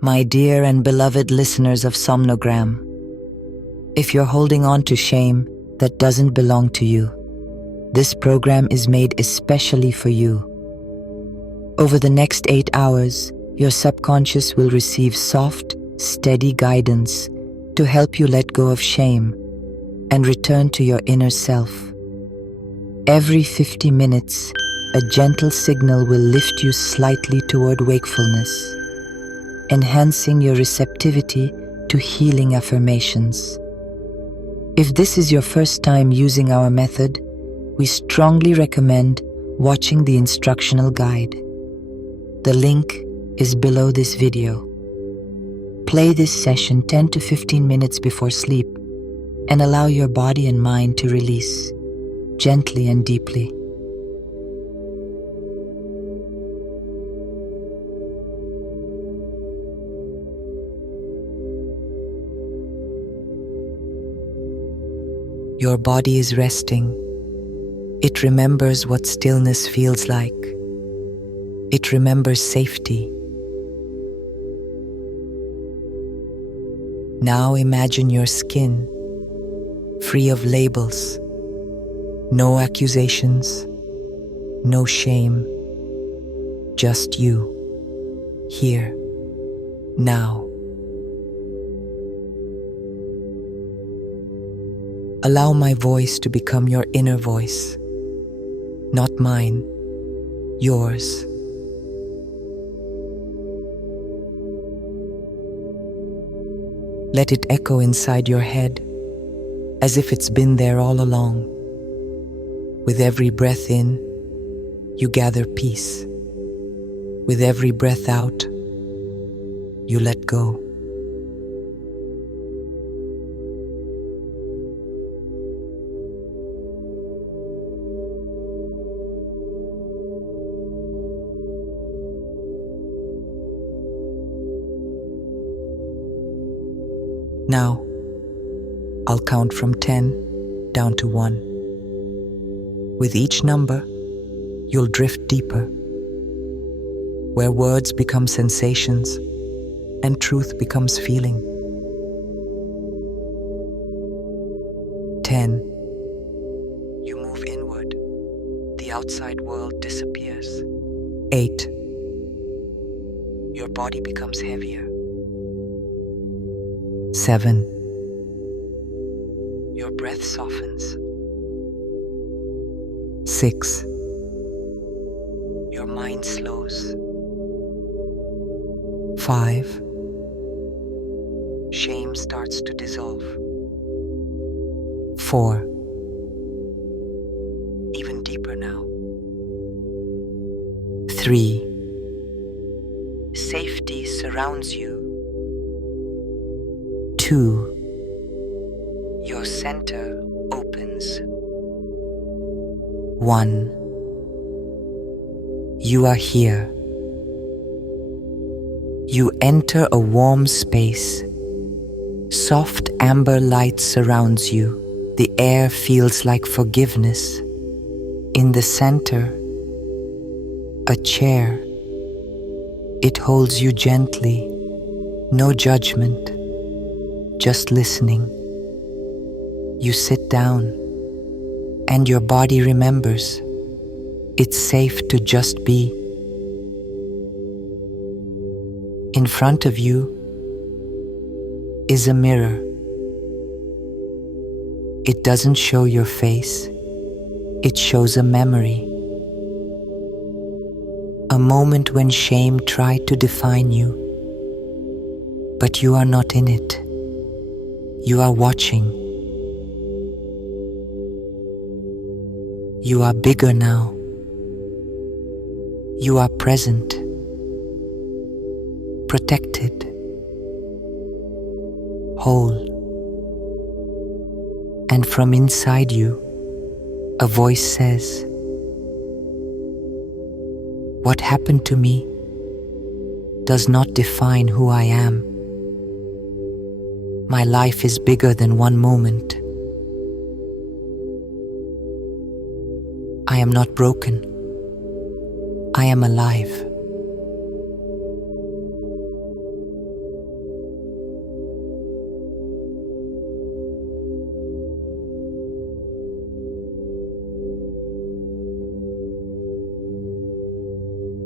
My dear and beloved listeners of SomnoGram, if you're holding on to shame that doesn't belong to you, this program is made especially for you. Over the next 8 hours, your subconscious will receive soft, steady guidance to help you let go of shame and return to your inner self. Every 50 minutes, a gentle signal will lift you slightly toward wakefulness, enhancing your receptivity to healing affirmations. If this is your first time using our method, we strongly recommend watching the instructional guide. The link is below this video. Play this session 10 to 15 minutes before sleep and allow your body and mind to release gently and deeply. Your body is resting. It remembers what stillness feels like. It remembers safety. Now imagine your skin, free of labels, no accusations, no shame, just you, here, now. Allow my voice to become your inner voice, not mine, yours. Let it echo inside your head as if it's been there all along. With every breath in, you gather peace. With every breath out, you let go. Now, I'll count from 10 down to 1. With each number, you'll drift deeper, where words become sensations and truth becomes feeling. 10. You move inward. The outside world disappears. 8. Your body becomes heavier. 7. Your breath softens. 6. Your mind slows. 5. Shame starts to dissolve. 4. Even deeper now. 3. Safety surrounds you. 2. Your center opens. 1. You are here. You enter a warm space. Soft amber light surrounds you. The air feels like forgiveness. In the center, a chair. It holds you gently. No judgment. Just listening. You sit down, and your body remembers. It's safe to just be. In front of you is a mirror. It doesn't show your face. It shows a memory. A moment when shame tried to define you, but you are not in it. You are watching. You are bigger now. You are present, protected, whole. And from inside you, a voice says, "What happened to me does not define who I am. My life is bigger than one moment. I am not broken. I am alive."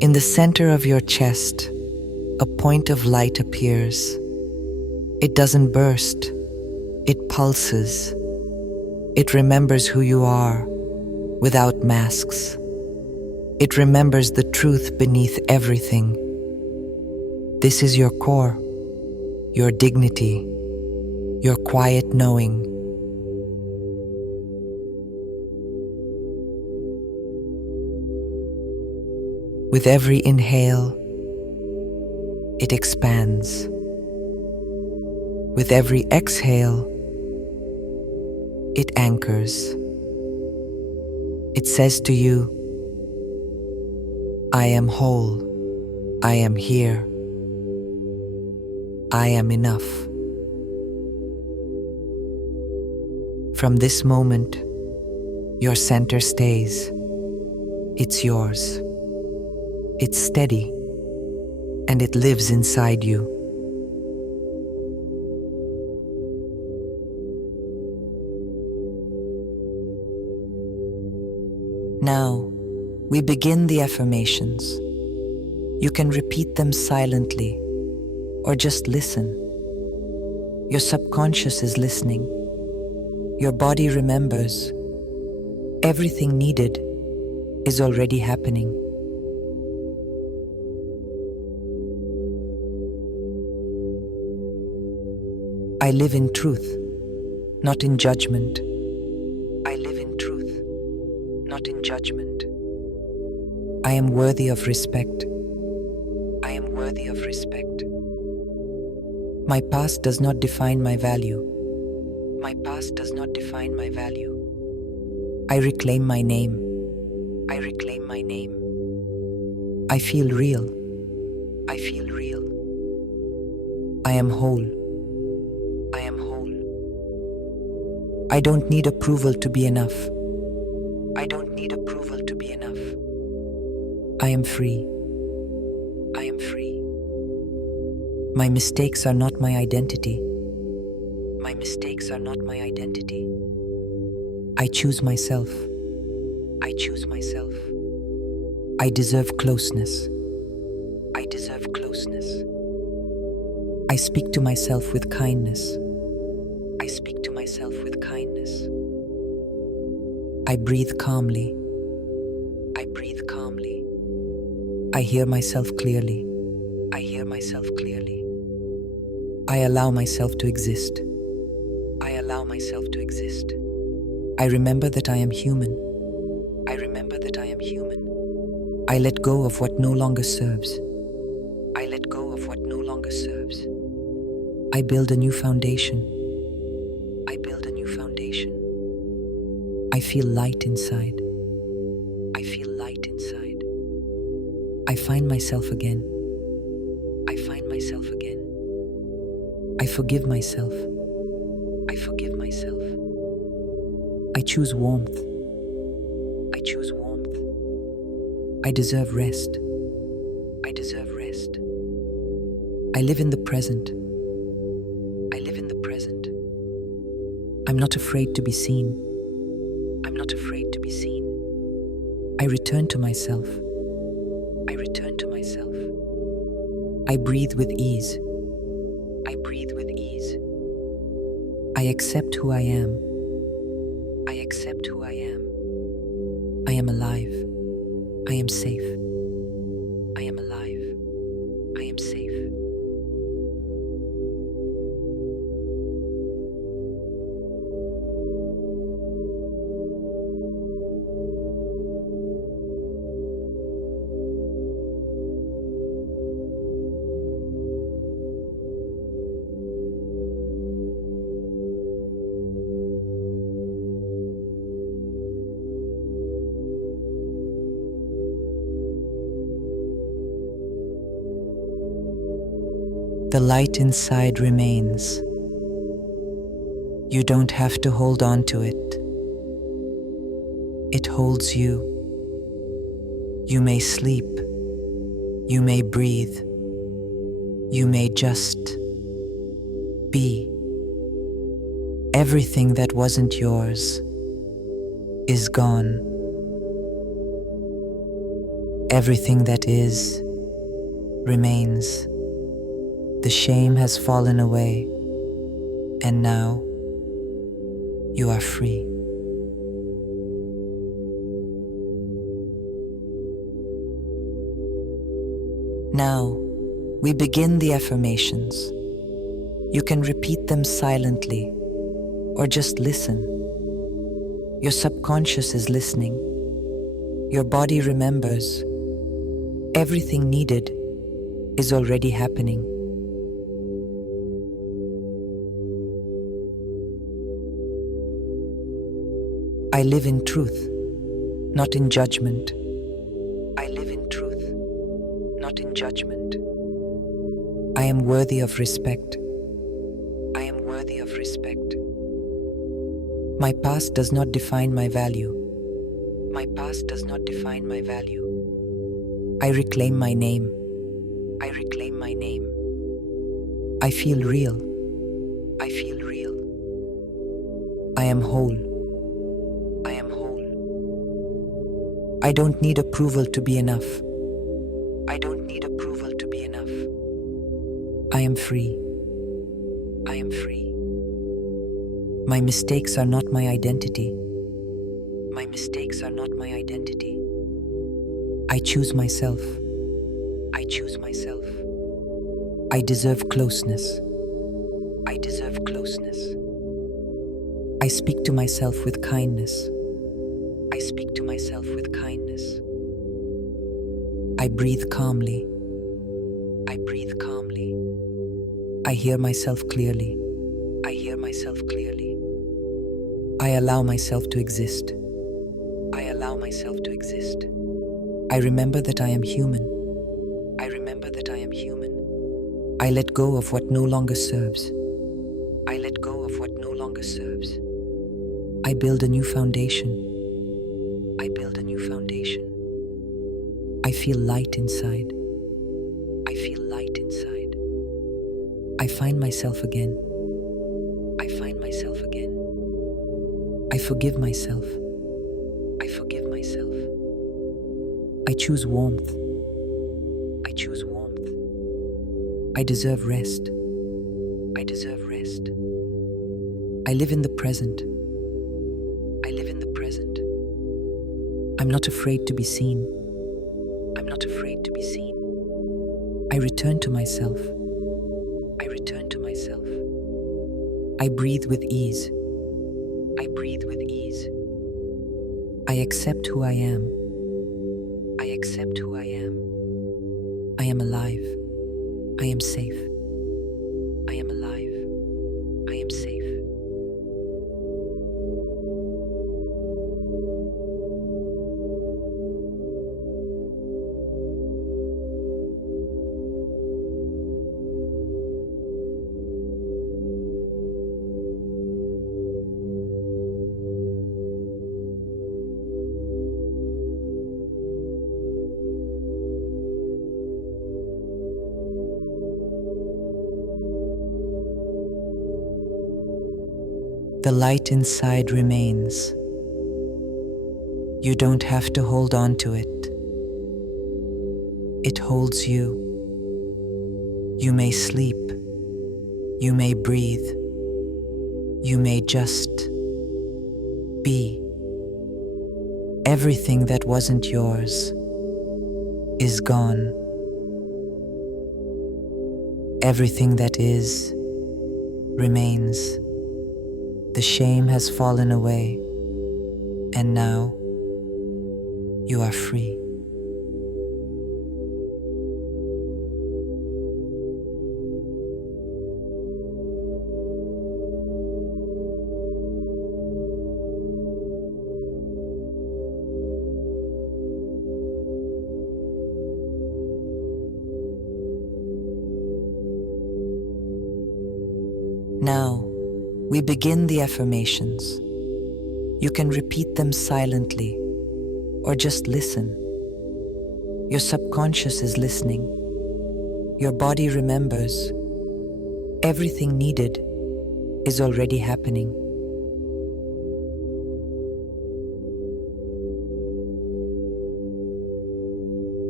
In the center of your chest, a point of light appears. It doesn't burst, it pulses. It remembers who you are, without masks. It remembers the truth beneath everything. This is your core, your dignity, your quiet knowing. With every inhale, it expands. With every exhale, it anchors. It says to you, I am whole, I am here, I am enough. From this moment, your center stays. It's yours. It's steady, and it lives inside you. Now, we begin the affirmations. You can repeat them silently or just listen. Your subconscious is listening. Your body remembers. Everything needed is already happening. I live in truth, not in judgment. I live in truth, not in judgment. I am worthy of respect. I am worthy of respect. My past does not define my value. My past does not define my value. I reclaim my name. I reclaim my name. I feel real. I feel real. I am whole. I am whole. I don't need approval to be enough. I don't need approval to be enough. I am free. I am free. My mistakes are not my identity. My mistakes are not my identity. I choose myself. I choose myself. I deserve closeness. I deserve closeness. I speak to myself with kindness. I speak to myself with kindness. I breathe calmly. I breathe calmly. I hear myself clearly. I hear myself clearly. I allow myself to exist. I allow myself to exist. I remember that I am human. I remember that I am human. I let go of what no longer serves. I let go of what no longer serves. I build a new foundation. I build a new foundation. I feel light inside. I feel light inside. I find myself again. I find myself again. I forgive myself. I forgive myself. I choose warmth. I choose warmth. I deserve rest. I deserve rest. I live in the present. I live in the present. I'm not afraid to be seen. I'm not afraid to be seen. I return to myself. I return to myself. I breathe with ease. I breathe with ease. I accept who I am. I accept who I am. I am alive. I am safe. I am alive. I am safe. The light inside remains. You don't have to hold on to it. It holds you. You may sleep. You may breathe. You may just be. Everything that wasn't yours is gone. Everything that is remains. The shame has fallen away, and now you are free. Now, we begin the affirmations. You can repeat them silently or just listen. Your subconscious is listening. Your body remembers. Everything needed is already happening. I live in truth, not in judgment. I live in truth, not in judgment. I am worthy of respect. I am worthy of respect. My past does not define my value. My past does not define my value. I reclaim my name. I reclaim my name. I feel real. I feel real. I am whole. I am whole. I don't need approval to be enough. I don't need approval to be enough. I am free. I am free. My mistakes are not my identity. My mistakes are not my identity. I choose myself. I choose myself. I deserve closeness. I deserve closeness. I speak to myself with kindness. I speak to myself with kindness. I breathe calmly. I breathe calmly. I hear myself clearly. I hear myself clearly. I allow myself to exist. I allow myself to exist. I remember that I am human. I remember that I am human. I let go of what no longer serves. I let go of what no longer serves. I build a new foundation. I build a new foundation. I feel light inside. I feel light inside. I find myself again. I find myself again. I forgive myself. I forgive myself. I choose warmth. I choose warmth. I deserve rest. I deserve rest. I live in the present. I live in the present. I'm not afraid to be seen. I'm not afraid to be seen. I return to myself. I return to myself. I breathe with ease. I breathe with ease. I accept who I am. I accept who I am. I am alive. I am safe. I am alive. I am safe. The light inside remains. You don't have to hold on to it. It holds you. You may sleep. You may breathe. You may just be. Everything that wasn't yours is gone. Everything that is remains. The shame has fallen away, and now you are free. Now, we begin the affirmations. You can repeat them silently or just listen. Your subconscious is listening. Your body remembers. Everything needed is already happening.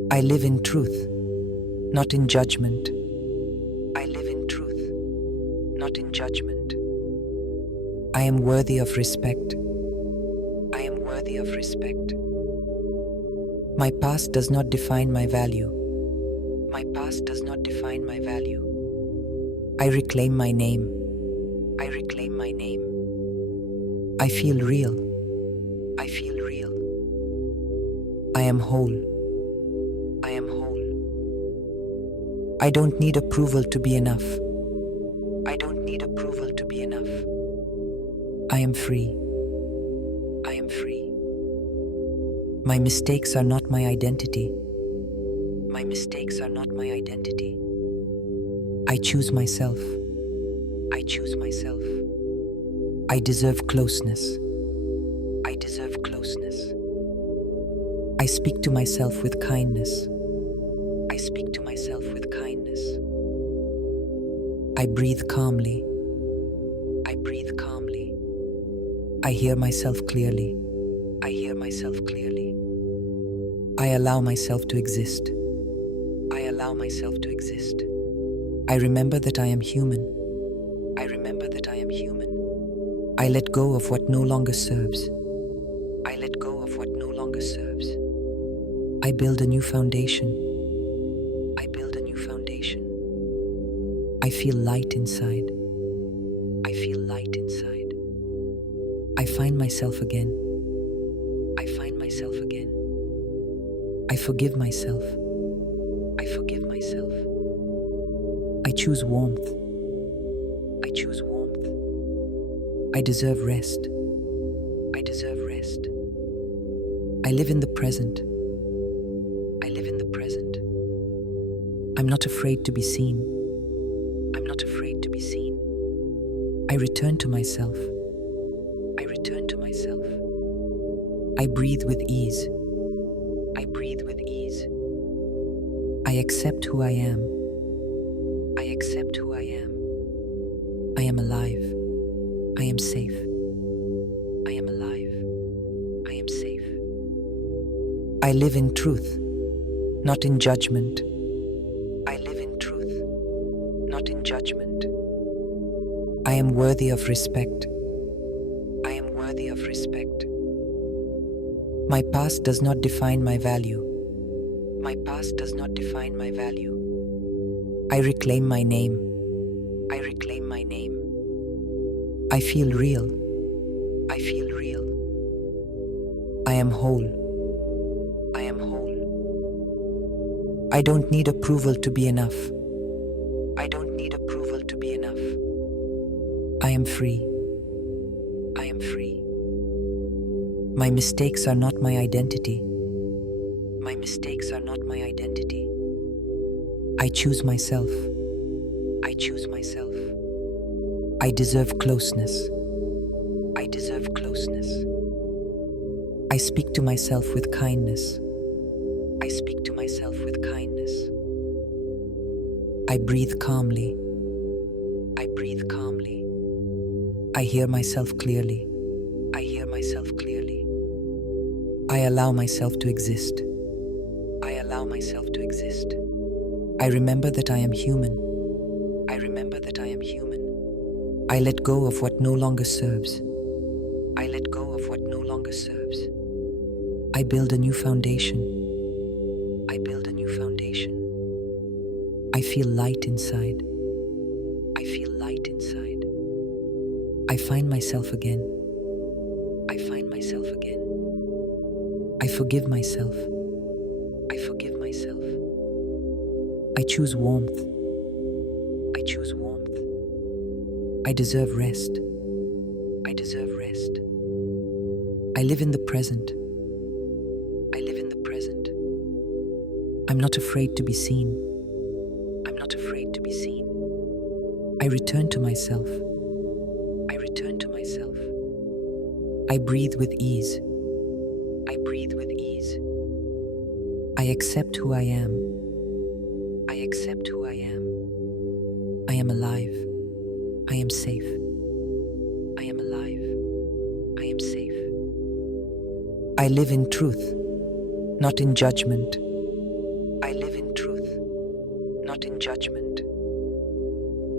I live in truth, not in judgment. I live in truth, not in judgment. I am worthy of respect. I am worthy of respect. My past does not define my value. My past does not define my value. I reclaim my name. I reclaim my name. I feel real. I feel real. I am whole. I am whole. I don't need approval to be enough. I don't need approval to be enough. I am free. I am free. My mistakes are not my identity. My mistakes are not my identity. I choose myself. I choose myself. I deserve closeness. I deserve closeness. I speak to myself with kindness. I speak to myself with kindness. I breathe calmly. I breathe calmly. I hear myself clearly. I hear myself clearly. I allow myself to exist. I allow myself to exist. I remember that I am human. I remember that I am human. I let go of what no longer serves. I let go of what no longer serves. I build a new foundation. I build a new foundation. I feel light inside. I feel light inside. I find myself again. I find myself again. I forgive myself. I forgive myself. I choose warmth. I choose warmth. I deserve rest. I deserve rest. I live in the present. I live in the present. I'm not afraid to be seen. I'm not afraid to be seen. I return to myself. I return to myself. I breathe with ease. I breathe with ease. I accept who I am. I accept who I am. I am alive. I am safe. I am alive. I am safe. I live in truth, not in judgment. I live in truth, not in judgment. I am worthy of respect. I am worthy of respect. My past does not define my value. My past does not define my value. I reclaim my name. I reclaim my name. I feel real. I feel real. I am whole. I am whole. I don't need approval to be enough. I don't need approval to be enough. I am free. I am free. My mistakes are not my identity. My mistakes are not my identity. I choose myself. I choose myself. I deserve closeness. I deserve closeness. I speak to myself with kindness. I speak to myself with kindness. I breathe calmly. I breathe calmly. I hear myself clearly. I hear myself clearly. I allow myself to exist. I allow myself to exist. I remember that I am human. I remember that I am human. I let go of what no longer serves. I let go of what no longer serves. I build a new foundation. I build a new foundation. I feel light inside. I feel light inside. I find myself again. I find myself again. I forgive myself. I forgive myself. I choose warmth. I choose warmth. I deserve rest. I deserve rest. I live in the present. I live in the present. I'm not afraid to be seen. I'm not afraid to be seen. I return to myself. I return to myself. I breathe with ease. I breathe with ease. I accept who I am. I accept who I am. I am alive. I am safe. I am alive. I am safe. I live in truth, not in judgment.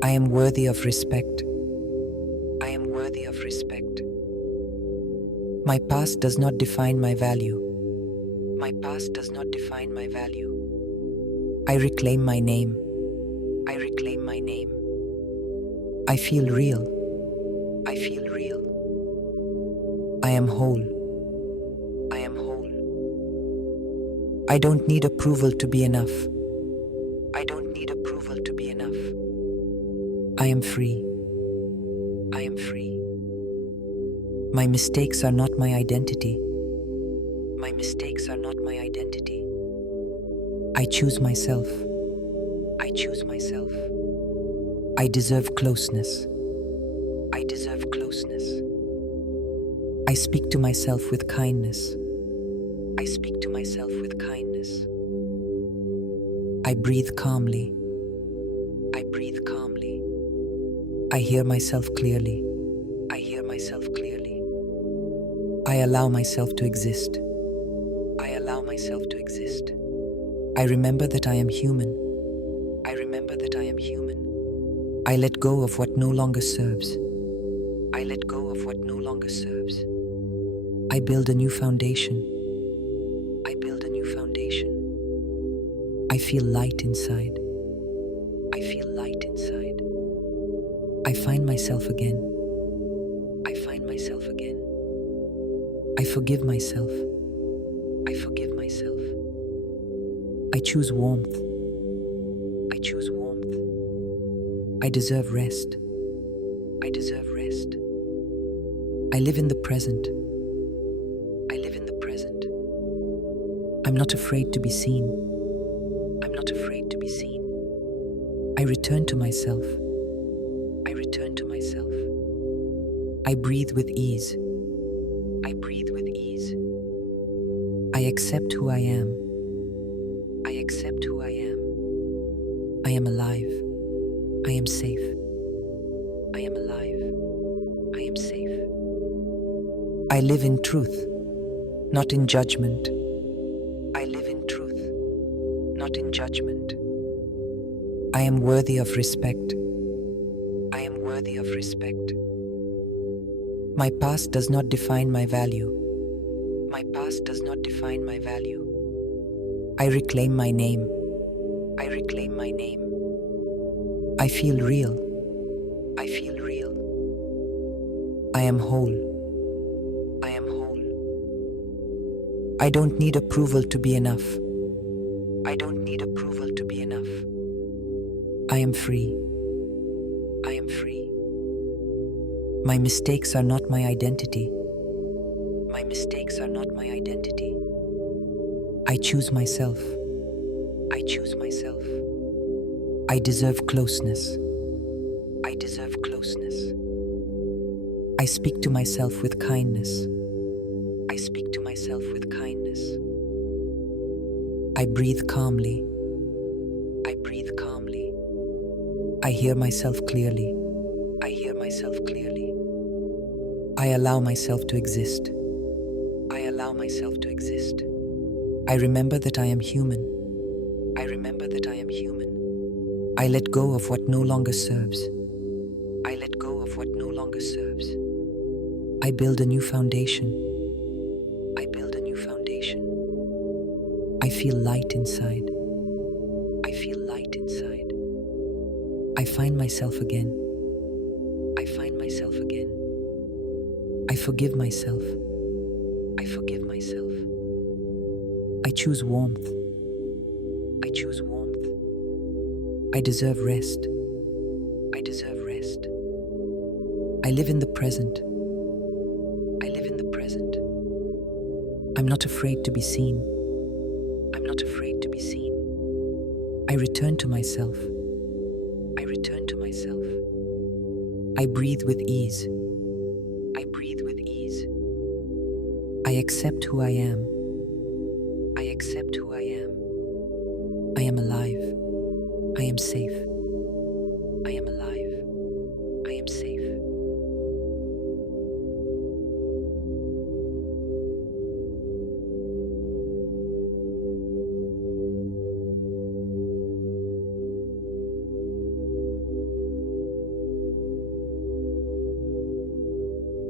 I am worthy of respect. I am worthy of respect. My past does not define my value. My past does not define my value. I reclaim my name. I reclaim my name. I feel real. I feel real. I am whole. I am whole. I don't need approval to be enough. I don't need approval to be enough. I am free. I am free. My mistakes are not my identity. My mistakes are not my identity. I choose myself. I choose myself. I deserve closeness. I deserve closeness. I speak to myself with kindness. I speak to myself with kindness. I breathe calmly. I breathe calmly. I hear myself clearly. I hear myself clearly. I allow myself to exist. I allow myself to exist. I remember that I am human. I remember that I am human. I let go of what no longer serves. I let go of what no longer serves. I build a new foundation. I build a new foundation. I feel light inside. I feel light inside. I find myself again. I find myself again. I forgive myself. I forgive myself. I choose warmth. I choose warmth. I deserve rest. I deserve rest. I live in the present. I live in the present. I'm not afraid to be seen. I'm not afraid to be seen. I return to myself. I return to myself. I breathe with ease. I breathe with ease. I accept who I am. I accept who I am. I am alive. I am safe. I am alive. I am safe. I live in truth, not in judgment. I live in truth, not in judgment. I am worthy of respect. I am worthy of respect. My past does not define my value. My past does not define my value. I reclaim my name. I reclaim my name. I feel real. I feel real. I am whole. I am whole. I don't need approval to be enough. I don't need approval to be enough. I am free. I am free. My mistakes are not my identity. My mistakes are not my identity. I choose myself. I choose myself. I deserve closeness. I deserve closeness. I speak to myself with kindness. I speak to myself with kindness. I breathe calmly. I breathe calmly. I hear myself clearly. I hear myself clearly. I allow myself to exist. I allow myself to exist. I remember that I am human. I remember that I am human. I let go of what no longer serves. I let go of what no longer serves. I build a new foundation. I build a new foundation. I feel light inside. I feel light inside. I find myself again. I find myself again. I forgive myself. I forgive myself. I choose warmth. I choose warmth. I deserve rest. I deserve rest. I live in the present. I live in the present. I'm not afraid to be seen. I'm not afraid to be seen. I return to myself. I return to myself. I breathe with ease. I breathe with ease. I accept who I am. I accept who I am. I am alive. I am safe. I am alive. I am safe.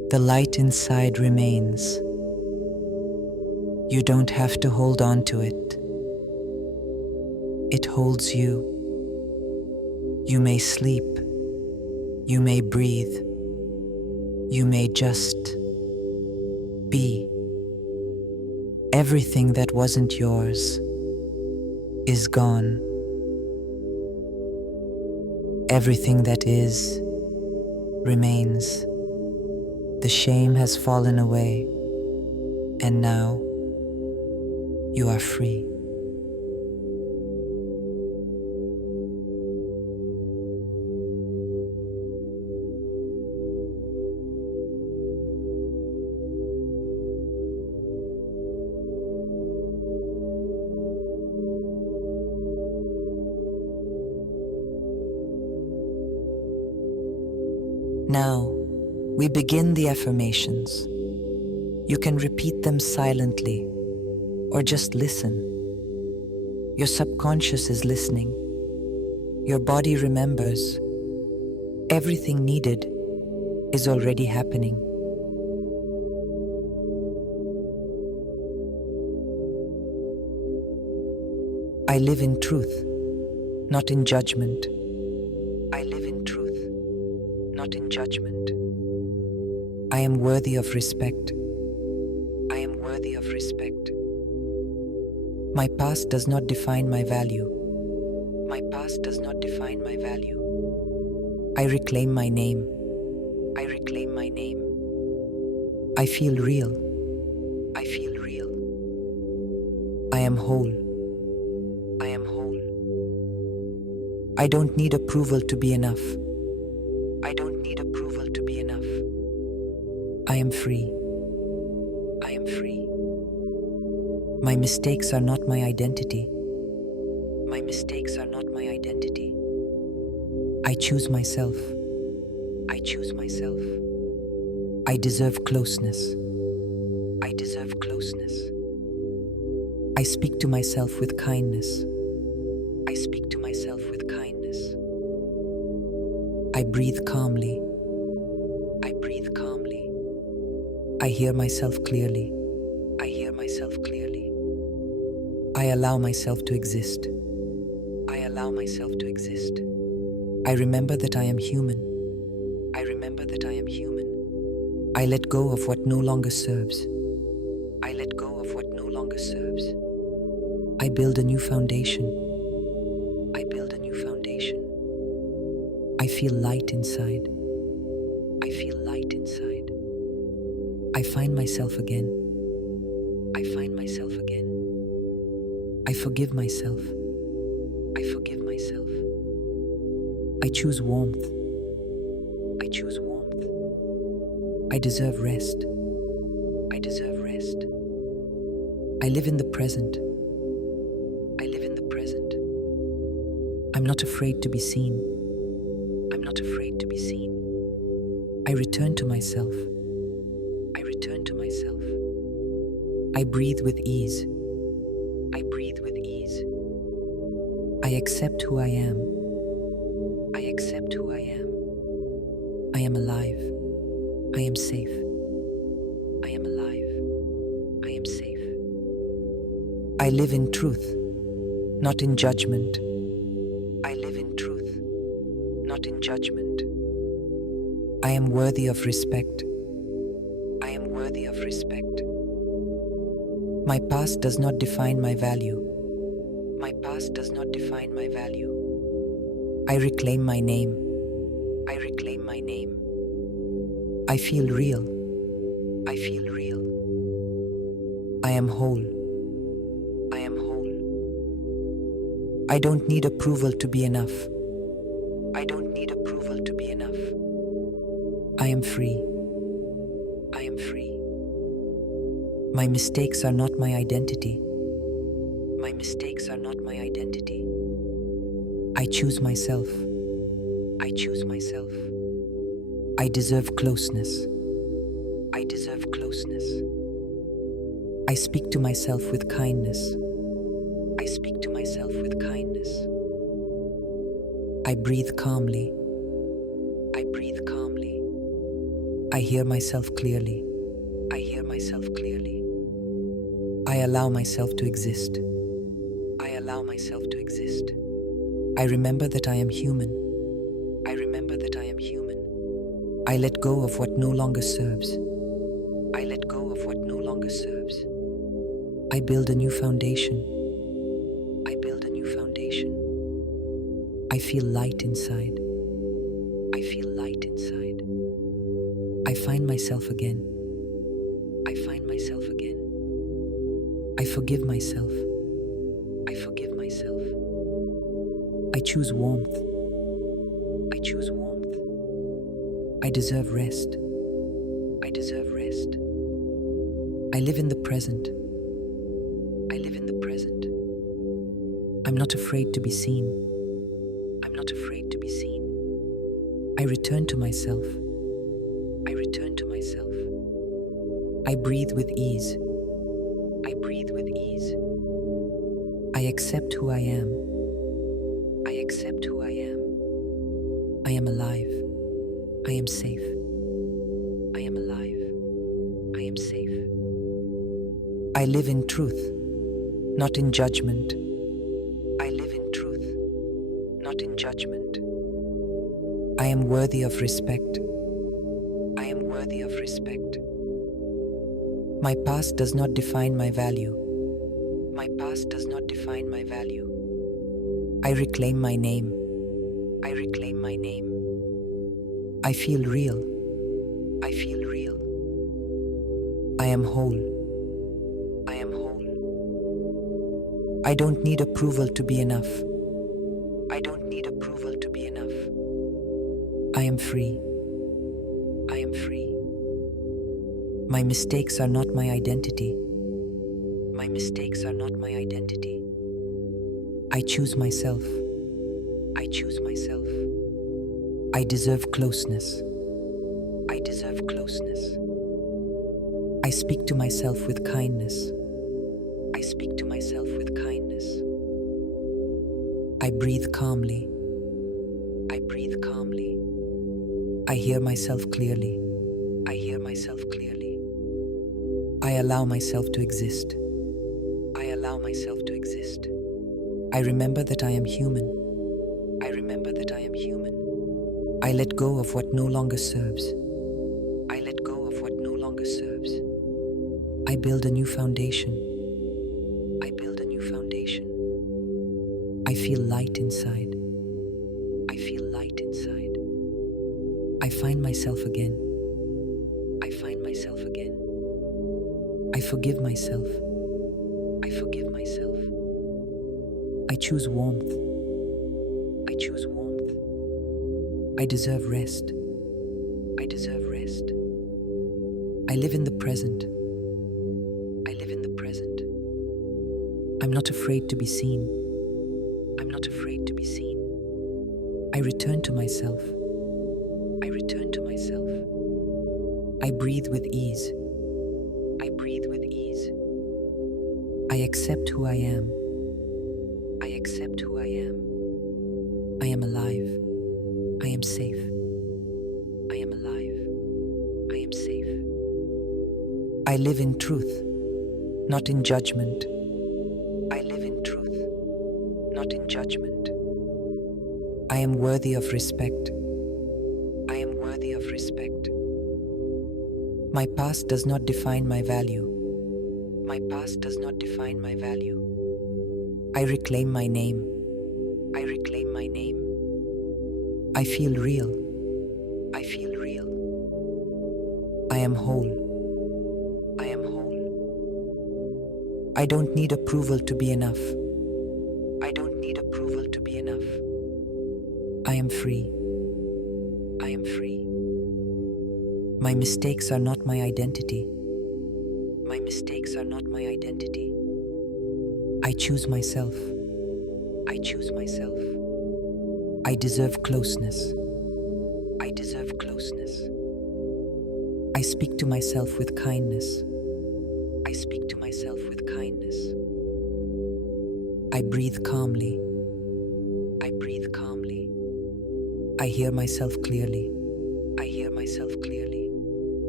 The light inside remains. You don't have to hold on to it. It holds you. You may sleep. You may breathe. You may just be. Everything that wasn't yours is gone. Everything that is remains. The shame has fallen away, and now you are free. Now, we begin the affirmations. You can repeat them silently or just listen. Your subconscious is listening. Your body remembers. Everything needed is already happening. I live in truth, not in judgment. I live in truth, not in judgment. I am worthy of respect. I am worthy of respect. My past does not define my value. My past does not define my value. I reclaim my name. I reclaim my name. I feel real. I feel real. I am whole. I am whole. I don't need approval to be enough. I don't need approval to be enough. I am free. I am free. My mistakes are not my identity. My mistakes are not my identity. I choose myself. I choose myself. I deserve closeness. I deserve closeness. I speak to myself with kindness. I speak to myself with kindness. I breathe calmly. I breathe calmly. I hear myself clearly. I hear myself clearly. I allow myself to exist. I allow myself to exist. I remember that I am human. I remember that I am human. I let go of what no longer serves. I let go of what no longer serves. I build a new foundation. I build a new foundation. I feel light inside. I feel light inside. I find myself again. I find myself again. I forgive myself. I forgive myself. I choose warmth. I choose warmth. I deserve rest. I deserve rest. I live in the present. I live in the present. I'm not afraid to be seen. I'm not afraid to be seen. I return to myself. I return to myself. I breathe with ease. I breathe with ease. I accept who I am. I accept who I am. I am alive. I am safe. I am alive. I am safe. I live in truth, not in judgment. I live in truth, not in judgment. I am worthy of respect. I am worthy of respect. My past does not define my value. My past does not define my value. I reclaim my name. I reclaim my name. I feel real. I feel real. I am whole. I am whole. I don't need approval to be enough. I don't need approval to be enough. I am free. I am free. My mistakes are not my identity. My mistakes are not my identity. I choose myself. I choose myself. I deserve closeness. I deserve closeness. I speak to myself with kindness. I speak to myself with kindness. I breathe calmly. I breathe calmly. I hear myself clearly. I hear myself clearly. I allow myself to exist. I allow myself to exist. I remember that I am human. I remember that I am human. I let go of what no longer serves. I let go of what no longer serves. I build a new foundation. I build a new foundation. I feel light inside. I feel light inside. I find myself again. I find myself again. I forgive myself. I forgive myself. I choose warmth. I choose warmth. I deserve rest. I deserve rest. I live in the present. I live in the present. I'm not afraid to be seen. I'm not afraid to be seen. I return to myself. I return to myself. I breathe with ease. I breathe with ease. I accept who I am. I accept who I am. I am alive. I am safe. I am alive. I am safe. I live in truth, not in judgment. I live in truth, not in judgment. I am worthy of respect. I am worthy of respect. My past does not define my value. My past does not define my value. I reclaim my name. I reclaim my name. I feel real. I feel real. I am whole. I am whole. I don't need approval to be enough. I don't need approval to be enough. I am free. I am free. My mistakes are not my identity. My mistakes are not my identity. I choose myself. I choose myself. I deserve closeness. I deserve closeness. I speak to myself with kindness. I speak to myself with kindness. I breathe calmly. I breathe calmly. I hear myself clearly. I hear myself clearly. I allow myself to exist. I allow myself to exist. I remember that I am human. I remember that I am human. I let go of what no longer serves. I let go of what no longer serves. I build a new foundation. I build a new foundation. I feel light inside. I feel light inside. I find myself again. I find myself again. I forgive myself. I forgive myself. I choose warmth. I choose warmth. I deserve rest. I deserve rest. I live in the present. I live in the present. I'm not afraid to be seen. I'm not afraid to be seen. I return to myself. I return to myself. I breathe with ease. I breathe with ease. I accept who I am. I accept who I am. I am alive. I am safe. I am alive. I am safe. I live in truth, not in judgment. I live in truth, not in judgment. I am worthy of respect. I am worthy of respect. My past does not define my value. My past does not define my value. I reclaim my name. I reclaim my name. I feel real. I feel real. I am whole. I am whole. I don't need approval to be enough. I don't need approval to be enough. I am free. I am free. My mistakes are not my identity. My mistakes are not my identity. I choose myself. I choose myself. I deserve closeness. I deserve closeness. I speak to myself with kindness. I speak to myself with kindness. I breathe calmly. I breathe calmly. I hear myself clearly. I hear myself clearly.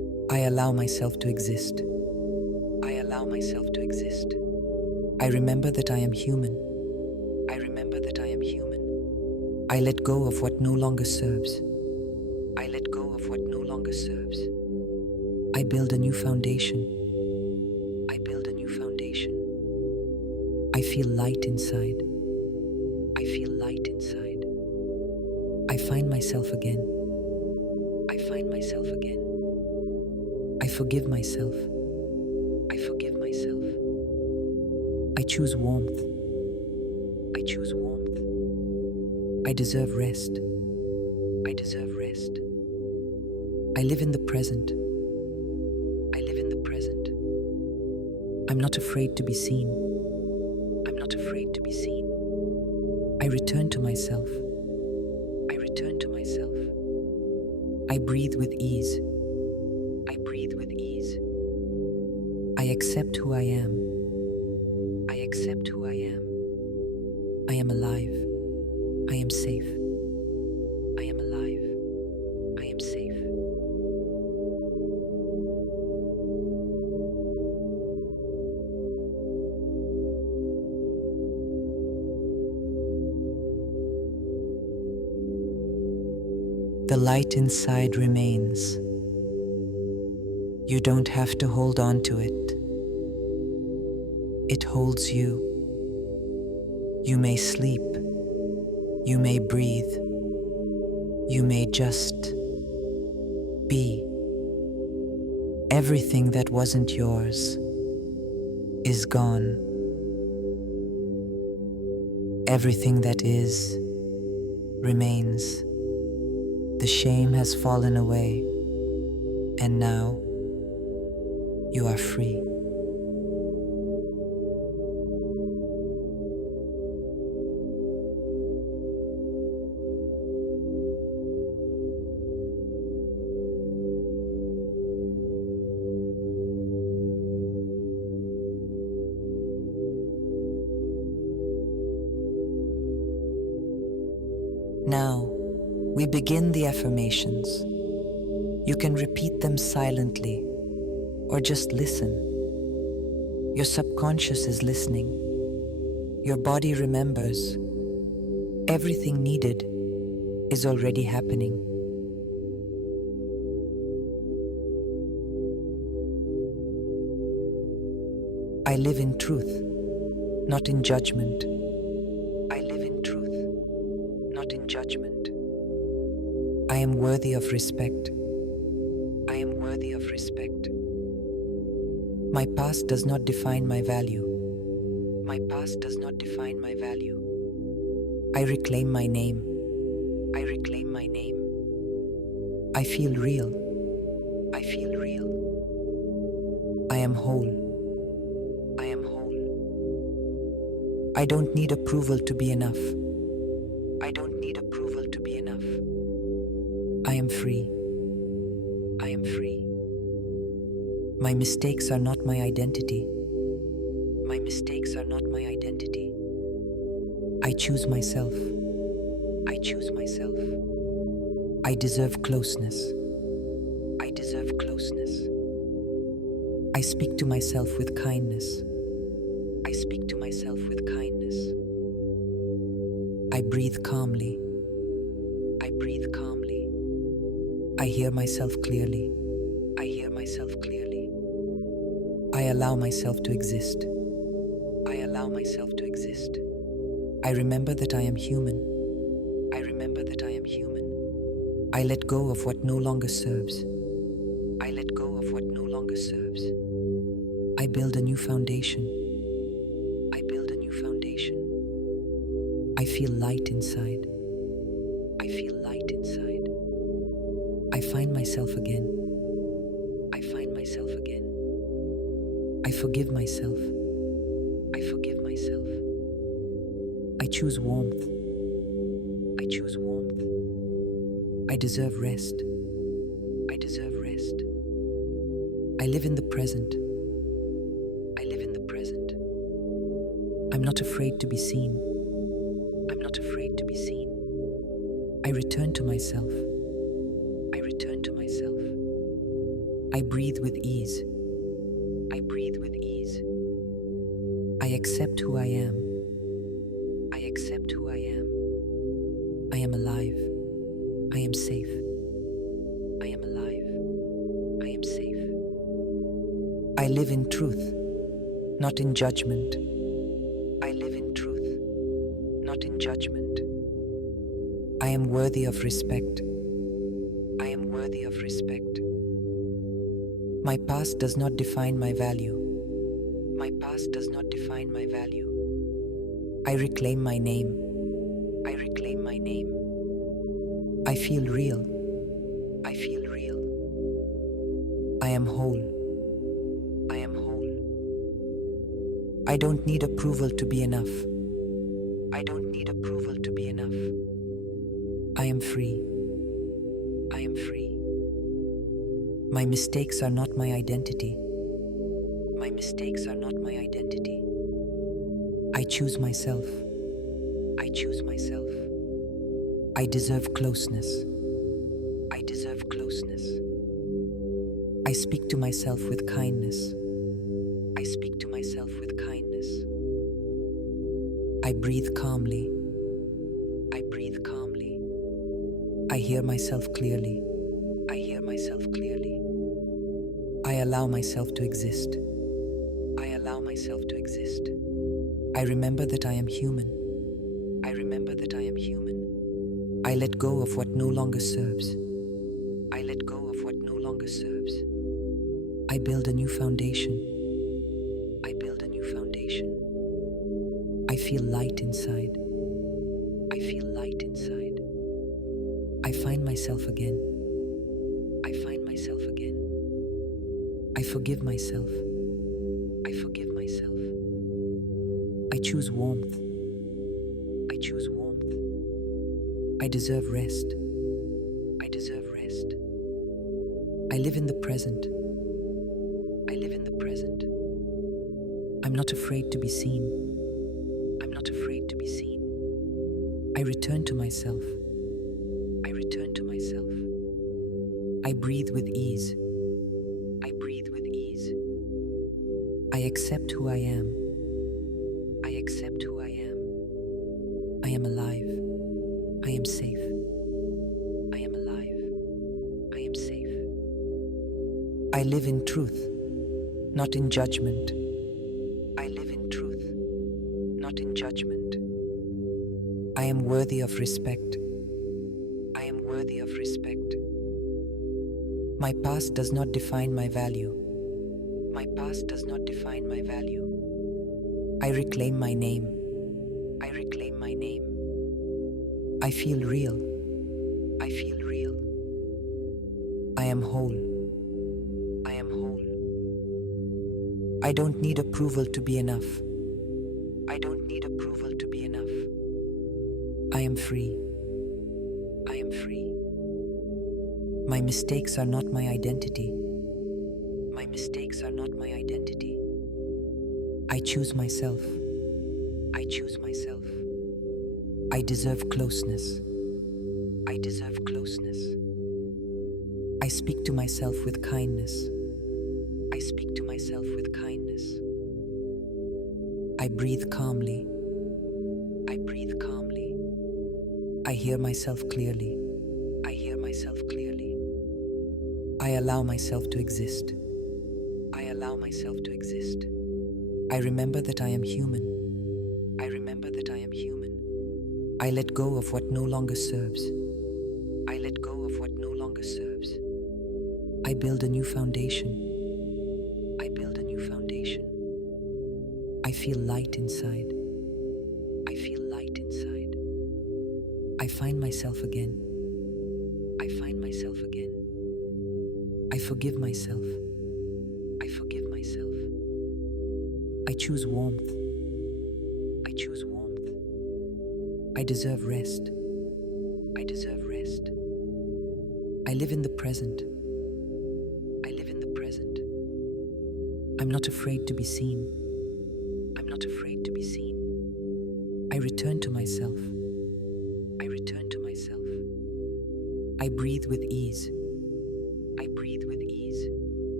I allow myself to exist. I allow myself to exist. I remember that I am human. I remember that I am human. I let go of what no longer serves. I let go of what no longer serves. I build a new foundation. I build a new foundation. I feel light inside. I feel light inside. I find myself again. I find myself again. I forgive myself. I forgive myself. I choose warmth. I choose warmth. I deserve rest. I deserve rest. I live in the present. I live in the present. I'm not afraid to be seen. I'm not afraid to be seen. I return to myself. I return to myself. I breathe with ease. I breathe with ease. I accept who I am. I accept who I am. I am alive. I am safe. I am alive. I am safe. The light inside remains. You don't have to hold on to it. It holds you. You may sleep. You may breathe. You may just be. Everything that wasn't yours is gone. Everything that is remains. The shame has fallen away, and now you are free. Now, we begin the affirmations. You can repeat them silently or just listen. Your subconscious is listening. Your body remembers. Everything needed is already happening. I live in truth, not in judgment. I live in truth, not in judgment. I am worthy of respect. I am worthy of respect. My past does not define my value. My past does not define my value. I reclaim my name. I reclaim my name. I feel real. I feel real. I am whole. I am whole. I don't need approval to be enough. I don't need approval to be enough. I am free. I am free. My mistakes are not my identity. My mistakes are not my identity. I choose myself. I choose myself. I deserve closeness. I deserve closeness. I speak to myself with kindness. I speak to myself with kindness. I breathe calmly. I breathe calmly. I hear myself clearly. I hear myself clearly. I allow myself to exist. I allow myself to exist. I remember that I am human. I remember that I am human. I let go of what no longer serves. I let go of what no longer serves. I build a new foundation. I build a new foundation. I feel light inside. I feel light inside. I find myself again. I find myself again. I forgive myself. I forgive myself. I choose warmth. I choose warmth. I deserve rest. I deserve rest. I live in the present. I live in the present. I'm not afraid to be seen. I'm not afraid to be seen. I return to myself. I return to myself. I breathe with ease. I breathe with ease. I accept who I am. I accept who I am. I am alive. I am safe. I am alive. I am safe. I live in truth, not in judgment. I live in truth, not in judgment. I am worthy of respect. I am worthy of respect. My past does not define my value. My past does not define my value. I reclaim my name. I reclaim my name. I feel real. I feel real. I am whole. I am whole. I don't need approval to be enough. I don't need approval to be enough. I am free. I am free. My mistakes are not my identity. My mistakes are not my identity. I choose myself. I choose myself. I deserve closeness. I deserve closeness. I speak to myself with kindness. I speak to myself with kindness. I breathe calmly. I breathe calmly. I hear myself clearly. I hear myself clearly. I allow myself to exist. I allow myself to exist. I remember that I am human. I remember that I am human. I let go of what no longer serves. I let go of what no longer serves. I build a new foundation. I build a new foundation. I feel light inside. I feel light inside. I find myself again. I find myself again. I forgive myself. I forgive myself. I choose warmth. I choose warmth. I deserve rest. I deserve rest. I live in the present. I live in the present. I'm not afraid to be seen. I'm not afraid to be seen. I return to myself. I return to myself. I breathe with ease. I breathe with ease. I accept who I am. I accept who I am. I am alive. I am safe. I am alive. I am safe. I live in truth, not in judgment. I live in truth, not in judgment. I am worthy of respect. I am worthy of respect. My past does not define my value. My past does not define my value. I reclaim my name. I reclaim my name. I feel real. I feel real. I am whole. I am whole. I don't need approval to be enough. I don't need approval to be enough. I am free. I am free. My mistakes are not my identity. My mistakes are not my identity. I choose myself. I choose myself. I deserve closeness. I deserve closeness. I speak to myself with kindness. I speak to myself with kindness. I breathe calmly. I breathe calmly. I hear myself clearly. I hear myself clearly. I allow myself to exist. I allow myself to exist. I remember that I am human. I remember that I am human. I let go of what no longer serves. I let go of what no longer serves. I build a new foundation. I build a new foundation. I feel light inside. I feel light inside. I find myself again. I find myself again. I forgive myself. I forgive myself. I choose warmth. I choose warmth. I deserve rest. I deserve rest. I live in the present. I live in the present. I'm not afraid to be seen. I'm not afraid to be seen. I return to myself. I return to myself. I breathe with ease. I breathe with ease.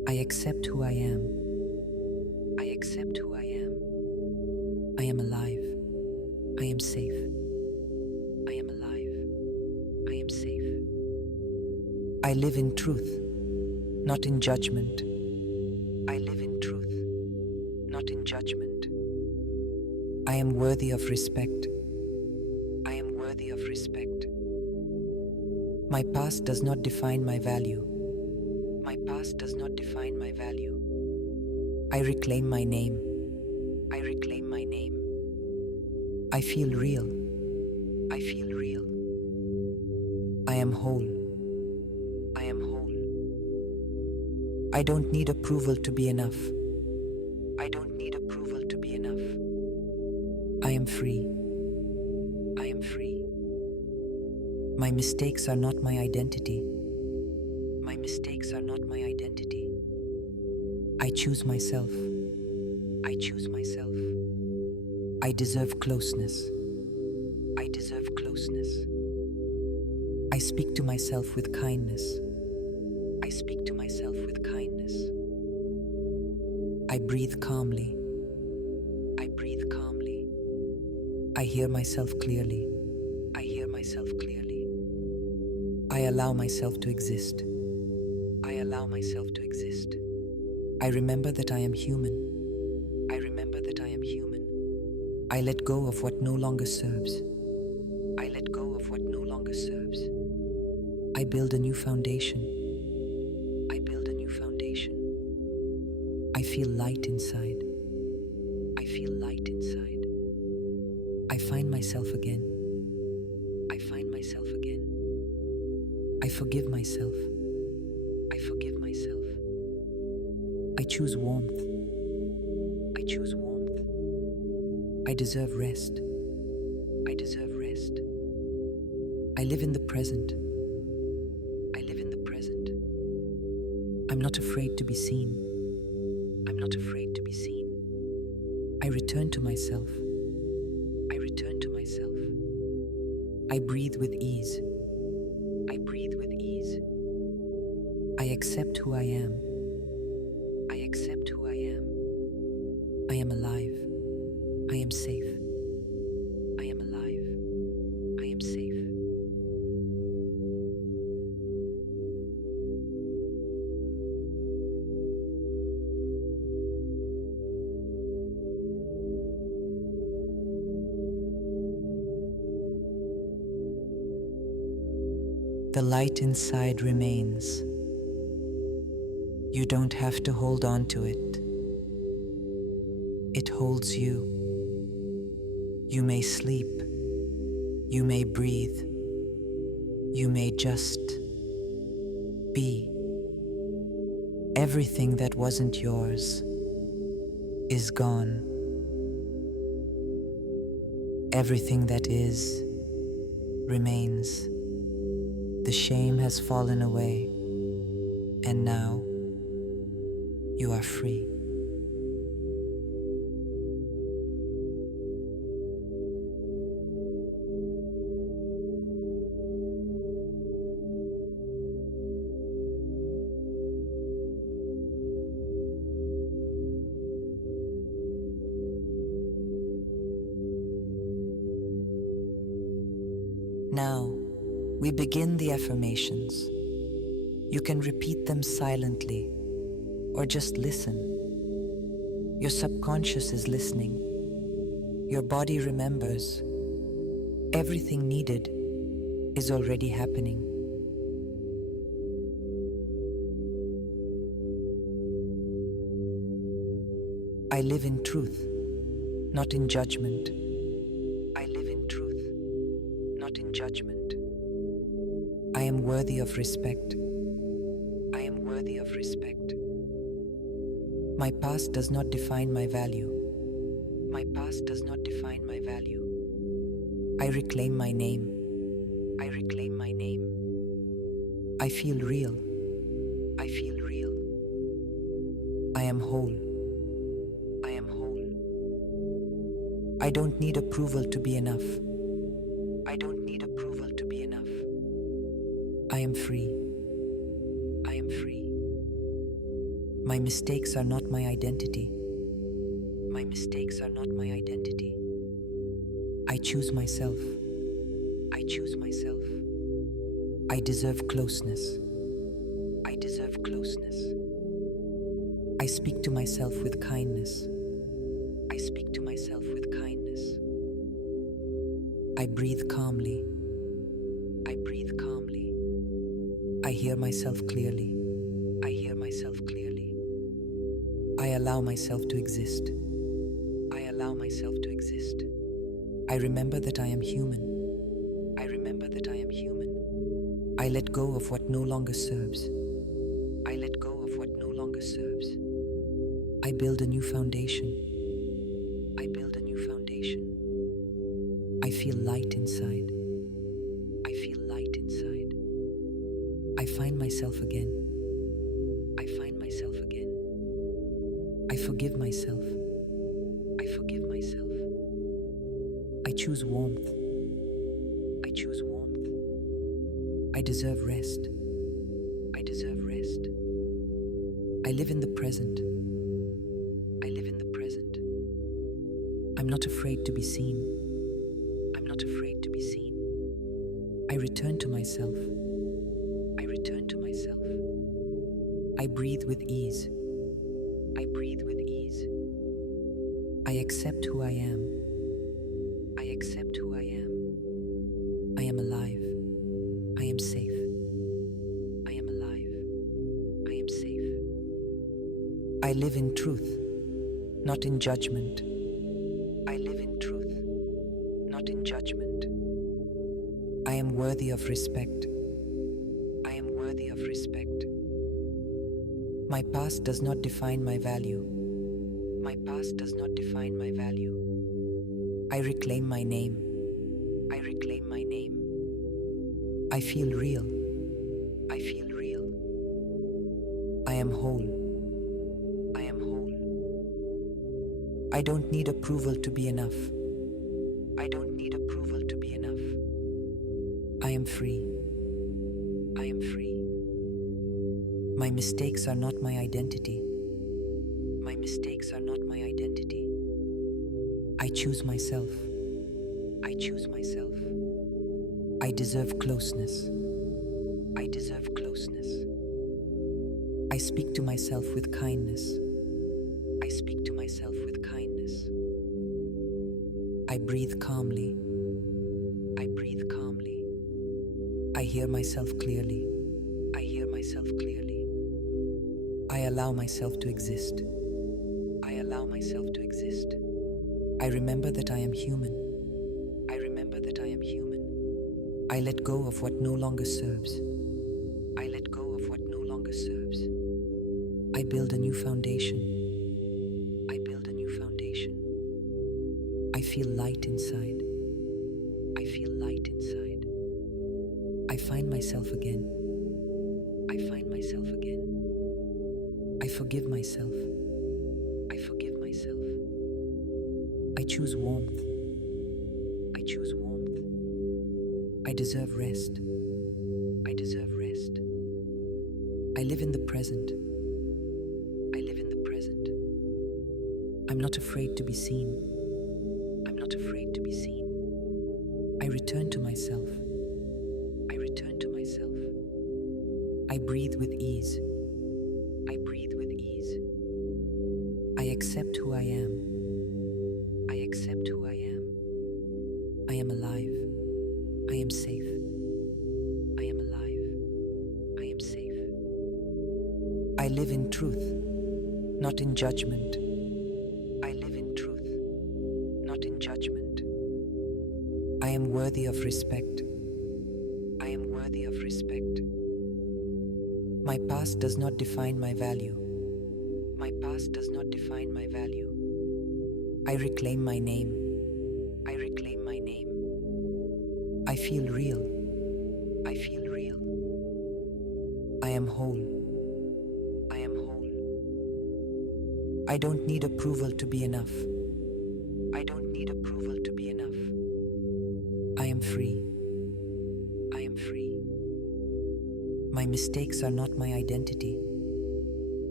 I accept who I am. I accept who I am. I am alive. I am safe. I am alive. I am safe. I live in truth, not in judgment. I live in truth, not in judgment. I am worthy of respect. I am worthy of respect. My past does not define my value. My past does not define my value. I reclaim my name. I reclaim my name. I feel real. I feel real. I am whole. I am whole. I don't need approval to be enough. I don't need approval to be enough. I am free. I am free. My mistakes are not my identity. My mistakes are not my identity. I choose myself. I choose myself. I deserve closeness. I deserve closeness. I speak to myself with kindness. I speak to myself with kindness. I breathe calmly. I breathe calmly. I hear myself clearly. I hear myself clearly. I allow myself to exist. I allow myself to exist. I remember that I am human. I remember that I am human. I let go of what no longer serves. I let go of what no longer serves. I build a new foundation. I build a new foundation. I feel light inside. I feel light inside. I find myself again. I find myself again. I forgive myself. I forgive myself. I choose warmth. I choose warmth. I deserve rest. I deserve rest. I live in the present. I live in the present. I'm not afraid to be seen. I'm not afraid to be seen. I return to myself. I return to myself. I breathe with ease. I breathe with ease. I accept who I am. I accept who I am. I am alive. I am safe. I am alive. I am safe. The light inside remains. You don't have to hold on to it. It holds you. You may sleep. You may breathe. You may just be. Everything that wasn't yours is gone. Everything that is remains. The shame has fallen away, and now you are free. Now, we begin the affirmations. You can repeat them silently or just listen. Your subconscious is listening. Your body remembers. Everything needed is already happening. I live in truth, not in judgment. I live in truth, not in judgment. I am worthy of respect. I am worthy of respect. My past does not define my value. My past does not define my value. I reclaim my name. I reclaim my name. I feel real. I feel real. I am whole. I am whole. I don't need approval to be enough. I don't need approval to be enough. I am free. I am free. My mistakes are not my identity. My mistakes are not my identity. I choose myself. I choose myself. I deserve closeness. I deserve closeness. I speak to myself with kindness. I speak to myself with kindness. I breathe calmly. I breathe calmly. I hear myself clearly. I hear myself clearly. I allow myself to exist. I allow myself to exist. I remember that I am human. I remember that I am human. I let go of what no longer serves. I let go of what no longer serves. I build a new foundation. I build a new foundation. I feel light inside. I feel light inside. I find myself again. I find myself again. I forgive myself. I forgive myself. I choose warmth. I choose warmth. I deserve rest. I deserve rest. I live in the present. I live in the present. I'm not afraid to be seen. I'm not afraid to be seen. I return to myself. I return to myself. I breathe with ease. I breathe with ease. I accept who I am. I accept who I am. I am alive. I am safe. I am alive. I am safe. I live in truth, not in judgment. I live in truth, not in judgment. I am worthy of respect. I am worthy of respect. My past does not define my value. My past does not define my value. I reclaim my name. I reclaim my name. I feel real. I feel real. I am whole. I am whole. I don't need approval to be enough. I don't need approval to be enough. I am free. I am free. My mistakes are not my identity. My mistakes are not my identity. I choose myself. I choose myself. I deserve closeness. I deserve closeness. I speak to myself with kindness. I speak to myself with kindness. I breathe calmly. I breathe calmly. I hear myself clearly. I hear myself clearly. I allow myself to exist. I allow myself to exist. I remember that I am human. I remember that I am human. I let go of what no longer serves. I let go of what no longer serves. I build a new foundation. I build a new foundation. I feel light inside. I feel light inside. I find myself again. I find myself again. I forgive myself. I forgive myself. I choose warmth. I choose warmth. I deserve rest. I deserve rest. I live in the present. I live in the present. I'm not afraid to be seen. I'm not afraid to be seen. I return to myself. I return to myself. I breathe with ease. I breathe with ease. I accept who I am. I accept who I am. I am alive. I am safe. I am alive. I am safe. I live in truth, not in judgment. I live in truth, not in judgment. I am worthy of respect. I am worthy of respect. My past does not define my value. My past does not define my value. I reclaim my name. I reclaim my name. I feel real. I feel real. I am whole. I am whole. I don't need approval to be enough. I don't need approval to be enough. I am free. I am free. My mistakes are not my identity.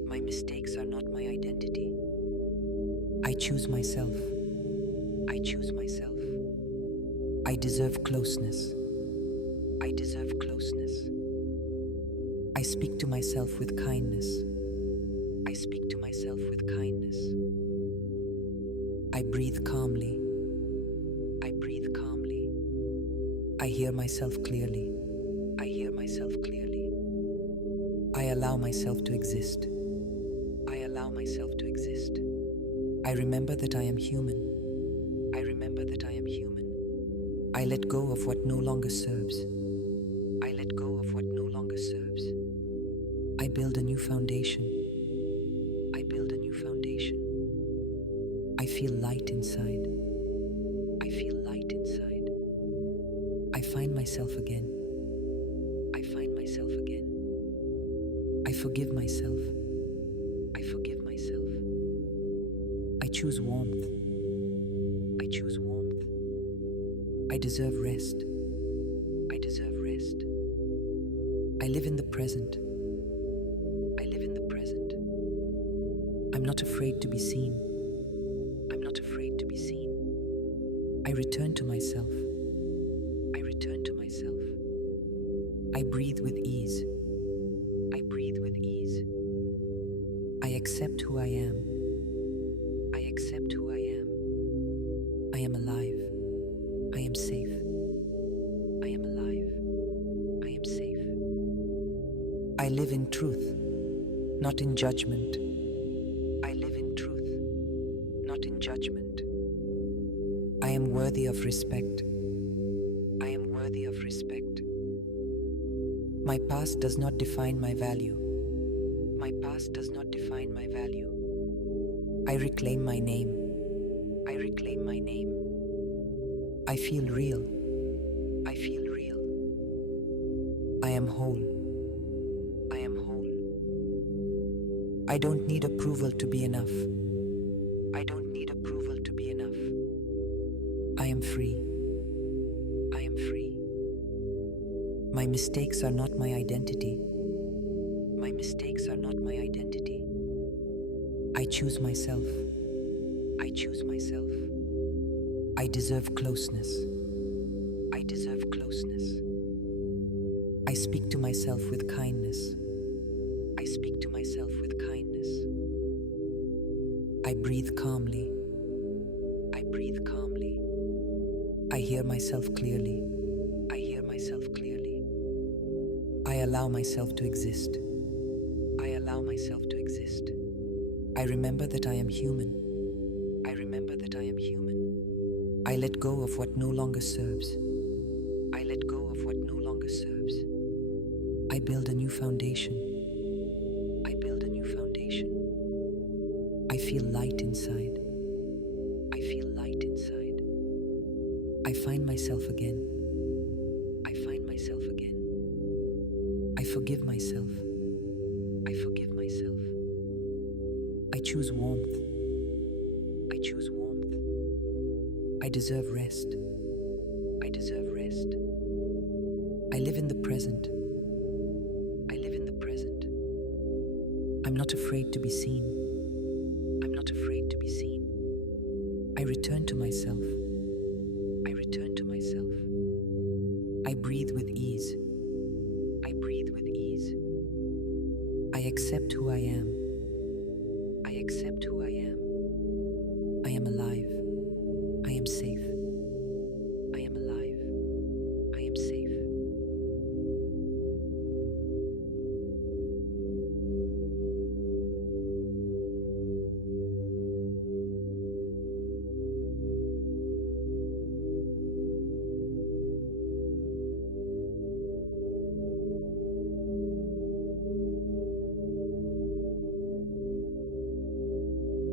My mistakes are not my identity. I choose myself. I choose myself. I deserve closeness. I deserve closeness. I speak to myself with kindness. I speak to myself with kindness. I breathe calmly. I breathe calmly. I hear myself clearly. I hear myself clearly. I allow myself to exist. I allow myself to exist. I remember that I am human. I remember that I am human. I let go of what no longer serves. I let go of what no longer serves. I build a new foundation. I build a new foundation. I feel light inside. I feel light inside. I find myself again. I find myself again. I forgive myself. I forgive myself. I choose warmth. I choose warmth. I deserve rest. I deserve rest. I live in the present. I live in the present. I'm not afraid to be seen. I'm not afraid to be seen. I return to myself. I return to myself. I breathe with ease. I breathe with ease. I accept who I am. I accept who I am. I am alive. I am safe. I am alive. I am safe. I live in truth, not in judgment. I live in truth, not in judgment. I am worthy of respect. I am worthy of respect. My past does not define my value. My past does not define my value. I reclaim my name. I reclaim my name. I feel real. I feel real. I am whole. I am whole. I don't need approval to be enough. I don't need approval to be enough. I am free. I am free. My mistakes are not my identity. My mistakes are not my identity. I choose myself. I choose myself. I deserve closeness. I deserve closeness. I speak to myself with kindness. I speak to myself with kindness. I breathe calmly. I breathe calmly. I hear myself clearly. I hear myself clearly. I allow myself to exist. I allow myself to exist. I remember that I am human. I remember that I am human. I let go of what no longer serves. I let go of what no longer serves. I build a new foundation. I build a new foundation. I feel light inside. I feel light inside. I find myself again. I find myself again. I forgive myself. I forgive myself. I choose warmth. I choose warmth. I deserve rest. I deserve rest. I live in the present. I live in the present. I'm not afraid to be seen. I'm not afraid to be seen. I return to myself. I return to myself. I breathe with ease. I breathe with ease. I accept who I am. I accept who I am. I am alive. I am safe. I am alive. I am safe.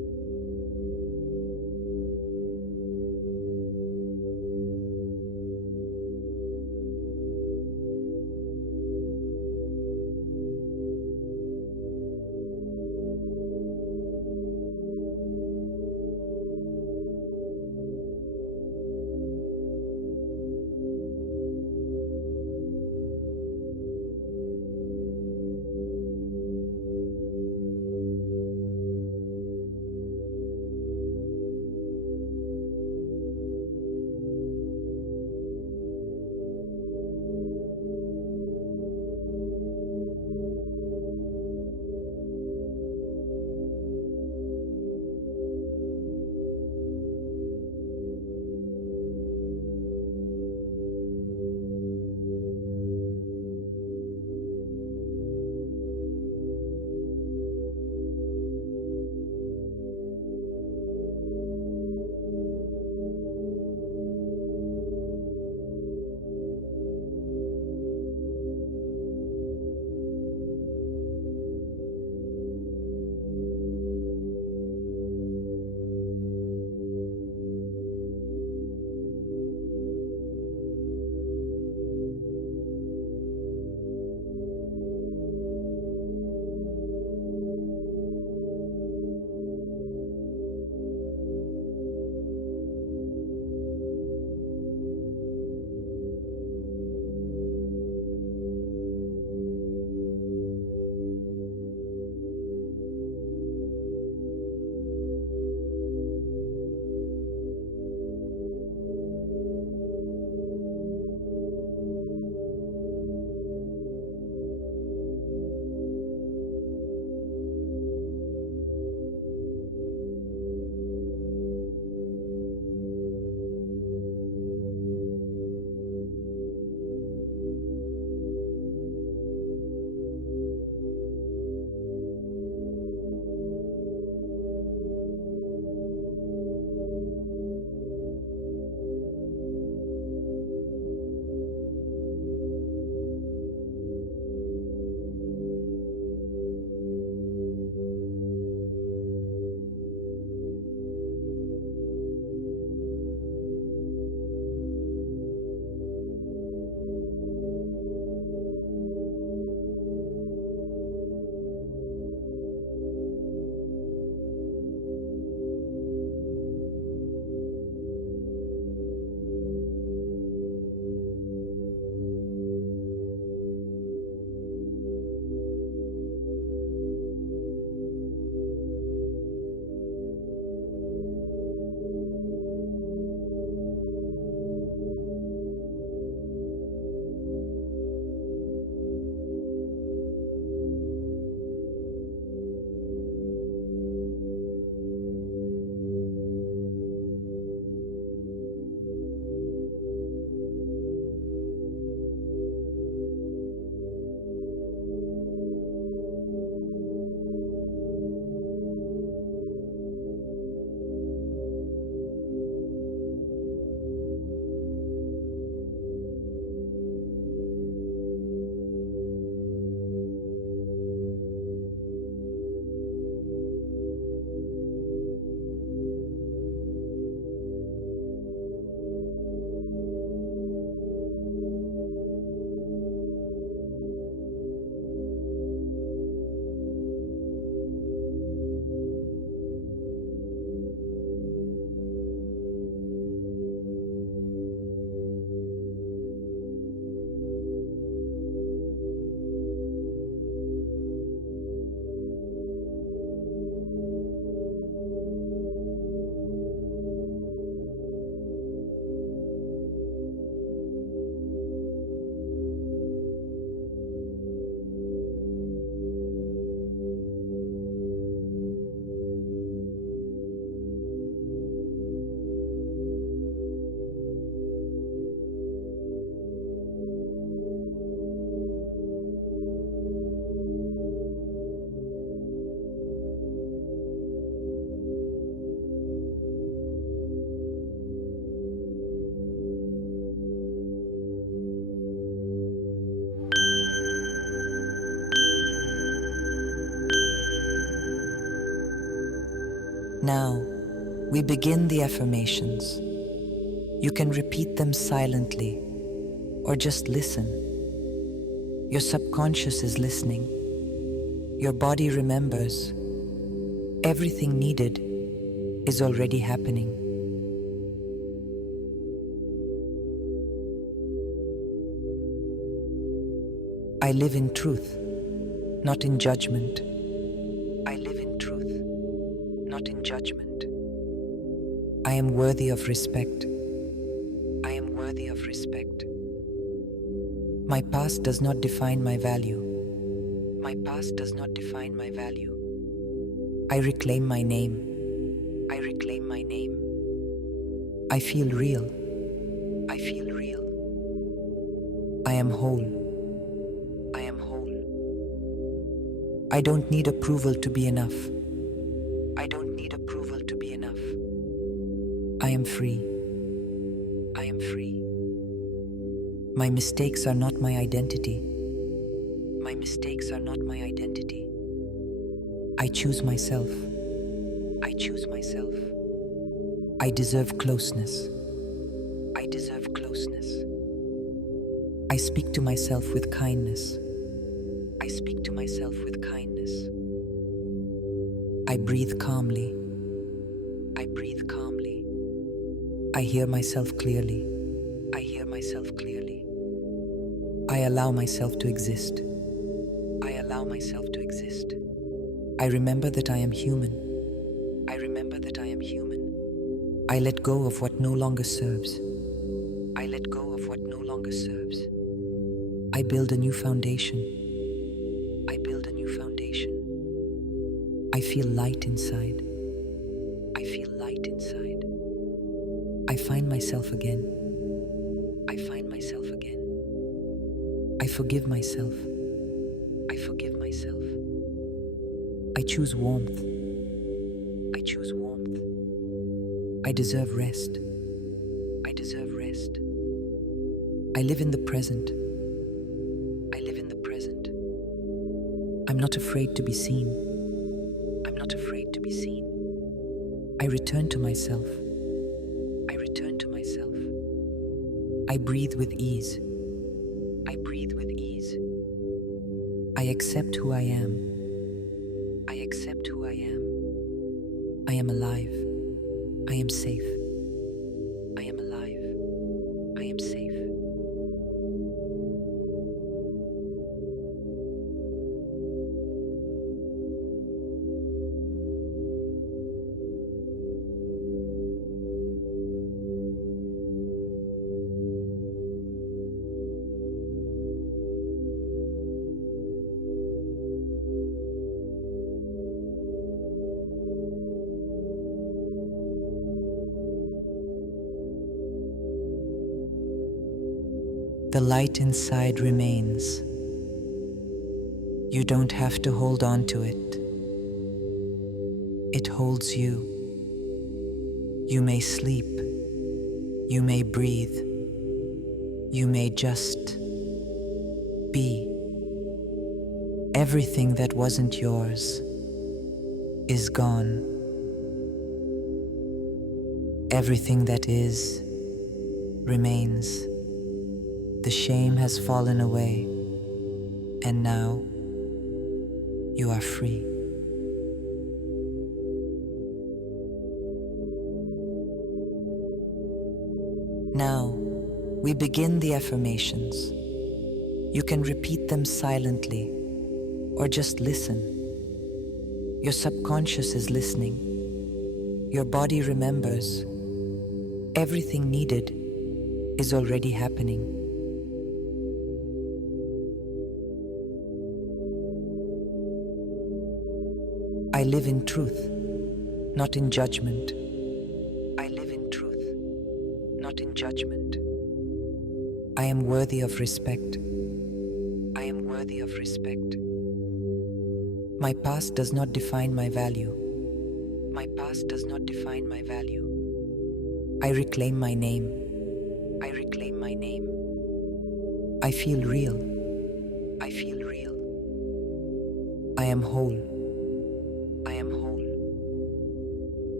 Now, we begin the affirmations. You can repeat them silently or just listen. Your subconscious is listening. Your body remembers. Everything needed is already happening. I live in truth, not in judgment. I live in truth, not in judgment. I am worthy of respect. I am worthy of respect. My past does not define my value. My past does not define my value. I reclaim my name. I reclaim my name. I feel real. I feel real. I am whole. I am whole. I don't need approval to be enough. I don't need approval to be enough. I am free. I am free. My mistakes are not my identity. My mistakes are not my identity. I choose myself. I choose myself. I deserve closeness. I deserve closeness. I speak to myself with kindness. I speak to myself with kindness. I breathe calmly. I breathe calmly. I hear myself clearly. I hear myself clearly. I allow myself to exist. I allow myself to exist. I remember that I am human. I remember that I am human. I let go of what no longer serves. I let go of what no longer serves. I build a new foundation. I build a new foundation. I feel light inside. I feel light inside. I find myself again. I find myself again. I forgive myself. I forgive myself. I choose warmth. I choose warmth. I deserve rest. I deserve rest. I live in the present. I live in the present. I'm not afraid to be seen. I'm not afraid to be seen. I return to myself. I return to myself. I breathe with ease. I breathe with ease. I accept who I am. I accept who I am. I am alive. I am safe. I am alive. I am safe. The light inside remains. You don't have to hold on to it. It holds you. You may sleep. You may breathe. You may just be. Everything that wasn't yours is gone. Everything that is remains. The shame has fallen away, and now you are free. Now, we begin the affirmations. You can repeat them silently or just listen. Your subconscious is listening. Your body remembers. Everything needed is already happening. I live in truth, not in judgment. I live in truth, not in judgment. I am worthy of respect. I am worthy of respect. My past does not define my value. My past does not define my value. I reclaim my name. I reclaim my name. I feel real. I feel real. I am whole. I am whole.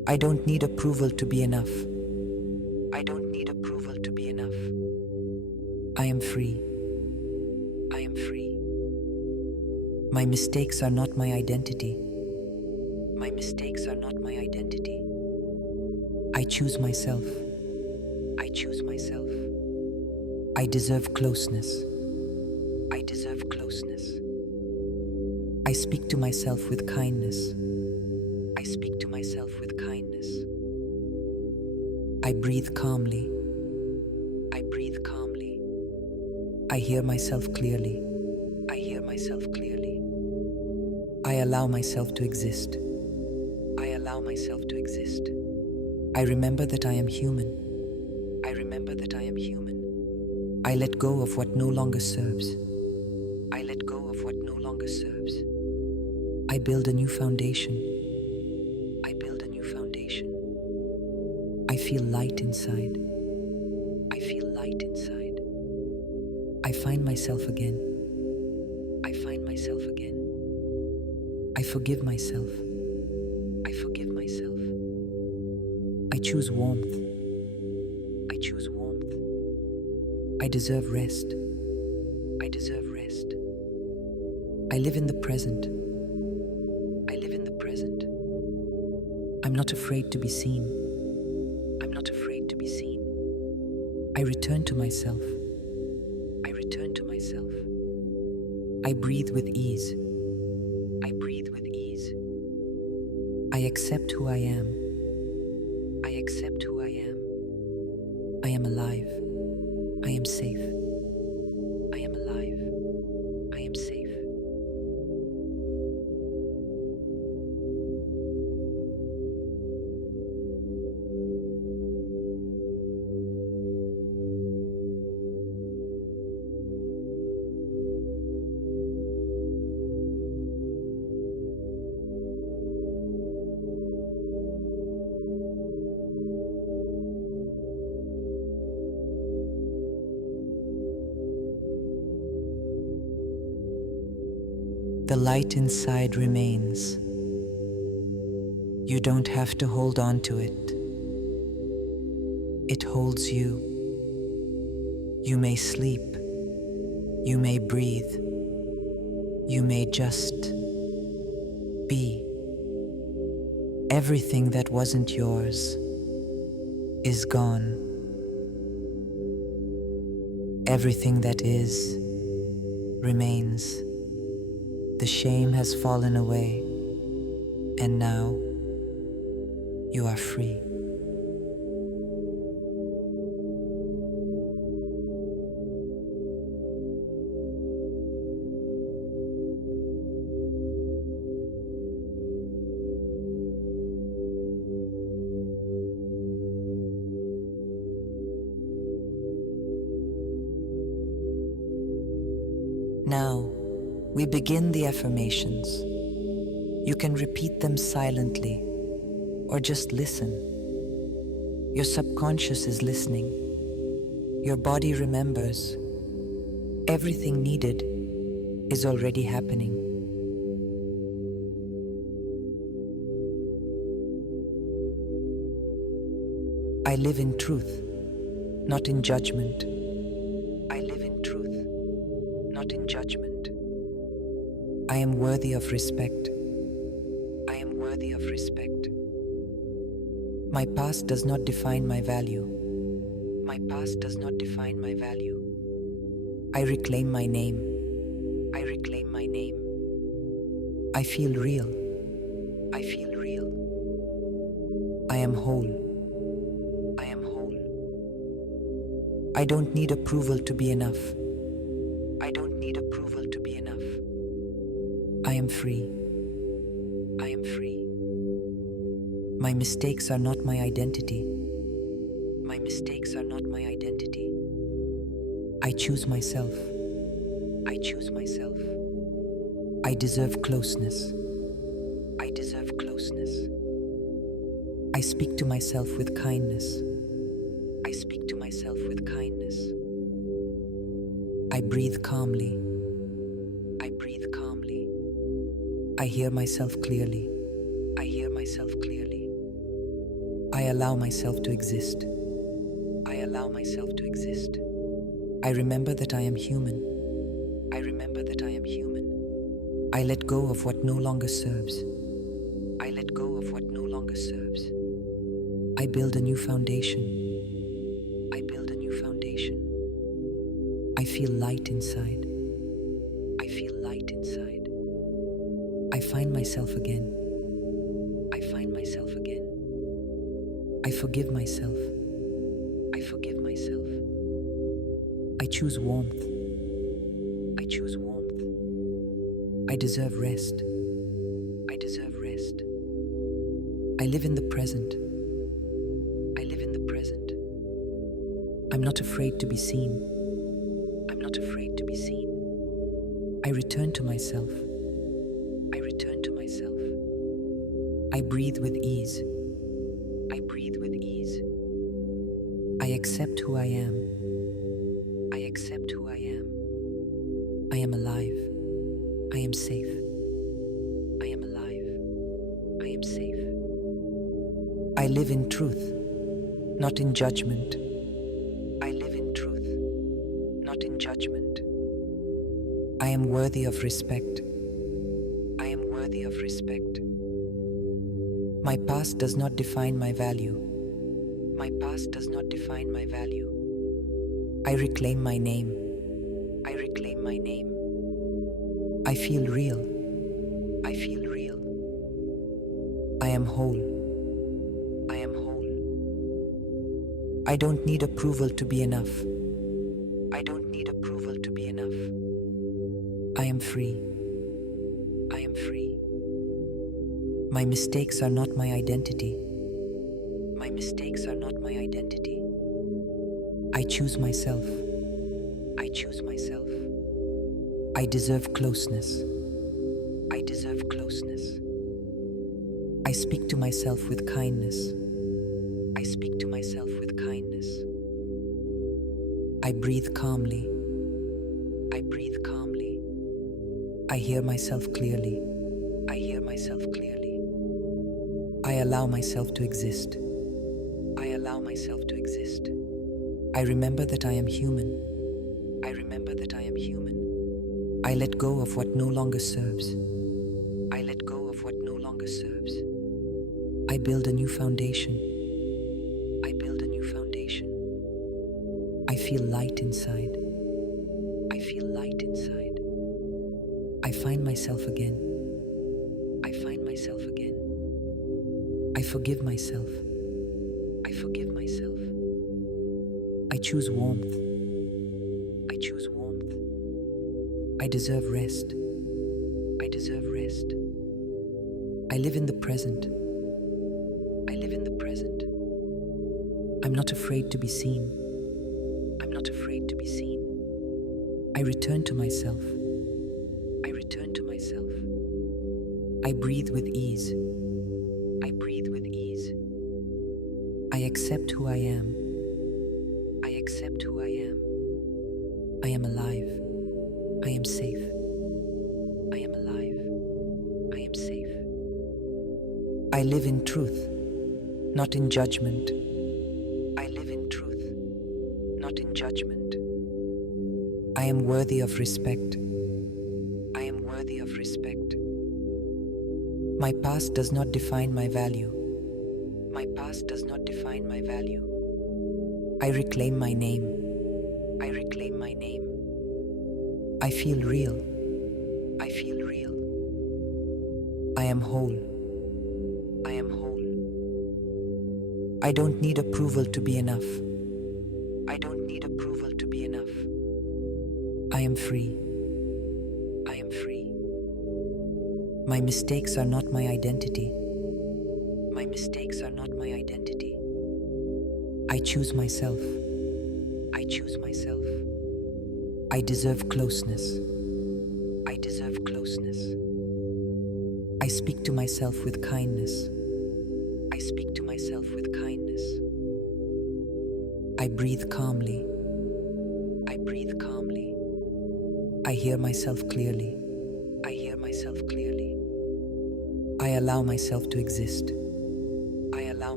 I don't need approval to be enough. I don't need approval to be enough. I am free. I am free. My mistakes are not my identity. My mistakes are not my identity. I choose myself. I choose myself. I deserve closeness. I deserve closeness. I speak to myself with kindness. I speak to myself with kindness. I breathe calmly. I breathe calmly. I hear myself clearly. I hear myself clearly. I allow myself to exist. I allow myself to exist. I remember that I am human. I remember that I am human. I let go of what no longer serves. I let go of what no longer serves. I build a new foundation. I build a new foundation. I feel light inside. I feel light inside. I find myself again. I find myself again. I forgive myself. I forgive myself. I choose warmth. I choose warmth. I deserve rest. I deserve rest. I live in the present. I live in the present. I'm not afraid to be seen. I'm not afraid to be seen. I return to myself. I return to myself. I breathe with ease. I breathe with ease. I accept who I am. I accept who I am. I am alive. I am safe. I am alive. I am safe. The light inside remains. You don't have to hold on to it. It holds you. You may sleep. You may breathe. You may just be. Everything that wasn't yours is gone. Everything that is remains. The shame has fallen away, and now you are free. Now, we begin the affirmations. You can repeat them silently or just listen. Your subconscious is listening. Your body remembers. Everything needed is already happening. I live in truth, not in judgment. I live in truth, not in judgment. I am worthy of respect. I am worthy of respect. My past does not define my value. My past does not define my value. I reclaim my name. I reclaim my name. I feel real. I feel real. I am whole. I am whole. I don't need approval to be enough. I don't need approval to be enough. I am free. I am free. My mistakes are not my identity. My mistakes are not my identity. I choose myself. I choose myself. I deserve closeness. I deserve closeness. I speak to myself with kindness. I speak to myself with kindness. I breathe calmly. I breathe calmly. I hear myself clearly. I hear myself clearly. I allow myself to exist. I allow myself to exist. I remember that I am human. I remember that I am human. I let go of what no longer serves. I let go of what no longer serves. I build a new foundation. I build a new foundation. I feel light inside. I feel light inside. I find myself again. I find myself again. I forgive myself. I forgive myself. I choose warmth. I choose warmth. I deserve rest. I deserve rest. I live in the present. I live in the present. I'm not afraid to be seen. I'm not afraid to be seen. I return to myself. I return to myself. I breathe with ease. I breathe with ease. I accept who I am. I accept who I am. I am alive. I am safe. I am alive. I am safe. I live in truth, not in judgment. I live in truth, not in judgment. I am worthy of respect. I am worthy of respect. My past does not define my value. My past does not define my value. I reclaim my name. I reclaim my name. I feel real. I feel real. I am whole. I am whole. I don't need approval to be enough. I don't need approval to be enough. I am free. I am free. My mistakes are not my identity. My mistakes are not my identity. I choose myself. I choose myself. I deserve closeness. I deserve closeness. I speak to myself with kindness. I speak to myself with kindness. I breathe calmly. I breathe calmly. I hear myself clearly. I hear myself clearly. I allow myself to exist. I allow myself to exist. I remember that I am human. I remember that I am human. I let go of what no longer serves. I let go of what no longer serves. I build a new foundation. I build a new foundation. I feel light inside. I feel light inside. I find myself again. I find myself again. I forgive myself. I forgive myself. I choose warmth. I choose warmth. I deserve rest. I deserve rest. I live in the present. I live in the present. I'm not afraid to be seen. I'm not afraid to be seen. I return to myself. I return to myself. I breathe with ease. I breathe with ease. I accept who I am. I accept who I am. I am alive. I am safe. I am alive. I am safe. I live in truth, not in judgment. I live in truth, not in judgment. I am worthy of respect. I am worthy of respect. My past does not define my value. My past does not define my value. I reclaim my name. I reclaim my name. I feel real. I feel real. I am whole. I am whole. I don't need approval to be enough. I don't need approval to be enough. I am free. I am free. My mistakes are not my identity. My mistakes are not my identity. I choose myself. I choose myself. I deserve closeness. I deserve closeness. I speak to myself with kindness. I speak to myself with kindness. I breathe calmly. I breathe calmly. I hear myself clearly. I hear myself clearly. I allow myself to exist. I allow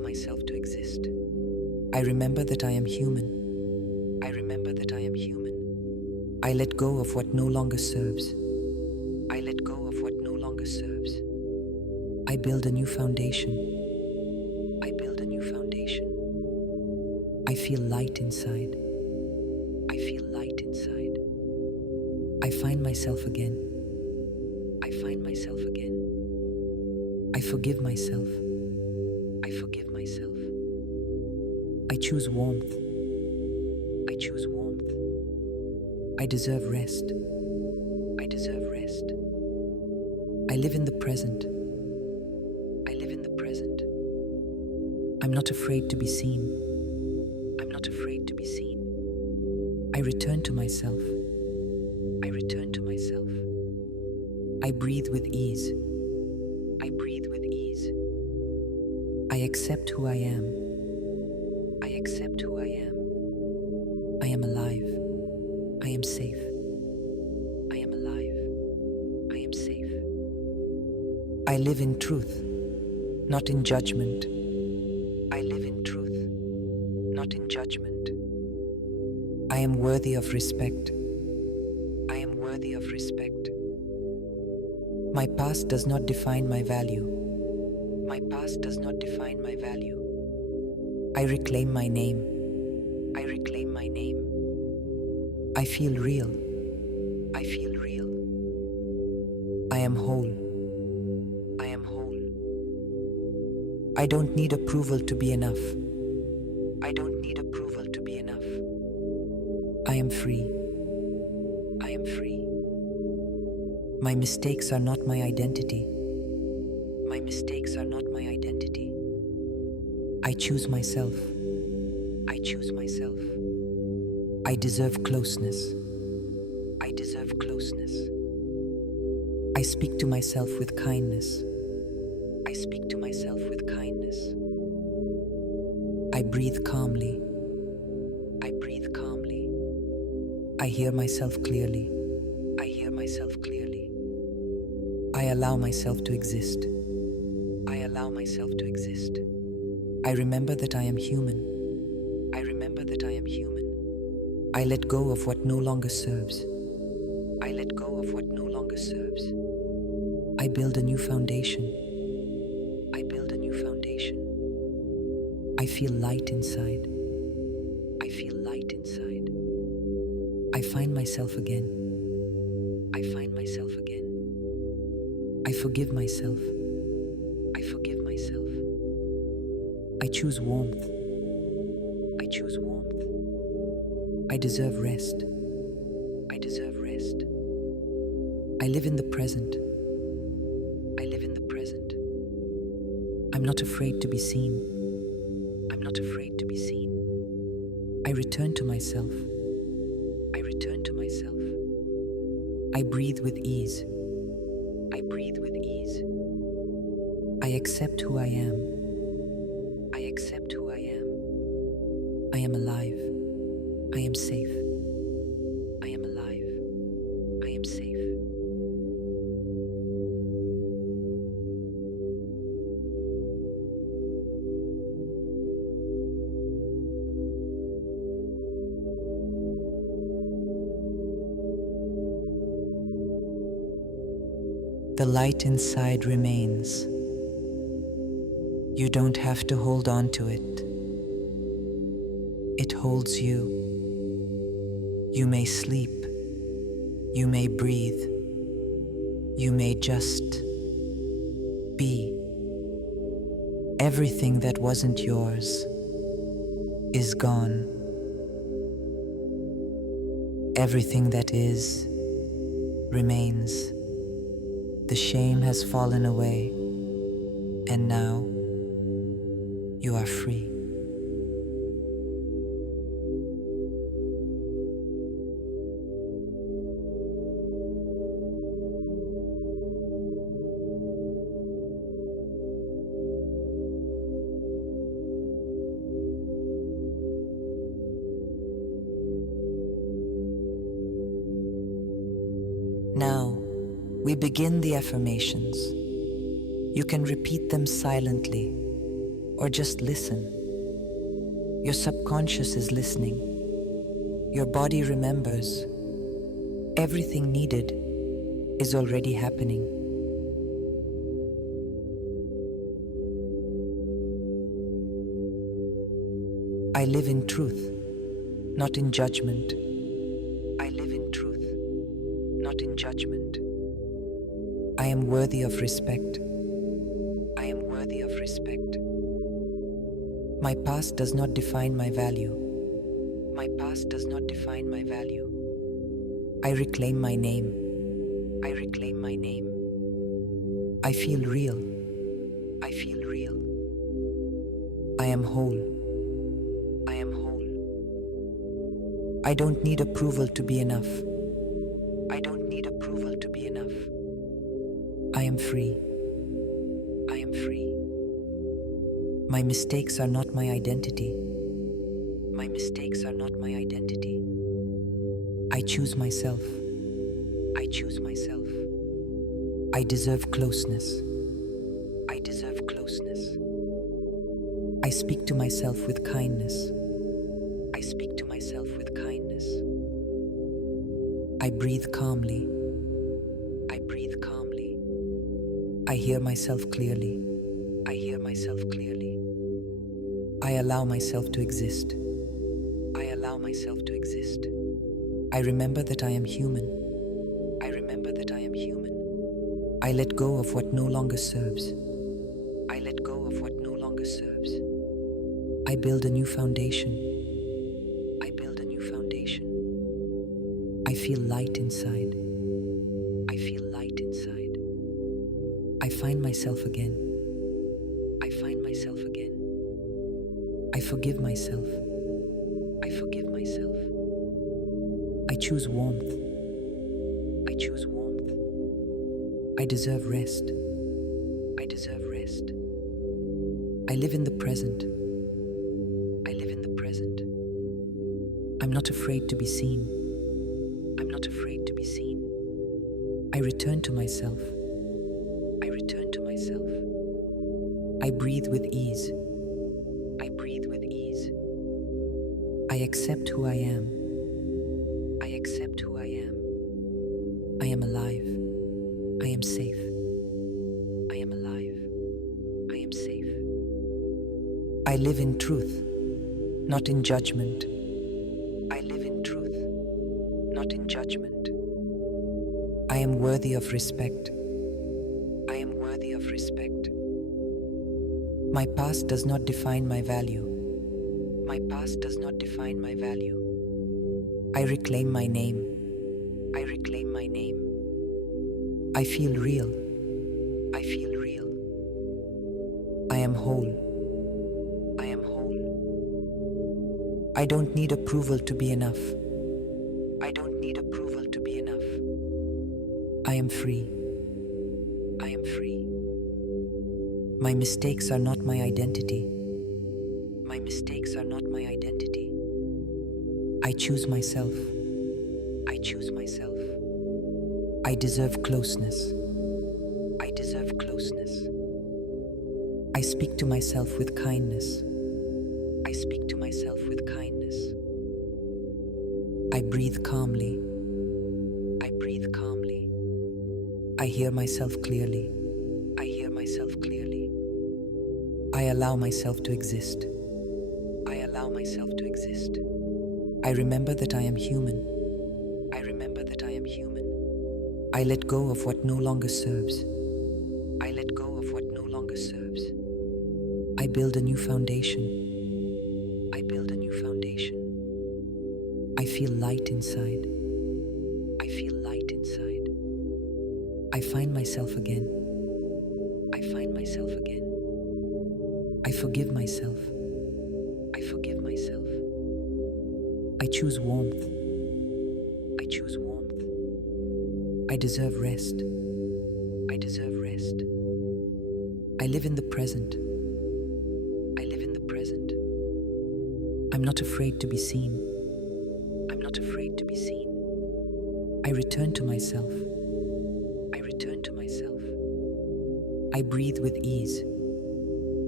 myself to exist. I remember that I am human. I remember that I am human. I let go of what no longer serves. I let go of what no longer serves. I build a new foundation. I build a new foundation. I feel light inside. I feel light inside. I find myself again. I find myself again. I forgive myself. I forgive myself. I choose warmth. I choose warmth. I deserve rest. I deserve rest. I live in the present. I live in the present. I'm not afraid to be seen. I'm not afraid to be seen. I return to myself. I return to myself. I breathe with ease. I breathe with ease. I accept who I am. I accept who I am. I am alive. I am safe. I am alive. I am safe. I live in truth, not in judgment. I live in truth, not in judgment. I am worthy of respect. I am worthy of respect. My past does not define my value. My past does not define my value. I reclaim my name. I reclaim my name. I feel real. I feel real. I am whole. I am whole. I don't need approval to be enough. I don't need approval to be enough. I am free. I am free. My mistakes are not my identity. My mistakes are not my identity. I choose myself. I choose myself. I deserve closeness. I deserve closeness. I speak to myself with kindness. I speak to myself with kindness. I breathe calmly. I breathe calmly. I hear myself clearly. I hear myself clearly. I allow myself to exist. I allow myself to exist. I remember that I am human. I remember that I am human. I let go of what no longer serves. I let go of what no longer serves. I build a new foundation. I build a new foundation. I feel light inside. I feel light inside. I find myself again. I find myself again. I forgive myself. I forgive myself. I choose warmth. I choose warmth. I deserve rest. I deserve rest. I live in the present. I live in the present. I'm not afraid to be seen. I'm not afraid to be seen. I return to myself. I return to myself. I breathe with ease. I breathe with ease. I accept who I am. I accept who I am. I am alive. I am safe. I am alive. I am safe. The light inside remains. You don't have to hold on to it. It holds you. You may sleep. You may breathe. You may just be. Everything that wasn't yours is gone. Everything that is remains. The shame has fallen away, and now you are free. Now, we begin the affirmations. You can repeat them silently or just listen. Your subconscious is listening. Your body remembers. Everything needed is already happening. I live in truth, not in judgment. I live in truth, not in judgment. I am worthy of respect. I am worthy of respect. My past does not define my value. My past does not define my value. I reclaim my name. I reclaim my name. I feel real. I feel real. I am whole. I am whole. I don't need approval to be enough. I don't need approval to be enough. I am free. I am free. My mistakes are not my identity. My mistakes are not my identity. I choose myself. I choose myself. I deserve closeness. I deserve closeness. I speak to myself with kindness. I speak to myself with kindness. I breathe calmly. I breathe calmly. I hear myself clearly. I hear myself clearly. I allow myself to exist. I allow myself to exist. I remember that I am human. I remember that I am human. I let go of what no longer serves. I let go of what no longer serves. I build a new foundation. I build a new foundation. I feel light inside. I feel light inside. I find myself again. I find myself again. I forgive myself. I forgive myself. I choose warmth. I choose warmth. I deserve rest. I deserve rest. I live in the present. I live in the present. I'm not afraid to be seen. I'm not afraid to be seen. I return to myself. I return to myself. I breathe with ease. I breathe with ease. I accept who I am. I accept who I am. I am alive. I am safe. I am alive. I am safe. I live in truth, not in judgment. I live in truth, not in judgment. I am worthy of respect. I am worthy of respect. My past does not define my value. My past does not define my value. I reclaim my name. I reclaim my name. I feel real. I feel real. I am whole. I am whole. I don't need approval to be enough. I don't need approval to be enough. I am free. I am free. My mistakes are not my identity. My mistakes are not my identity. I choose myself. I choose myself. I deserve closeness. I deserve closeness. I speak to myself with kindness. I speak to myself with kindness. I breathe calmly. I breathe calmly. I hear myself clearly. I hear myself clearly. I allow myself to exist. I allow myself to exist. I remember that I am human. I remember that I am human. I let go of what no longer serves. I let go of what no longer serves. I build a new foundation. I build a new foundation. I feel light inside. I feel light inside. I find myself again. I find myself again. I forgive myself. I forgive myself. I choose warmth. I choose warmth. I deserve rest. I deserve rest. I live in the present. I live in the present. I'm not afraid to be seen. I'm not afraid to be seen. I return to myself. I return to myself. I breathe with ease.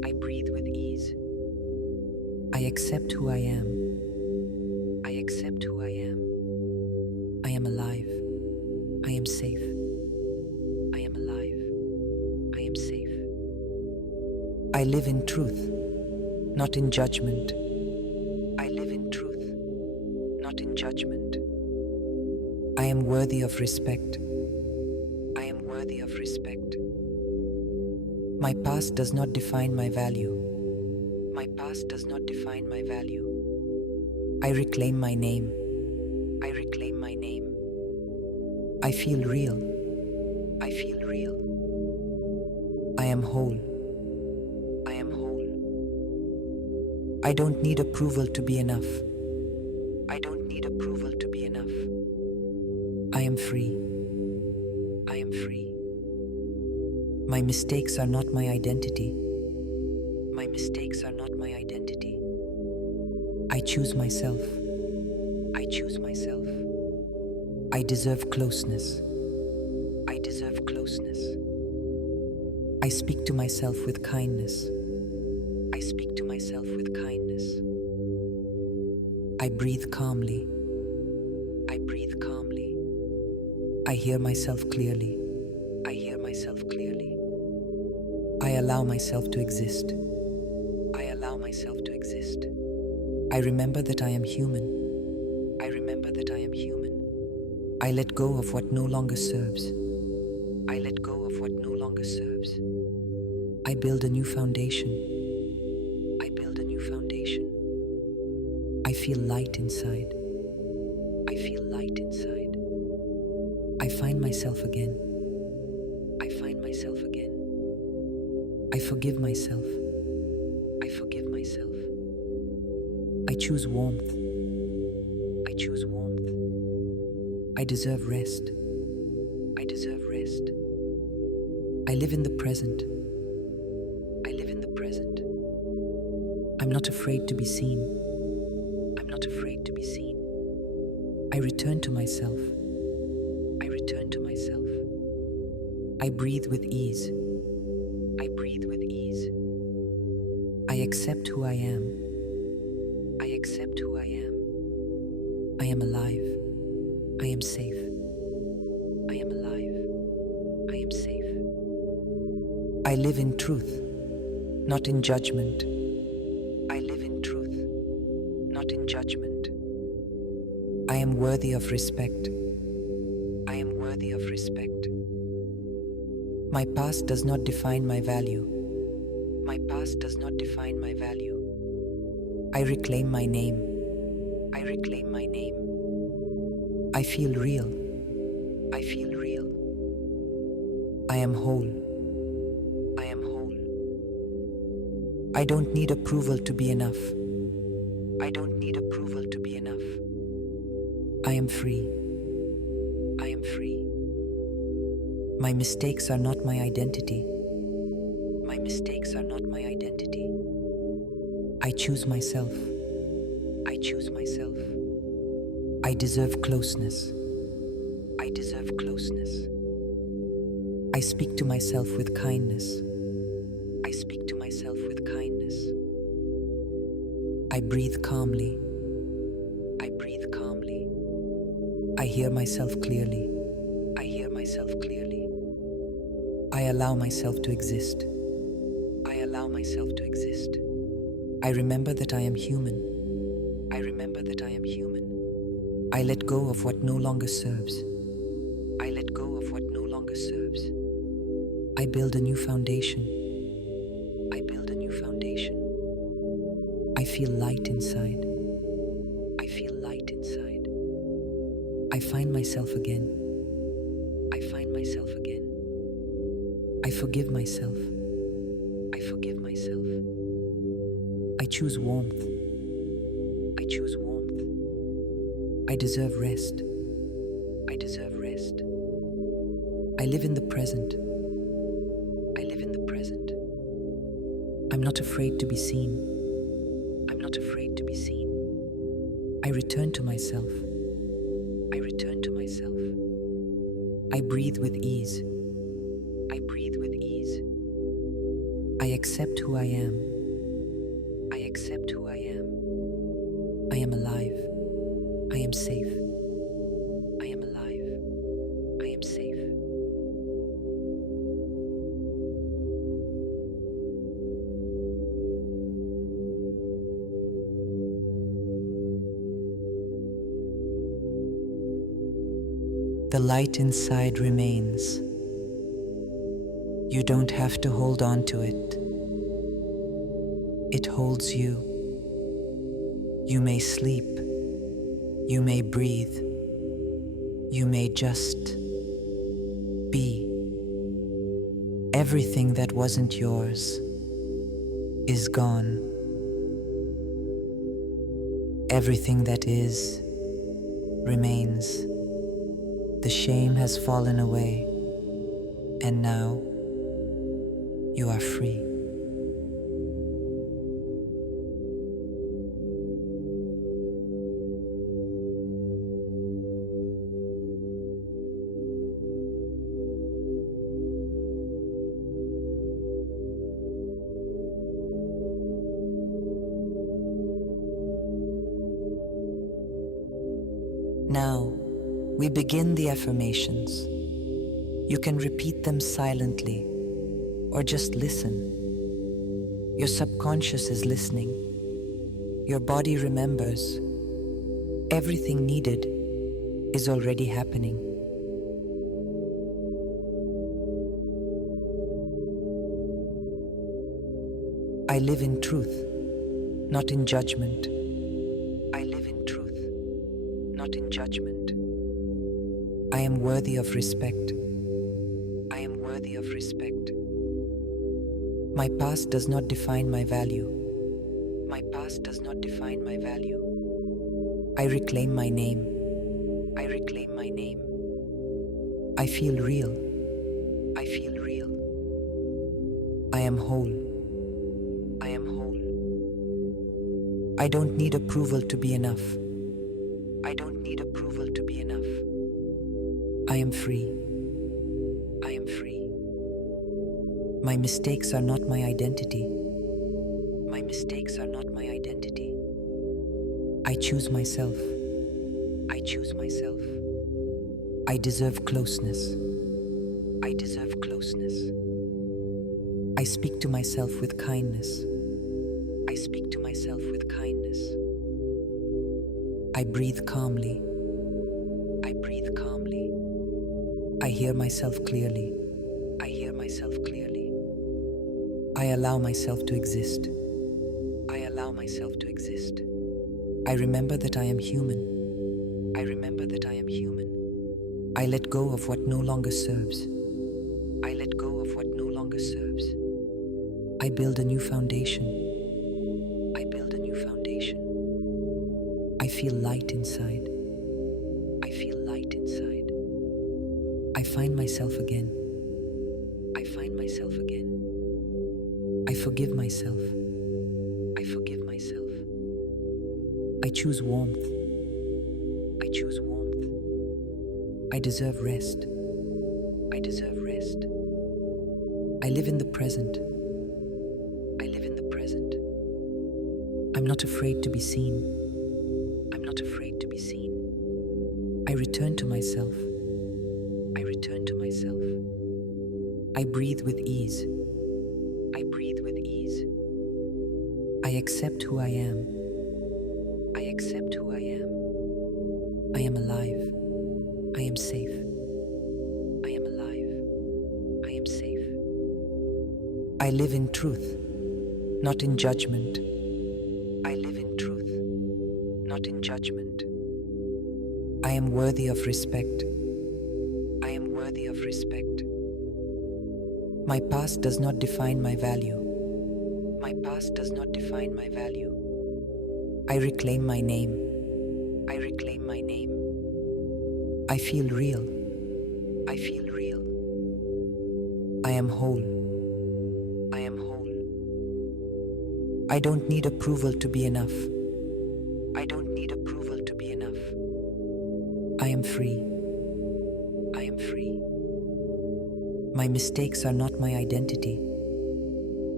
I breathe with ease. I accept who I am. I accept who I am. I am alive. I am safe. I am alive. I am safe. I live in truth, not in judgment. I live in truth, not in judgment. I am worthy of respect. I am worthy of respect. My past does not define my value. My past does not define my value. I reclaim my name. I reclaim my name. I feel real. I feel real. I am whole. I am whole. I don't need approval to be enough. I don't need approval to be enough. I am free. I am free. My mistakes are not my identity. My mistakes are not my identity. I choose myself. I choose myself. I deserve closeness. I deserve closeness. I speak to myself with kindness. I speak to myself with kindness. I breathe calmly. I breathe calmly. I hear myself clearly. I hear myself clearly. I allow myself to exist. I allow myself to exist. I remember that I am human. I remember that I am human. I let go of what no longer serves. I let go of what no longer serves. I build a new foundation. I build a new foundation. I feel light inside. I feel light inside. I find myself again. I find myself again. I forgive myself. I forgive myself. I choose warmth. I choose warmth. I deserve rest. I deserve rest. I live in the present. I live in the present. I'm not afraid to be seen. I'm not afraid to be seen. I return to myself. I return to myself. I breathe with ease. I breathe with ease. I accept who I am. I accept who I am. I am alive. I am safe. I am alive. I am safe. I live in truth, not in judgment. I live in truth, not in judgment. I am worthy of respect. I am worthy of respect. My past does not define my value. My past does not define my value. I reclaim my name. I reclaim my name. I feel real. I feel real. I am whole. I am whole. I don't need approval to be enough. I don't need approval to be enough. I am free. I am free. My mistakes are not my identity. My mistakes are not my identity. I choose myself. I choose myself. I deserve closeness. I deserve closeness. I speak to myself with kindness. I speak to myself with kindness. I breathe calmly. I breathe calmly. I hear myself clearly. I hear myself clearly. I allow myself to exist. I allow myself to exist. I remember that I am human. I remember that I am human. I let go of what no longer serves. I let go of what no longer serves. I build a new foundation. I build a new foundation. I feel light inside. I feel light inside. I find myself again. I find myself again. I forgive myself. I forgive myself. I choose warmth. I choose warmth. I deserve rest. I deserve rest. I live in the present. I live in the present. I'm not afraid to be seen. I'm not afraid to be seen. I return to myself. I return to myself. I breathe with ease. I breathe with ease. I accept who I am. I accept who I am. I am alive. I am safe. I am alive. I am safe. The light inside remains. You don't have to hold on to it. It holds you. You may sleep. You may breathe. You may just be. Everything that wasn't yours is gone. Everything that is remains. The shame has fallen away, and now you are free. Now, we begin the affirmations. You can repeat them silently or just listen. Your subconscious is listening. Your body remembers. Everything needed is already happening. I live in truth, not in judgment. I live in truth, not in judgment. I am worthy of respect. I am worthy of respect. My past does not define my value. My past does not define my value. I reclaim my name. I reclaim my name. I feel real. I feel real. I am whole. I am whole. I don't need approval to be enough. I don't need approval to be enough. I am free. I am free. My mistakes are not my identity. My mistakes are not my identity. I choose myself. I choose myself. I deserve closeness. I deserve closeness. I speak to myself with kindness. I speak to myself with kindness. I breathe calmly. I breathe calmly. I hear myself clearly. I hear myself clearly. I allow myself to exist. I allow myself to exist. I remember that I am human. I remember that I am human. I let go of what no longer serves. I let go of what no longer serves. I build a new foundation. I build a new foundation. I feel light inside. I feel light inside. I find myself again. I find myself again. I forgive myself. I forgive myself. I choose warmth. I choose warmth. I deserve rest. I deserve rest. I live in the present. I live in the present. I'm not afraid to be seen. I'm not afraid to be seen. I return to myself. I return to myself. I breathe with ease. I breathe with ease. I accept who I am. I accept who I am. I am alive. I am safe. I am alive. I am safe. I live in truth, not in judgment. I live in truth, not in judgment. I am worthy of respect. I am worthy of respect. My past does not define my value. My past does not define my value. I reclaim my name. I reclaim my name. I feel real. I feel real. I am whole. I am whole. I don't need approval to be enough. I don't need approval to be enough. I am free. I am free. My mistakes are not my identity.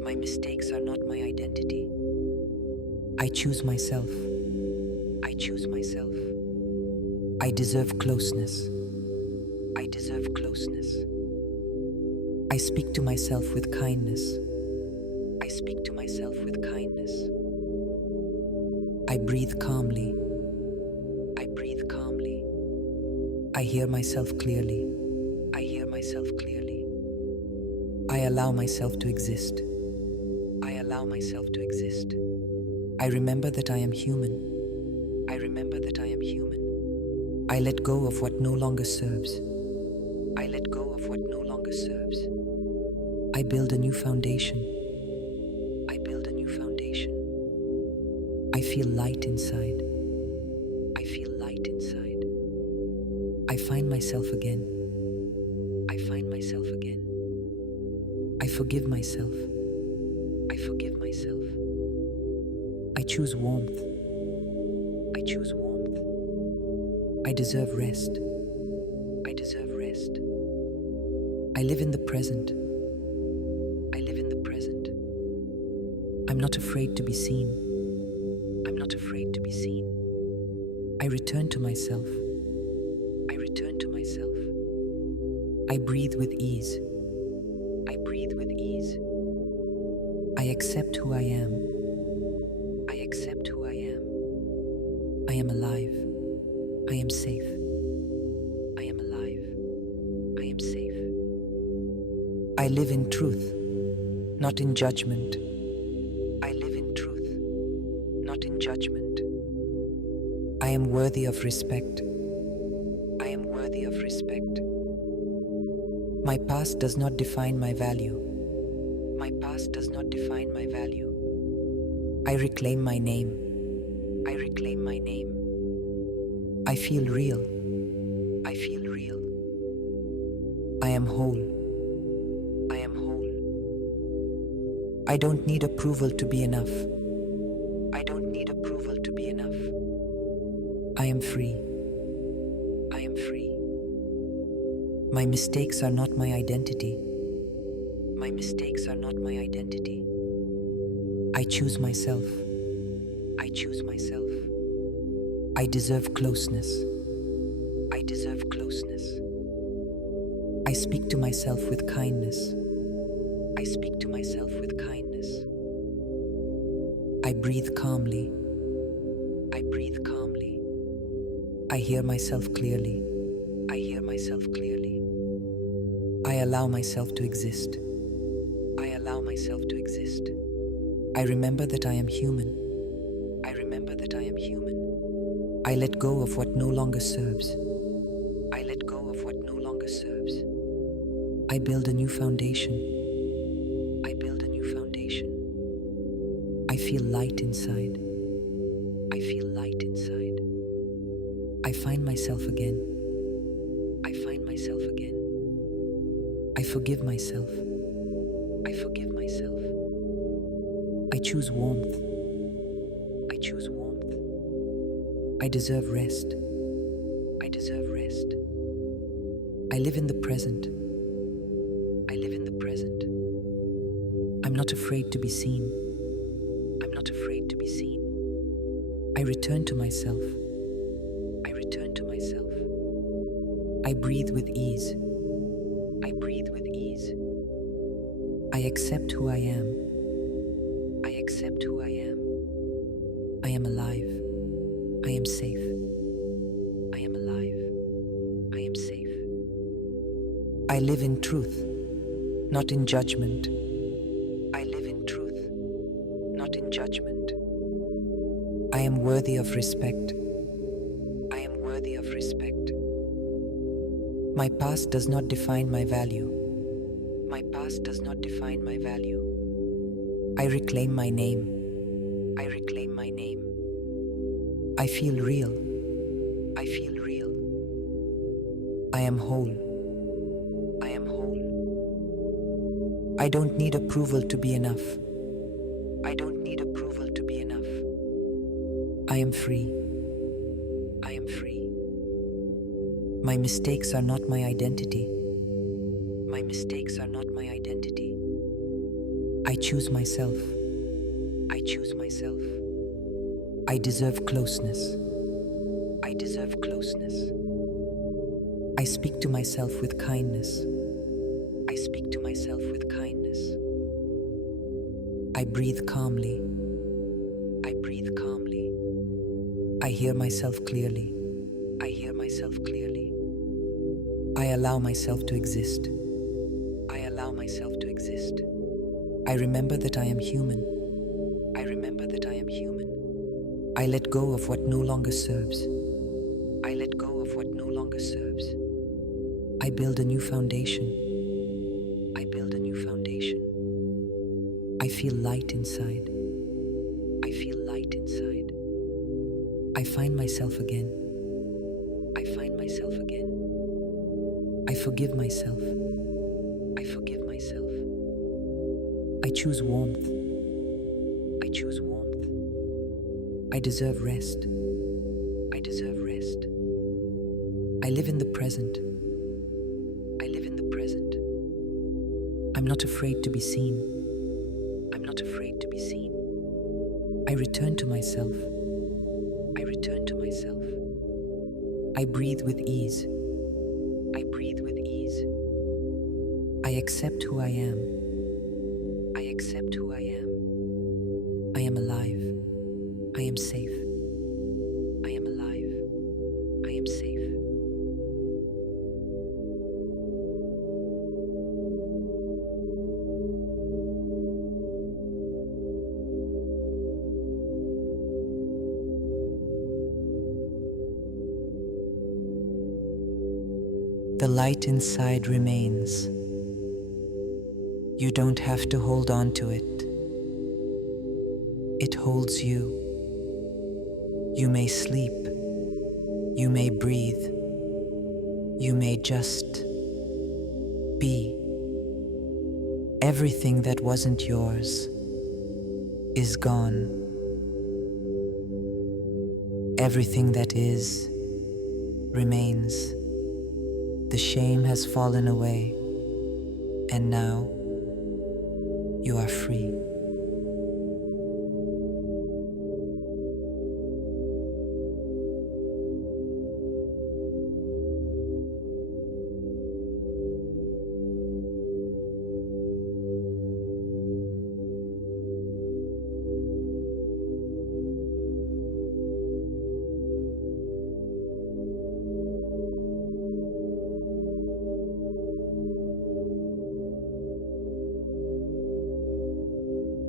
My mistakes are not my identity. I choose myself. I choose myself. I deserve closeness. I deserve closeness. I speak to myself with kindness. I speak to myself with kindness. I breathe calmly. I breathe calmly. I hear myself clearly. I hear myself clearly. I allow myself to exist. I allow myself to exist. I remember that I am human. I remember that I am human. I let go of what no longer serves. I let go of what no longer serves. I build a new foundation. I build a new foundation. I feel light inside. I feel light inside. I find myself again. I find myself again. I forgive myself. I forgive myself. I choose warmth. I choose warmth. I deserve rest. I deserve rest. I live in the present. I live in the present. I'm not afraid to be seen. I'm not afraid to be seen. I return to myself. I return to myself. I breathe with ease. I breathe with ease. I accept who I am. I accept who I am. I am alive. I am safe. I am alive. I am safe. I live in truth, not in judgment. I live in truth, not in judgment. I am worthy of respect. I am worthy of respect. My past does not define my value. My past does not define my value. I reclaim my name. I reclaim my name. I feel real. I feel real. I am whole. I am whole. I don't need approval to be enough. I don't need approval to be enough. I am free. I am free. My mistakes are not my identity. My mistakes are not my identity. I choose myself. I choose myself. I deserve closeness. I deserve closeness. I speak to myself with kindness. I speak to myself with kindness. I breathe calmly. I breathe calmly. I hear myself clearly. I hear myself clearly. I allow myself to exist. I allow myself to exist. I remember that I am human. I remember that I am human. I let go of what no longer serves. I let go of what no longer serves. I build a new foundation. I build a new foundation. I feel light inside. I feel light inside. I find myself again. I find myself again. I forgive myself. I forgive myself. I choose warmth. I choose warmth. I deserve rest. I deserve rest. I live in the present. I live in the present. I'm not afraid to be seen. I'm not afraid to be seen. I return to myself. I return to myself. I breathe with ease. I breathe with ease. I accept who I am. I accept who I am. I am alive. I am safe. I am alive. I am safe. I live in truth, not in judgment. I live in truth, not in judgment. I am worthy of respect. I am worthy of respect. My past does not define my value. My past does not define my value. I reclaim my name. I reclaim my name. I feel real. I feel real. I am whole. I am whole. I don't need approval to be enough. I don't need approval to be enough. I am free. I am free. My mistakes are not my identity. My mistakes are not my identity. I choose myself. I choose myself. I deserve closeness. I deserve closeness. I speak to myself with kindness. I speak to myself with kindness. I breathe calmly. I breathe calmly. I hear myself clearly. I hear myself clearly. I allow myself to exist. I allow myself to exist. I remember that I am human. I remember that I am human. I let go of what no longer serves. I let go of what no longer serves. I build a new foundation. I build a new foundation. I feel light inside. I feel light inside. I find myself again. I find myself again. I forgive myself. I forgive myself. I choose warmth. I choose warmth. I deserve rest. I deserve rest. I live in the present. I live in the present. I'm not afraid to be seen. I'm not afraid to be seen. I return to myself. I return to myself. I breathe with ease. I breathe with ease. I accept who I am. I accept who I am. I am alive. I am safe. I am alive. I am safe. The light inside remains. You don't have to hold on to it. It holds you. You may sleep. You may breathe. You may just be. Everything that wasn't yours is gone. Everything that is remains. The shame has fallen away, and now you are free.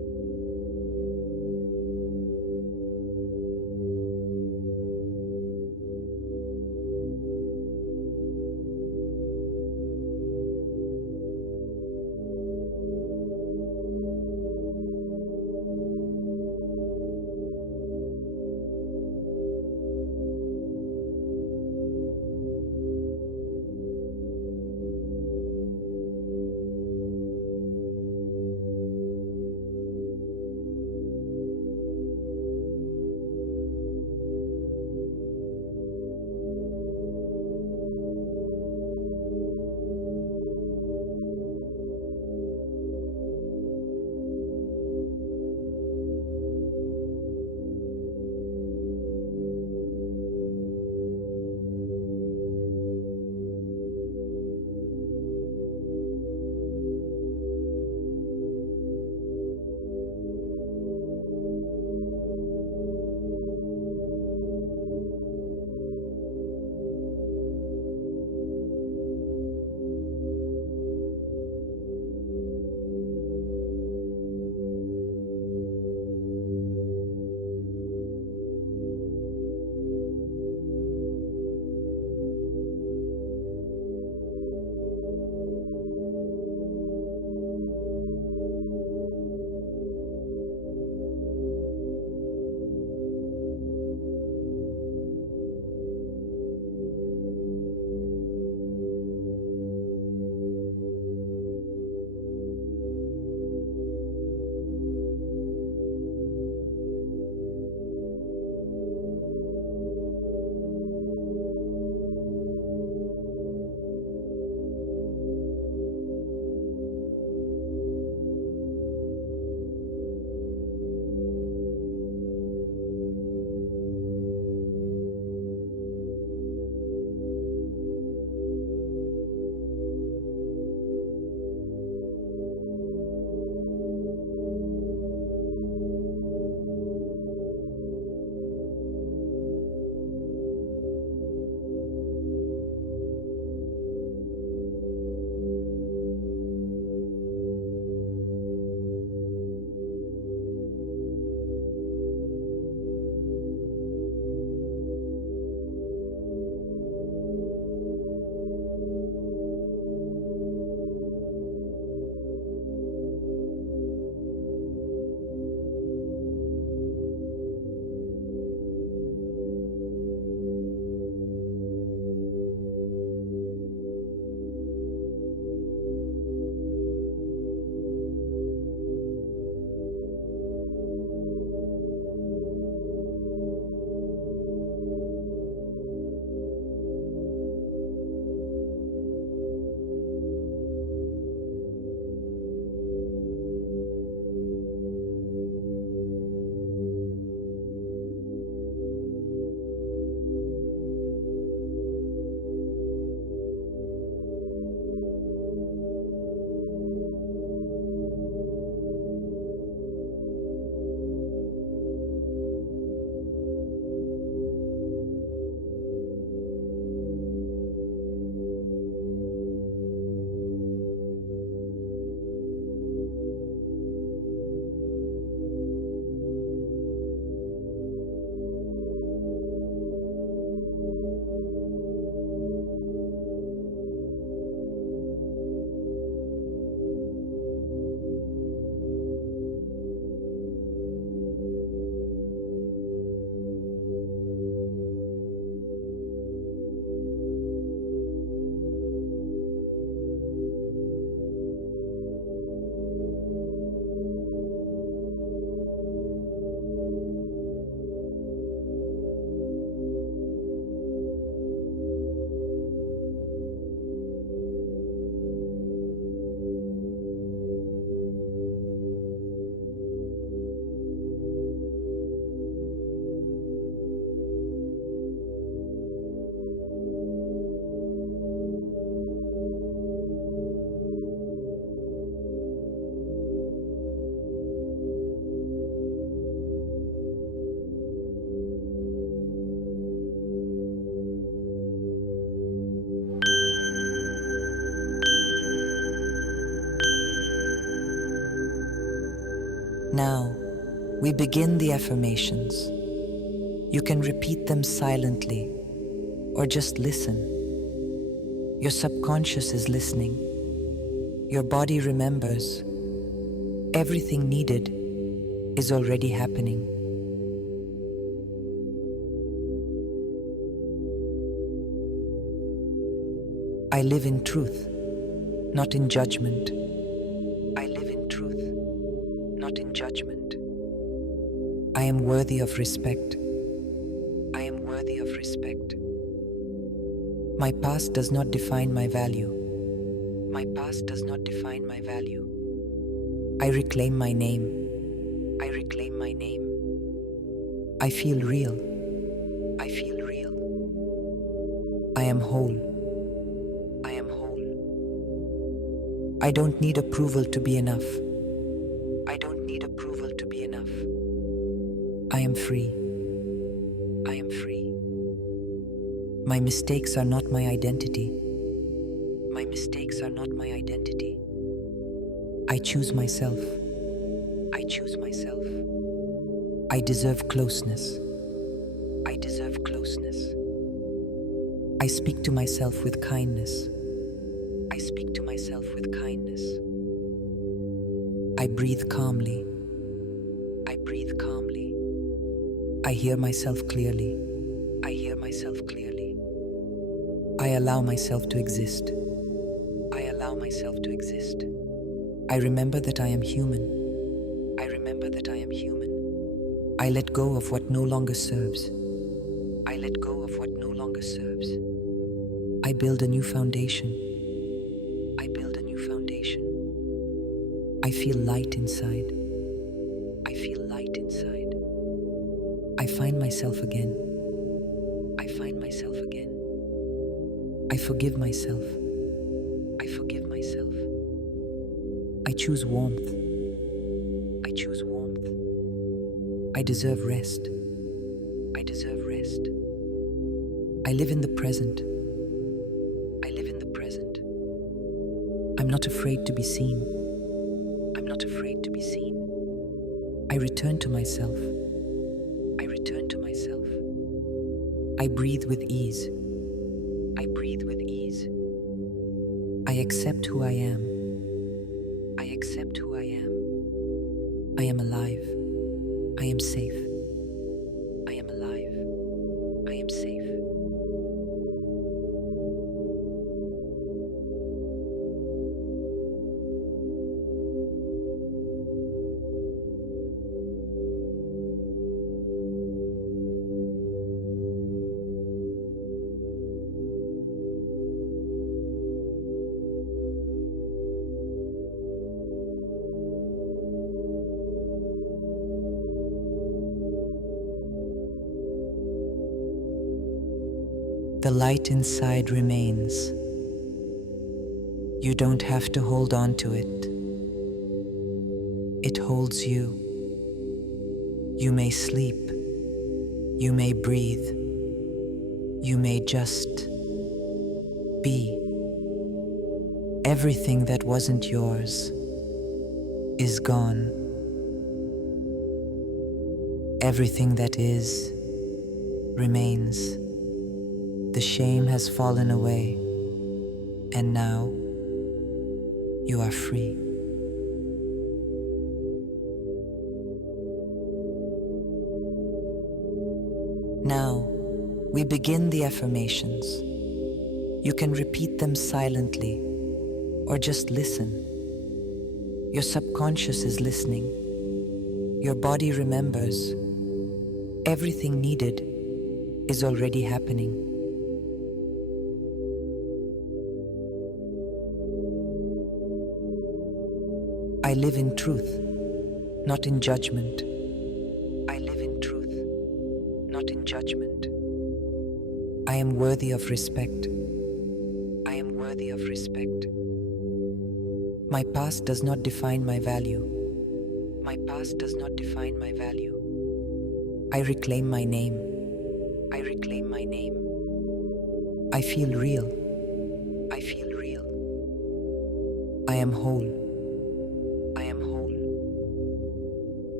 Now, we begin the affirmations. You can repeat them silently or just listen. Your subconscious is listening. Your body remembers. Everything needed is already happening. I live in truth, not in judgment. I live in truth, not in judgment. I am worthy of respect. I am worthy of respect. My past does not define my value. My past does not define my value. I reclaim my name. I reclaim my name. I feel real. I feel real. I am whole. I am whole. I don't need approval to be enough. I don't need approval to be enough. I am free. I am free. My mistakes are not my identity. My mistakes are not my identity. I choose myself. I choose myself. I deserve closeness. I deserve closeness. I speak to myself with kindness. I speak to myself with kindness. I breathe calmly. I breathe calmly. I hear myself clearly. I hear myself clearly. I allow myself to exist. I allow myself to exist. I remember that I am human. I remember that I am human. I let go of what no longer serves. I let go of what no longer serves. I build a new foundation. I build a new foundation. I feel light inside. I feel light inside. I find myself again. I find myself again. I forgive myself. I forgive myself. I choose warmth. I choose warmth. I deserve rest. I deserve rest. I live in the present. I live in the present. I'm not afraid to be seen. I'm not afraid to be seen. I return to myself. I return to myself. I breathe with ease. I breathe with ease. I accept who I am. I accept who I am. I am alive. I am safe. I am alive. I am safe. The light inside remains. You don't have to hold on to it. It holds you. You may sleep. You may breathe. You may just be. Everything that wasn't yours is gone. Everything that is remains. The shame has fallen away, and now you are free. Now, we begin the affirmations. You can repeat them silently or just listen. Your subconscious is listening. Your body remembers. Everything needed is already happening. I live in truth, not in judgment. I live in truth, not in judgment. I am worthy of respect. I am worthy of respect. My past does not define my value. My past does not define my value. I reclaim my name. I reclaim my name. I feel real. I feel real. I am whole. I am whole.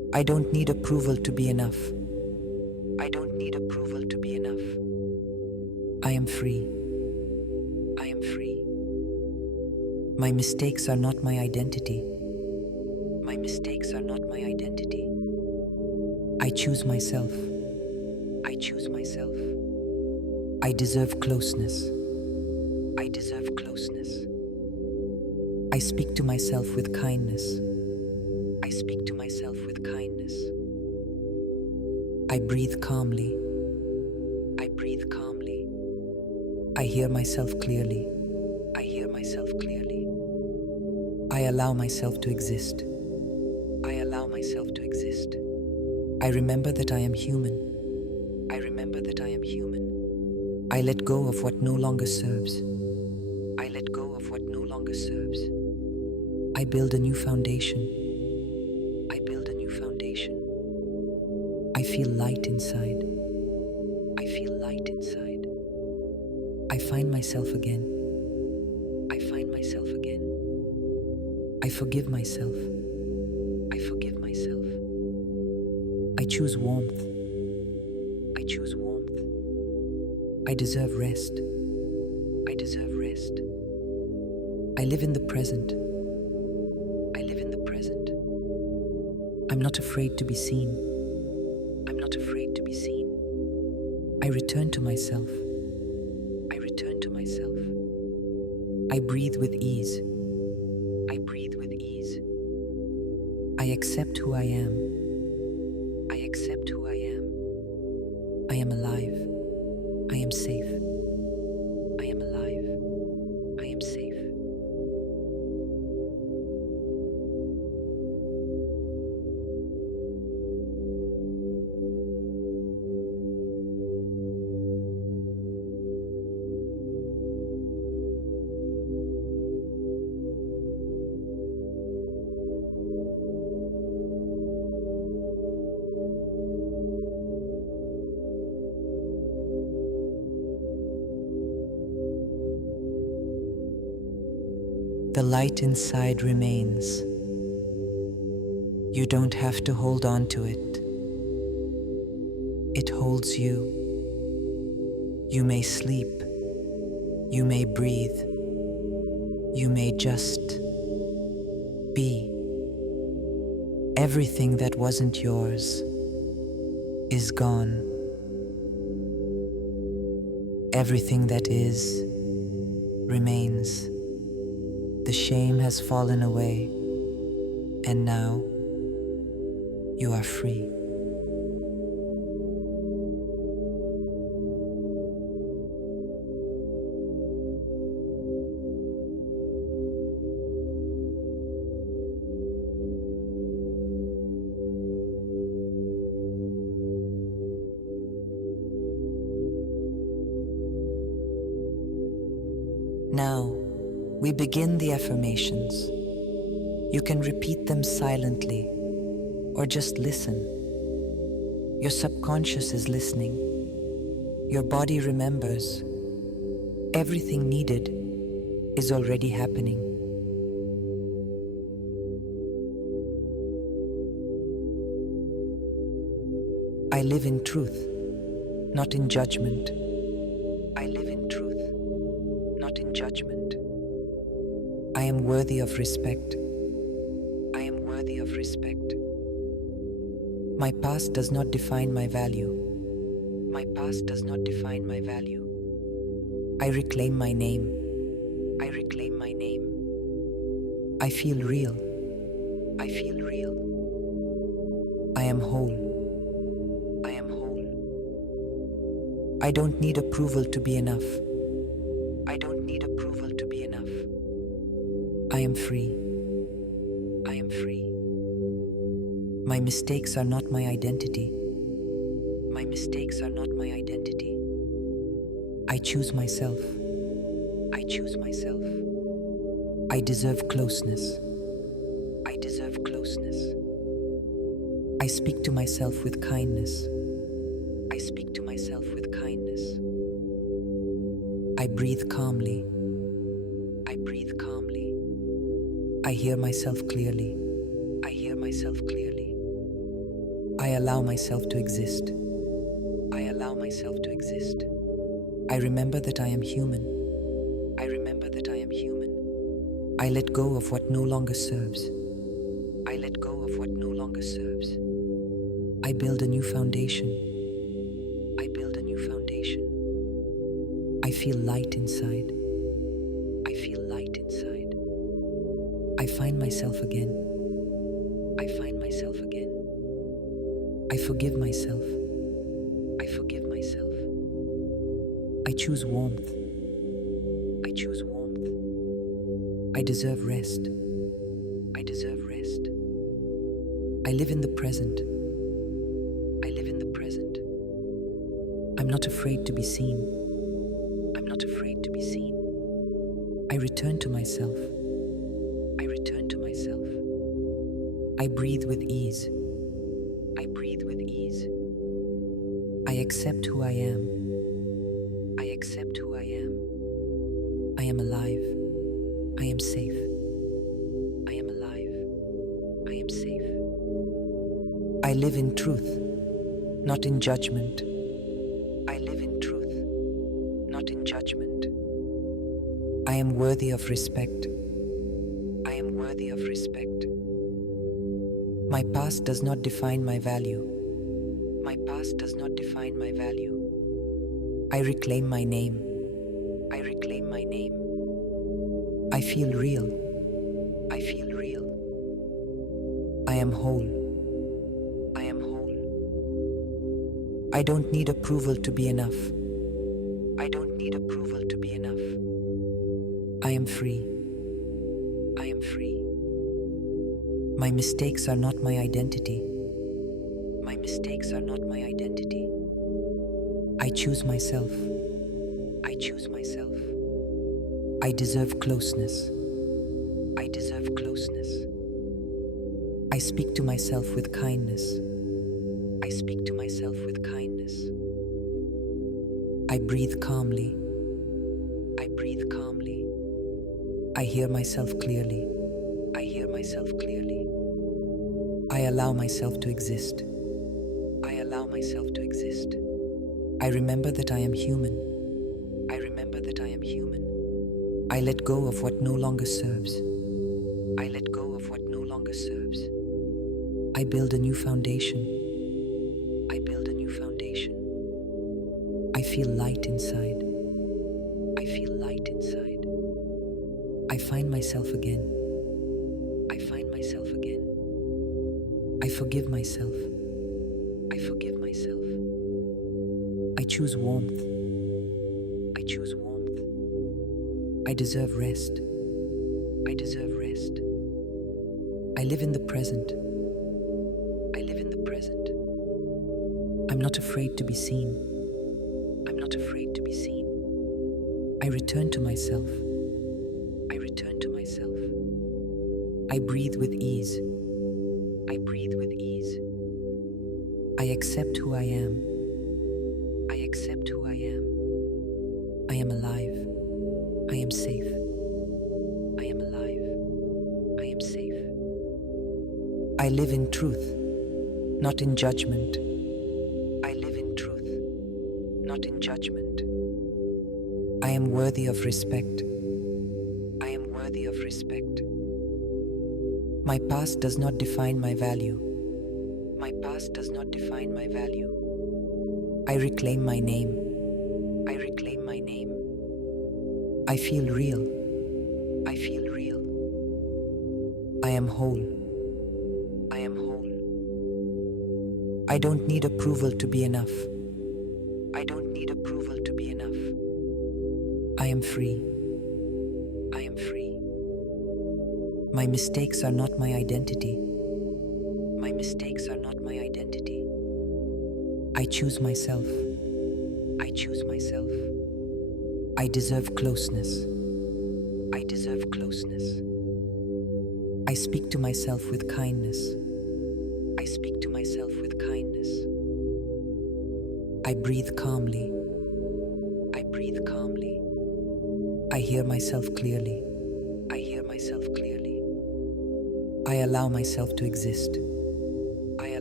I don't need approval to be enough. I don't need approval to be enough. I am free. I am free. My mistakes are not my identity. My mistakes are not my identity. I choose myself. I choose myself. I deserve closeness. I deserve closeness. I speak to myself with kindness. I speak to myself with kindness. I breathe calmly. I breathe calmly. I hear myself clearly. I hear myself clearly. I allow myself to exist. I allow myself to exist. I remember that I am human. I remember that I am human. I let go of what no longer serves. I let go of what no longer serves. I build a new foundation. I build a new foundation. I feel light inside. I feel light inside. I find myself again. I find myself again. I forgive myself. I forgive myself. I choose warmth. I choose warmth. I deserve rest. I deserve rest. I live in the present. I live in the present. I'm not afraid to be seen. I'm not afraid to be seen. I return to myself. I return to myself. I breathe with ease. I breathe with ease. I accept who I am. I accept who I am. I am alive. I am safe. I am alive. I am safe. The light inside remains. You don't have to hold on to it. It holds you. You may sleep. You may breathe. You may just be. Everything that wasn't yours is gone. Everything that is remains. The shame has fallen away, and now you are free. Now, we begin the affirmations. You can repeat them silently or just listen. Your subconscious is listening. Your body remembers. Everything needed is already happening. I live in truth, not in judgment. I live in truth, not in judgment. I am worthy of respect. I am worthy of respect. My past does not define my value. My past does not define my value. I reclaim my name. I reclaim my name. I feel real. I feel real. I am whole. I am whole. I don't need approval to be enough. I don't need approval to be enough. I am free. I am free. My mistakes are not my identity. My mistakes are not my identity. I choose myself. I choose myself. I deserve closeness. I deserve closeness. I speak to myself with kindness. I speak to myself with kindness. I breathe calmly. I breathe calmly. I hear myself clearly. I hear myself clearly. I allow myself to exist. I allow myself to exist. I remember that I am human. I remember that I am human. I let go of what no longer serves. I let go of what no longer serves. I build a new foundation. I build a new foundation. I feel light inside. I feel light inside. I find myself again. I find myself again. I forgive myself. I forgive myself. I choose warmth. I choose warmth. I deserve rest. I deserve rest. I live in the present. I live in the present. I'm not afraid to be seen. I'm not afraid to be seen. I return to myself. I return to myself. I breathe with ease. I breathe with ease. I accept who I am. I accept who I am. I am alive. I am safe. I am alive. I am safe. I live in truth, not in judgment. I live in truth, not in judgment. I am worthy of respect. I am worthy of respect. My past does not define my value. My past does not define my value. I reclaim my name. I reclaim my name. I feel real. I feel real. I am whole. I am whole. I don't need approval to be enough. I don't need approval to be enough. I am free. I am free. My mistakes are not my identity. My mistakes are not my identity. I choose myself. I choose myself. I deserve closeness. I deserve closeness. I speak to myself with kindness. I speak to myself with kindness. I breathe calmly. I breathe calmly. I hear myself clearly. I hear myself clearly. I allow myself to exist. I allow myself to exist. I remember that I am human. I remember that I am human. I let go of what no longer serves. I let go of what no longer serves. I build a new foundation. I build a new foundation. I feel light inside. I feel light inside. I find myself again. I find myself again. I forgive myself. I forgive myself. I choose warmth. I choose warmth. I deserve rest. I deserve rest. I live in the present. I live in the present. I'm not afraid to be seen. I'm not afraid to be seen. I return to myself. I return to myself. I breathe with ease. I breathe with ease. I accept who I am. I accept who I am. I am alive. I am safe. I am alive. I am safe. I live in truth, not in judgment. I live in truth, not in judgment. I am worthy of respect. I am worthy of respect. My past does not define my value. My past does not define my value. I reclaim my name. I reclaim my name. I feel real. I feel real. I am whole. I am whole. I don't need approval to be enough. I don't need approval to be enough. I am free. I am free. My mistakes are not my identity. My mistakes are not my identity. I choose myself. I choose myself. I deserve closeness. I deserve closeness. I speak to myself with kindness. I speak to myself with kindness. I breathe calmly. I breathe calmly. I hear myself clearly. I hear myself clearly. I allow myself to exist. I allow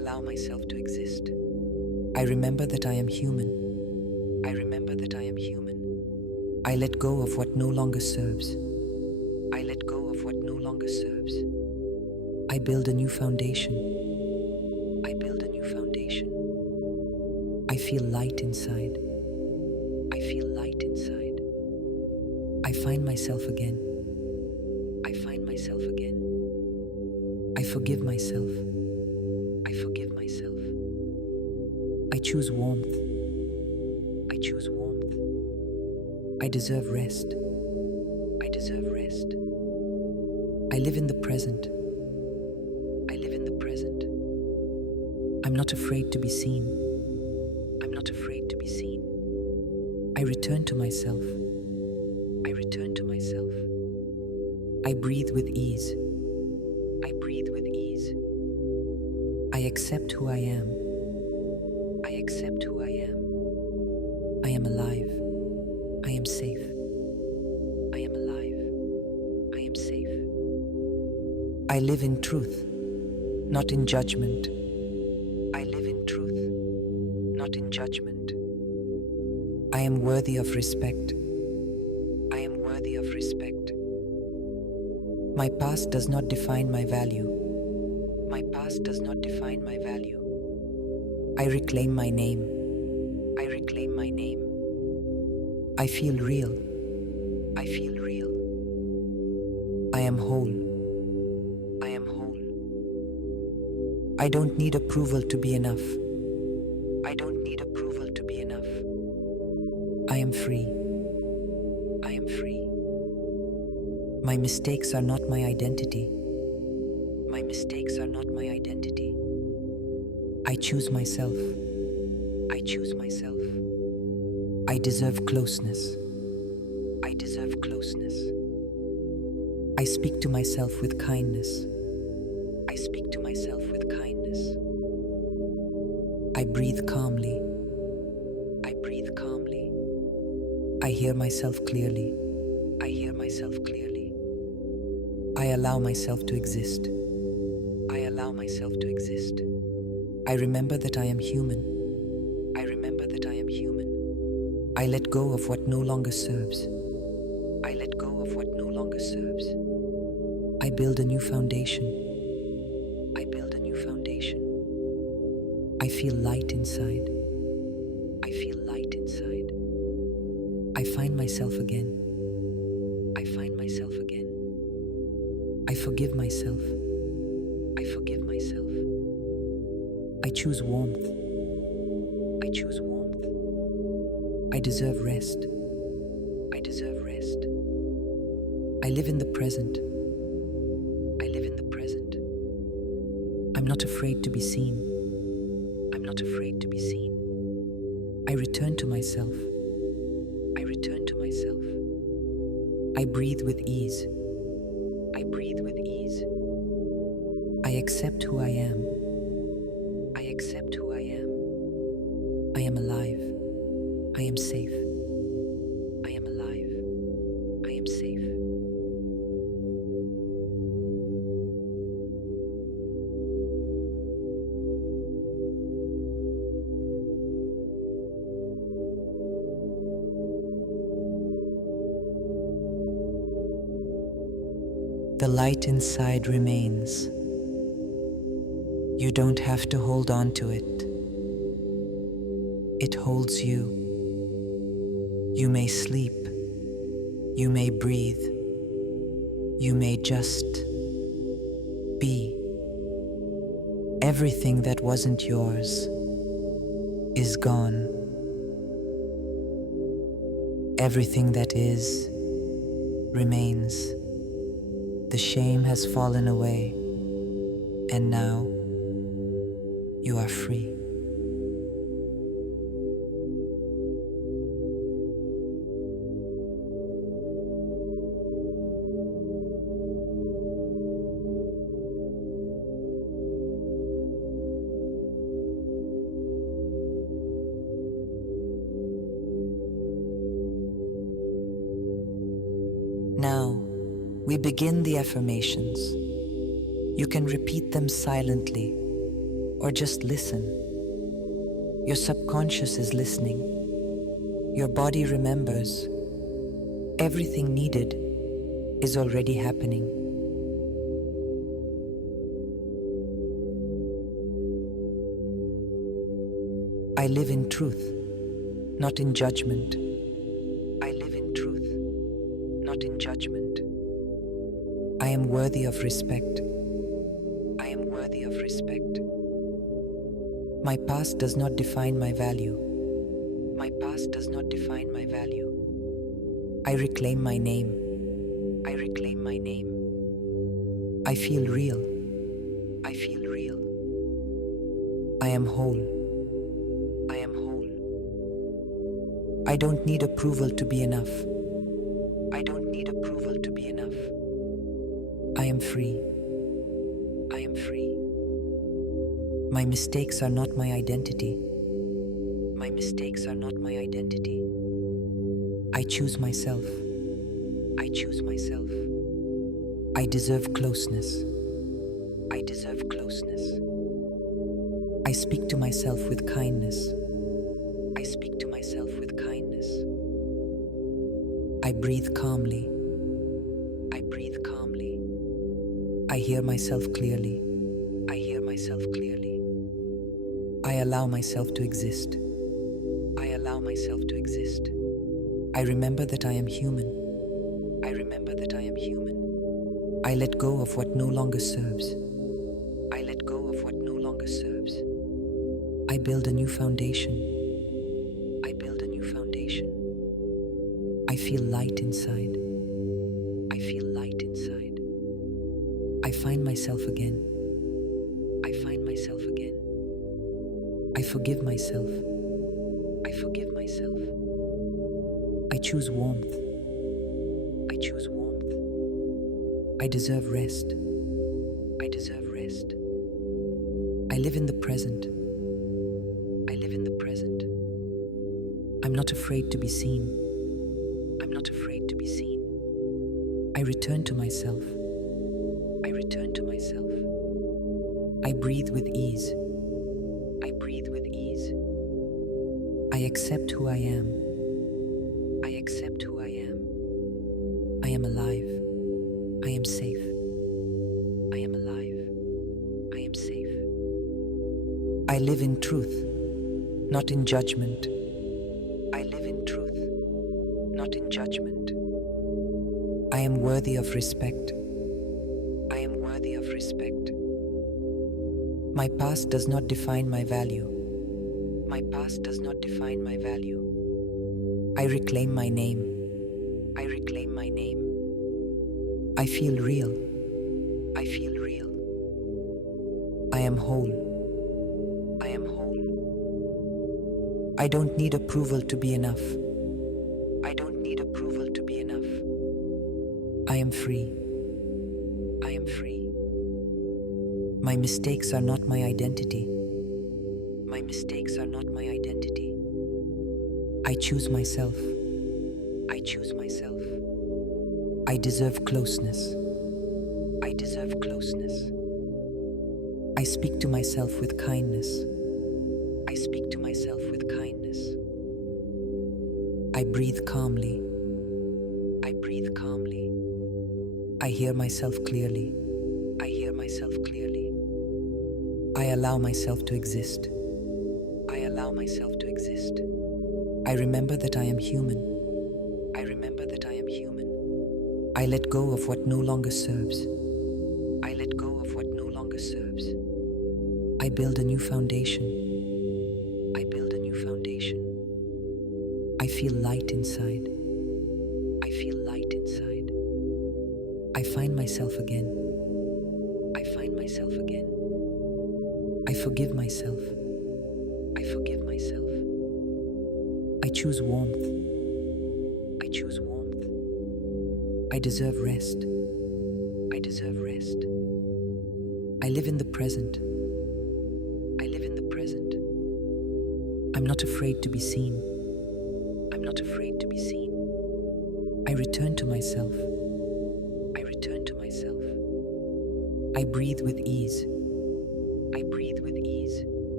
allow myself to exist. I remember that I am human. I remember that I am human. I let go of what no longer serves. I let go of what no longer serves. I build a new foundation. I build a new foundation. I feel light inside. I feel light inside. I find myself again. I find myself again. I forgive myself. I forgive myself. I choose warmth. I choose warmth. I deserve rest. I deserve rest. I live in the present. I live in the present. I'm not afraid to be seen. I'm not afraid to be seen. I return to myself. I return to myself. I breathe with ease. I breathe with ease. I accept who I am. I accept who I am. I am alive. I am safe. I am alive. I am safe. I live in truth, not in judgment. I live in truth, not in judgment. I am worthy of respect. I am worthy of respect. My past does not define my value. My past does not define my value. I reclaim my name. I reclaim my name. I feel real. I feel real. I am whole. I am whole. I don't need approval to be enough. I don't need approval to be enough. I am free. I am free. My mistakes are not my identity. My mistakes are not my identity. I choose myself. I choose myself. I deserve closeness. I deserve closeness. I speak to myself with kindness. I speak to myself with kindness. I breathe calmly. I breathe calmly. I hear myself clearly. I hear myself clearly. I allow myself to exist. I allow myself to exist. I remember that I am human. I remember that I am human. I let go of what no longer serves. I let go of what no longer serves. I build a new foundation. I build a new foundation. I feel light inside. I feel light inside. I find myself again. I find myself again. I forgive myself. I forgive myself. I choose warmth. I choose warmth. I deserve rest. I deserve rest. I live in the present. I live in the present. I'm not afraid to be seen. I'm not afraid to be seen. I return to myself. I return to myself. I breathe with ease. I breathe with ease. I accept who I am. I accept who I am. I am alive. I am safe. I am alive. I am safe. The light inside remains. You don't have to hold on to it. It holds you. You may sleep. You may breathe. You may just be. Everything that wasn't yours is gone. Everything that is remains. The shame has fallen away, and now you are free. Now, we begin the affirmations. You can repeat them silently or just listen. Your subconscious is listening. Your body remembers. Everything needed is already happening. I live in truth, not in judgment. I live in truth, not in judgment. I am worthy of respect. I am worthy of respect. My past does not define my value. My past does not define my value. I reclaim my name. I reclaim my name. I feel real. I feel real. I am whole. I am whole. I don't need approval to be enough. I don't need approval to be enough. I am free. I am free. My mistakes are not my identity. My mistakes are not my identity. I choose myself. I choose myself. I deserve closeness. I deserve closeness. I speak to myself with kindness. I speak to myself with kindness. I breathe calmly. I breathe calmly. I hear myself clearly. I hear myself clearly. I allow myself to exist. I allow myself to exist. I remember that I am human. I remember that I am human. I let go of what no longer serves. I let go of what no longer serves. I build a new foundation. I build a new foundation. I feel light inside. I feel light inside. I find myself again. I find myself again. I forgive myself. I forgive myself. I choose warmth. I choose warmth. I deserve rest. I deserve rest. I live in the present. I live in the present. I'm not afraid to be seen. I'm not afraid to be seen. I return to myself. I return to myself. I breathe with ease. I breathe with ease. I accept who I am. I accept who I am. I am alive. I am safe. I am alive. I am safe. I live in truth, not in judgment. I live in truth, not in judgment. I am worthy of respect. I am worthy of respect. My past does not define my value. My past does not define my value. I reclaim my name. I reclaim my name. I feel real. I feel real. I am whole. I am whole. I don't need approval to be enough. I don't need approval to be enough. I am free. I am free. My mistakes are not my identity. My mistakes are not my identity. I choose myself. I choose myself. I deserve closeness. I deserve closeness. I speak to myself with kindness. I speak to myself with kindness. I breathe calmly. I breathe calmly. I hear myself clearly. I hear myself clearly. I allow myself to exist. I allow myself to exist. I remember that I am human. I remember that I am human. I let go of what no longer serves. I let go of what no longer serves. I build a new foundation. I build a new foundation. I feel light inside. I feel light inside. I find myself again. I find myself again. I forgive myself. I forgive myself. I choose warmth. I choose warmth. I deserve rest. I deserve rest. I live in the present. I live in the present. I'm not afraid to be seen. I'm not afraid to be seen. I return to myself. I return to myself. I breathe with ease. I breathe with ease.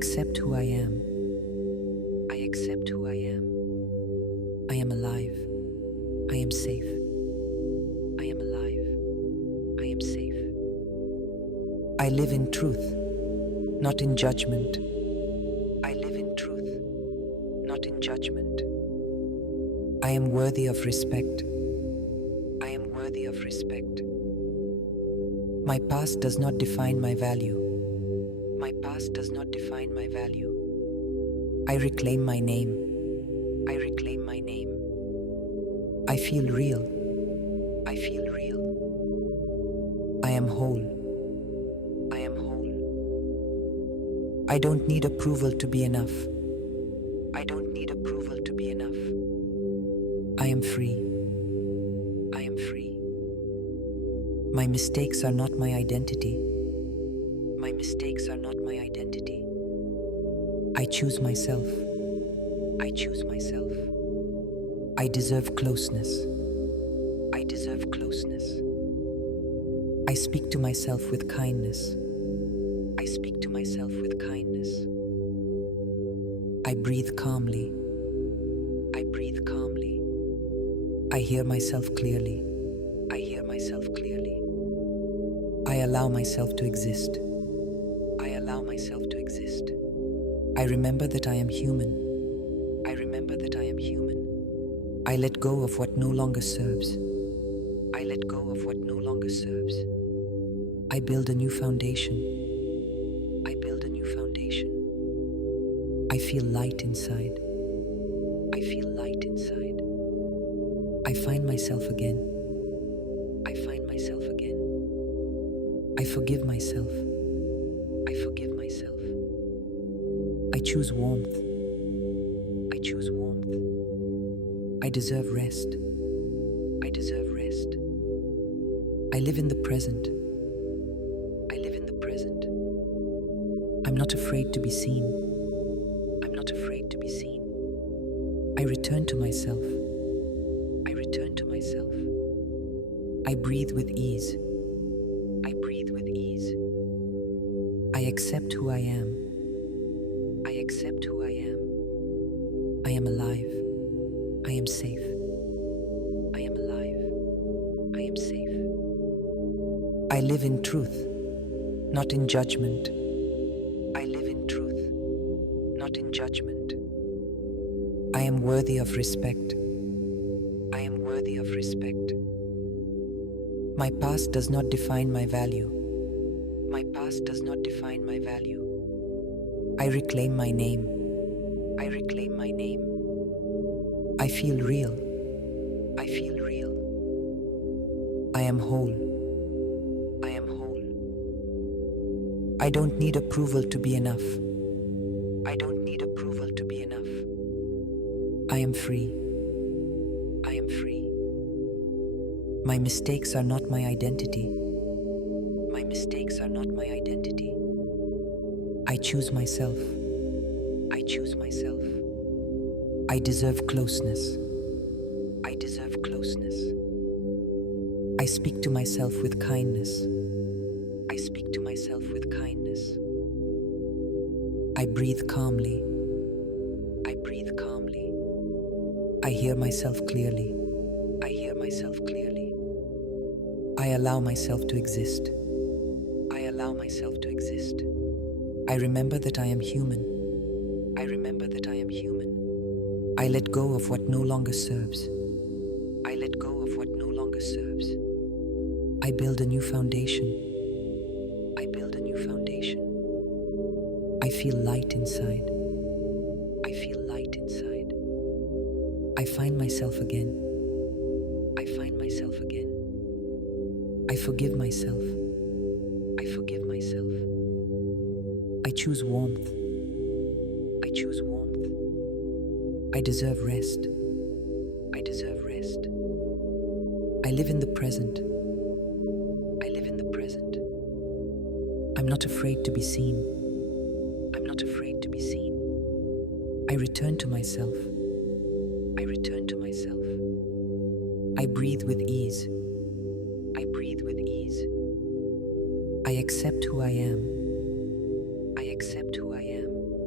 accept who I am. I accept who I am. I am alive. I am safe. I am alive. I am safe. I live in truth, not in judgment. I live in truth, not in judgment. I am worthy of respect. I am worthy of respect. My past does not define my value. My past does not define my value. I reclaim my name. I reclaim my name. I feel real. I feel real. I am whole. I am whole. I don't need approval to be enough. I don't need approval to be enough. I am free. I am free. My mistakes are not my identity. My mistakes are not my identity. I choose myself. I choose myself. I deserve closeness. I deserve closeness. I speak to myself with kindness. I speak to myself with kindness. I breathe calmly. I breathe calmly. I hear myself clearly. I hear myself clearly. I allow myself to exist. I allow myself to exist. I remember that I am human. I remember that I am human. I let go of what no longer serves. I let go of what no longer serves. I build a new foundation. I build a new foundation. I feel light inside. I feel light inside. I find myself again. I find myself again. I forgive myself. I forgive myself. I choose warmth. I choose warmth. I deserve rest. I deserve rest. I live in the present. I live in the present. I'm not afraid to be seen. I'm not afraid to be seen. I return to myself. I return to myself. I breathe with ease. I breathe with ease. I accept who I am. I accept who I am. I am alive. I am safe. I am alive. I am safe. I live in truth, not in judgment. I live in truth, not in judgment. I am worthy of respect. I am worthy of respect. My past does not define my value. My past does not define my value. I reclaim my name. I reclaim my name. I feel real. I feel real. I am whole. I am whole. I don't need approval to be enough. I don't need approval to be enough. I am free. I am free. My mistakes are not my identity. My mistakes are not my identity. I choose myself. I choose myself. I deserve closeness. I deserve closeness. I speak to myself with kindness. I speak to myself with kindness. I breathe calmly. I breathe calmly. I hear myself clearly. I hear myself clearly. I allow myself to exist. I allow myself to exist. I remember that I am human. I remember that I am human. I let go of what no longer serves. I let go of what no longer serves. I build a new foundation. I build a new foundation. I feel light inside. I feel light inside. I find myself again. I find myself again. I forgive myself. I forgive myself. I choose warmth. I choose warmth. I deserve rest. I deserve rest. I live in the present. I live in the present. I'm not afraid to be seen. I'm not afraid to be seen. I return to myself. I return to myself. I breathe with ease. I breathe with ease. I accept who I am. I accept who I am.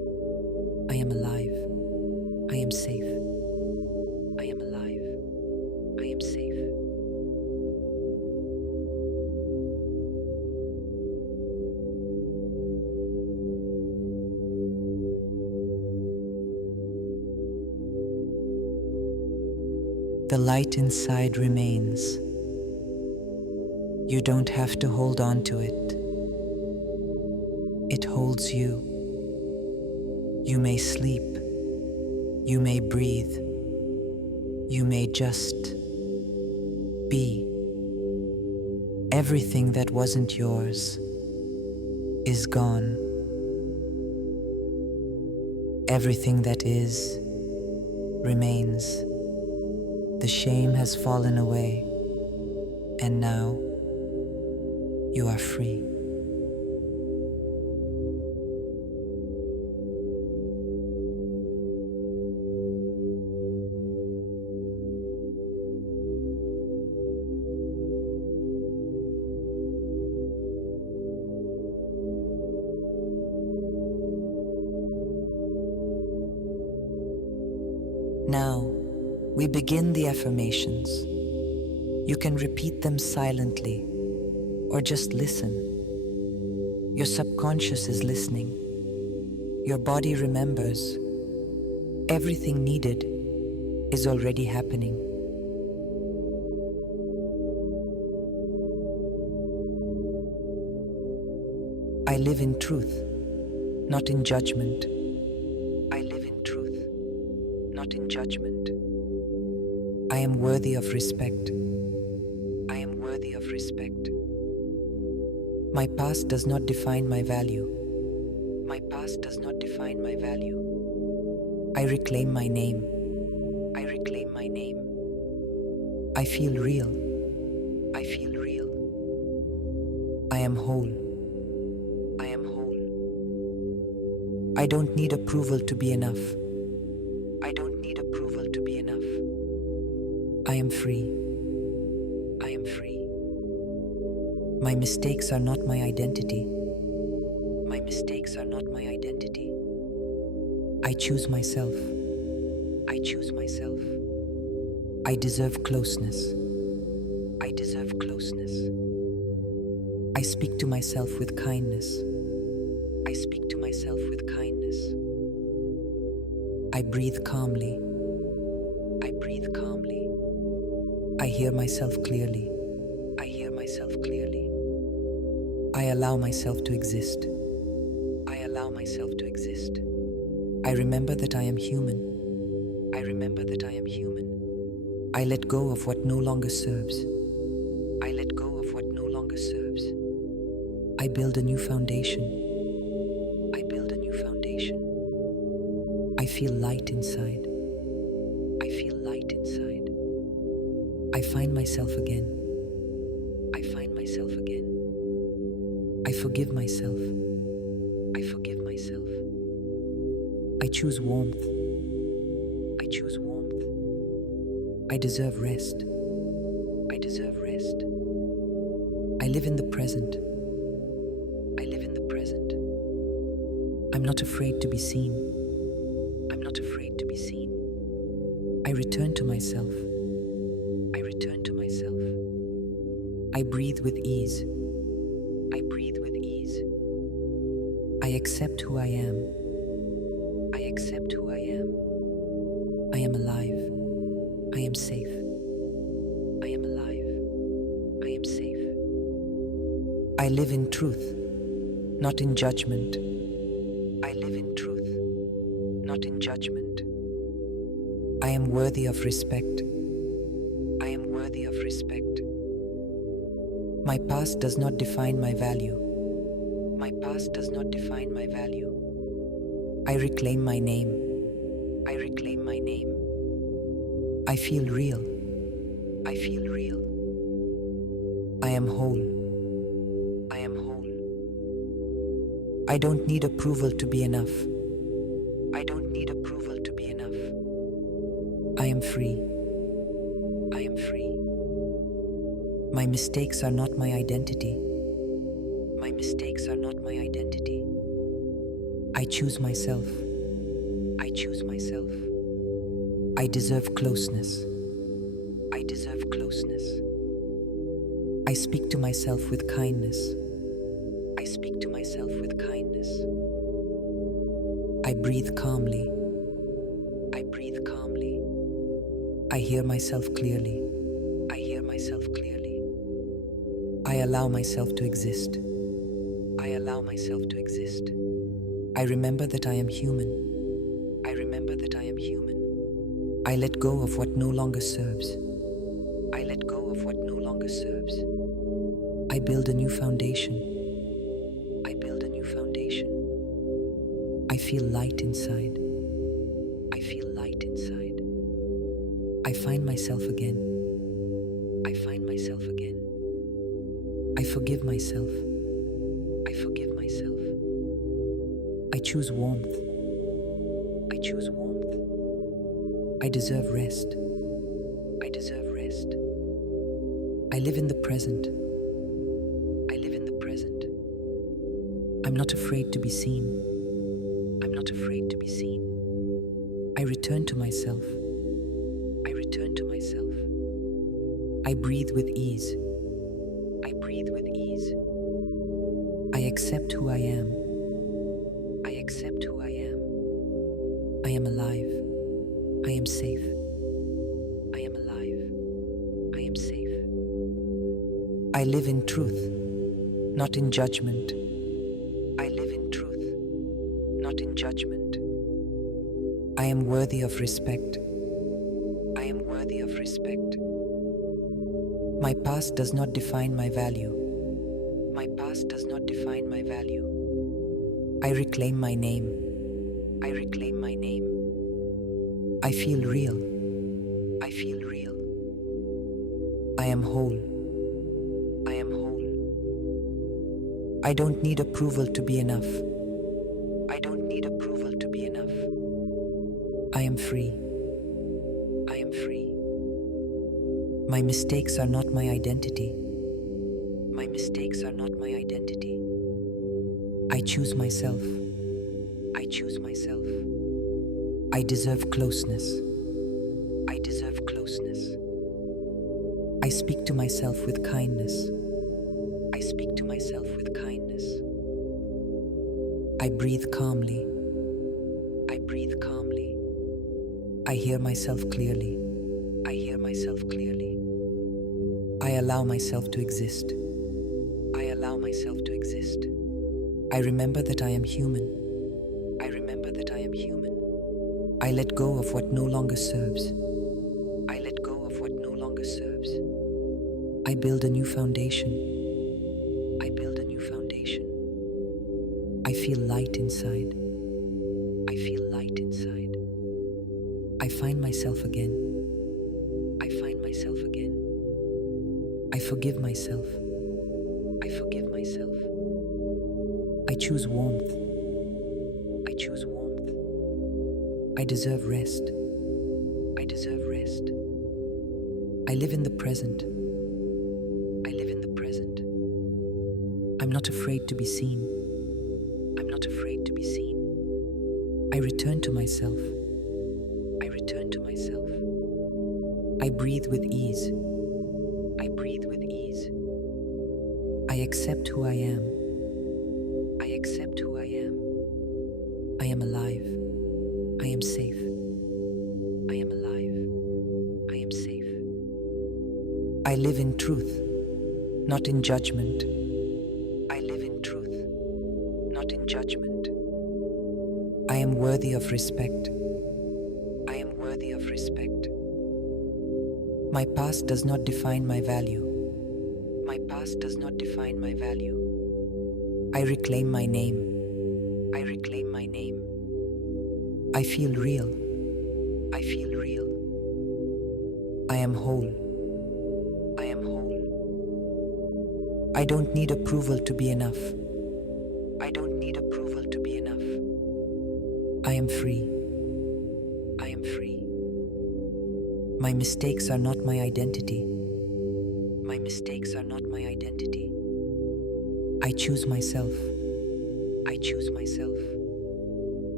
I am alive. I am safe. I am alive. I am safe. The light inside remains. You don't have to hold on to it. It holds you. You may sleep. You may breathe. You may just be. Everything that wasn't yours is gone. Everything that is remains. The shame has fallen away, and now you are free. Now, we begin the affirmations. You can repeat them silently or just listen. Your subconscious is listening. Your body remembers. Everything needed is already happening. I live in truth, not in judgment. I live in truth, not in judgment. I am worthy of respect. I am worthy of respect. My past does not define my value. My past does not define my value. I reclaim my name. I reclaim my name. I feel real. I feel real. I am whole. I am whole. I don't need approval to be enough. I don't need approval to be enough. I am free. I am free. My mistakes are not my identity. My mistakes are not my identity. I choose myself. I choose myself. I deserve closeness. I deserve closeness. I speak to myself with kindness. I speak to myself with kindness. I breathe calmly. I breathe calmly. I hear myself clearly. I hear myself clearly. I allow myself to exist. I allow myself to exist. I remember that I am human. I remember that I am human. I let go of what no longer serves. I let go of what no longer serves. I build a new foundation. I build a new foundation. I feel light inside. I feel light inside. I find myself again. I find myself again. I forgive myself. I forgive myself. I choose warmth. I choose warmth. I deserve rest. I deserve rest. I live in the present. I live in the present. I'm not afraid to be seen. I'm not afraid to be seen. I return to myself. I return to myself. I breathe with ease. I breathe with ease. I accept who I am. I accept who I am. I am alive. I am safe. I am alive. I am safe. I live in truth, not in judgment. I live in truth, not in judgment. I am worthy of respect. I am worthy of respect. My past does not define my value. My past does not define my value. I reclaim my name. I reclaim my name. I feel real. I feel real. I am whole. I am whole. I don't need approval to be enough. I don't need approval to be enough. I am free. I am free. My mistakes are not my identity. My mistakes are not my identity. I choose myself. I choose myself. I deserve closeness. I deserve closeness. I speak to myself with kindness. I speak to myself with kindness. I breathe calmly. I breathe calmly. I hear myself clearly. I hear myself clearly. I allow myself to exist. I allow myself to exist. I remember that I am human. I remember that I am human. I let go of what no longer serves. I let go of what no longer serves. I build a new foundation. I build a new foundation. I feel light inside. I feel light inside. I find myself again. I find myself again. I forgive myself. I forgive myself. I choose warmth. I choose warmth. I deserve rest. I deserve rest. I live in the present. I live in the present. I'm not afraid to be seen. I'm not afraid to be seen. I return to myself. I return to myself. I breathe with ease. I breathe with ease. I accept who I am. I accept who I am. I am alive. I am safe. I am alive. I am safe. I live in truth, not in judgment. I live in truth, not in judgment. I am worthy of respect. I am worthy of respect. My past does not define my value. My past does not define my value. I reclaim my name. I reclaim my name. I feel real. I feel real. I am whole. I am whole. I don't need approval to be enough. I don't need approval to be enough. I am free. I am free. My mistakes are not my identity. My mistakes are not my identity. I choose myself. I choose myself. I deserve closeness. I deserve closeness. I speak to myself with kindness. I speak to myself with kindness. I breathe calmly. I breathe calmly. I hear myself clearly. I hear myself clearly. I allow myself to exist. I allow myself to exist. I remember that I am human. I remember that I am human. I let go of what no longer serves. I let go of what no longer serves. I build a new foundation. I build a new foundation. I feel light inside. I feel light inside. I find myself again. I find myself again. I forgive myself. I forgive myself. I choose warmth. I choose warmth. I deserve rest. I deserve rest. I live in the present. I live in the present. I'm not afraid to be seen. I'm not afraid to be seen. I return to myself. I return to myself. I breathe with ease. I breathe with ease. I accept who I am. I accept who I am. I am alive. I am safe. I am alive. I am safe. I live in truth, not in judgment. I live in truth, not in judgment. I am worthy of respect. I am worthy of respect. My past does not define my value. My past does not define my value. I reclaim my name. I reclaim my name. I feel real. I feel real. I am whole. I am whole. I don't need approval to be enough. I don't need approval to be enough. I am free. I am free. My mistakes are not my identity. My mistakes are not my identity. I choose myself. I choose myself.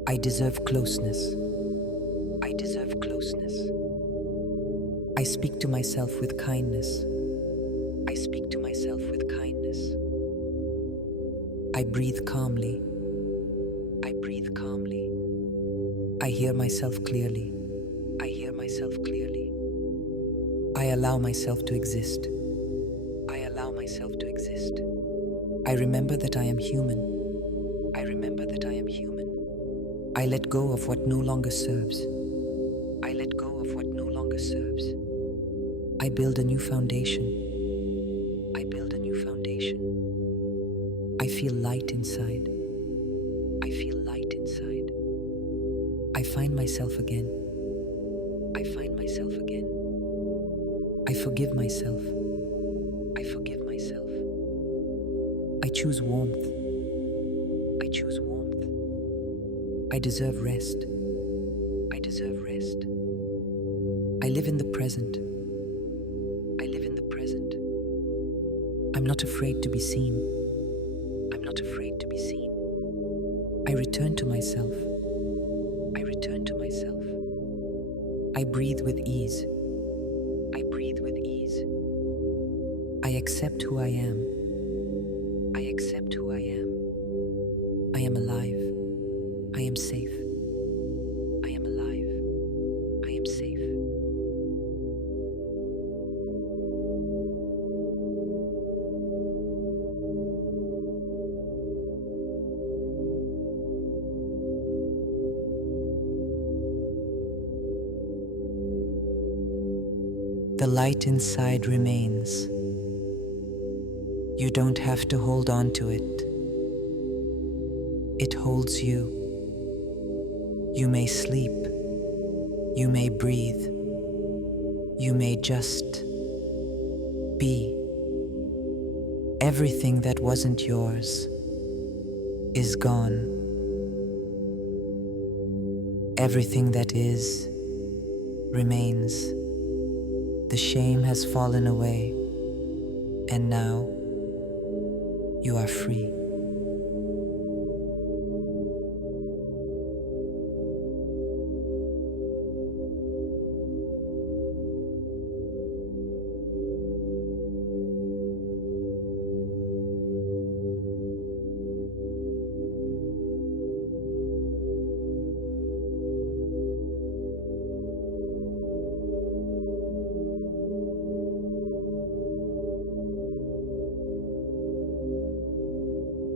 I deserve closeness. I deserve closeness. I speak to myself with kindness. I speak to myself with kindness. I breathe calmly. I breathe calmly. I hear myself clearly. I hear myself clearly. I allow myself to exist. I allow myself to exist. I remember that I am human. I remember that I am human. I let go of what no longer serves. I let go of what no longer serves. I build a new foundation. I build a new foundation. I feel light inside. I feel light inside. I find myself again. I find myself again. I forgive myself. I forgive myself. I choose warmth. I choose warmth. I deserve rest. I deserve rest. I live in the present. I live in the present. I'm not afraid to be seen. I'm not afraid to be seen. I return to myself. I return to myself. I breathe with ease. I breathe with ease. I accept who I am. I accept who I am. I am alive. I am safe. I am alive. I am safe. The light inside remains. You don't have to hold on to it. It holds you. You may sleep. You may breathe. You may just be. Everything that wasn't yours is gone. Everything that is remains. The shame has fallen away, and now you are free.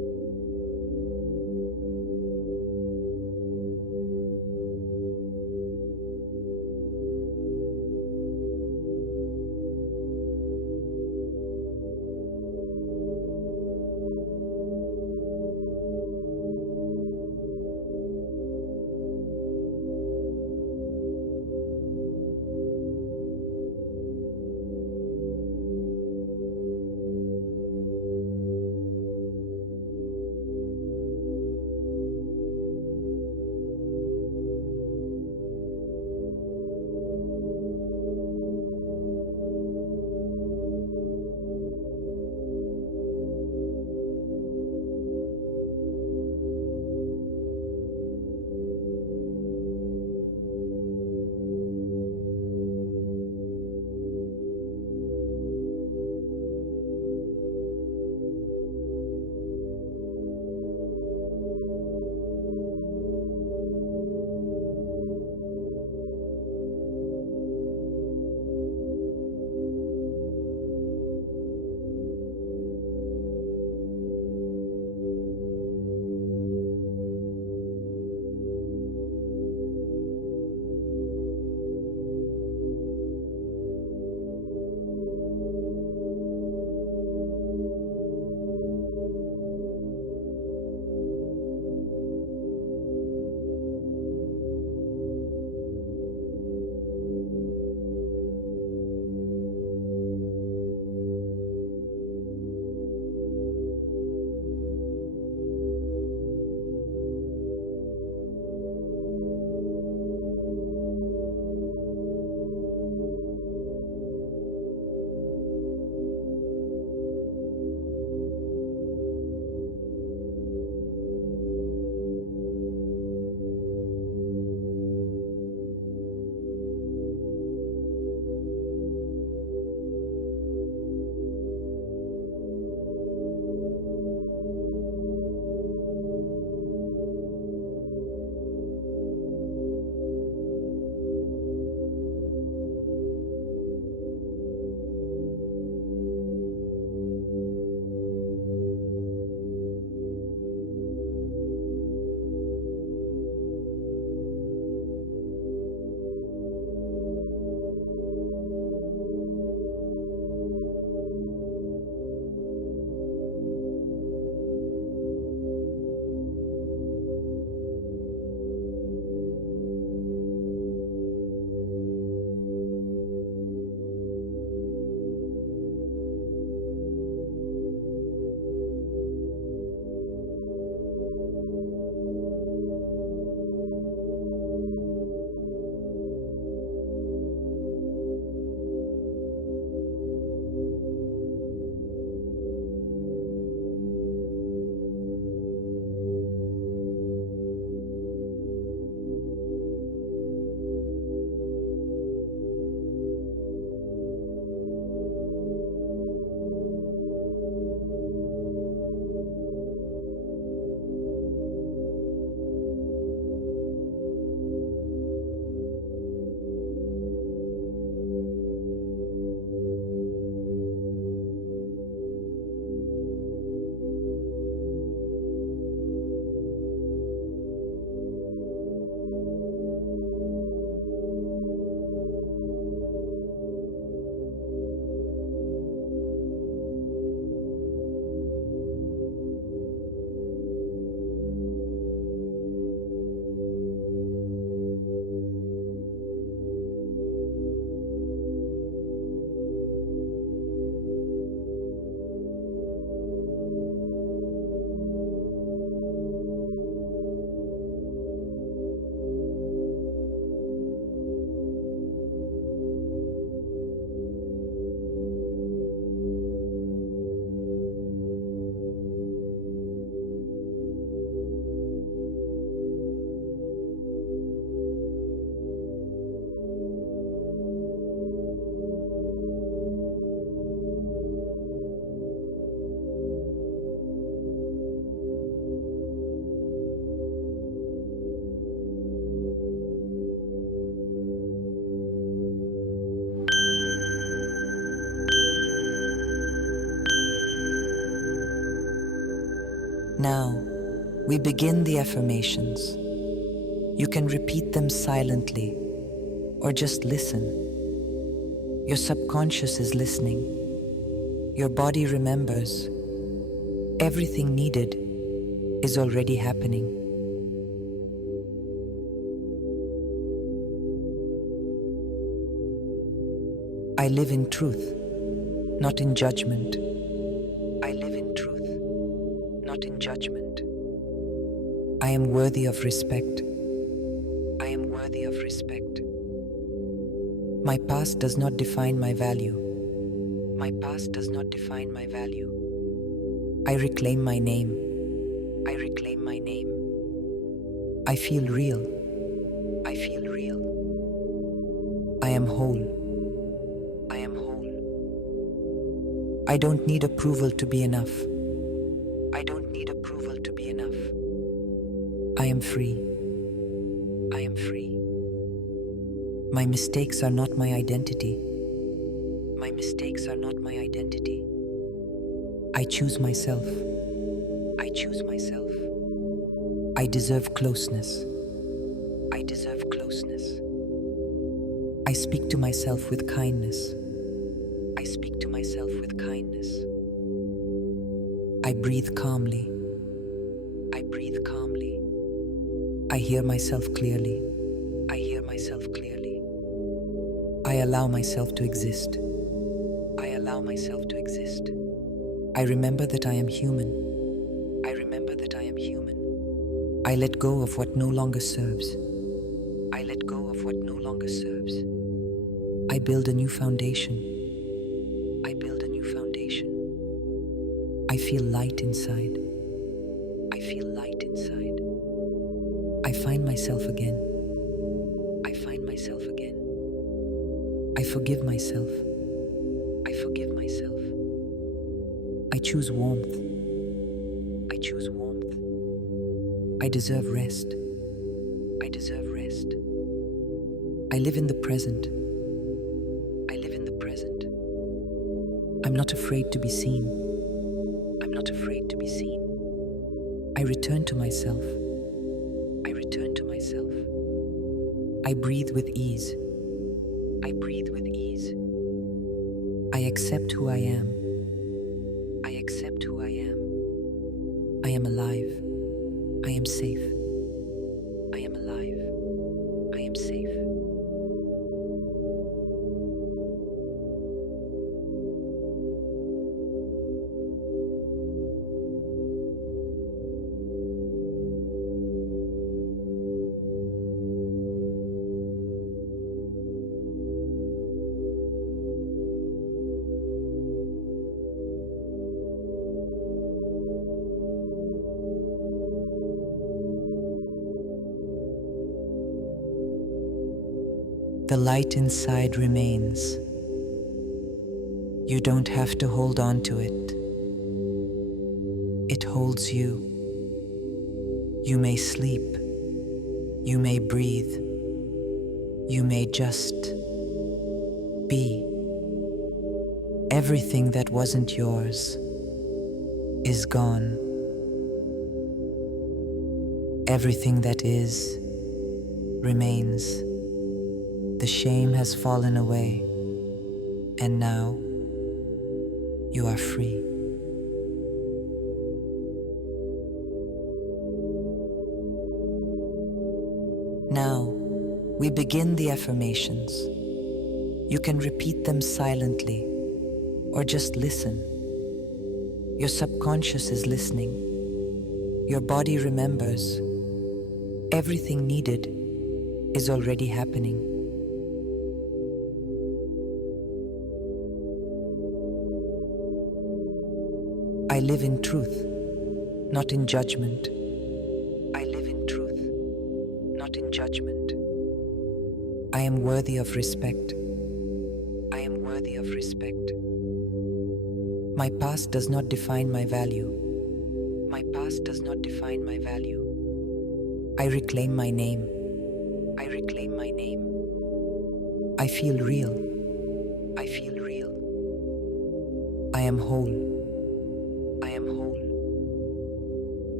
Now, we begin the affirmations. You can repeat them silently or just listen. Your subconscious is listening. Your body remembers. Everything needed is already happening. I live in truth, not in judgment. I live in truth, not in judgment. I am worthy of respect. I am worthy of respect. My past does not define my value. My past does not define my value. I reclaim my name. I reclaim my name. I feel real. I feel real. I am whole. I am whole. I don't need approval to be enough. I don't need approval to be enough. I am free. I am free. My mistakes are not my identity. My mistakes are not my identity. I choose myself. I choose myself. I deserve closeness. I deserve closeness. I speak to myself with kindness. I speak to myself with kindness. I breathe calmly. I breathe calmly. I hear myself clearly. I hear myself clearly. I allow myself to exist. I allow myself to exist. I remember that I am human. I remember that I am human. I let go of what no longer serves. I let go of what no longer serves. I build a new foundation. I build a new foundation. I feel light inside. I feel light inside. I find myself again. I find myself again. I forgive myself. I forgive myself. I choose warmth. I choose warmth. I deserve rest. I deserve rest. I live in the present. I live in the present. I'm not afraid to be seen. I'm not afraid to be seen. I return to myself. I return to myself. I breathe with ease. I breathe with ease. I accept who I am. I accept who I am. I am alive. I am safe. I am alive. I am safe. The light inside remains. You don't have to hold on to it. It holds you. You may sleep. You may breathe. You may just be. Everything that wasn't yours is gone. Everything that is remains. The shame has fallen away, and now you are free. Now, we begin the affirmations. You can repeat them silently or just listen. Your subconscious is listening. Your body remembers. Everything needed is already happening. I live in truth, not in judgment. I live in truth, not in judgment. I am worthy of respect. I am worthy of respect. My past does not define my value. My past does not define my value. I reclaim my name. I reclaim my name. I feel real. I feel real. I am whole. I am whole.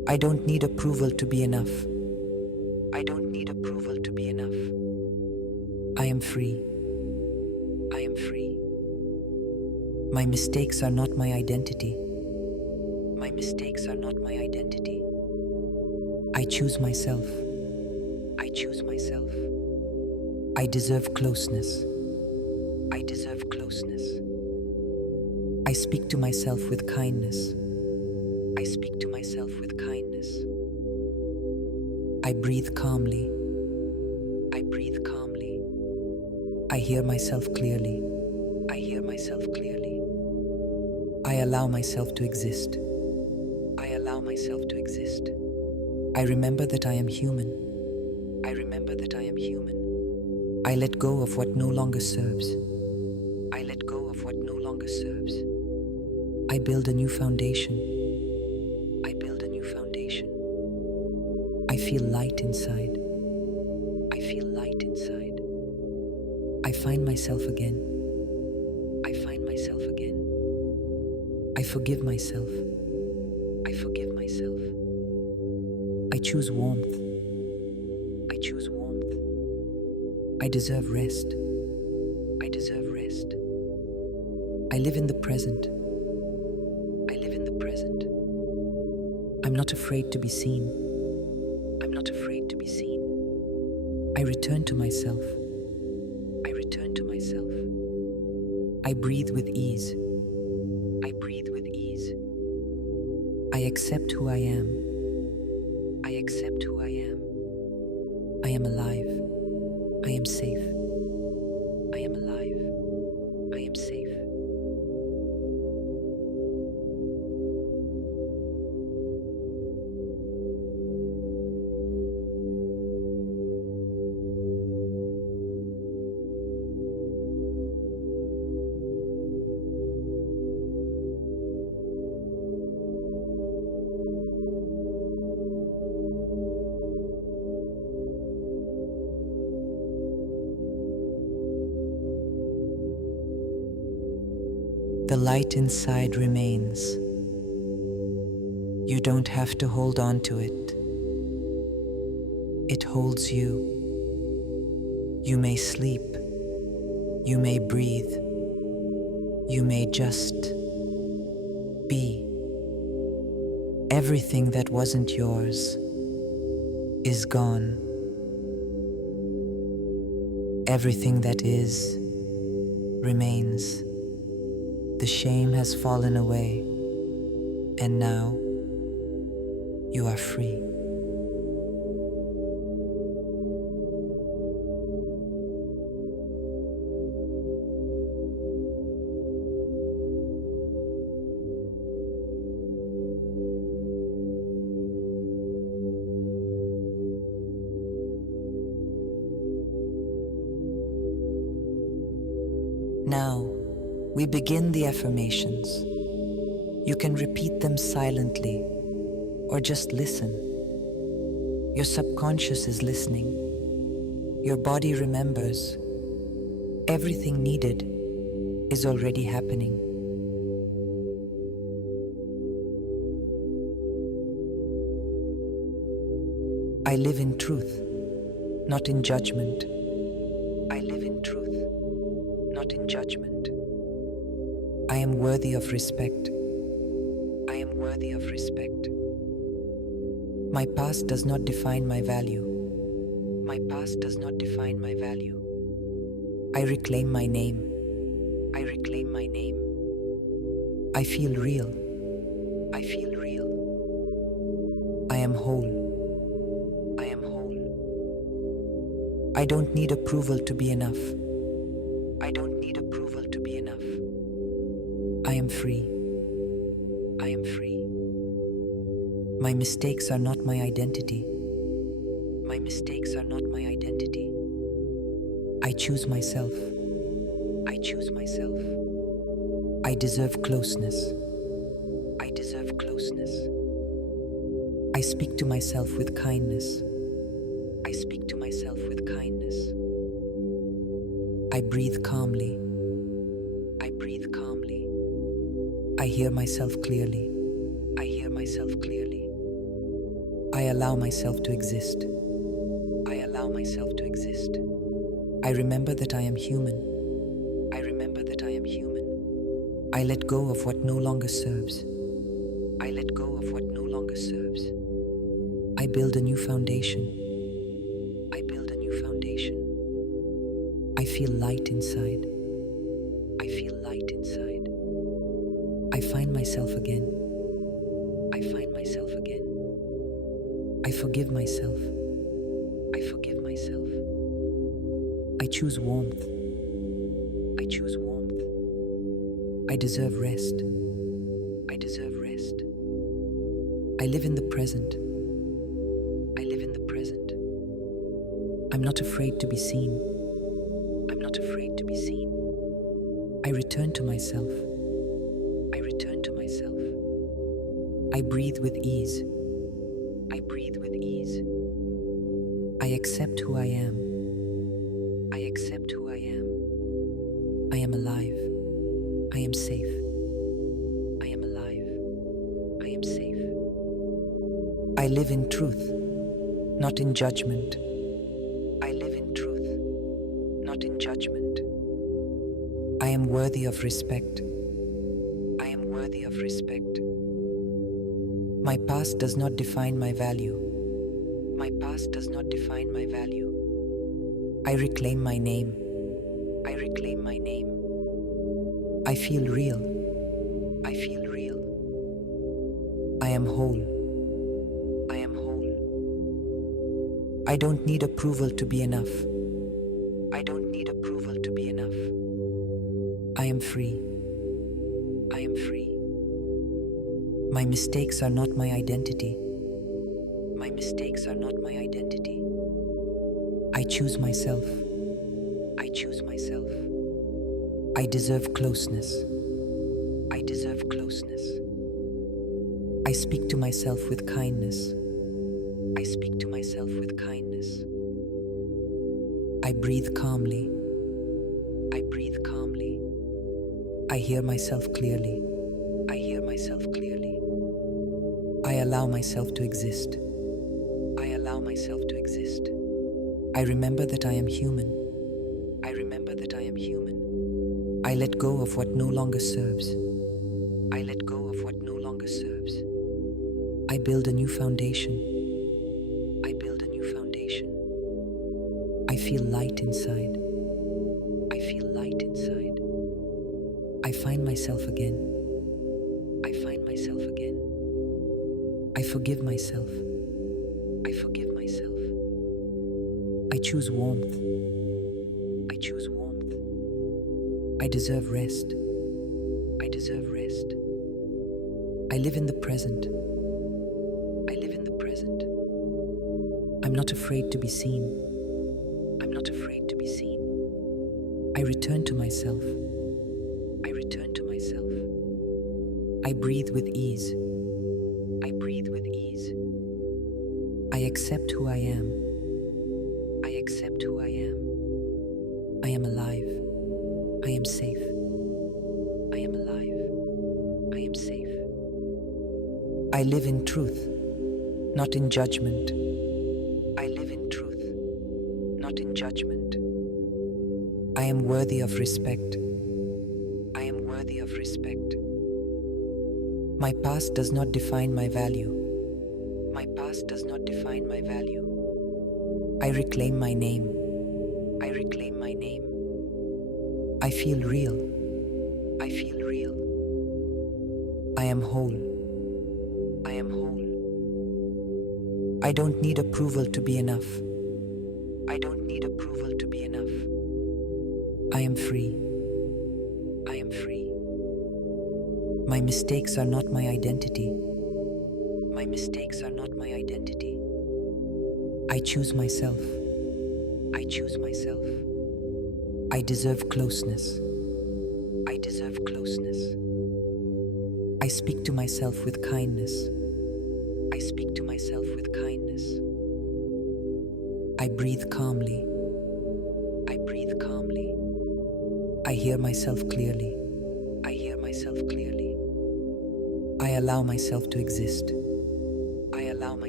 I don't need approval to be enough. I don't need approval to be enough. I am free. I am free. My mistakes are not my identity. My mistakes are not my identity. I choose myself. I choose myself. I deserve closeness. I deserve closeness. I speak to myself with kindness. I speak to myself with kindness. I breathe calmly. I breathe calmly. I hear myself clearly. I hear myself clearly. I allow myself to exist. I allow myself to exist. I remember that I am human. I remember that I am human. I let go of what no longer serves. I let go of what no longer serves. I build a new foundation. I build a new foundation. I feel light inside. I feel light inside. I find myself again. I find myself again. I forgive myself. I forgive myself. I choose warmth. I choose warmth. I deserve rest. I deserve rest. I live in the present. I live in the present. I'm not afraid to be seen. I'm not afraid to be seen. I return to myself. I return to myself. I breathe with ease. I breathe with ease. I accept who I am. I accept who I am. I am alive. I am safe. I am alive. I am safe. The light inside remains. You don't have to hold on to it. It holds you. You may sleep. You may breathe. You may just be. Everything that wasn't yours is gone. Everything that is remains. The shame has fallen away, and now you are free. Now, we begin the affirmations. You can repeat them silently or just listen. Your subconscious is listening. Your body remembers. Everything needed is already happening. I live in truth, not in judgment. I live in truth, not in judgment. I am worthy of respect. I am worthy of respect. My past does not define my value. My past does not define my value. I reclaim my name. I reclaim my name. I feel real. I feel real. I am whole. I am whole. I don't need approval to be enough. I don't need approval to be enough. I am free. I am free. My mistakes are not my identity. My mistakes are not my identity. I choose myself. I choose myself. I deserve closeness. I deserve closeness. I speak to myself with kindness. I speak to myself with kindness. I breathe calmly. I breathe calmly. I hear myself clearly. I hear myself clearly. I allow myself to exist. I allow myself to exist. I remember that I am human. I remember that I am human. I let go of what no longer serves. I let go of what no longer serves. I build a new foundation. I build a new foundation. I feel light inside. I feel light inside. I find myself again. I find myself again. I forgive myself. I forgive myself. I choose warmth. I choose warmth. I deserve rest. I deserve rest. I live in the present. I live in the present. I'm not afraid to be seen. I'm not afraid to be seen. I return to myself. I return to myself. I breathe with ease. I breathe with ease. I accept who I am. I accept who I am. I am alive. I am safe. I am alive. I am safe. I live in truth, not in judgment. I live in truth, not in judgment. I am worthy of respect. I am worthy of respect. My past does not define my value. My past does not define my value. I reclaim my name. I reclaim my name. I feel real. I feel real. I am whole. I am whole. I don't need approval to be enough. I don't need approval to be enough. I am free. I am free. My mistakes are not my identity. My mistakes are not my identity. I choose myself. I choose myself. I deserve closeness. I deserve closeness. I speak to myself with kindness. I speak to myself with kindness. I breathe calmly. I breathe calmly. I hear myself clearly. I hear myself clearly. I allow myself to exist. I allow myself to exist. I remember that I am human. I remember that I am human. I let go of what no longer serves. I let go of what no longer serves. I build a new foundation. I build a new foundation. I feel light inside. I feel light inside. I find myself again. I find myself again. I forgive myself. I forgive myself. I choose warmth. I choose warmth. I deserve rest. I deserve rest. I live in the present. I live in the present. I'm not afraid to be seen. I'm not afraid to be seen. I return to myself. I return to myself. I breathe with ease. I breathe with ease. I accept who I am. I accept who I am. I am alive. I am safe. I am alive. I am safe. I live in truth, not in judgment. I live in truth, not in judgment. I am worthy of respect. I am worthy of respect. My past does not define my value. My past does not define my value. I reclaim my name. I reclaim my name. I feel real. I feel real. I am whole. I am whole. I don't need approval to be enough. I don't need approval to be enough. I am free. I am free. My mistakes are not my identity. My mistakes are not my identity. I choose myself. I choose myself. I deserve closeness. I deserve closeness. I speak to myself with kindness. I speak to myself with kindness. I breathe calmly. I breathe calmly. I hear myself clearly. I hear myself clearly. I allow myself to exist. I allow myself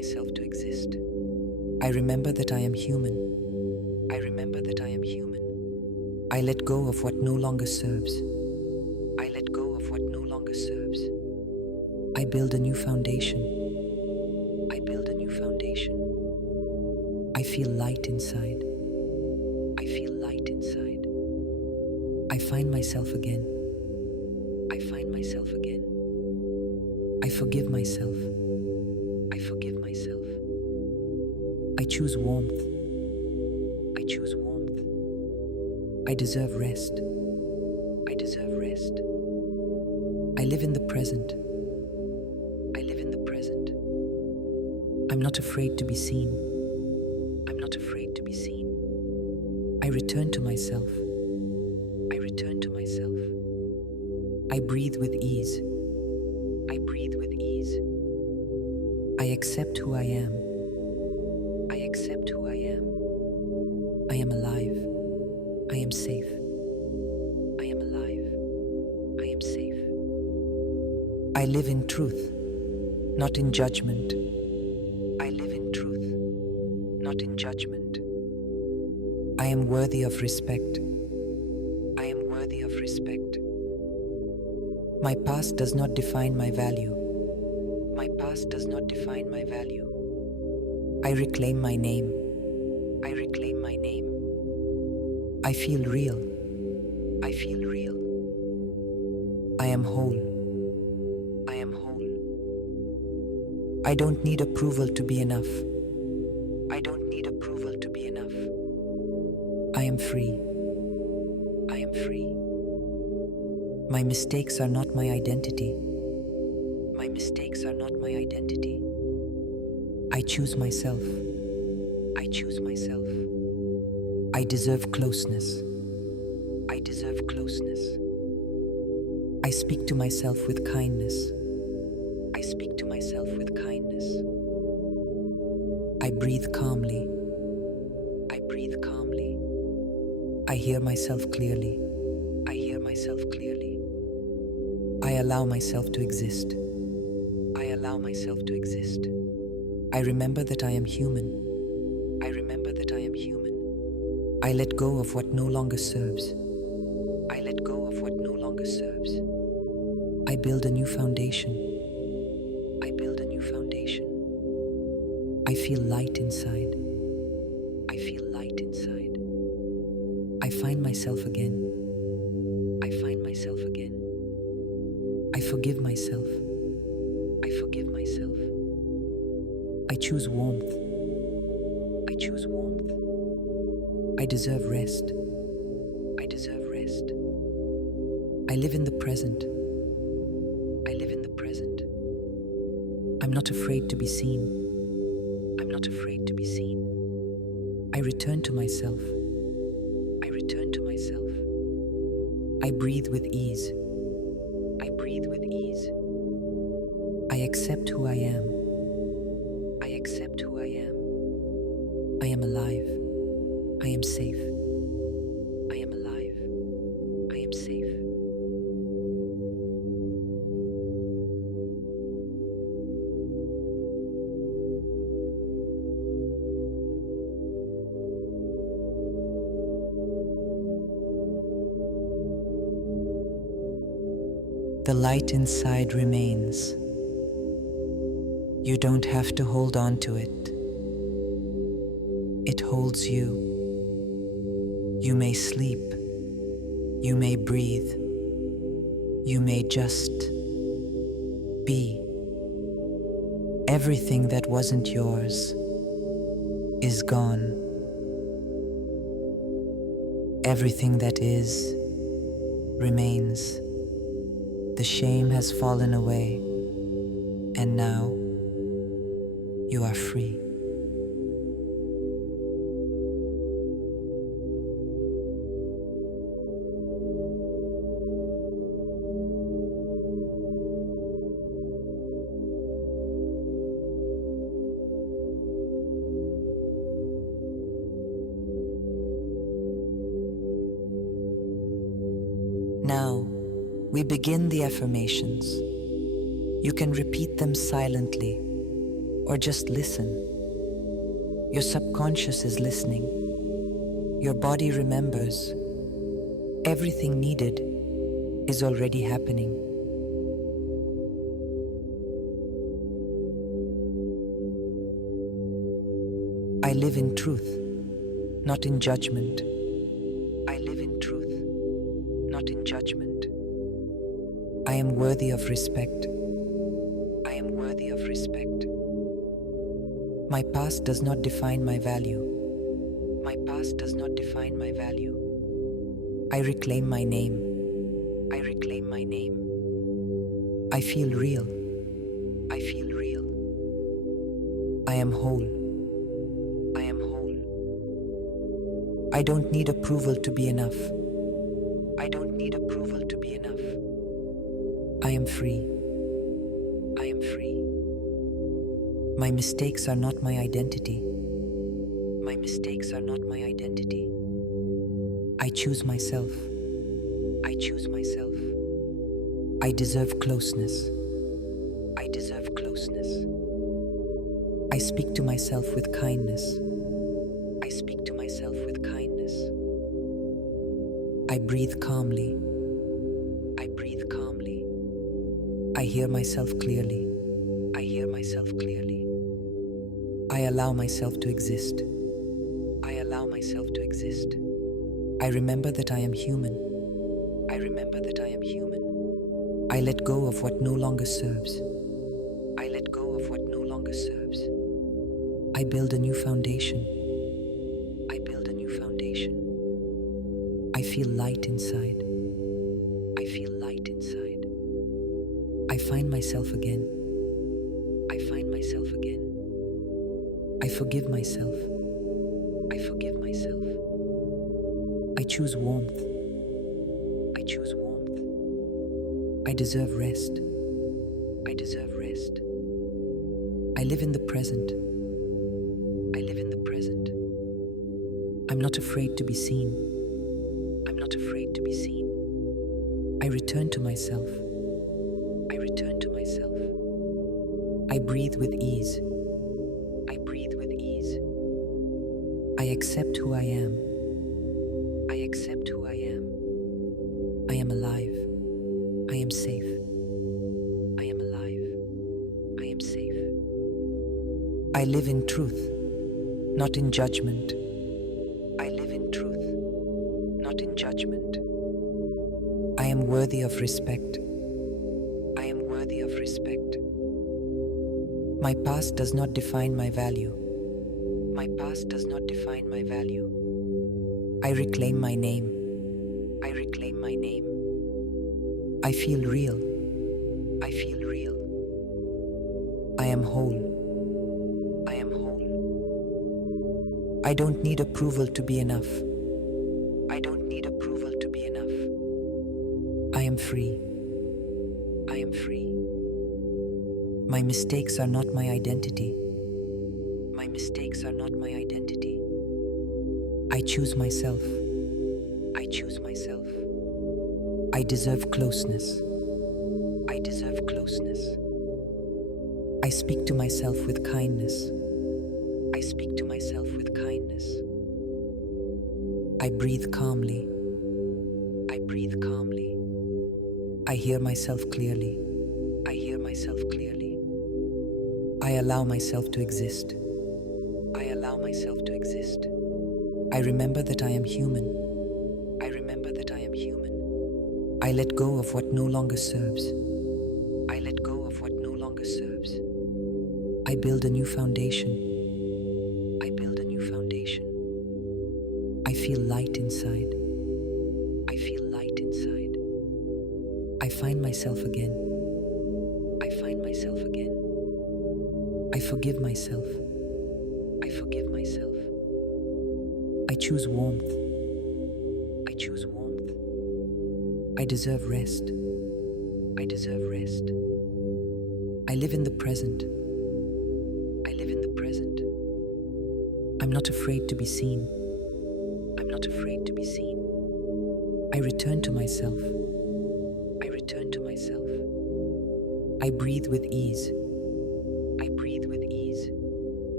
myself to exist. I remember that I am human. I remember that I am human. I let go of what no longer serves. I let go of what no longer serves. I build a new foundation. I build a new foundation. I feel light inside. I feel light inside. I find myself again. I find myself again. I forgive myself. I forgive myself. I choose warmth. I choose warmth. I deserve rest. I deserve rest. I live in the present. I live in the present. I'm not afraid to be seen. I'm not afraid to be seen. I return to myself. I return to myself. I breathe with ease. I breathe with ease. I accept who I am. I accept who I am. I am alive. I am safe. I am alive. I am safe. I live in truth, not in judgment. I live in truth, not in judgment. I am worthy of respect. I am worthy of respect. My past does not define my value. My past does not define my value. I reclaim my name. I reclaim my name. I feel real. I feel real. I am whole. I am whole. I don't need approval to be enough. I don't need approval to be enough. I am free. I am free. My mistakes are not my identity. My mistakes are not my identity. I choose myself. I choose myself. I deserve closeness. I deserve closeness. I speak to myself with kindness. I speak to myself with kindness. I breathe calmly. I breathe calmly. I hear myself clearly. I hear myself clearly. I allow myself to exist. I allow myself to exist. I remember that I am human. I remember that I am human. I let go of what no longer serves. I let go of what no longer serves. I build a new foundation. I build a new foundation. I feel light inside. I feel light inside. I find myself again. I find myself again. I forgive myself. I forgive myself. I choose warmth. I choose warmth. I deserve rest. I deserve rest. I live in the present. I live in the present. I'm not afraid to be seen. I'm not afraid to be seen. I return to myself. I return to myself. I breathe with ease. I breathe with ease. I accept who I am. I accept who I am. I am alive. I am safe. I am alive. I am safe. The light inside remains. You don't have to hold on to it. It holds you. You may sleep. You may breathe. You may just be. Everything that wasn't yours is gone. Everything that is remains. The shame has fallen away, and now you are free. Now, we begin the affirmations. You can repeat them silently or just listen. Your subconscious is listening. Your body remembers. Everything needed is already happening. I live in truth, not in judgment. I live in truth, not in judgment. I am worthy of respect. I am worthy of respect. My past does not define my value. My past does not define my value. I reclaim my name. I reclaim my name. I feel real. I feel real. I am whole. I am whole. I don't need approval to be enough. I don't need approval to be enough. I am free. I am free. My mistakes are not my identity. My mistakes are not my identity. I choose myself. I choose myself. I deserve closeness. I deserve closeness. I speak to myself with kindness. I speak to myself with kindness. I breathe calmly. I breathe calmly. I hear myself clearly. I hear myself clearly. I allow myself to exist. I allow myself to exist. I remember that I am human. I remember that I am human. I let go of what no longer serves. I let go of what no longer serves. I build a new foundation. I build a new foundation. I feel light inside. I feel light inside. I find myself again. I find myself again. I forgive myself. I forgive myself. I choose warmth. I choose warmth. I deserve rest. I deserve rest. I live in the present. I live in the present. I'm not afraid to be seen. I'm not afraid to be seen. I return to myself. I return to myself. I breathe with ease. I breathe with ease. I accept who I am. I accept who I am. I am alive. I am safe. I am alive. I am safe. I live in truth, not in judgment. I live in truth, not in judgment. I am worthy of respect. I am worthy of respect. My past does not define my value. My past does not define my value. I reclaim my name. I reclaim my name. I feel real. I feel real. I am whole. I am whole. I don't need approval to be enough. I don't need approval to be enough. I am free. I am free. My mistakes are not my identity. My mistakes are not my identity. I choose myself. I choose myself. I deserve closeness. I deserve closeness. I speak to myself with kindness. I speak to myself with kindness. I breathe calmly. I breathe calmly. I hear myself clearly. I hear myself clearly. I allow myself to exist. I allow myself to exist. I remember that I am human. I remember that I am human. I let go of what no longer serves. I let go of what no longer serves. I build a new foundation. I build a new foundation. I feel light inside. I feel light inside. I find myself again. I find myself again. I forgive myself. I forgive myself. I choose warmth. I choose warmth. I deserve rest. I deserve rest. I live in the present. I live in the present. I'm not afraid to be seen. I'm not afraid to be seen. I return to myself. I return to myself. I breathe with ease. I breathe with ease.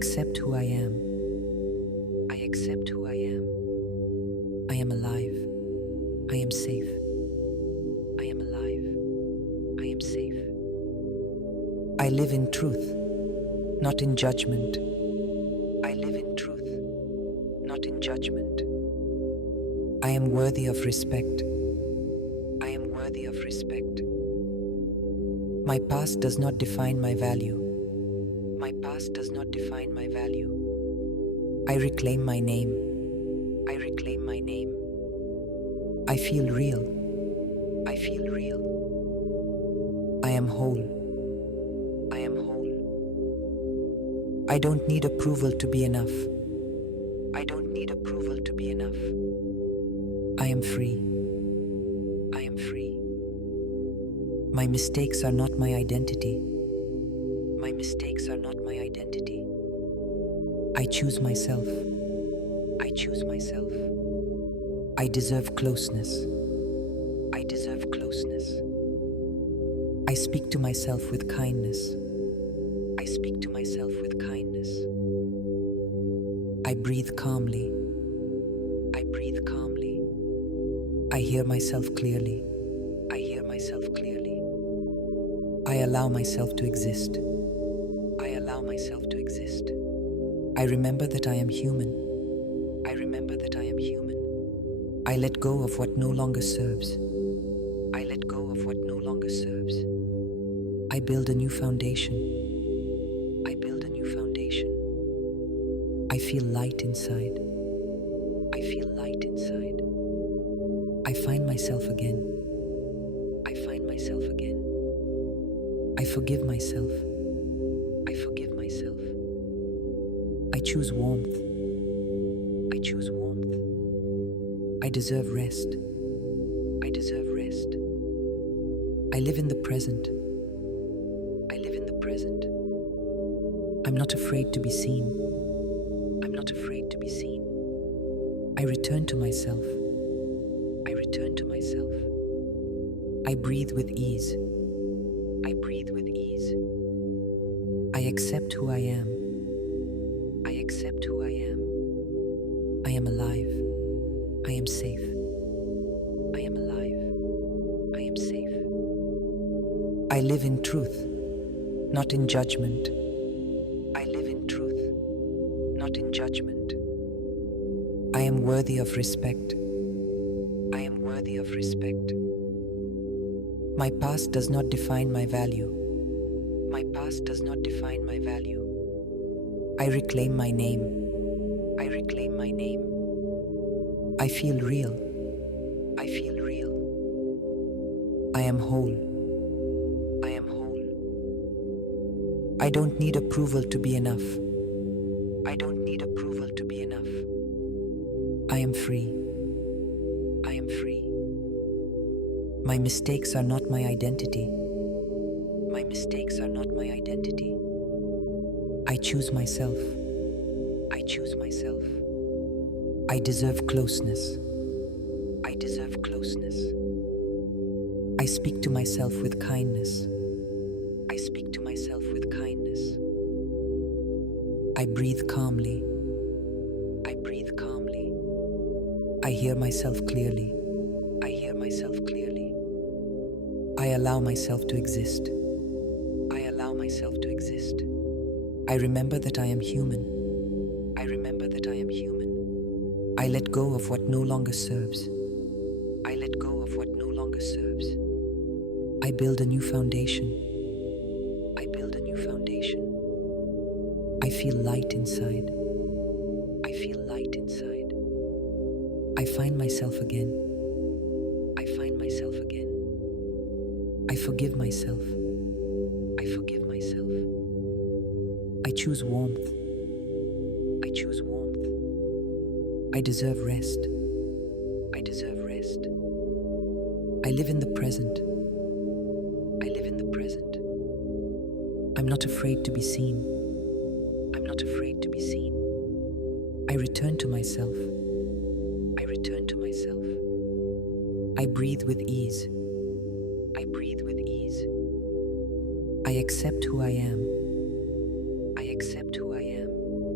accept who I am. I accept who I am. I am alive. I am safe. I am alive. I am safe. I live in truth, not in judgment. I live in truth, not in judgment. I am worthy of respect. I am worthy of respect. My past does not define my value. My past does not define my value. I reclaim my name. I reclaim my name. I feel real. I feel real. I am whole. I am whole. I don't need approval to be enough. I don't need approval to be enough. I am free. I am free. My mistakes are not my identity. My mistakes are not my identity. I choose myself. I choose myself. I deserve closeness. I deserve closeness. I speak to myself with kindness. I speak to myself with kindness. I breathe calmly. I breathe calmly. I hear myself clearly. I hear myself clearly. I allow myself to exist. I allow myself to exist. I remember that I am human. I remember that I am human. I let go of what no longer serves. I let go of what no longer serves. I build a new foundation. I build a new foundation. I feel light inside. I feel light inside. I find myself again. I find myself again. I forgive myself. I forgive myself. I choose warmth. I choose warmth. I deserve rest. I deserve rest. I live in the present. I live in the present. I'm not afraid to be seen. I'm not afraid to be seen. I return to myself. I return to myself. I breathe with ease. I breathe with ease. I accept who I am. I accept who I am. I am alive. I am safe. I am alive. I am safe. I live in truth, not in judgment. I live in truth, not in judgment. I am worthy of respect. I am worthy of respect. My past does not define my value. My past does not define my value. I reclaim my name. I reclaim my name. I feel real. I feel real. I am whole. I am whole. I don't need approval to be enough. I don't need approval to be enough. I am free. I am free. My mistakes are not my identity. My mistakes are not my identity. I choose myself. I choose myself. I deserve closeness. I deserve closeness. I speak to myself with kindness. I speak to myself with kindness. I breathe calmly. I breathe calmly. I hear myself clearly. I hear myself clearly. I allow myself to exist. I allow myself to exist. I remember that I am human. I remember that I am human. I let go of what no longer serves. I let go of what no longer serves. I build a new foundation. I build a new foundation. I feel light inside. I feel light inside. I find myself again. I find myself again. I forgive myself. I forgive myself. I choose warmth. I choose warmth. I deserve rest. I deserve rest. I live in the present. I live in the present. I'm not afraid to be seen. I'm not afraid to be seen. I return to myself. I return to myself. I breathe with ease. I breathe with ease. I accept who I am. I accept who I am.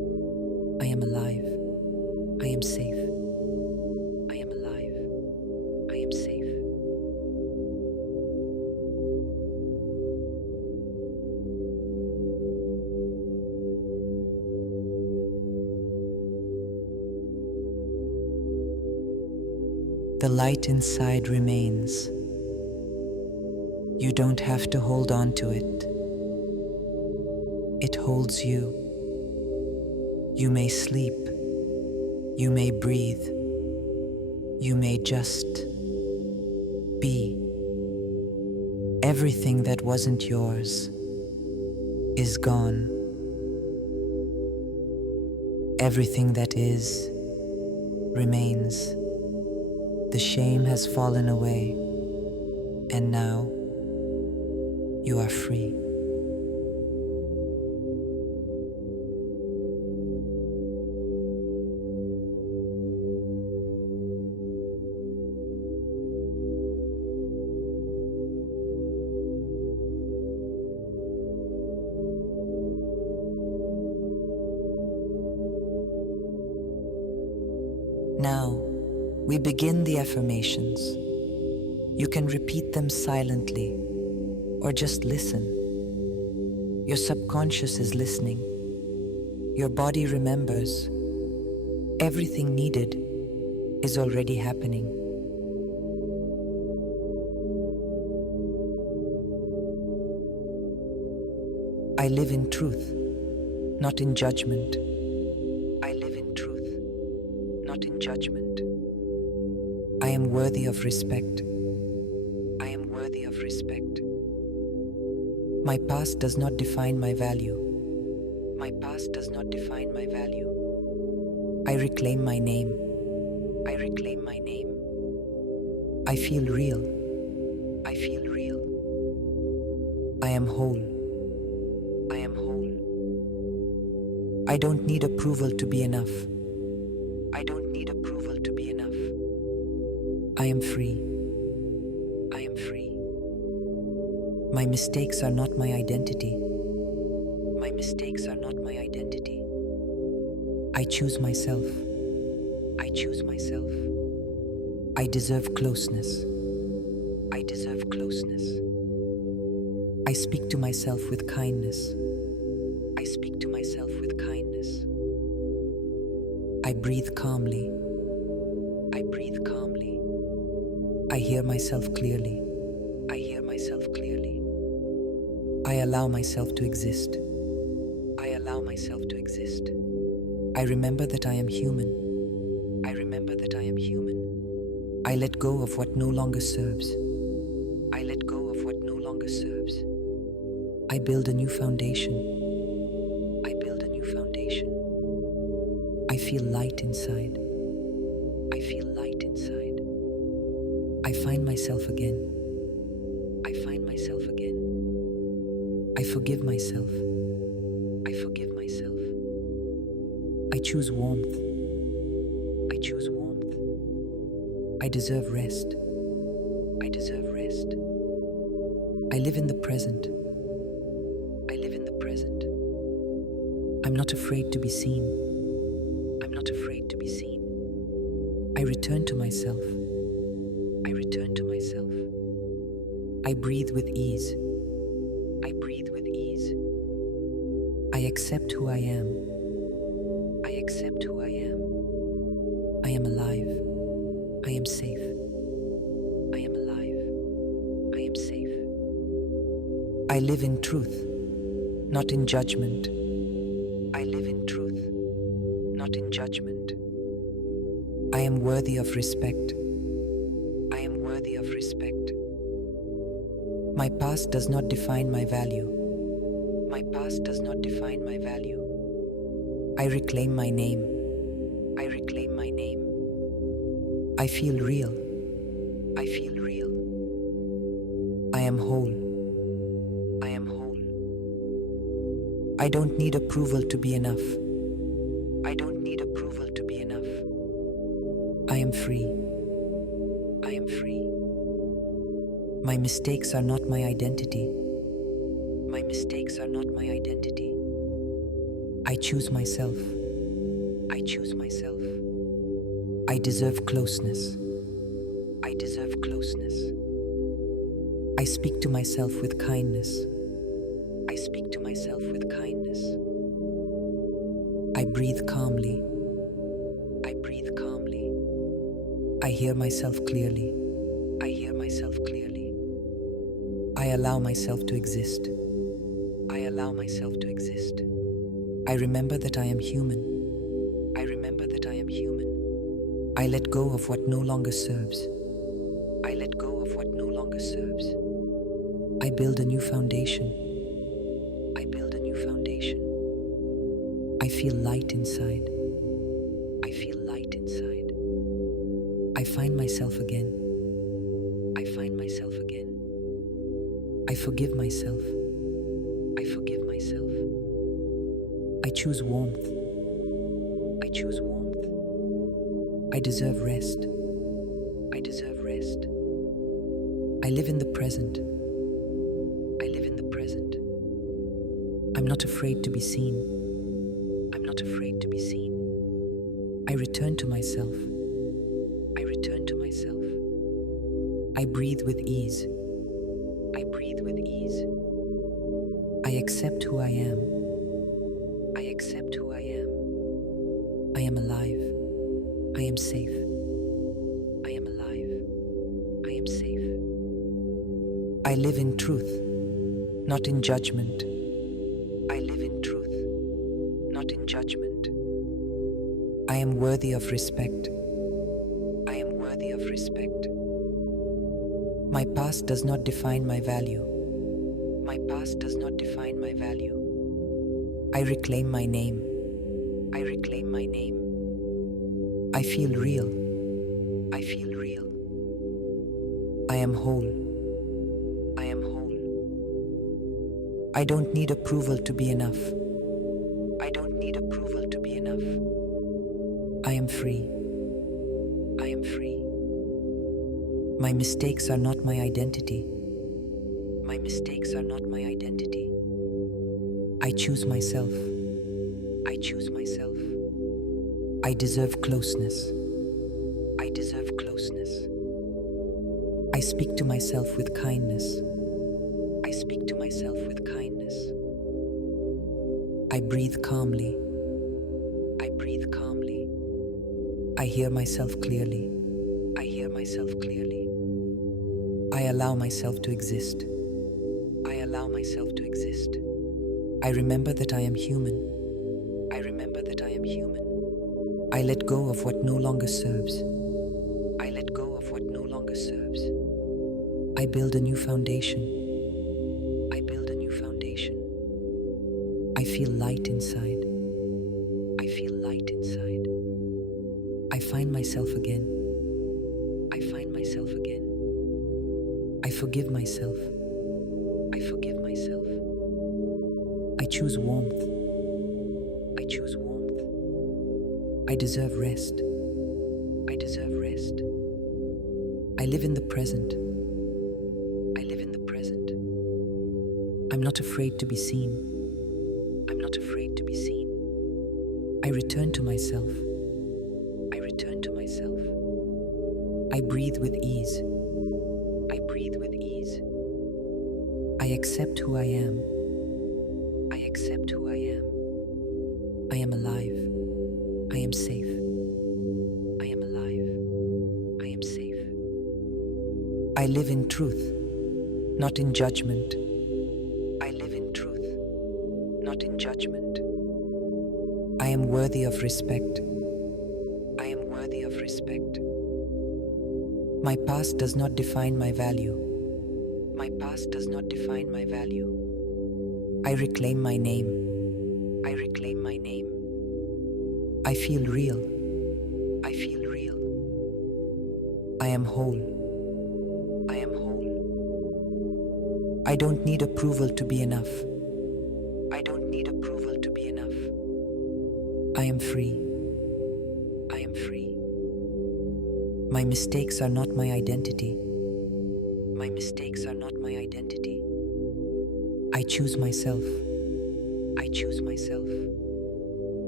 am alive. I am safe. I am alive. I am safe. The light inside remains. You don't have to hold on to it. It holds you. You may sleep. You may breathe. You may just be. Everything that wasn't yours is gone. Everything that is remains. The shame has fallen away, and now you are free. Now, we begin the affirmations. You can repeat them silently or just listen. Your subconscious is listening. Your body remembers. Everything needed is already happening. I live in truth, not in judgment. I live in truth, not in judgment. I am worthy of respect. I am worthy of respect. My past does not define my value. My past does not define my value. I reclaim my name. I reclaim my name. I feel real. I feel real. I am whole. I am whole. I don't need approval to be enough. I don't need approval to be enough. I am free. I am free. My mistakes are not my identity. My mistakes are not my identity. I choose myself. I choose myself. I deserve closeness. I deserve closeness. I speak to myself with kindness. I speak to myself with kindness. I breathe calmly. I breathe calmly. I hear myself clearly. I hear myself clearly. I allow myself to exist. I allow myself to exist. I remember that I am human. I remember that I am human. I let go of what no longer serves. I let go of what no longer serves. I build a new foundation. I build a new foundation. I feel light inside. I feel light inside. I find myself again. I find myself again. I forgive myself. I forgive myself. I choose warmth. I choose warmth. I deserve rest. I deserve rest. I live in the present. I live in the present. I'm not afraid to be seen. I'm not afraid to be seen. I return to myself. I return to myself. I breathe with ease. I breathe with ease. I accept who I am. I accept who I am. I am alive. I am safe. I am alive. I am safe. I live in truth, not in judgment. I live in truth, not in judgment. I am worthy of respect. I am worthy of respect. My past does not define my value. My past does not define my value. I reclaim my name. I reclaim my name. I feel real. I feel real. I am whole. I am whole. I don't need approval to be enough. I don't need approval to be enough. I am free. I am free. My mistakes are not my identity. My mistakes are not my identity. I choose myself. I choose myself. I deserve closeness. I deserve closeness. I speak to myself with kindness. I speak to myself with kindness. I breathe calmly. I breathe calmly. I hear myself clearly. I hear myself clearly. I allow myself to exist. I allow myself to exist. I remember that I am human. I remember that I am human. I let go of what no longer serves. I let go of what no longer serves. I build a new foundation. I build a new foundation. I feel light inside. I feel light inside. I find myself again. I find myself again. I forgive myself. I forgive myself. I choose warmth. I choose warmth. I deserve rest. I deserve rest. I live in the present. I live in the present. I'm not afraid to be seen. I'm not afraid to be seen. I return to myself. I return to myself. I breathe with ease. I breathe with ease. I accept who I am. I accept who I am. I am alive. I am safe. I am alive. I am safe. I live in truth, not in judgment. I live in truth, not in judgment. I am worthy of respect. I am worthy of respect. My past does not define my value. My past does not define my value. I reclaim my name. I reclaim my name. I feel real. I feel real. I am whole. I am whole. I don't need approval to be enough. I don't need approval to be enough. I am free. I am free. My mistakes are not my identity. My mistakes are not my identity. I choose myself. I choose myself. I deserve closeness. I deserve closeness. I speak to myself with kindness. I speak to myself with kindness. I breathe calmly. I breathe calmly. I hear myself clearly. I hear myself clearly. I allow myself to exist. I allow myself to exist. I remember that I am human. I remember that I am human. I let go of what no longer serves. I let go of what no longer serves. I build a new foundation. I build a new foundation. I feel light inside. I feel light inside. I find myself again. I find myself again. I forgive myself. I forgive myself. I choose warmth. I choose warmth. I deserve rest. I deserve rest. I live in the present. I live in the present. I'm not afraid to be seen. I'm not afraid to be seen. I return to myself. I return to myself. I breathe with ease. I breathe with ease. I accept who I am. I accept who I am. I am alive. I am safe. I am alive. I am safe. I live in truth, not in judgment. I live in truth, not in judgment. I am worthy of respect. I am worthy of respect. My past does not define my value. My past does not define my value. I reclaim my name. I reclaim my name. I feel real. I feel real. I am whole. I am whole. I don't need approval to be enough. I don't need approval to be enough. I am free. I am free. My mistakes are not my identity. My mistakes are not my identity. I choose myself. I choose myself.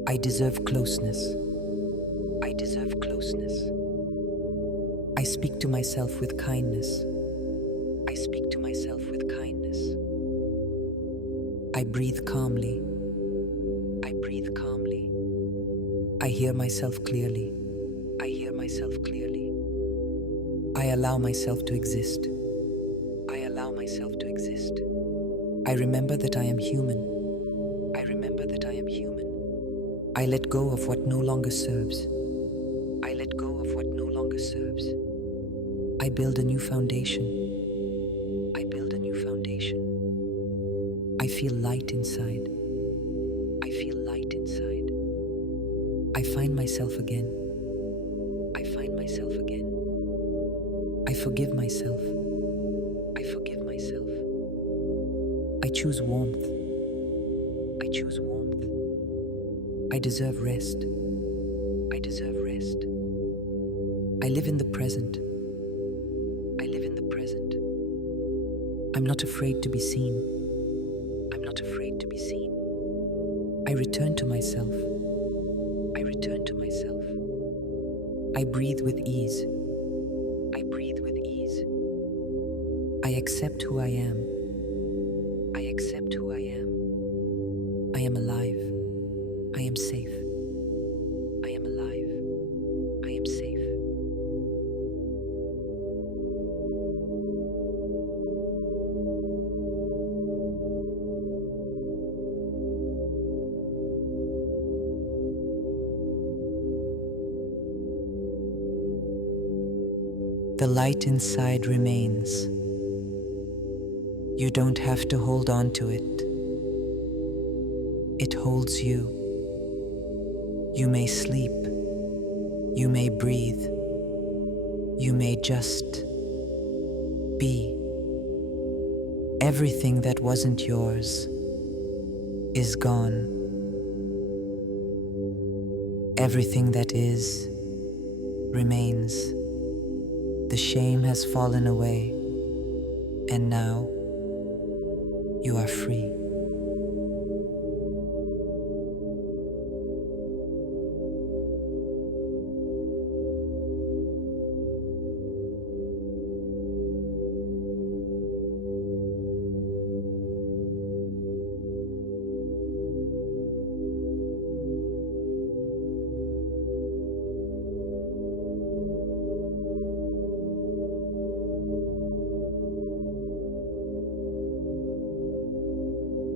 I deserve closeness. I deserve closeness. I speak to myself with kindness. I speak to myself with kindness. I breathe calmly. I breathe calmly. I hear myself clearly. I hear myself clearly. I allow myself to exist. I allow myself to exist. I remember that I am human. I remember that I am human. I let go of what no longer serves. I let go of what no longer serves. I build a new foundation. I build a new foundation. I feel light inside. I feel light inside. I find myself again. I find myself again. I forgive myself. I forgive myself. I choose warmth. I choose warmth. I deserve rest. I deserve rest. I live in the present. I live in the present. I'm not afraid to be seen. I'm not afraid to be seen. I return to myself. I return to myself. I breathe with ease. I breathe with ease. I accept who I am. I accept who I am. I am alive. I am safe. I am alive. I am safe. The light inside remains. You don't have to hold on to it. It holds you. You may sleep. You may breathe. You may just be. Everything that wasn't yours is gone. Everything that is remains. The shame has fallen away, and now you are free.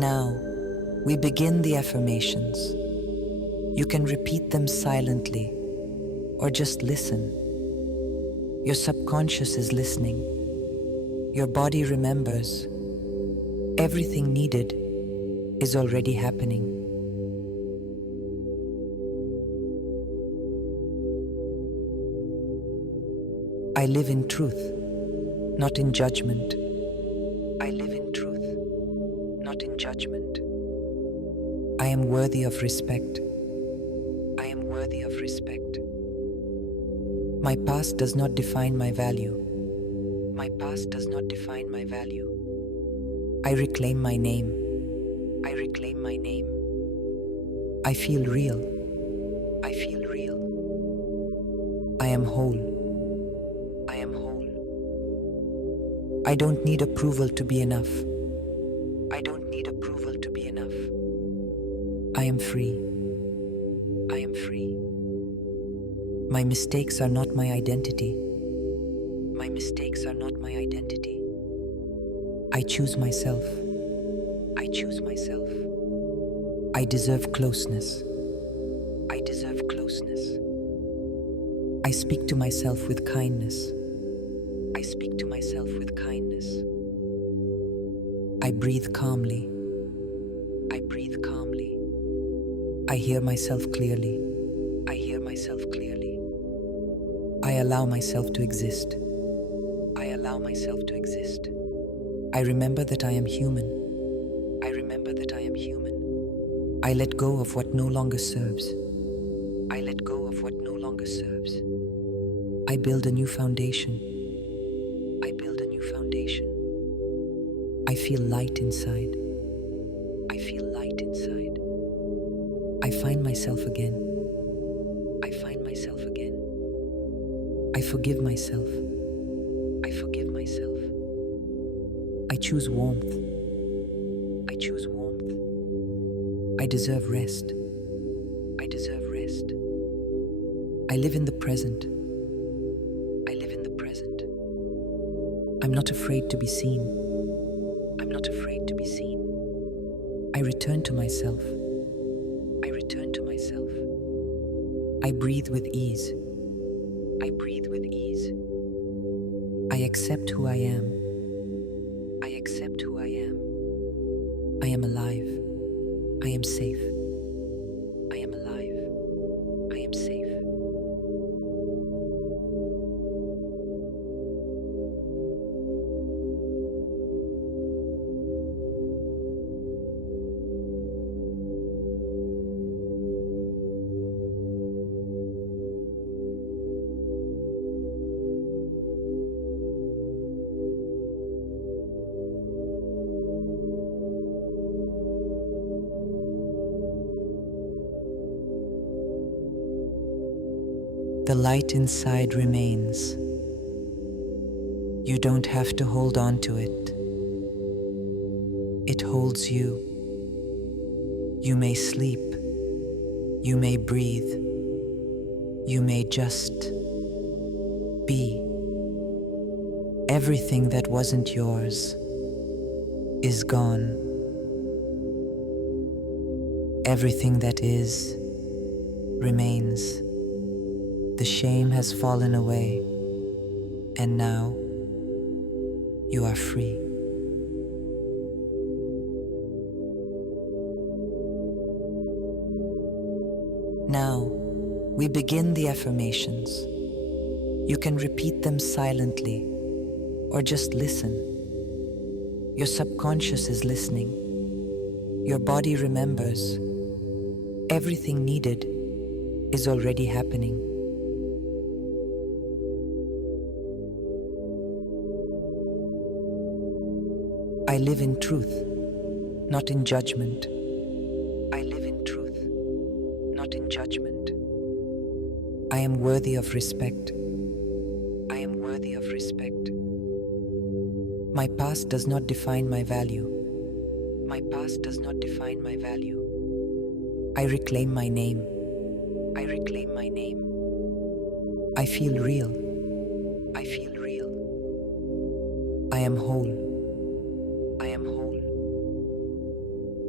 Now, we begin the affirmations. You can repeat them silently or just listen. Your subconscious is listening. Your body remembers. Everything needed is already happening. I live in truth, not in judgment. I live in truth, not in judgment. I am worthy of respect. I am worthy of respect. My past does not define my value. My past does not define my value. I reclaim my name. I reclaim my name. I feel real. I feel real. I am whole. I am whole. I don't need approval to be enough. I don't need approval to be enough. I am free. I am free. My mistakes are not my identity. My mistakes are not my identity. I choose myself. I choose myself. I deserve closeness. I deserve closeness. I speak to myself with kindness. I speak to myself with kindness. I breathe calmly. I breathe calmly. I hear myself clearly. I hear myself clearly. I allow myself to exist. I allow myself to exist. I remember that I am human. I remember that I am human. I let go of what no longer serves. I let go of what no longer serves. I build a new foundation. I build a new foundation. I feel light inside. I feel light inside. I find myself again. I find myself again. I forgive myself. I forgive myself. I choose warmth. I choose warmth. I deserve rest. I deserve rest. I live in the present. I live in the present. I'm not afraid to be seen. I'm not afraid to be seen. I return to myself. I return to myself. I breathe with ease. I breathe with ease. I accept who I am. I accept who I am. I am alive. I am safe. I am alive. I am safe. The light inside remains. You don't have to hold on to it. It holds you. You may sleep. You may breathe. You may just be. Everything that wasn't yours is gone. Everything that is remains. The shame has fallen away, and now you are free. Now, we begin the affirmations. You can repeat them silently or just listen. Your subconscious is listening. Your body remembers. Everything needed is already happening. I live in truth, not in judgment. I live in truth, not in judgment. I am worthy of respect. I am worthy of respect. My past does not define my value. My past does not define my value. I reclaim my name. I reclaim my name. I feel real. I feel real. I am whole. I am whole.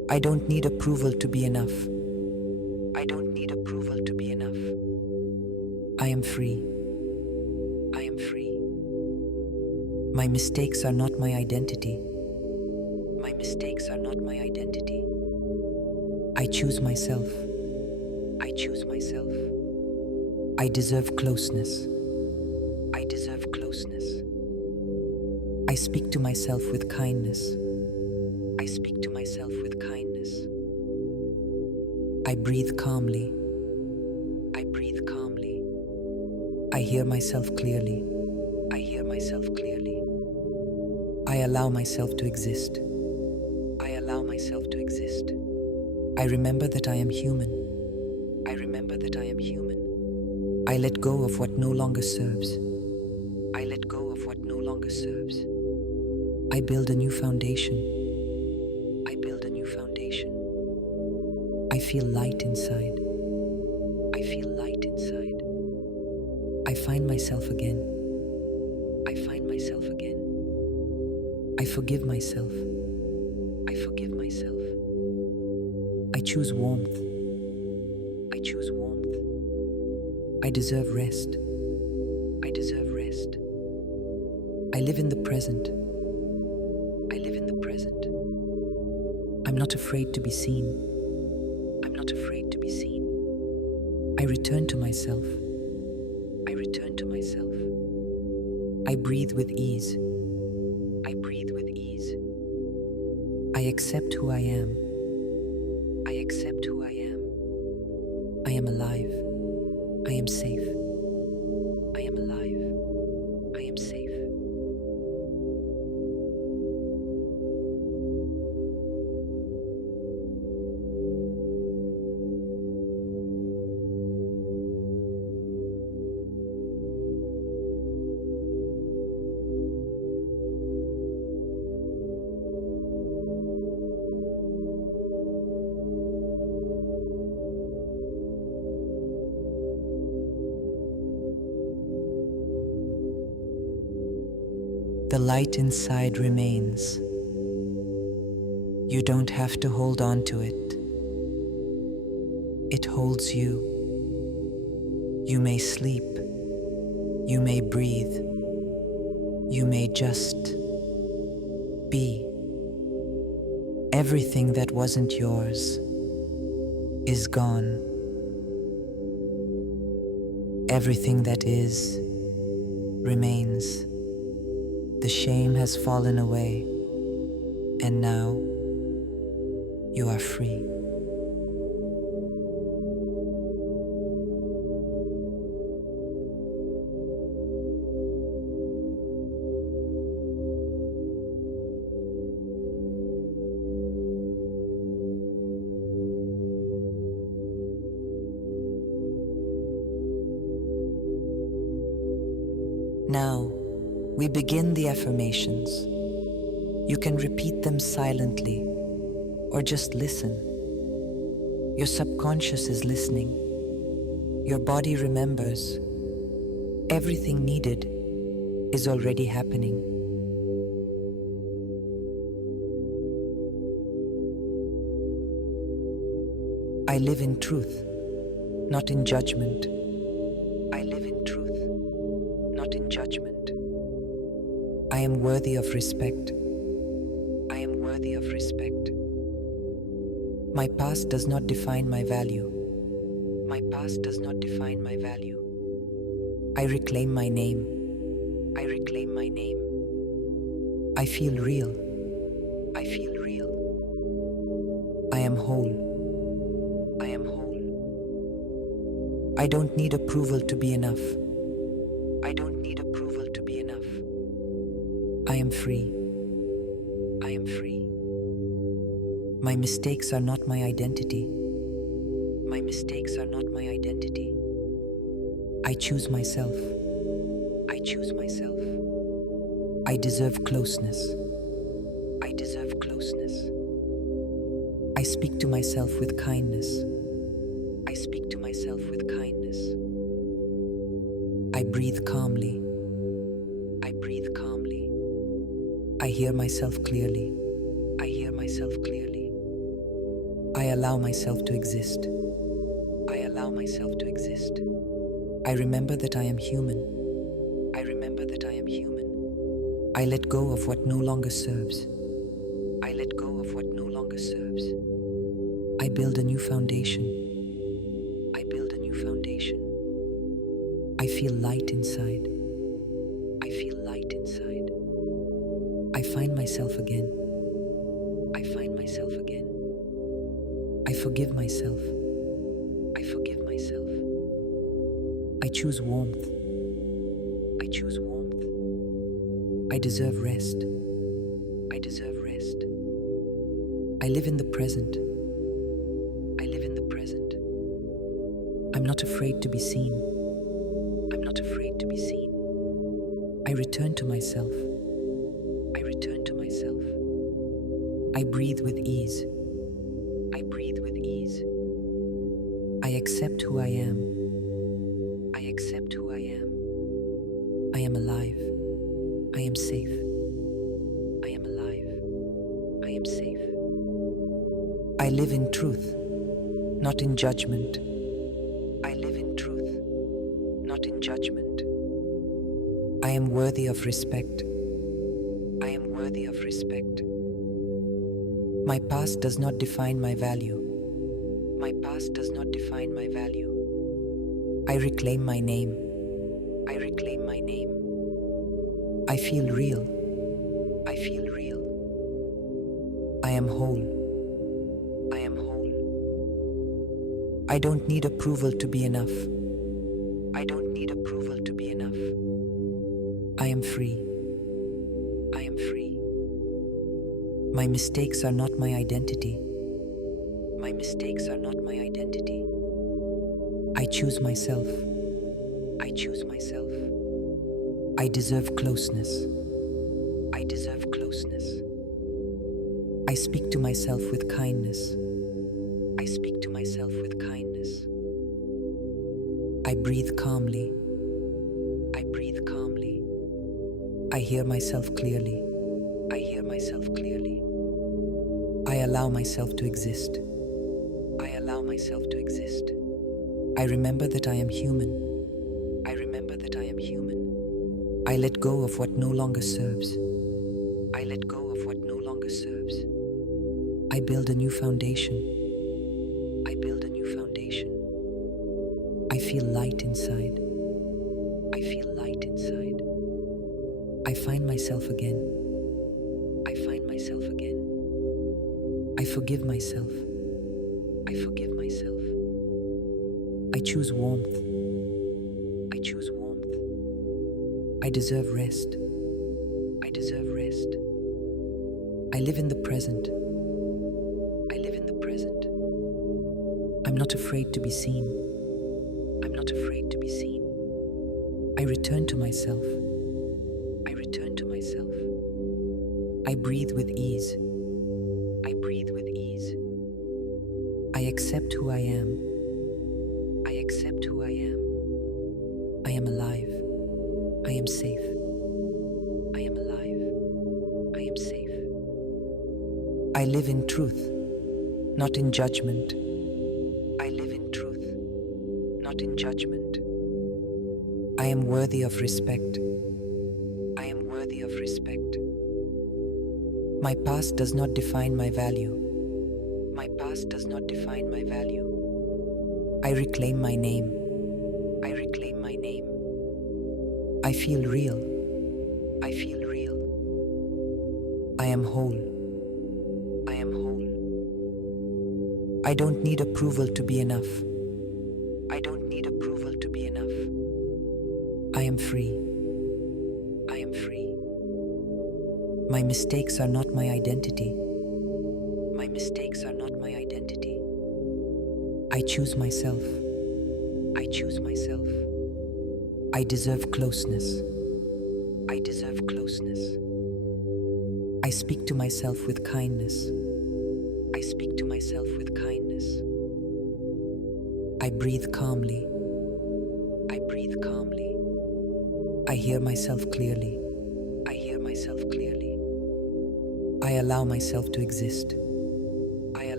I don't need approval to be enough. I don't need approval to be enough. I am free. I am free. My mistakes are not my identity. My mistakes are not my identity. I choose myself. I choose myself. I deserve closeness. I deserve closeness. I speak to myself with kindness. I speak to myself with kindness. I breathe calmly. I breathe calmly. I hear myself clearly. I hear myself clearly. I allow myself to exist. I allow myself to exist. I remember that I am human. I remember that I am human. I let go of what no longer serves. I let go of what no longer serves. I build a new foundation. I build a new foundation. I feel light inside. I feel light inside. I find myself again. I find myself again. I forgive myself. I forgive myself. I choose warmth. I choose warmth. I deserve rest. I deserve rest. I live in the present. I live in the present. I'm not afraid to be seen. I'm not afraid to be seen. I return to myself. I return to myself. I breathe with ease. I breathe with ease. I accept who I am. I accept who I am. I am alive. I am safe. I am alive. I am safe. The light inside remains. You don't have to hold on to it. It holds you. You may sleep. You may breathe. You may just be. Everything that wasn't yours is gone. Everything that is remains. The shame has fallen away, and now you are free. Now, we begin the affirmations. You can repeat them silently or just listen. Your subconscious is listening. Your body remembers. Everything needed is already happening. I live in truth, not in judgment. I live in truth, not in judgment. I am worthy of respect. I am worthy of respect. My past does not define my value. My past does not define my value. I reclaim my name. I reclaim my name. I feel real. I feel real. I am whole. I am whole. I don't need approval to be enough. I don't need approval to be enough. I am free. I am free. My mistakes are not my identity. My mistakes are not my identity. I choose myself. I choose myself. I deserve closeness. I deserve closeness. I speak to myself with kindness. I speak to myself with kindness. I breathe calmly. I breathe calmly. I hear myself clearly. I hear myself clearly. I allow myself to exist. I allow myself to exist. I remember that I am human. I remember that I am human. I let go of what no longer serves. I let go of what no longer serves. I build a new foundation. I build a new foundation. I feel light inside. I feel light inside. I find myself again. I find myself again. I forgive myself. I forgive myself. I choose warmth. I choose warmth. I deserve rest. I deserve rest. I live in the present. I live in the present. I'm not afraid to be seen. I'm not afraid to be seen. I return to myself. I return to myself. I breathe with ease. I breathe with ease. I accept who I am. I accept who I am. I am alive. I am safe. I am alive. I am safe. I live in truth, not in judgment. I live in truth, not in judgment. I am worthy of respect. I am worthy of respect. My past does not define my value. My past does not define my value. I reclaim my name. I reclaim my name. I feel real. I feel real. I am whole. I am whole. I don't need approval to be enough. I don't need approval to be enough. I am free. I am free. My mistakes are not my identity. My mistakes are not my identity. I choose myself. I choose myself. I deserve closeness. I deserve closeness. I speak to myself with kindness. I speak to myself with kindness. I breathe calmly. I breathe calmly. I hear myself clearly. I hear myself clearly. I allow myself to exist. I allow myself to exist. I remember that I am human. I remember that I am human. I let go of what no longer serves. I let go of what no longer serves. I build a new foundation. I build a new foundation. I feel light inside. I feel light inside. I find myself again. I find myself again. I forgive myself. I forgive myself. I choose warmth. I choose warmth. I deserve rest. I deserve rest. I live in the present. I live in the present. I'm not afraid to be seen. I'm not afraid to be seen. I return to myself. I return to myself. I breathe with ease. I breathe with ease. I accept who I am. I accept who I am. I am alive. I am safe. I am alive. I am safe. I live in truth, not in judgment. I live in truth, not in judgment. I am worthy of respect. I am worthy of respect. My past does not define my value. My past does not define my value. I reclaim my name. I reclaim my name. I feel real. I feel real. I am whole. I am whole. I don't need approval to be enough. I don't need approval to be enough. I am free. I am free. My mistakes are not my identity. My mistakes are not my identity. I choose myself. I choose myself. I deserve closeness. I deserve closeness. I speak to myself with kindness. I speak to myself with kindness. I breathe calmly. I breathe calmly. I hear myself clearly. I hear myself clearly. I allow myself to exist. I allow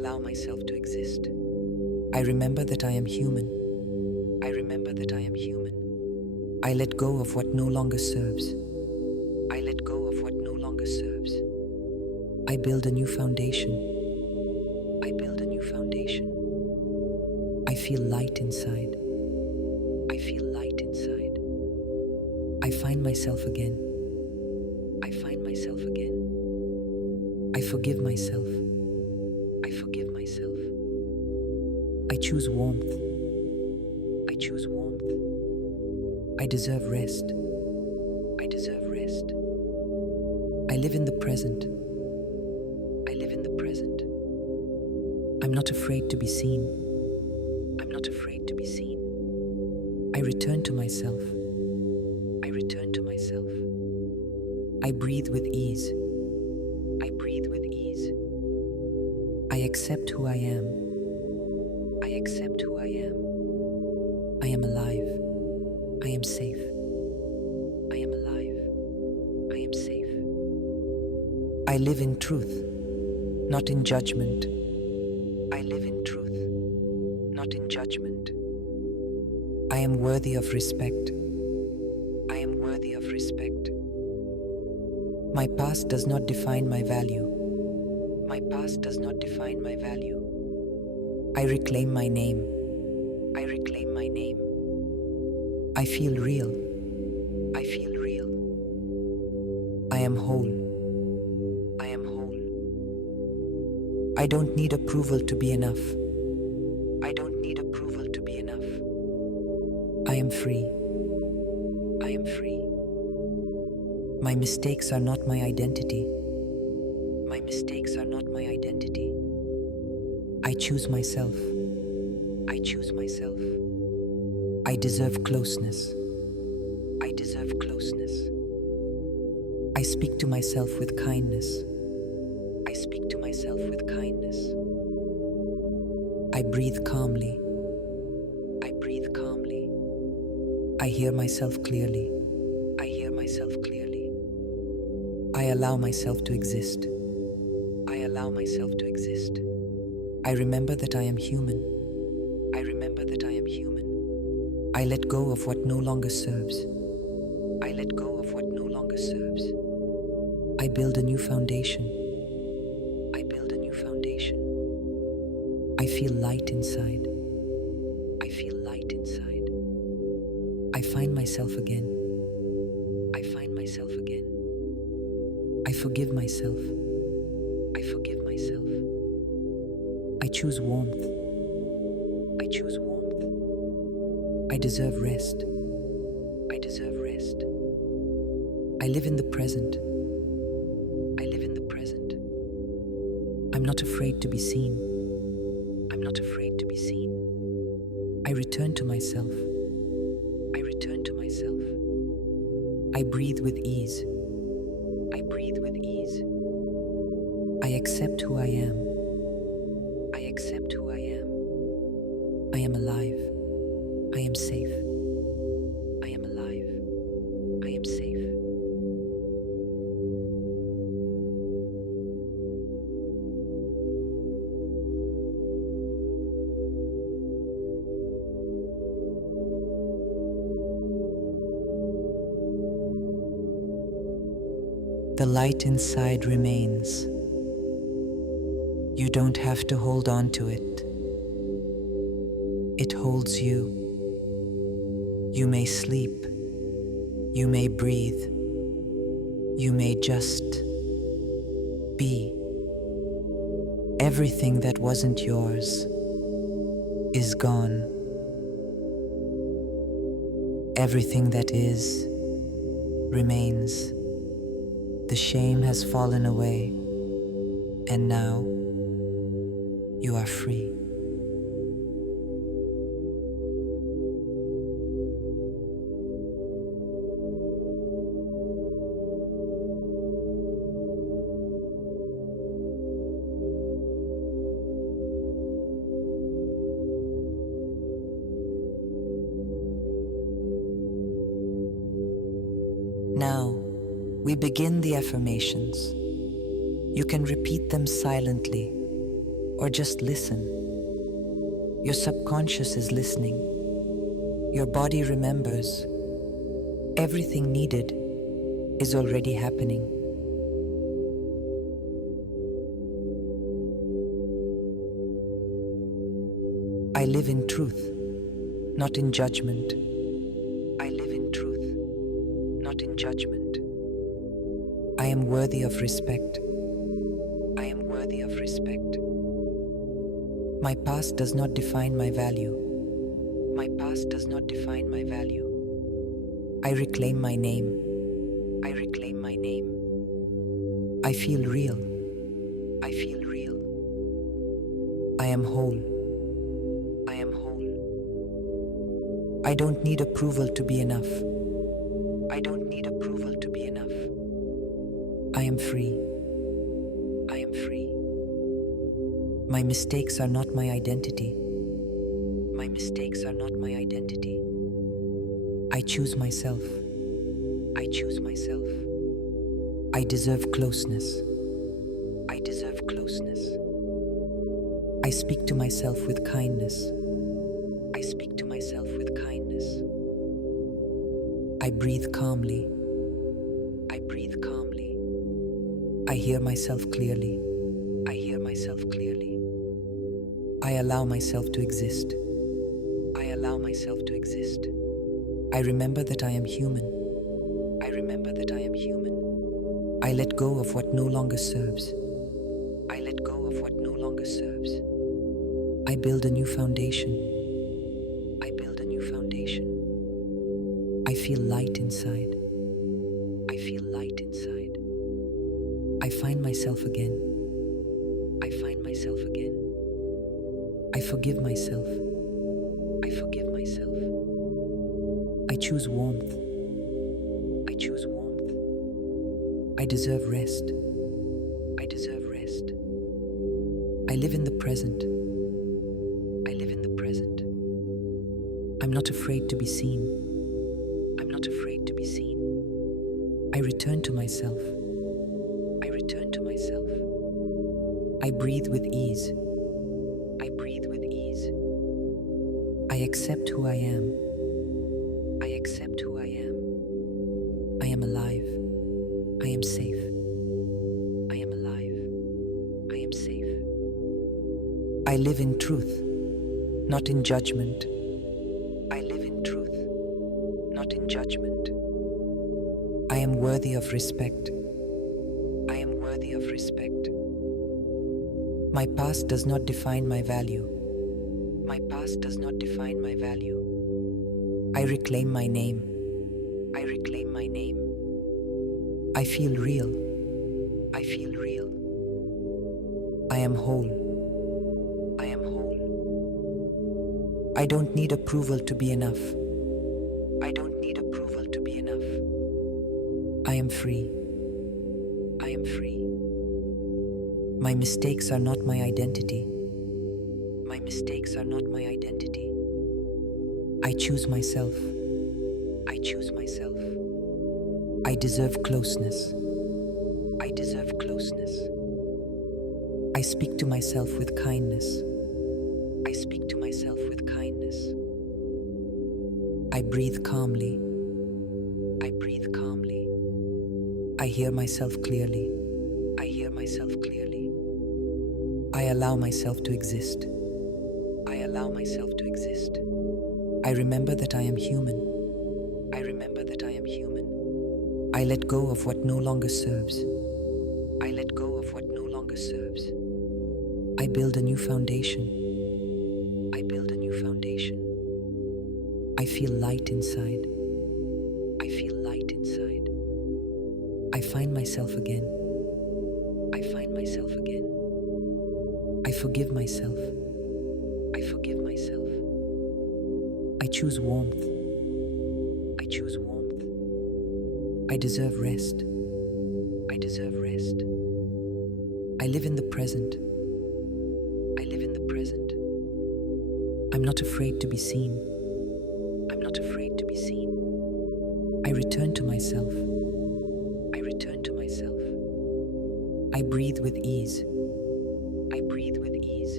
allow myself to exist. I remember that I am human. I remember that I am human. I let go of what no longer serves. I let go of what no longer serves. I build a new foundation. I build a new foundation. I feel light inside. I feel light inside. I find myself again. I find myself again. I forgive myself. I forgive myself. I choose warmth. I choose warmth. I deserve rest. I deserve rest. I live in the present. I live in the present. I'm not afraid to be seen. I'm not afraid to be seen. I return to myself. I return to myself. I breathe with ease. I breathe with ease. I accept who I am. I accept who I am. I am alive. I am safe. I am alive. I am safe. I live in truth, not in judgment. I live in truth, not in judgment. I am worthy of respect. I am worthy of respect. My past does not define my value. My past does not define my value. I reclaim my name. I reclaim my name. I feel real. I feel real. I am whole. I am whole. I don't need approval to be enough. I don't need approval to be enough. I am free. I am free. My mistakes are not my identity. My mistakes are not my identity. I choose myself. I choose myself. I deserve closeness. I deserve closeness. I speak to myself with kindness. I speak to myself with kindness. I breathe calmly. I breathe calmly. I hear myself clearly. I hear myself clearly. I allow myself to exist. I allow myself to exist. I remember that I am human. I remember that I am human. I let go of what no longer serves. I let go of what no longer serves. I build a new foundation. I build a new foundation. I feel light inside. I feel light inside. I find myself again. I find myself again. I forgive myself. I forgive myself. I choose warmth. I choose warmth. I deserve rest. I deserve rest. I live in the present. I live in the present. I'm not afraid to be seen. I'm not afraid to be seen. I return to myself. I return to myself. I breathe with ease. I breathe with ease. I accept who I am. I accept who I am. I am alive. I am safe. I am alive. I am safe. The light inside remains. You don't have to hold on to it. It holds you. You may sleep. You may breathe. You may just be. Everything that wasn't yours is gone. Everything that is remains. The shame has fallen away, and now you are free. Now, we begin the affirmations. You can repeat them silently or just listen. Your subconscious is listening. Your body remembers. Everything needed is already happening. I live in truth, not in judgment. I live in truth, not in judgment. I am worthy of respect. I am worthy of respect. My past does not define my value. My past does not define my value. I reclaim my name. I reclaim my name. I feel real. I feel real. I am whole. I am whole. I don't need approval to be enough. I don't need approval to be enough. I am free. I am free. My mistakes are not my identity. My mistakes are not my identity. I choose myself. I choose myself. I deserve closeness. I deserve closeness. I speak to myself with kindness. I speak to myself with kindness. I breathe calmly. I breathe calmly. I hear myself clearly. I hear myself clearly. I allow myself to exist. I allow myself to exist. I remember that I am human. I remember that I am human. I let go of what no longer serves. I let go of what no longer serves. I build a new foundation. I build a new foundation. I feel light inside. I feel light inside. I find myself again. I find myself again. I forgive myself. I forgive myself. I choose warmth. I choose warmth. I deserve rest. I deserve rest. I live in the present. I live in the present. I'm not afraid to be seen. I'm not afraid to be seen. I return to myself. I return to myself. I breathe with ease. I breathe with ease. I accept who I am. I accept who I am. I am alive. I am safe. I am alive. I am safe. I live in truth, not in judgment. I live in truth, not in judgment. I am worthy of respect. I am worthy of respect. My past does not define my value. My past does not define my value. I reclaim my name. I reclaim my name. I feel real. I feel real. I am whole. I am whole. I don't need approval to be enough. I don't need approval to be enough. I am free. I am free. My mistakes are not my identity. My mistakes are not my identity. I choose myself. I choose myself. I deserve closeness. I deserve closeness. I speak to myself with kindness. I speak to myself with kindness. I breathe calmly. I breathe calmly. I hear myself clearly. I hear myself clearly. I allow myself to exist. I allow myself to exist. I remember that I am human. I remember that I am human. I let go of what no longer serves. I let go of what no longer serves. I build a new foundation. I build a new foundation. I feel light inside. I feel light inside. I find myself again. I find myself again. I forgive myself. I forgive myself. I choose warmth. I choose warmth. I deserve rest. I deserve rest. I live in the present. I live in the present. I'm not afraid to be seen. I'm not afraid to be seen. I return to myself. I return to myself. I breathe with ease. I breathe with ease.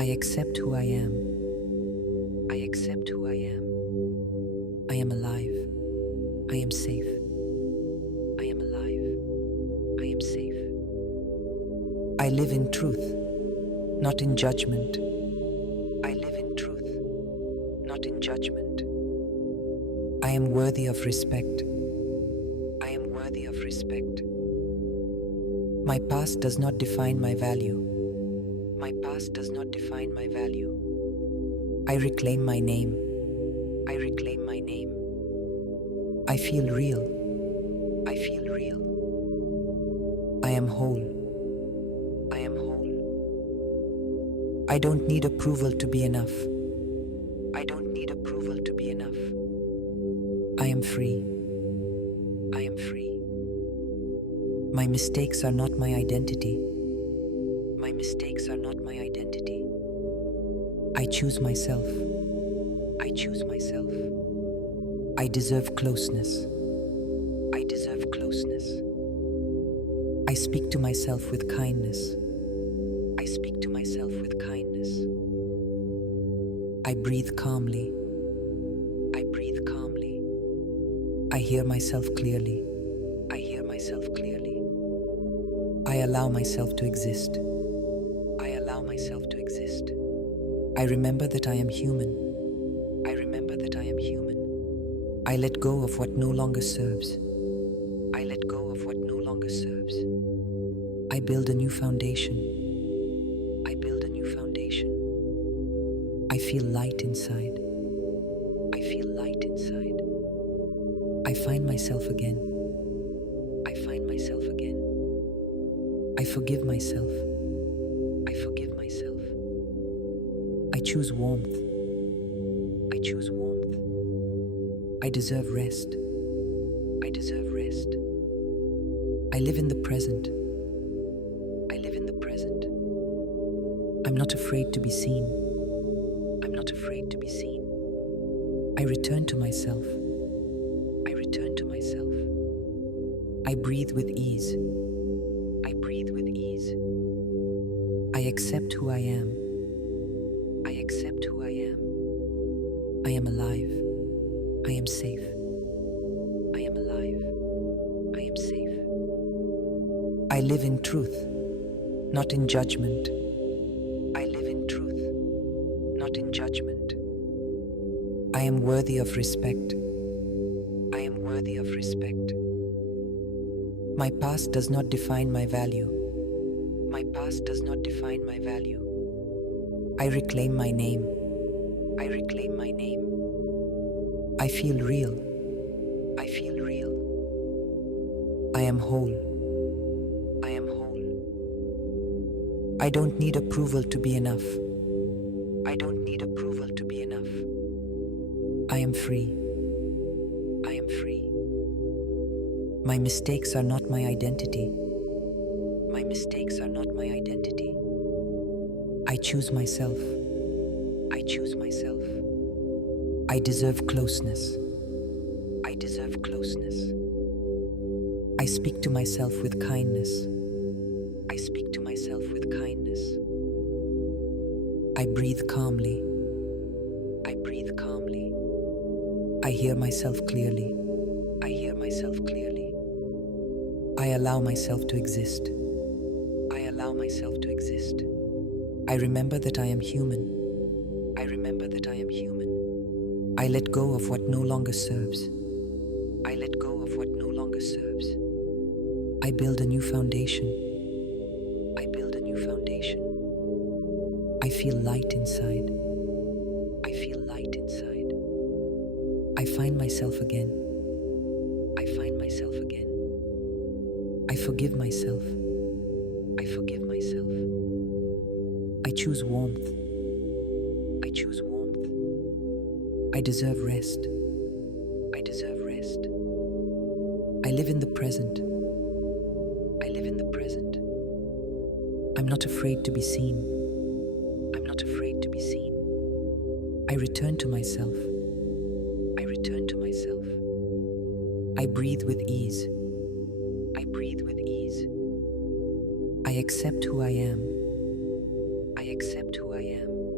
I accept who I am. I accept who I am. I am alive. I am safe. I am alive. I am safe. I live in truth, not in judgment. I live in truth, not in judgment. I am worthy of respect. I am worthy of respect. My past does not define my value. My past does not define my value. I reclaim my name. I reclaim my name. I feel real. I feel real. I am whole. I am whole. I don't need approval to be enough. I don't need approval to be enough. I am free. I am free. My mistakes are not my identity. My mistakes are not my identity. I choose myself. I choose myself. I deserve closeness. I deserve closeness. I speak to myself with kindness. I speak to myself with kindness. I breathe calmly. I breathe calmly. I hear myself clearly. I hear myself clearly. I allow myself to exist. I allow myself to exist. I remember that I am human. I remember that I am human. I let go of what no longer serves. I let go of what no longer serves. I build a new foundation. I build a new foundation. I feel light inside. I feel light inside. I find myself again. I find myself again. I forgive myself. I forgive myself. I choose warmth. I choose warmth. I deserve rest. I deserve rest. I live in the present. I live in the present. I'm not afraid to be seen. I'm not afraid to be seen. I return to myself. I return to myself. I breathe with ease. I breathe with ease. I accept who I am. I accept who I am. I am alive. I am safe. I am alive. I am safe. I live in truth, not in judgment. I live in truth, not in judgment. I am worthy of respect. I am worthy of respect. My past does not define my value. My past does not define my value. I reclaim my name. I reclaim my name. I feel real. I feel real. I am whole. I am whole. I don't need approval to be enough. I don't need approval to be enough. I am free. I am free. My mistakes are not my identity. My mistakes are not my identity. I choose myself. I choose myself. I deserve closeness. I deserve closeness. I speak to myself with kindness. I speak to myself with kindness. I breathe calmly. I breathe calmly. I hear myself clearly. I hear myself clearly. I allow myself to exist. I allow myself to exist. I remember that I am human. I remember that I am human. I let go of what no longer serves. I let go of what no longer serves. I build a new foundation. I build a new foundation. I feel light inside. I feel light inside. I find myself again. I find myself again. I forgive myself. I forgive myself. I choose warmth. I choose warmth. I deserve rest. I deserve rest. I live in the present. I live in the present. I'm not afraid to be seen. I'm not afraid to be seen. I return to myself. I return to myself. I breathe with ease. I breathe with ease. I accept who I am. I accept who I am.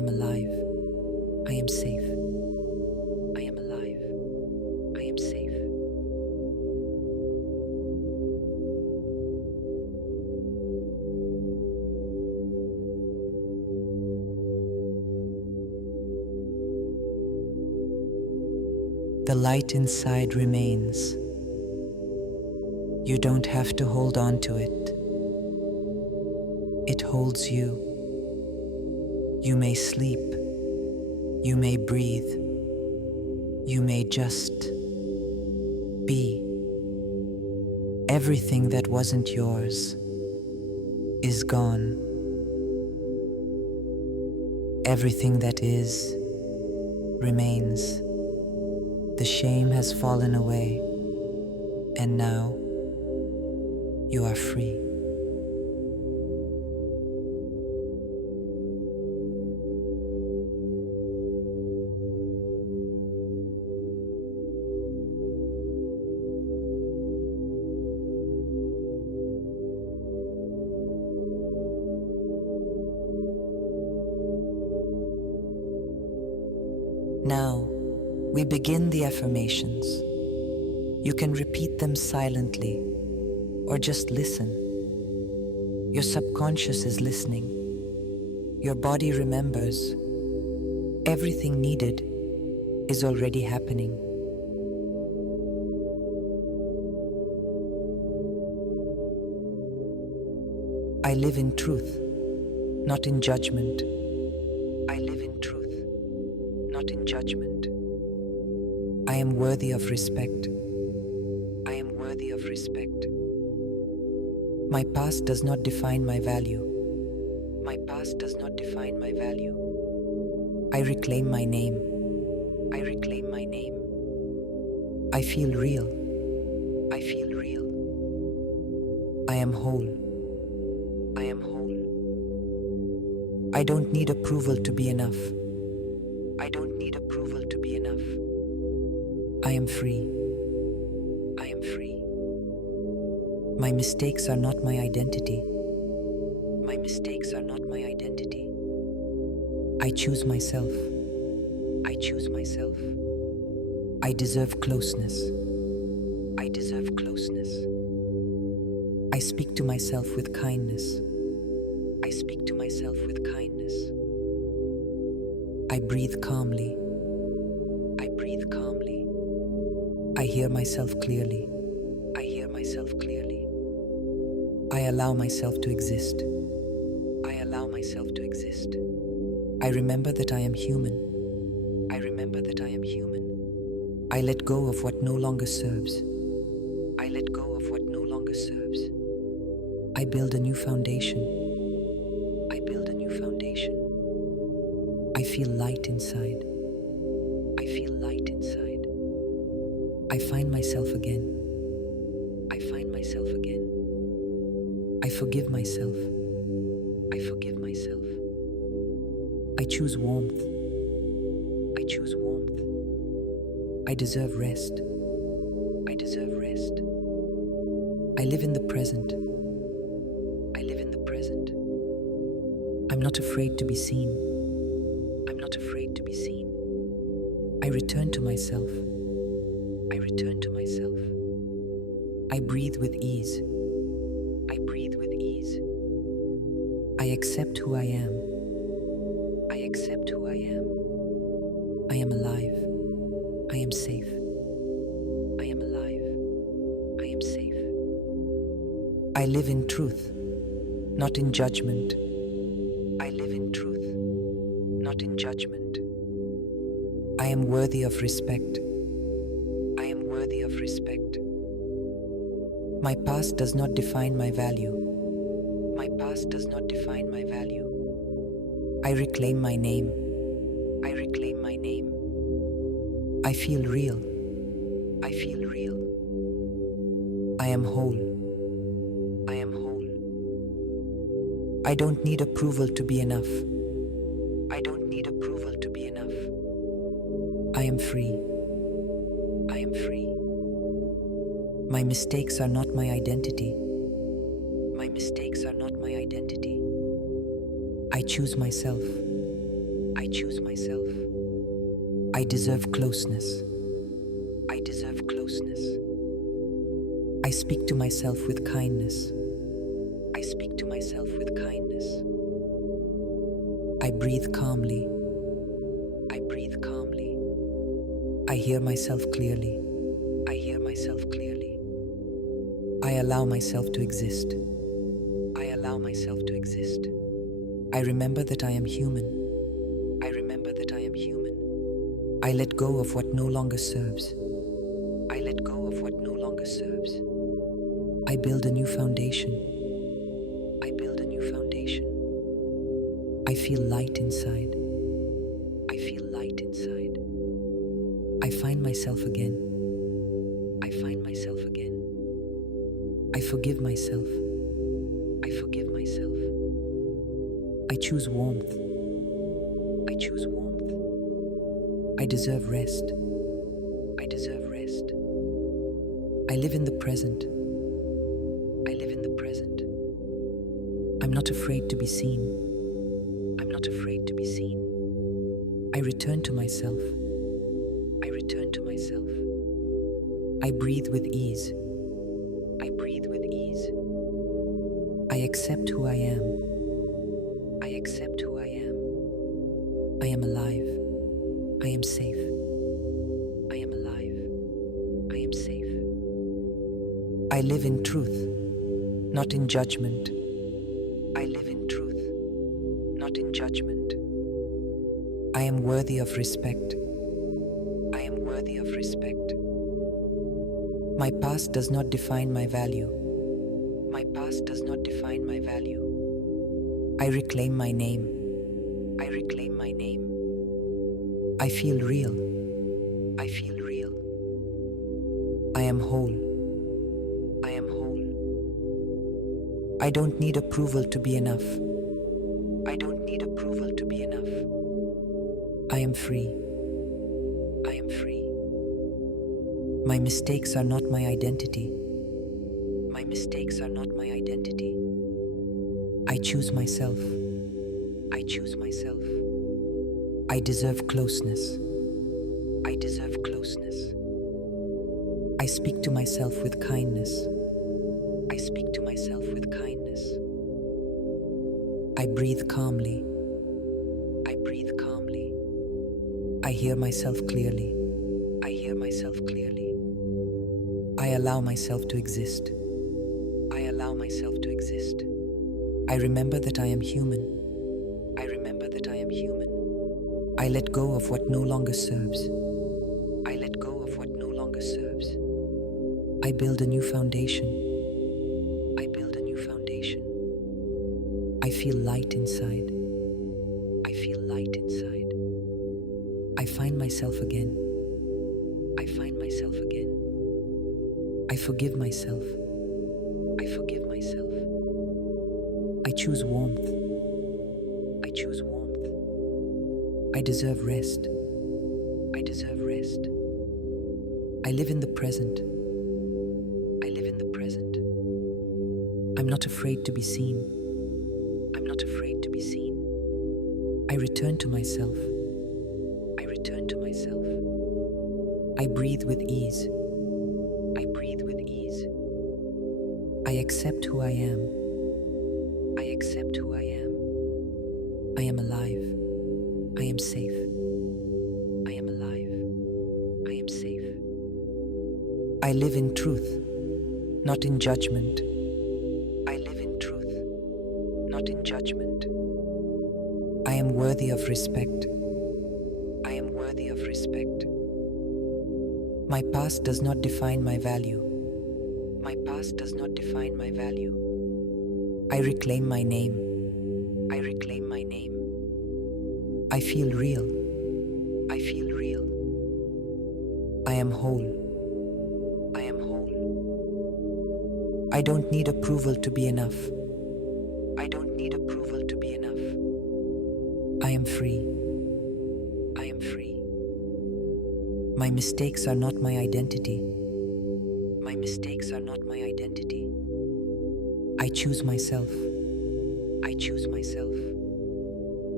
am alive. I am safe. I am alive. I am safe. The light inside remains. You don't have to hold on to it. It holds you. You may sleep. You may breathe. You may just be. Everything that wasn't yours is gone. Everything that is remains. The shame has fallen away, and now you are free. Now, we begin the affirmations. You can repeat them silently or just listen. Your subconscious is listening. Your body remembers. Everything needed is already happening. I live in truth, not in judgment. I live in truth, not in judgment. I am worthy of respect. I am worthy of respect. My past does not define my value. My past does not define my value. I reclaim my name. I reclaim my name. I feel real. I feel real. I am whole. I am whole. I don't need approval to be enough. I don't need approval to be enough. I am free. I am free. My mistakes are not my identity. My mistakes are not my identity. I choose myself. I choose myself. I deserve closeness. I deserve closeness. I speak to myself with kindness. I speak to myself with kindness. I breathe calmly. I breathe calmly. I hear myself clearly. I hear myself clearly. I allow myself to exist. I allow myself to exist. I remember that I am human. I remember that I am human. I let go of what no longer serves. I let go of what no longer serves. I build a new foundation. I build a new foundation. I feel light inside. I feel light inside. I find myself again. I find myself again. I forgive myself. I forgive myself. I choose warmth. I choose warmth. I deserve rest. I deserve rest. I live in the present. I live in the present. I'm not afraid to be seen. I'm not afraid to be seen. I return to myself. I return to myself. I breathe with ease. I breathe with ease. I accept who I am. I accept who I am. I am alive. I am safe. I am alive. I am safe. I live in truth, not in judgment. I live in truth, not in judgment. I am worthy of respect. I am worthy of respect. My past does not define my value. My past does not define my value. I reclaim my name. I reclaim my name. I feel real. I feel real. I am whole. I am whole. I don't need approval to be enough. I don't need approval to be enough. I am free. I am free. My mistakes are not my identity. My mistakes are not my identity. I choose myself. I choose myself. I deserve closeness. I deserve closeness. I speak to myself with kindness. I speak to myself with kindness. I breathe calmly. I breathe calmly. I hear myself clearly. I hear myself clearly. I allow myself to exist. I allow myself to exist. I remember that I am human. I remember that I am human. I let go of what no longer serves. I let go of what no longer serves. I build a new foundation. I build a new foundation. I feel light inside. I feel light inside. I find myself again. I find myself again. I forgive myself. I forgive myself. I choose warmth. I choose warmth. I deserve rest. I deserve rest. I live in the present. I live in the present. I'm not afraid to be seen. I'm not afraid to be seen. I return to myself. I return to myself. I breathe with ease. I breathe with ease. I accept who I am. I accept who I am. I am alive. I am safe. I am alive. I am safe. I live in truth, not in judgment. I live in truth, not in judgment. I am worthy of respect. I am worthy of respect. My past does not define my value. My past does not define my value. I reclaim my name. I reclaim my name. I feel real. I feel real. I am whole. I am whole. I don't need approval to be enough. I don't need approval to be enough. I am free. I am free. My mistakes are not my identity. My mistakes are not my identity. I choose myself. I choose myself. I deserve closeness. I deserve closeness. I speak to myself with kindness. I speak to myself with kindness. I breathe calmly. I breathe calmly. I hear myself clearly. I hear myself clearly. I allow myself to exist. I allow myself to exist. I remember that I am human. I remember that I am human. I let go of what no longer serves. I let go of what no longer serves. I build a new foundation. I build a new foundation. I feel light inside. I feel light inside. I find myself again. I find myself again. I forgive myself. I forgive myself. I choose warmth. I choose warmth. I deserve rest. I deserve rest. I live in the present. I live in the present. I'm not afraid to be seen. I'm not afraid to be seen. I return to myself. I return to myself. I breathe with ease. I breathe with ease. I accept who I am. I accept who I am. I am alive. I am safe. I am alive. I am safe. I live in truth, not in judgment. I live in truth, not in judgment. I am worthy of respect. I am worthy of respect. My past does not define my value. My past does not define my value. I reclaim my name. I reclaim my name. I feel real. I feel real. I am whole. I am whole. I don't need approval to be enough. I don't need approval to be enough. I am free. I am free. My mistakes are not my identity. My mistakes are not my identity. I choose myself. I choose myself.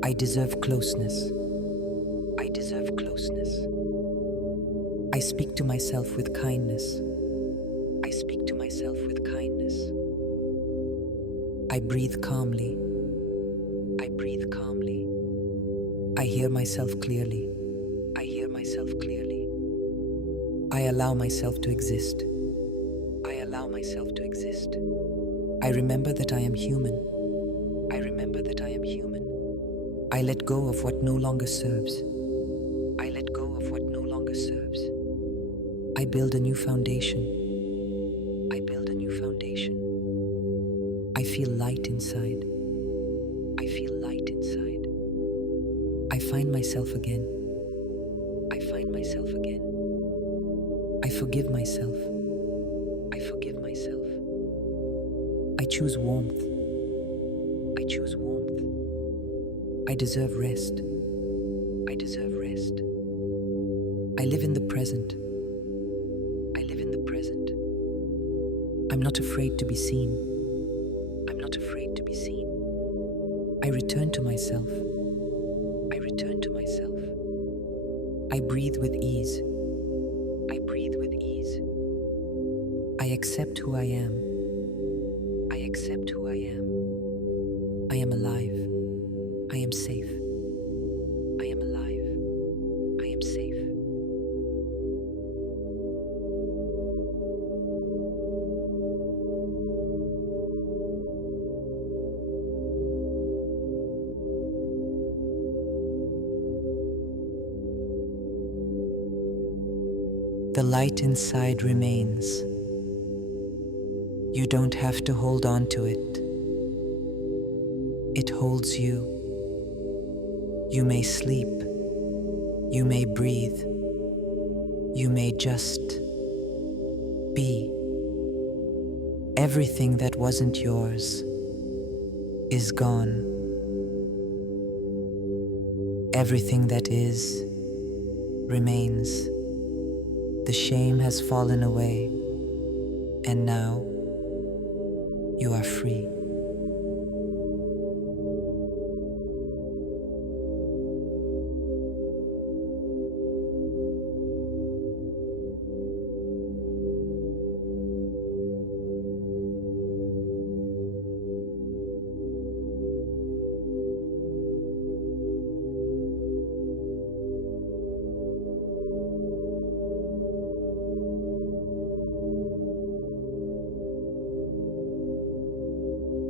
I deserve closeness. I deserve closeness. I speak to myself with kindness. I speak to myself with kindness. I breathe calmly. I breathe calmly. I hear myself clearly. I hear myself clearly. I allow myself to exist. I allow myself to exist. I remember that I am human. I remember that I am human. I let go of what no longer serves. I let go of what no longer serves. I build a new foundation. I build a new foundation. I feel light inside. I feel light inside. I find myself again. I find myself again. I forgive myself. I forgive myself. I choose warmth. I choose warmth. I deserve rest. I deserve rest. I live in the present. I live in the present. I'm not afraid to be seen. I'm not afraid to be seen. I return to myself. I return to myself. I breathe with ease. I breathe with ease. I accept who I am. I accept who I am. I am alive. I am safe. I am alive. I am safe. The light inside remains. You don't have to hold on to it. It holds you. You may sleep. You may breathe. You may just be. Everything that wasn't yours is gone. Everything that is remains. The shame has fallen away, and now you are free.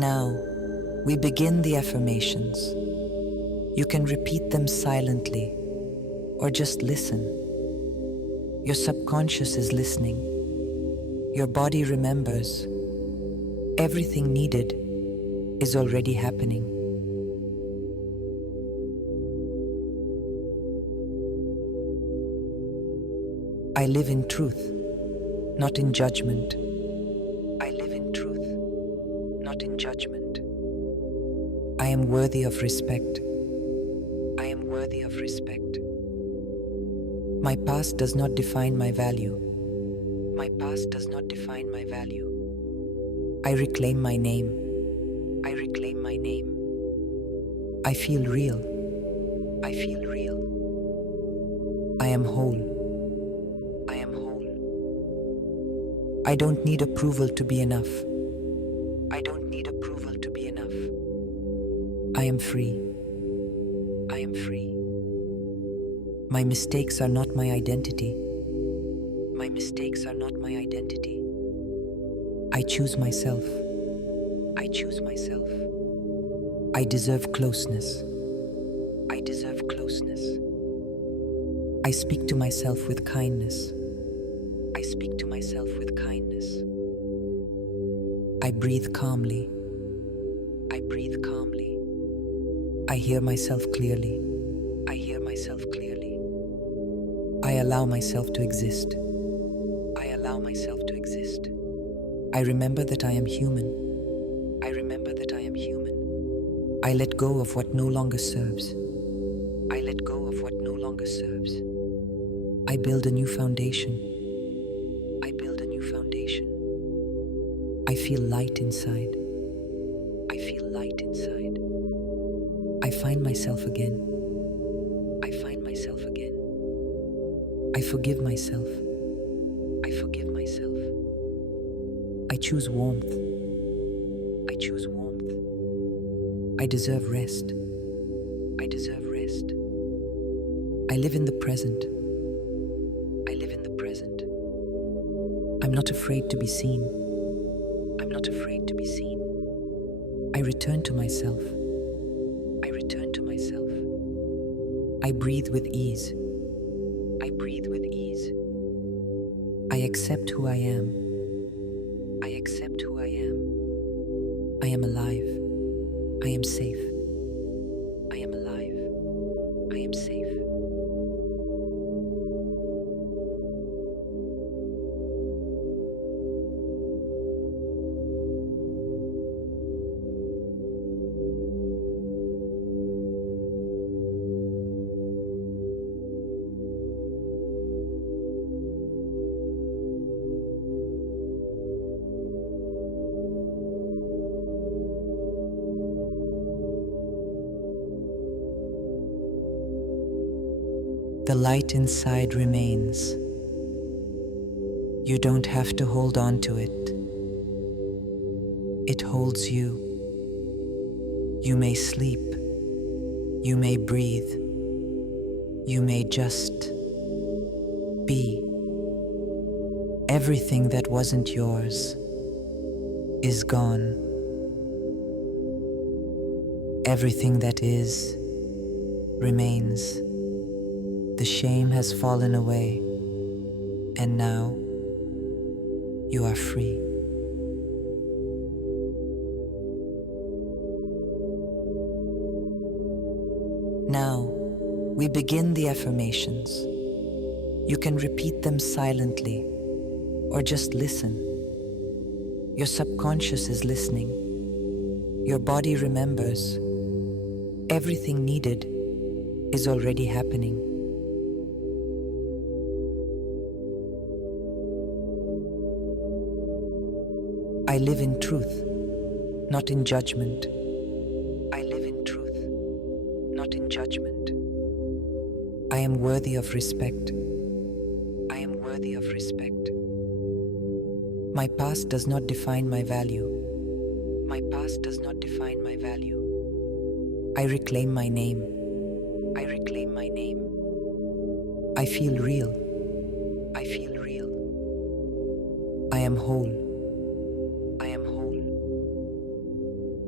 Now, we begin the affirmations. You can repeat them silently or just listen. Your subconscious is listening. Your body remembers. Everything needed is already happening. I live in truth, not in judgment. I live in truth, not in judgment. I am worthy of respect. I am worthy of respect. My past does not define my value. My past does not define my value. I reclaim my name. I reclaim my name. I feel real. I feel real. I am whole. I am whole. I don't need approval to be enough. I don't need approval to be enough. I am free. I am free. My mistakes are not my identity. My mistakes are not my identity. I choose myself. I choose myself. I deserve closeness. I deserve closeness. I speak to myself with kindness. I speak to myself with kindness. I breathe calmly. I breathe calmly. I hear myself clearly. I hear myself clearly. I allow myself to exist. I allow myself to exist. I remember that I am human. I remember that I am human. I let go of what no longer serves. I let go of what no longer serves. I build a new foundation. I build a new foundation. I feel light inside. I feel light inside. I find myself again. I find myself again. I forgive myself. I forgive myself. I choose warmth. I choose warmth. I deserve rest. I deserve rest. I live in the present. I live in the present. I'm not afraid to be seen. I'm not afraid to be seen. I return to myself. I return to myself. I breathe with ease. I breathe with ease. I accept who I am. I accept who I am. I am alive. I am safe. I am alive. I am safe. The light inside remains. You don't have to hold on to it. It holds you. You may sleep. You may breathe. You may just be. Everything that wasn't yours is gone. Everything that is remains. The shame has fallen away, and now you are free. Now, we begin the affirmations. You can repeat them silently or just listen. Your subconscious is listening. Your body remembers. Everything needed is already happening. I live in truth, not in judgment. I live in truth, not in judgment. I am worthy of respect. I am worthy of respect. My past does not define my value. My past does not define my value. I reclaim my name. I reclaim my name. I feel real. I feel real. I am whole. I am whole.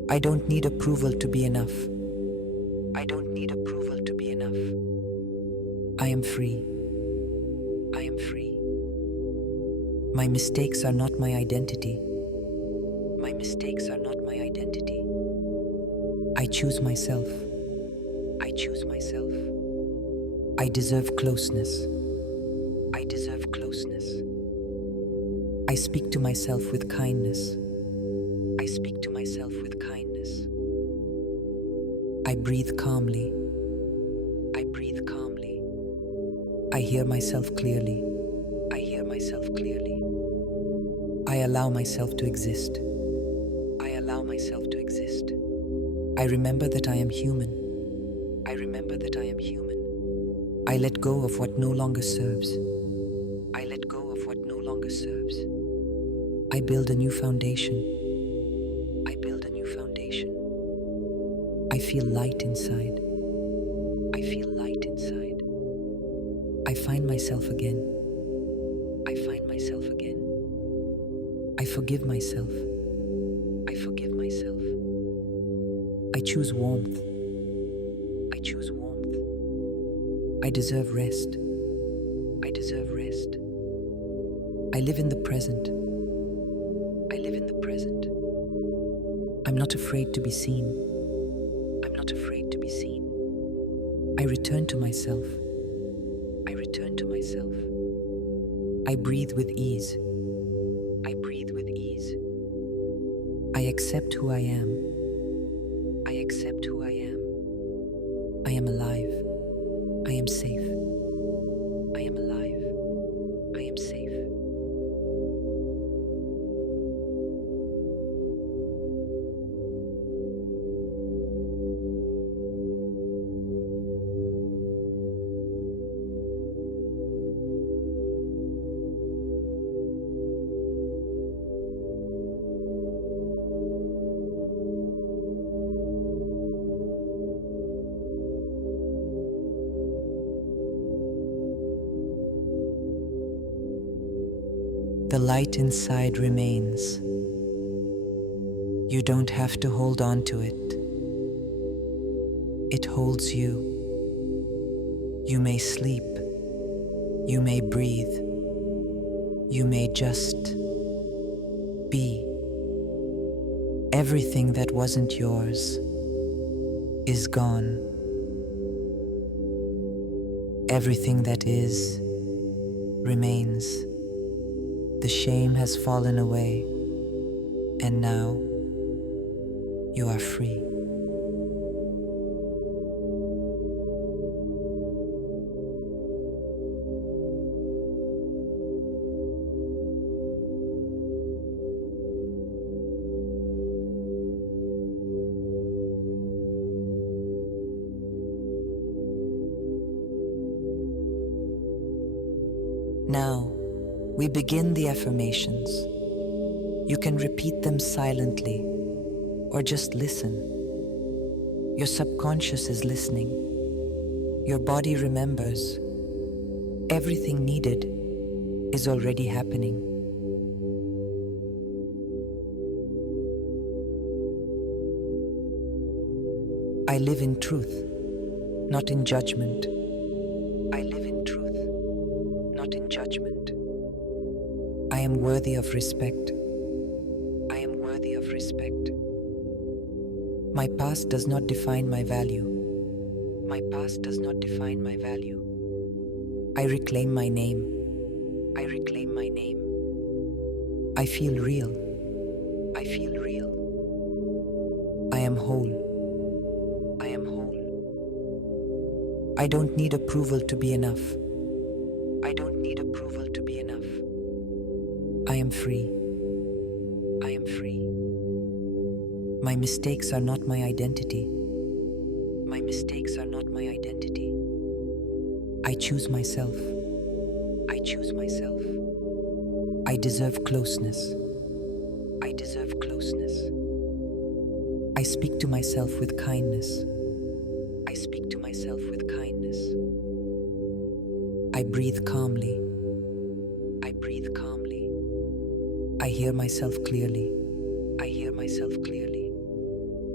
I don't need approval to be enough. I don't need approval to be enough. I am free. I am free. My mistakes are not my identity. My mistakes are not my identity. I choose myself. I choose myself. I deserve closeness. I deserve closeness. I speak to myself with kindness. I speak to myself with kindness. I breathe calmly. I breathe calmly. I hear myself clearly. I hear myself clearly. I allow myself to exist. I allow myself to exist. I remember that I am human. I remember that I am human. I let go of what no longer serves. I let go of what no longer serves. I build a new foundation. I build a new foundation. I feel light inside. I feel light inside. I find myself again. I find myself again. I forgive myself. I forgive myself. I choose warmth. I choose warmth. I deserve rest. I deserve rest. I live in the present. I live in the present. I'm not afraid to be seen. I'm not afraid to be seen. I return to myself. I return to myself. I breathe with ease. I breathe with ease. I accept who I am. I accept who I am. I am alive. I am safe. I am alive. I am safe. The light inside remains. You don't have to hold on to it. It holds you. You may sleep. You may breathe. You may just be. Everything that wasn't yours is gone. Everything that is remains. The shame has fallen away, and now you are free. Now, we begin the affirmations. You can repeat them silently or just listen. Your subconscious is listening. Your body remembers. Everything needed is already happening. I live in truth, not in judgment. I live in truth, not in judgment. I am worthy of respect. I am worthy of respect. My past does not define my value. My past does not define my value. I reclaim my name. I reclaim my name. I feel real. I feel real. I am whole. I am whole. I don't need approval to be enough. I don't need approval to be enough. I am free. I am free. My mistakes are not my identity. My mistakes are not my identity. I choose myself. I choose myself. I deserve closeness. I deserve closeness. I speak to myself with kindness. I speak to myself with kindness. I breathe calmly. I breathe calmly. I hear myself clearly. I hear myself clearly.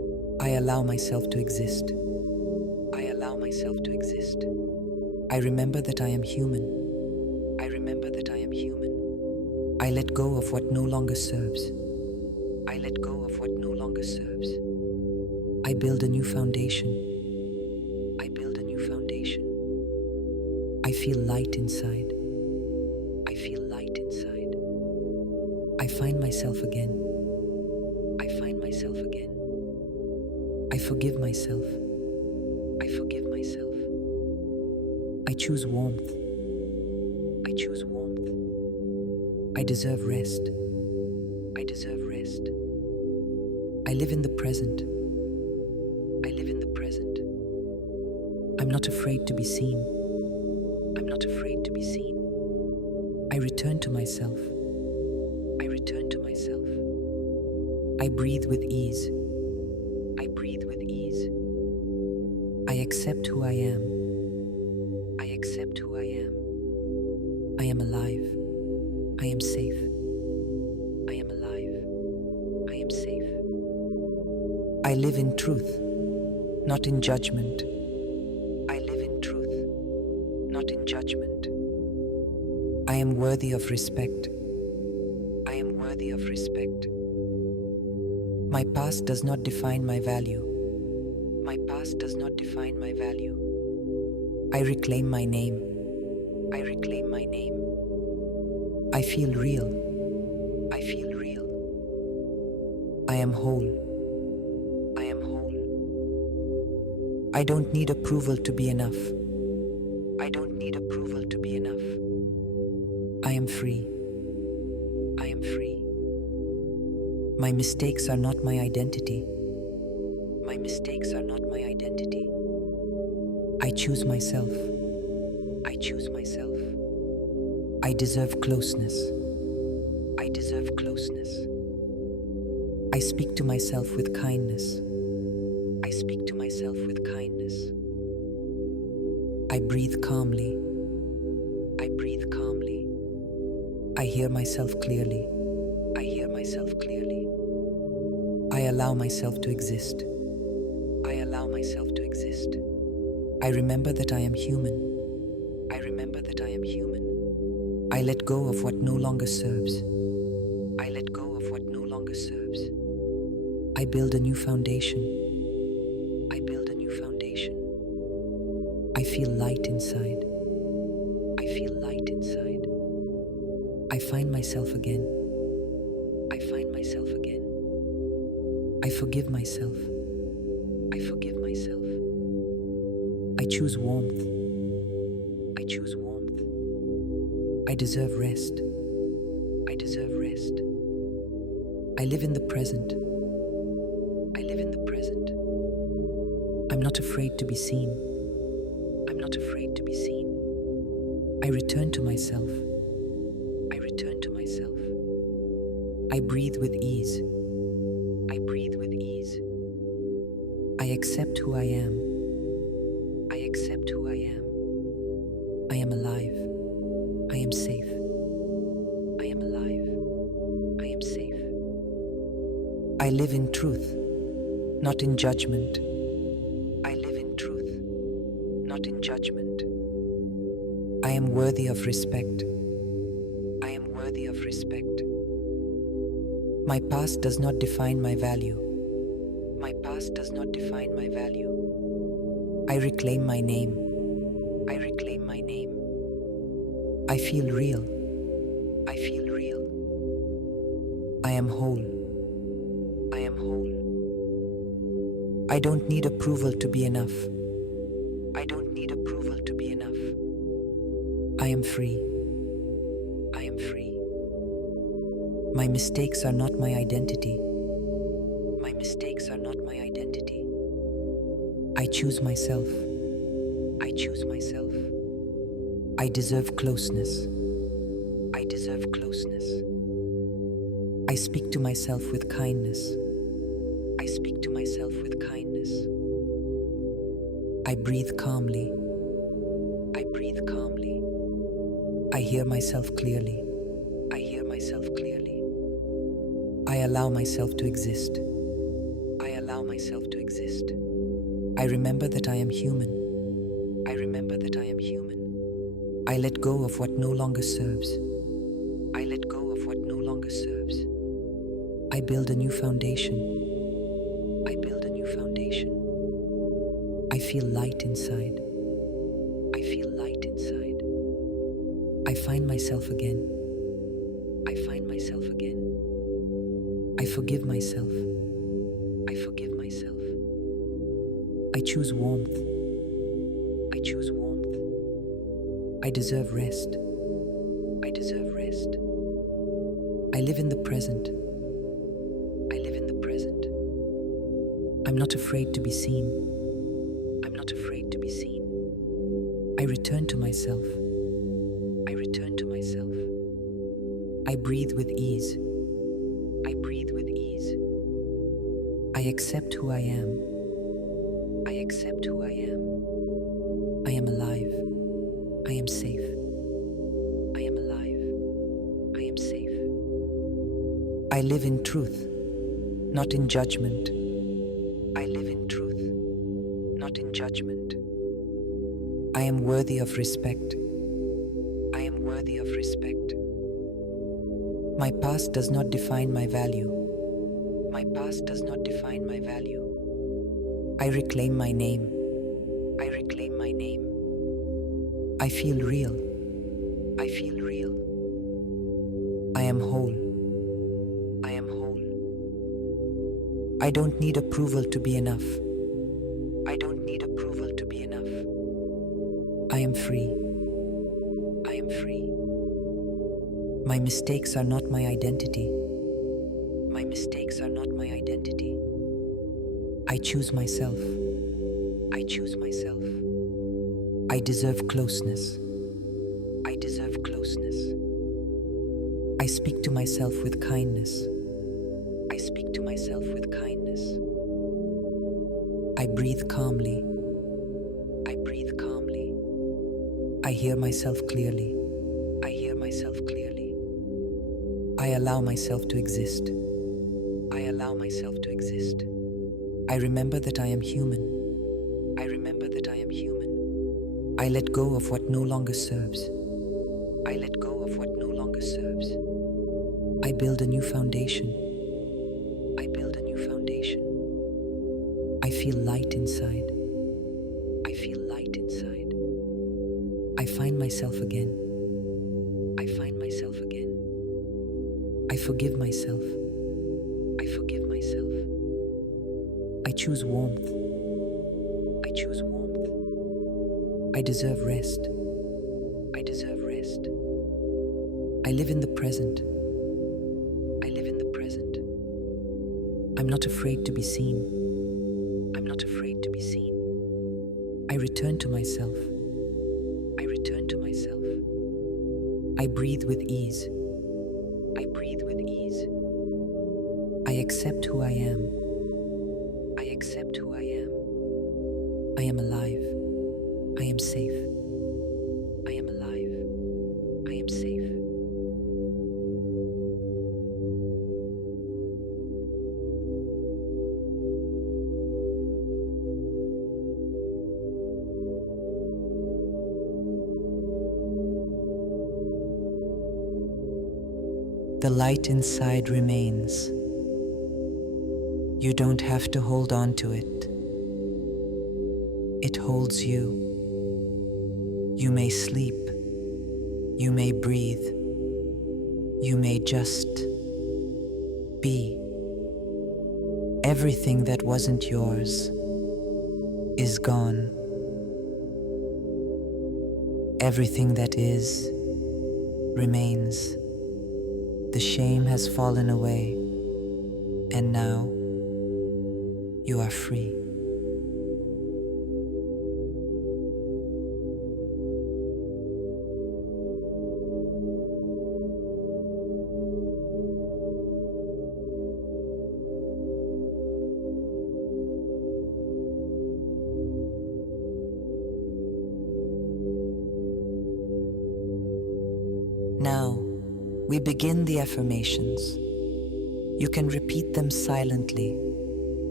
I allow myself to exist. I allow myself to exist. I remember that I am human. I remember that I am human. I let go of what no longer serves. I let go of what no longer serves. I build a new foundation. I build a new foundation. I feel light inside. I feel light inside. I find myself again. I find myself again. I forgive myself. I forgive myself. I choose warmth. I choose warmth. I deserve rest. I deserve rest. I live in the present. I live in the present. I'm not afraid to be seen. I'm not afraid to be seen. I return to myself. I return to myself. I breathe with ease. I breathe with ease. I accept who I am. I accept who I am. I am alive. I am safe. I am alive. I am safe. I live in truth, not in judgment. I live in truth, not in judgment. I am worthy of respect. I am worthy of respect. My past does not define my value. My past does not define my value. I reclaim my name. I reclaim my name. I feel real. I feel real. I am whole. I am whole. I don't need approval to be enough. I don't need approval to be enough. I am free. I am free. My mistakes are not my identity. My mistakes are not my identity. I choose myself. I choose myself. I deserve closeness. I deserve closeness. I speak to myself with kindness. I speak to myself with kindness. I breathe calmly. I breathe calmly. I hear myself clearly. I hear myself clearly. I allow myself to exist. I allow myself to exist. I remember that I am human. I remember that I am human. I let go of what no longer serves. I let go of what no longer serves. I build a new foundation. I build a new foundation. I feel light inside. I feel light inside. I find myself again. I find myself again. I forgive myself. I forgive myself. I choose warmth. I choose warmth. I deserve rest. I deserve rest. I live in the present. I live in the present. I'm not afraid to be seen. I'm not afraid to be seen. I return to myself. I return to myself. I breathe with ease. I breathe with ease. I accept who I am. I accept who I am. I am alive. I am safe. I am alive. I am safe. I live in truth, not in judgment. I live in truth, not in judgment. I am worthy of respect. I am worthy of respect. My past does not define my value. My past does not define my value. I reclaim my name. I reclaim my name. I feel real. I feel real. I am whole. I am whole. I don't need approval to be enough. I don't need approval to be enough. I am free. I am free. My mistakes are not my identity. My mistakes are not my identity. I choose myself. I choose myself. I deserve closeness. I deserve closeness. I speak to myself with kindness. I speak to myself with kindness. I breathe calmly. I breathe calmly. I hear myself clearly. I hear myself clearly. I allow myself to exist. I allow myself to exist. I remember that I am human. I remember that I am human. I let go of what no longer serves. I let go of what no longer serves. I build a new foundation. I build a new foundation. I feel light inside. I feel light inside. I find myself again. I find myself again. I forgive myself. I forgive myself. I choose warmth. I choose warmth. I deserve rest. I deserve rest. I live in the present. I live in the present. I'm not afraid to be seen. I'm not afraid to be seen. I return to myself. I return to myself. I breathe with ease. I breathe with ease. I accept who I am. I accept who I am. I am alive. I am safe. I am alive. I am safe. I live in truth, not in judgment. I live in truth, not in judgment. I am worthy of respect. I am worthy of respect. My past does not define my value. My past does not define my value. I reclaim my name. I reclaim my name. I feel real. I feel real. I am whole. I am whole. I don't need approval to be enough. I don't need approval to be enough. I am free. I am free. My mistakes are not my identity. My mistakes are not my identity. I choose myself. I choose myself. I deserve closeness. I deserve closeness. I speak to myself with kindness. I speak to myself with kindness. I breathe calmly. I breathe calmly. I hear myself clearly. I hear myself clearly. I allow myself to exist. I allow myself to exist. I remember that I am human. I remember that I am human. I let go of what no longer serves. I let go of what no longer serves. I build a new foundation. I build a new foundation. I feel light inside. I feel light inside. I find myself again. I find myself again. I forgive myself. I forgive myself. I choose warmth. I choose warmth. I deserve rest. I deserve rest. I live in the present. I live in the present. I'm not afraid to be seen. I'm not afraid to be seen. I return to myself. I return to myself. I breathe with ease. I breathe with ease. I accept who I am. I accept who I am. I am alive. I am safe. I am alive. I am safe. The light inside remains. You don't have to hold on to it. It holds you. You may sleep. You may breathe. You may just be. Everything that wasn't yours is gone. Everything that is remains. The shame has fallen away, and now you are free. Now, we begin the affirmations. You can repeat them silently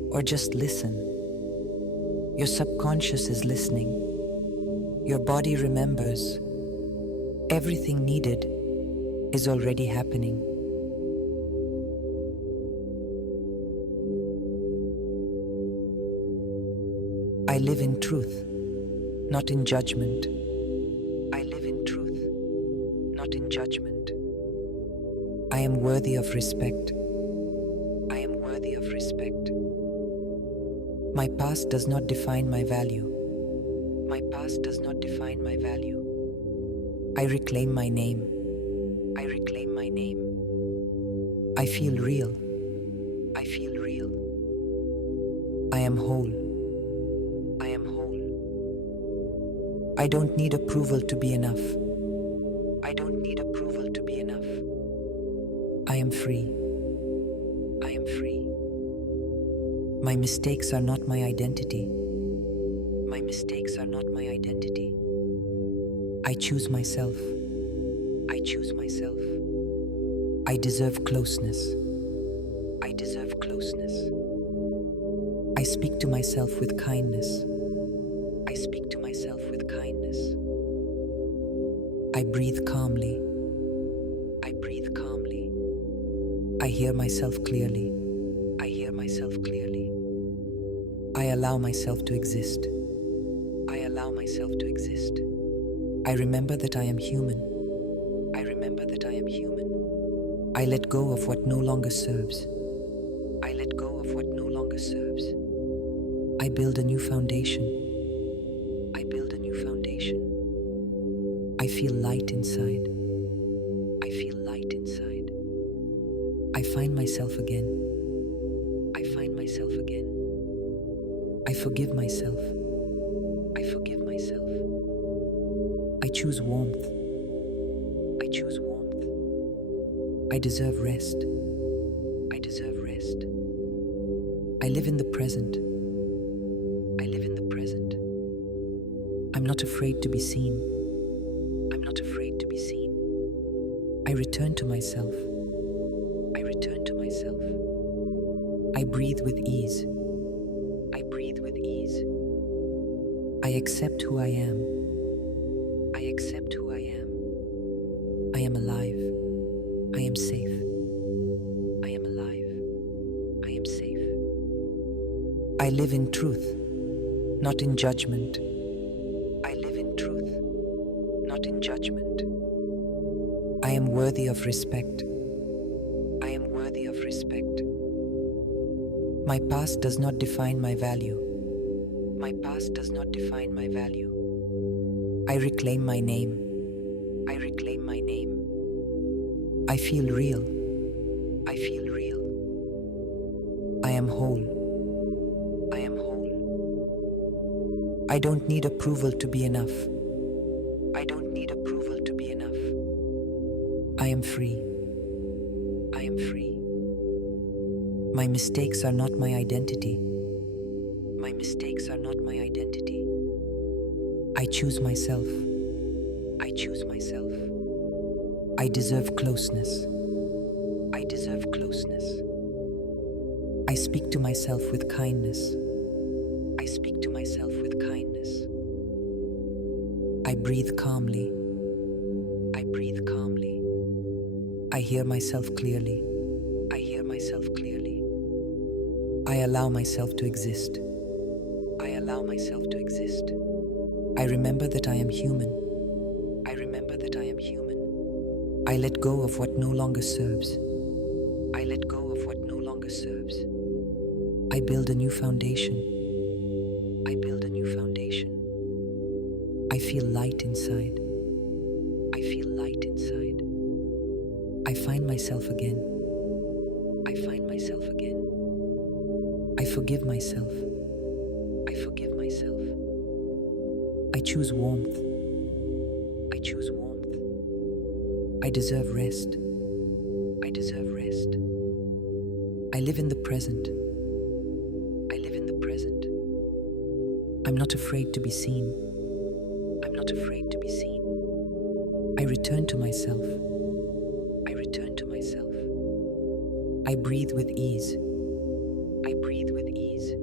or just listen. Your subconscious is listening. Your body remembers. Everything needed is already happening. I live in truth, not in judgment. I live in truth, not in judgment. I am worthy of respect. I am worthy of respect. My past does not define my value. My past does not define my value. I reclaim my name. I reclaim my name. I feel real. I feel real. I am whole. I am whole. I don't need approval to be enough. I don't need approval to be enough. I am free. I am free. My mistakes are not my identity. My mistakes are not my identity. I choose myself. I choose myself. I deserve closeness. I deserve closeness. I speak to myself with kindness. I speak to myself with kindness. I breathe calmly. I breathe calmly. I hear myself clearly. I hear myself clearly. I allow myself to exist. I allow myself to exist. I remember that I am human. I remember that I am human. I let go of what no longer serves. I let go of what no longer serves. I build a new foundation. I build a new foundation. I feel light inside. I feel light inside. I find myself again. I find myself again. I forgive myself. I forgive myself. I choose warmth. I choose warmth. I deserve rest. I deserve rest. I live in the present. I live in the present. I'm not afraid to be seen. I'm not afraid to be seen. I return to myself. I return to myself. I breathe with ease. I breathe with ease. I accept who I am. I accept who I am. I am alive. I am safe. I am alive. I am safe. I live in truth, not in judgment. I live in truth, not in judgment. I am worthy of respect. I am worthy of respect. My past does not define my value. My past does not define my value. I reclaim my name. I reclaim my name. I feel real. I feel real. I am whole. I am whole. I don't need approval to be enough. I don't need approval to be enough. I am free. I am free. My mistakes are not my identity. My mistakes are not my identity. I choose myself. I choose myself. I deserve closeness. I deserve closeness. I speak to myself with kindness. I speak to myself with kindness. I breathe calmly. I breathe calmly. I hear myself clearly. I hear myself clearly. I allow myself to exist. I allow myself to exist. I remember that I am human. I remember that I am human. I let go of what no longer serves. I let go of what no longer serves. I build a new foundation. I build a new foundation. I feel light inside. I feel light inside. I find myself again. I find myself again. I forgive myself. I forgive myself. I choose warmth. I choose warmth. I deserve rest. I deserve rest. I live in the present. I live in the present. I'm not afraid to be seen. I'm not afraid to be seen. I return to myself. I return to myself. I breathe with ease. I breathe with ease.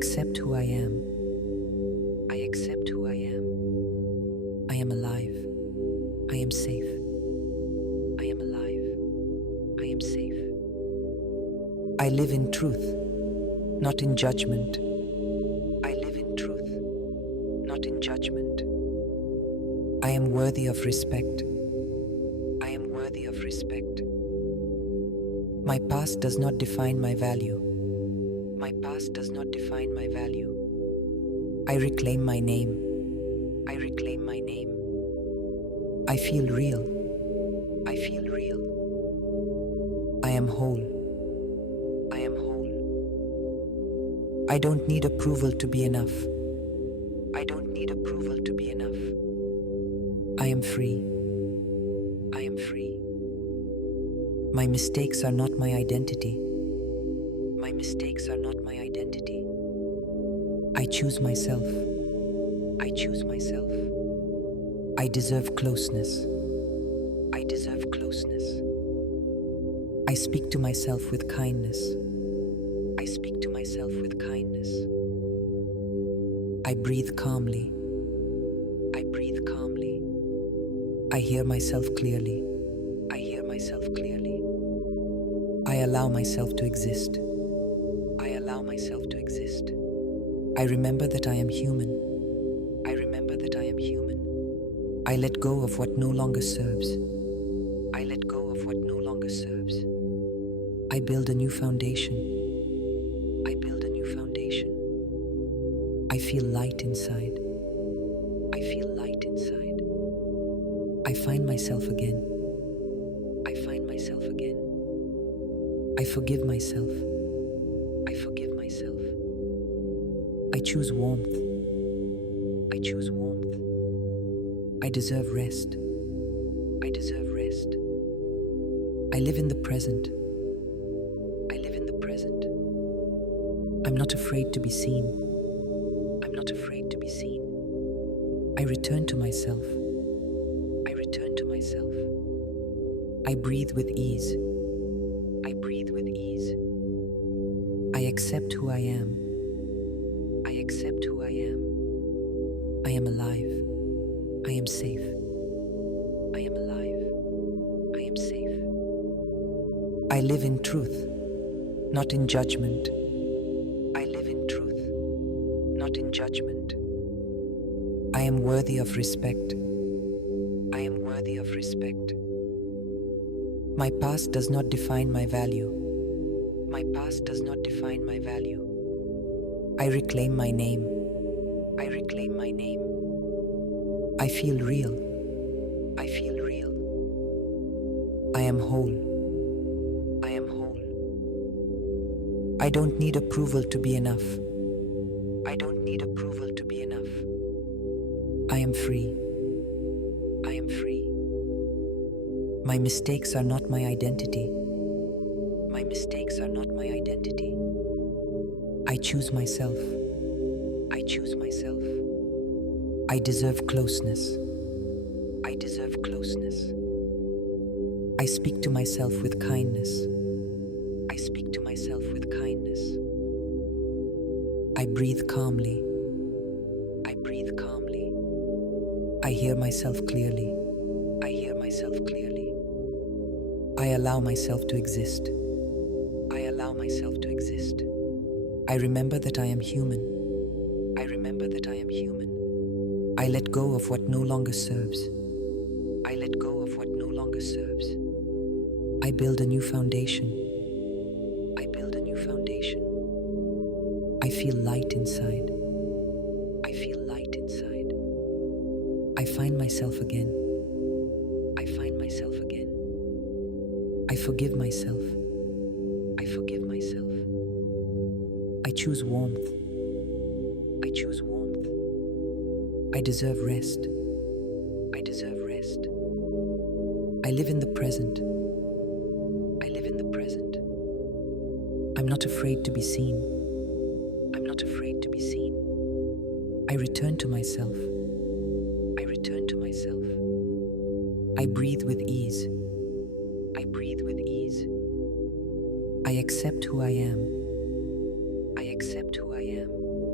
accept who I am. I accept who I am. I am alive. I am safe. I am alive. I am safe. I live in truth, not in judgment. I live in truth, not in judgment. I am worthy of respect. I am worthy of respect. My past does not define my value. My past does not define my value. I reclaim my name. I reclaim my name. I feel real. I feel real. I am whole. I am whole. I don't need approval to be enough. I don't need approval to be enough. I am free. I am free. My mistakes are not my identity. My mistakes are not my identity. I choose myself. I choose myself. I deserve closeness. I deserve closeness. I speak to myself with kindness. I speak to myself with kindness. I breathe calmly. I breathe calmly. I hear myself clearly. I hear myself clearly. I allow myself to exist. I allow myself to exist. I remember that I am human. I remember that I am human. I let go of what no longer serves. I let go of what no longer serves. I build a new foundation. I build a new foundation. I feel light inside. I feel light inside. I find myself again. I find myself again. I forgive myself. I forgive myself. I choose warmth. I choose warmth. I deserve rest. I deserve rest. I live in the present. I live in the present. I'm not afraid to be seen. I'm not afraid to be seen. I return to myself. I return to myself. I breathe with ease. I breathe with ease. I accept who I am. I accept who I am. I am alive. I am safe. I am alive. I am safe. I live in truth, not in judgment. I live in truth, not in judgment. I am worthy of respect. I am worthy of respect. My past does not define my value. My past does not define my value. I reclaim my name. I reclaim my name. I feel real. I feel real. I am whole. I am whole. I don't need approval to be enough. I don't need approval to be enough. I am free. I am free. My mistakes are not my identity. My mistakes are not my identity. I choose myself. I choose myself. I deserve closeness. I deserve closeness. I speak to myself with kindness. I speak to myself with kindness. I breathe calmly. I breathe calmly. I hear myself clearly. I hear myself clearly. I allow myself to exist. I allow myself to exist. I remember that I am human. I remember that I am human. I let go of what no longer serves. I let go of what no longer serves. I build a new foundation. I build a new foundation. I feel light inside. I feel light inside. I find myself again. I find myself again. I forgive myself. I forgive myself. I choose warmth. I choose warmth. I deserve rest. I deserve rest. I live in the present. I live in the present. I'm not afraid to be seen. I'm not afraid to be seen. I return to myself. I return to myself. I breathe with ease. I breathe with ease. I accept who I am. I accept who I am.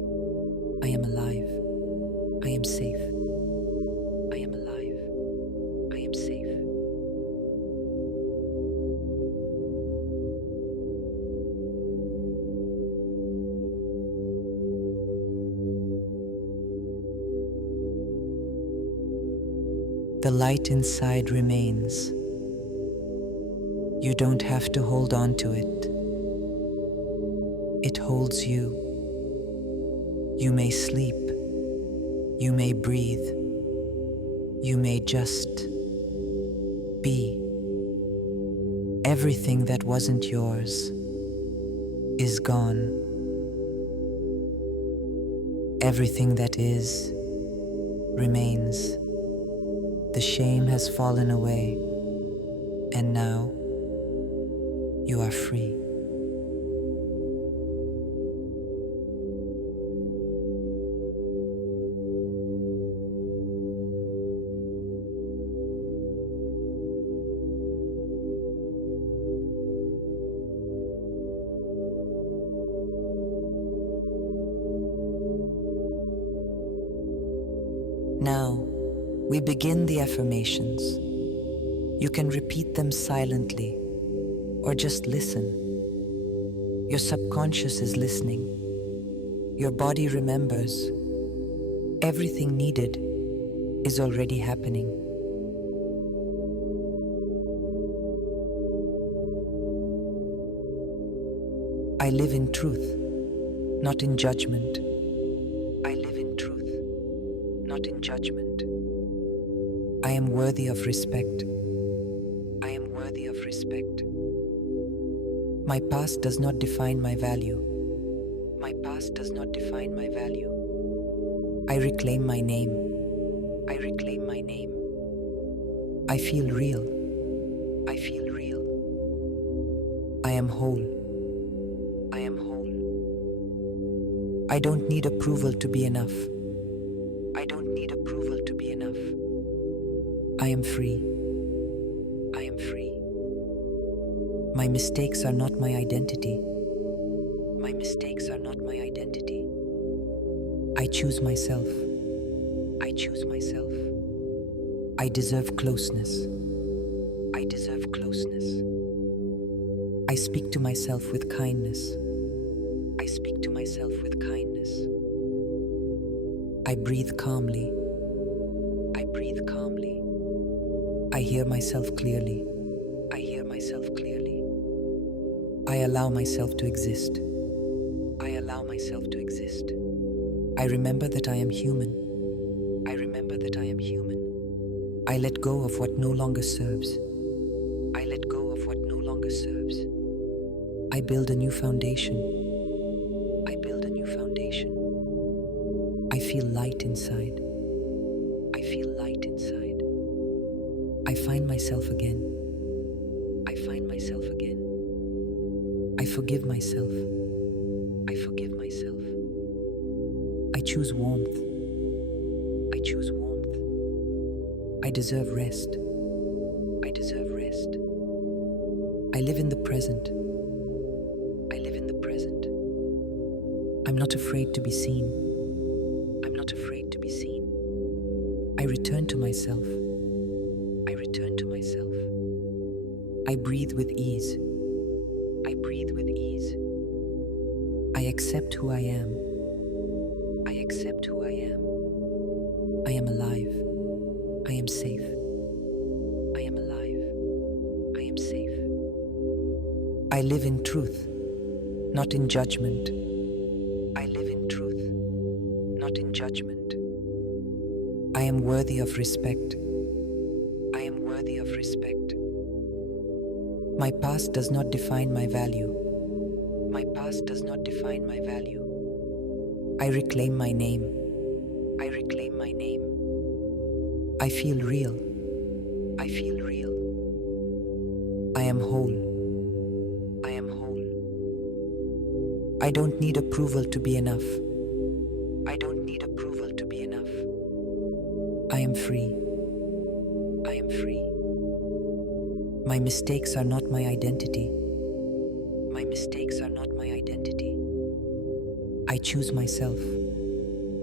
I am alive. I am safe. I am alive. I am safe. The light inside remains. You don't have to hold on to it. It holds you. You may sleep. You may breathe. You may just be. Everything that wasn't yours is gone. Everything that is remains. The shame has fallen away, and now you are free. Now, we begin the affirmations. You can repeat them silently or just listen. Your subconscious is listening. Your body remembers. Everything needed is already happening. I live in truth, not in judgment. I live in truth, not in judgment. I am worthy of respect. I am worthy of respect. My past does not define my value. My past does not define my value. I reclaim my name. I reclaim my name. I feel real. I feel real. I am whole. I am whole. I don't need approval to be enough. I don't need approval to be enough. I am free. I am free. My mistakes are not my identity. My mistakes are not my identity. I choose myself. I choose myself. I deserve closeness. I deserve closeness. I speak to myself with kindness. I speak to myself with kindness. I breathe calmly. I breathe calmly. I hear myself clearly. I hear myself clearly. I allow myself to exist. I allow myself to exist. I remember that I am human. I remember that I am human. I let go of what no longer serves. I let go of what no longer serves. I build a new foundation. I build a new foundation. I feel light inside. I feel light inside. I find myself again. I find myself again. I forgive myself. I forgive myself. I choose warmth. I choose warmth. I deserve rest. I deserve rest. I live in the present. I live in the present. I'm not afraid to be seen. I'm not afraid to be seen. I return to myself. I return to myself. I breathe with ease. I breathe with ease. I accept who I am. I accept who I am. I am alive. I am safe. I am alive. I am safe. I live in truth, not in judgment. I live in truth, not in judgment. I am worthy of respect. I am worthy of respect. My past does not define my value. My past does not define my value. I reclaim my name. I reclaim my name. I feel real. I feel real. I am whole. I am whole. I don't need approval to be enough. I don't need approval to be enough. I am free. I am free. My mistakes are not my identity. My mistakes are not my identity. I choose myself.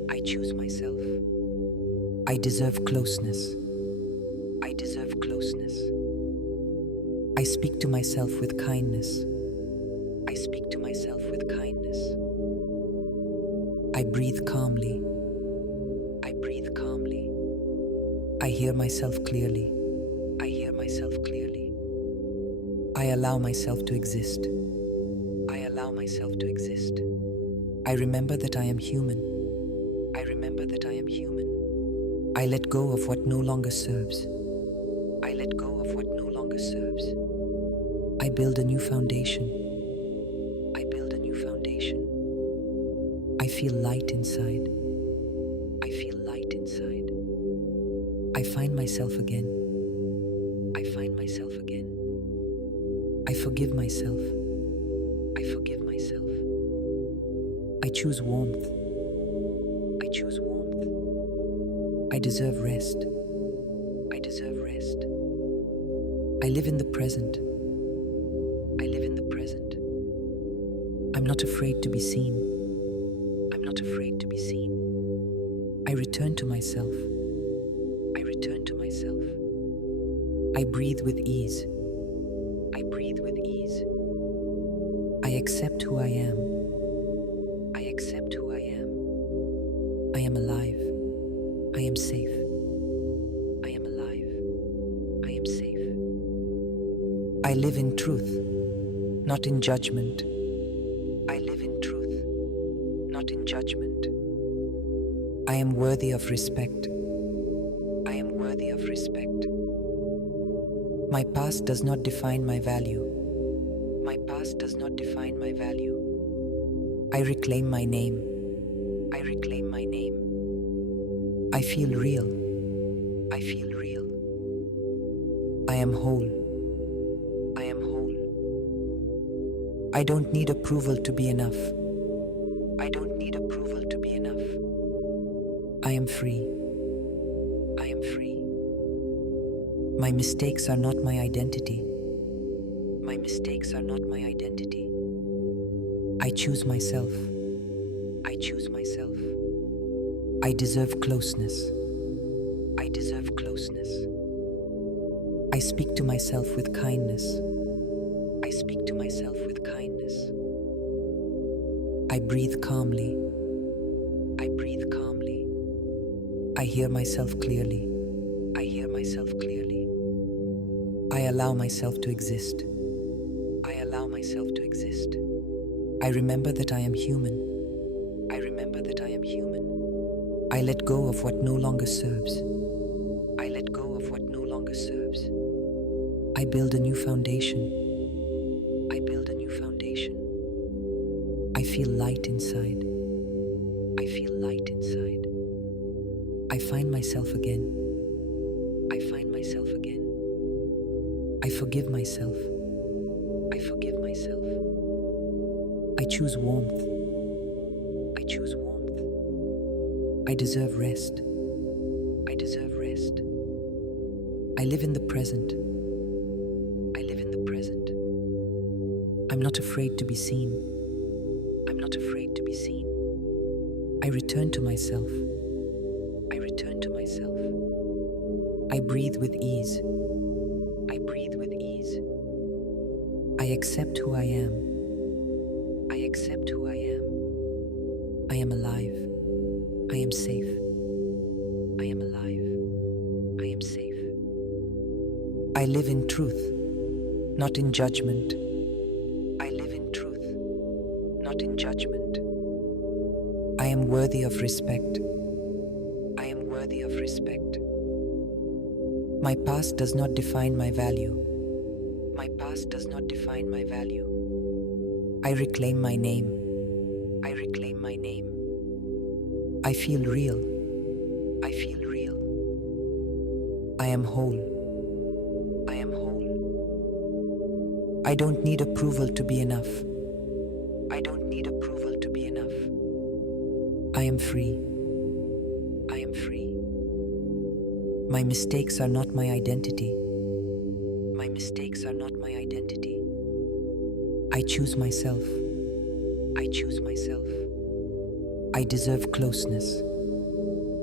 I choose myself. I deserve closeness. I deserve closeness. I speak to myself with kindness. I speak to myself with kindness. I breathe calmly. I breathe calmly. I hear myself clearly. I hear myself clearly. I allow myself to exist. I allow myself to exist. I remember that I am human. I remember that I am human. I let go of what no longer serves. I let go of what no longer serves. I build a new foundation. I build a new foundation. I feel light inside. I feel light inside. I find myself again. I find myself again. I forgive myself. I forgive myself. I choose warmth. I choose warmth. I deserve rest. I deserve rest. I live in the present. I live in the present. I'm not afraid to be seen. I'm not afraid to be seen. I return to myself. I return to myself. I breathe with ease. I breathe with ease. I accept who I am. I accept who I am. I am alive. I am safe. I am alive. I am safe. I live in truth, not in judgment. I live in truth, not in judgment. I am worthy of respect. I am worthy of respect. My past does not define my value. My past does not define my value. I reclaim my name. I reclaim my name. I feel real. I feel real. I am whole. I am whole. I don't need approval to be enough. I don't need approval to be enough. I am free. I am free. My mistakes are not my identity. My mistakes are not my identity. I choose myself. I choose myself. I deserve closeness. I deserve closeness. I speak to myself with kindness. I speak to myself with kindness. I breathe calmly. I breathe calmly. I hear myself clearly. I hear myself clearly. I allow myself to exist. I allow myself to exist. I remember that I am human. I remember that I am human. I let go of what no longer serves. I let go of what no longer serves. I build a new foundation. I build a new foundation. I feel light inside. I feel light inside. I find myself again. I find myself again. I forgive myself. I forgive myself. I choose warmth. I choose warmth. I deserve rest. I deserve rest. I live in the present. I live in the present. I'm not afraid to be seen. I'm not afraid to be seen. I return to myself. I return to myself. I breathe with ease. I breathe with ease. I accept who I am. I accept who I am. I am alive. I am safe. I am alive. I am safe. I live in truth, not in judgment. I live in truth, not in judgment. I am worthy of respect. I am worthy of respect. My past does not define my value. My past does not define my value. I reclaim my name. I reclaim my name. I feel real. I feel real. I am whole. I am whole. I don't need approval to be enough. I don't need approval to be enough. I am free. I am free. My mistakes are not my identity. My mistakes are not my identity. I choose myself. I choose myself. I deserve closeness.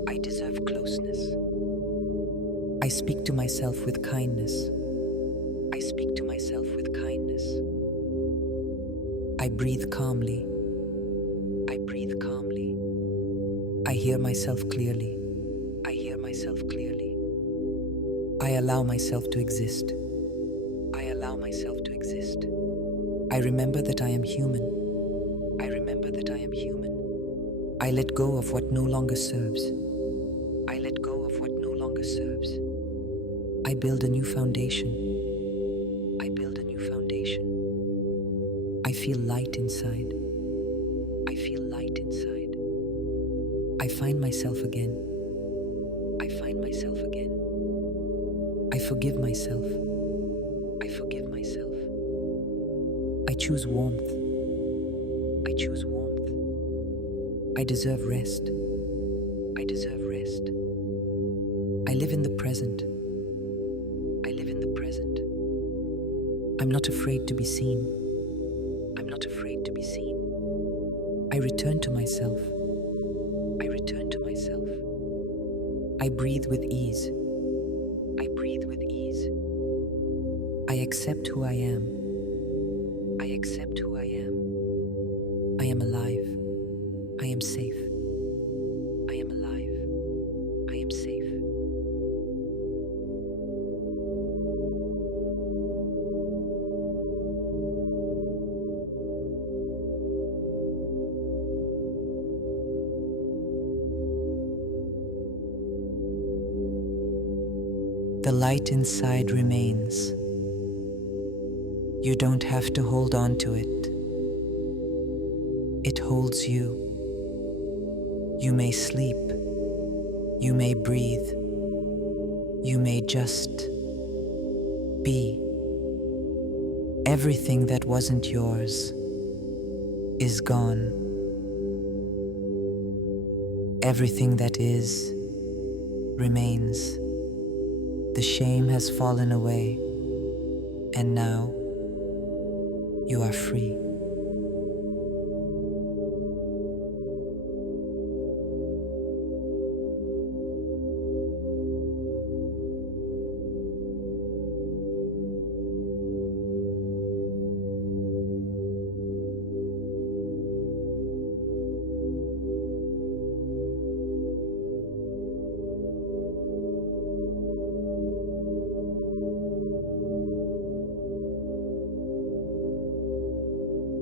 I deserve closeness. I speak to myself with kindness. I speak to myself with kindness. I breathe calmly. I breathe calmly. I hear myself clearly. I hear myself clearly. I allow myself to exist. I allow myself to exist. I remember that I am human. I remember that I am human. I let go of what no longer serves. I let go of what no longer serves. I build a new foundation. I build a new foundation. I feel light inside. I feel light inside. I find myself again. I find myself again. I forgive myself. I forgive myself. I choose warmth. I choose warmth. I deserve rest. I deserve rest. I live in the present. I live in the present. I'm not afraid to be seen. I'm not afraid to be seen. I return to myself. I return to myself. I breathe with ease. I breathe with ease. I accept who I am. I accept who I am. I am alive. I am safe. I am alive. I am safe. The light inside remains. You don't have to hold on to it. It holds you. You may sleep. You may breathe. You may just be. Everything that wasn't yours is gone. Everything that is remains. The shame has fallen away, and now you are free.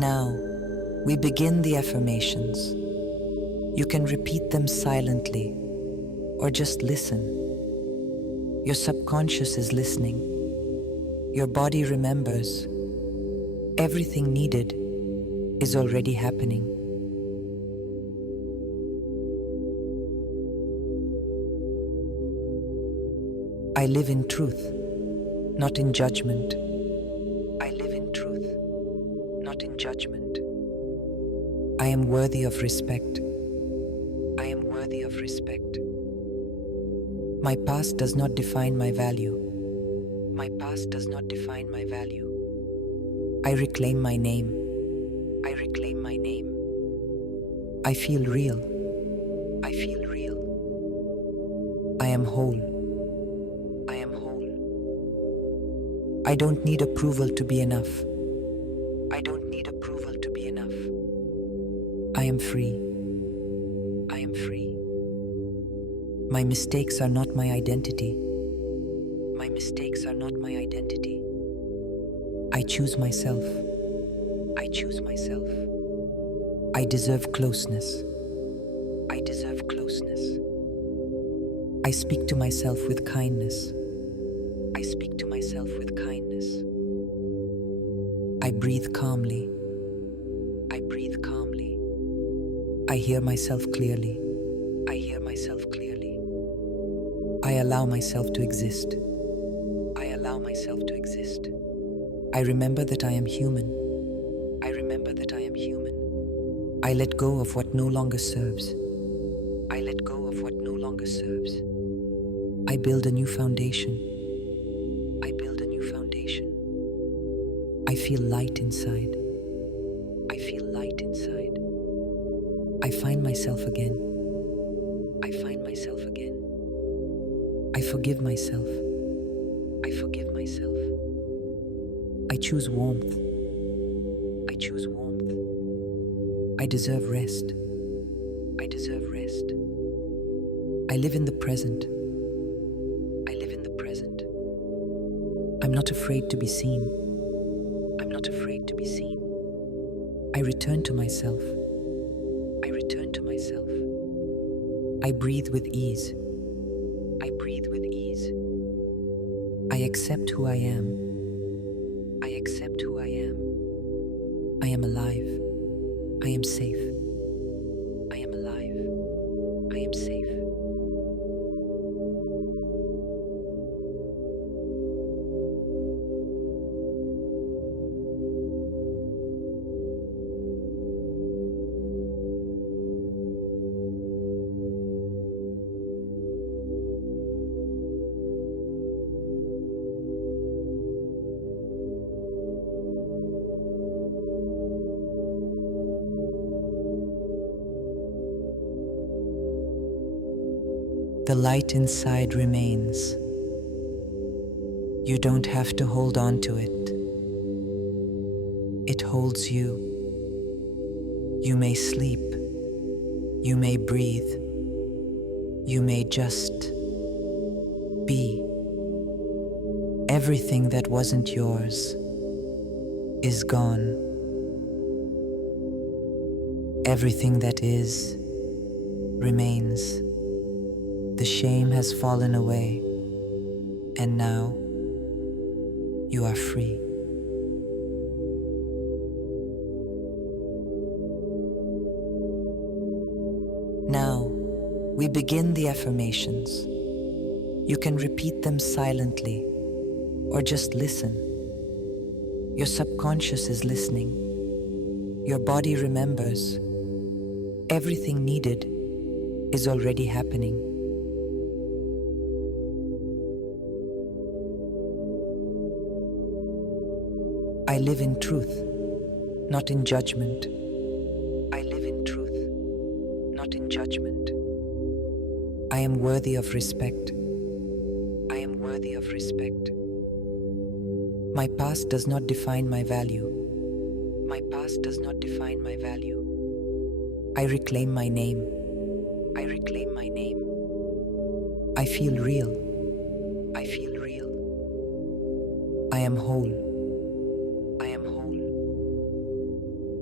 Now, we begin the affirmations. You can repeat them silently or just listen. Your subconscious is listening. Your body remembers. Everything needed is already happening. I live in truth, not in judgment. I live in truth, not in judgment. I am worthy of respect. I am worthy of respect. My past does not define my value. My past does not define my value. I reclaim my name. I reclaim my name. I feel real. I feel real. I am whole. I am whole. I don't need approval to be enough. I don't need approval to be enough. I am free. I am free. My mistakes are not my identity. My mistakes are not my identity. I choose myself. I choose myself. I deserve closeness. I deserve closeness. I speak to myself with kindness. I speak to myself with kindness. I breathe calmly. I breathe calmly. I hear myself clearly. I hear myself clearly. I allow myself to exist. I allow myself to exist. I remember that I am human. I remember that I am human. I let go of what no longer serves. I let go of what no longer serves. I build a new foundation. I build a new foundation. I feel light inside. I feel light inside. I find myself again. I find myself again. I forgive myself. I forgive myself. I choose warmth. I choose warmth. I deserve rest. I deserve rest. I live in the present. I live in the present. I'm not afraid to be seen. I'm not afraid to be seen. I return to myself. I return to myself. I breathe with ease. I breathe with ease. I accept who I am. I accept who I am. I am alive. I am safe. I am alive. I am safe. The light inside remains. You don't have to hold on to it. It holds you. You may sleep. You may breathe. You may just be. Everything that wasn't yours is gone. Everything that is remains. The shame has fallen away, and now you are free. Now, we begin the affirmations. You can repeat them silently or just listen. Your subconscious is listening. Your body remembers. Everything needed is already happening. I live in truth, not in judgment. I live in truth, not in judgment. I am worthy of respect. I am worthy of respect. My past does not define my value. My past does not define my value. I reclaim my name. I reclaim my name. I feel real. I feel real. I am whole. I am whole.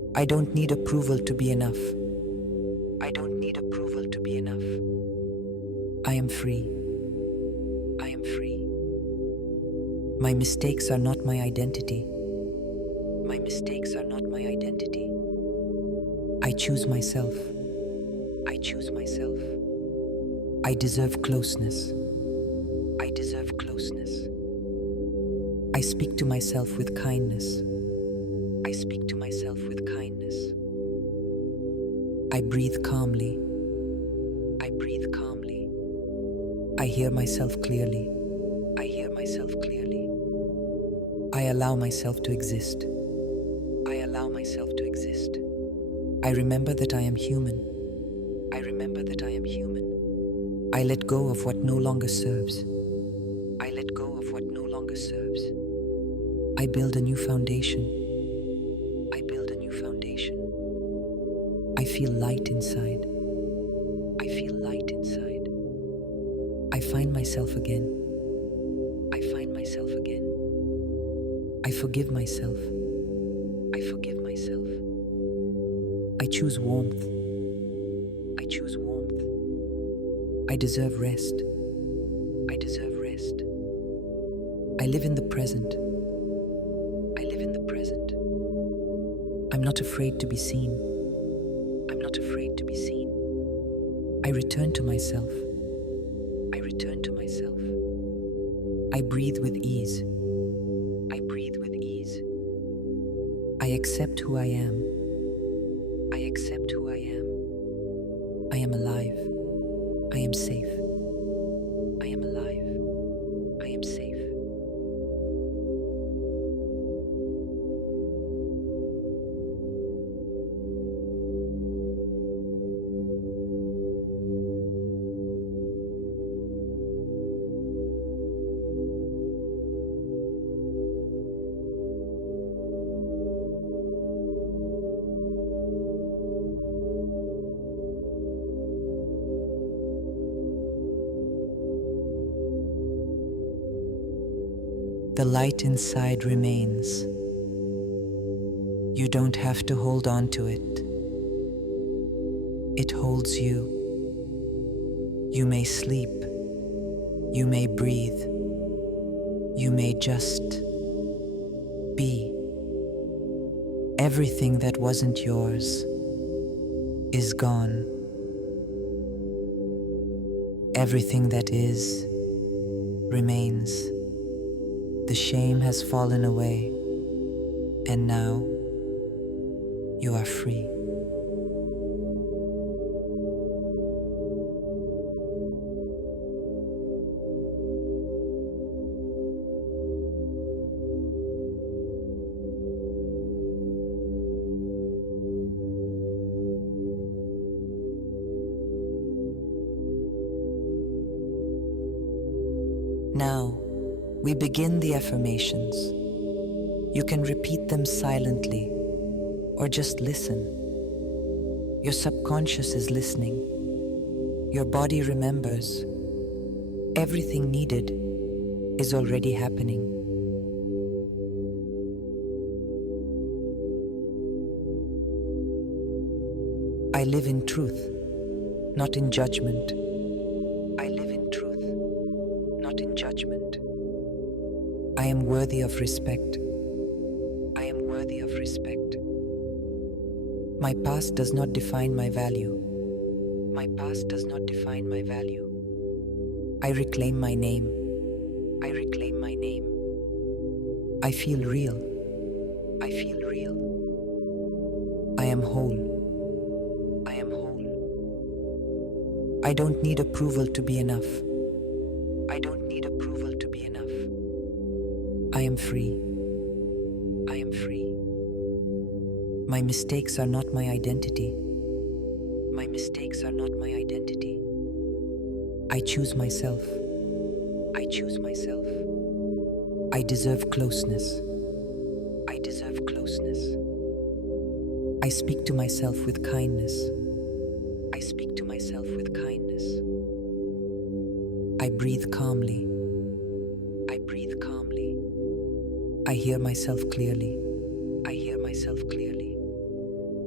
I don't need approval to be enough. I don't need approval to be enough. I am free. I am free. My mistakes are not my identity. My mistakes are not my identity. I choose myself. I choose myself. I deserve closeness. I deserve closeness. I speak to myself with kindness. I speak to myself with kindness. I breathe calmly. I breathe calmly. I hear myself clearly. I hear myself clearly. I allow myself to exist. I allow myself to exist. I remember that I am human. I remember that I am human. I let go of what no longer serves. I let go of what no longer serves. I build a new foundation. I build a new foundation. I feel light inside. I feel light inside. I find myself again. I find myself again. I forgive myself. I forgive myself. I choose warmth. I choose warmth. I deserve rest. I deserve rest. I live in the present. I live in the present. I'm not afraid to be seen. I'm not afraid to be seen. I return to myself. I return to myself. I breathe with ease. I breathe with ease. I accept who I am. I accept who I am. I am alive. I am safe. I am alive. I am safe. The light inside remains. You don't have to hold on to it. It holds you. You may sleep. You may breathe. You may just be. Everything that wasn't yours is gone. Everything that is remains. The shame has fallen away, and now you are free. Now, we begin the affirmations. You can repeat them silently or just listen. Your subconscious is listening. Your body remembers. Everything needed is already happening. I live in truth, not in judgment. I live in truth, not in judgment. I am worthy of respect. I am worthy of respect. My past does not define my value. My past does not define my value. I reclaim my name. I reclaim my name. I feel real. I feel real. I am whole. I am whole. I don't need approval to be enough. I don't need approval to be enough. I am free. I am free. My mistakes are not my identity. My mistakes are not my identity. I choose myself. I choose myself. I deserve closeness. I deserve closeness. I speak to myself with kindness. I speak to myself with kindness. I breathe calmly. I breathe calmly. I hear myself clearly. I hear myself clearly.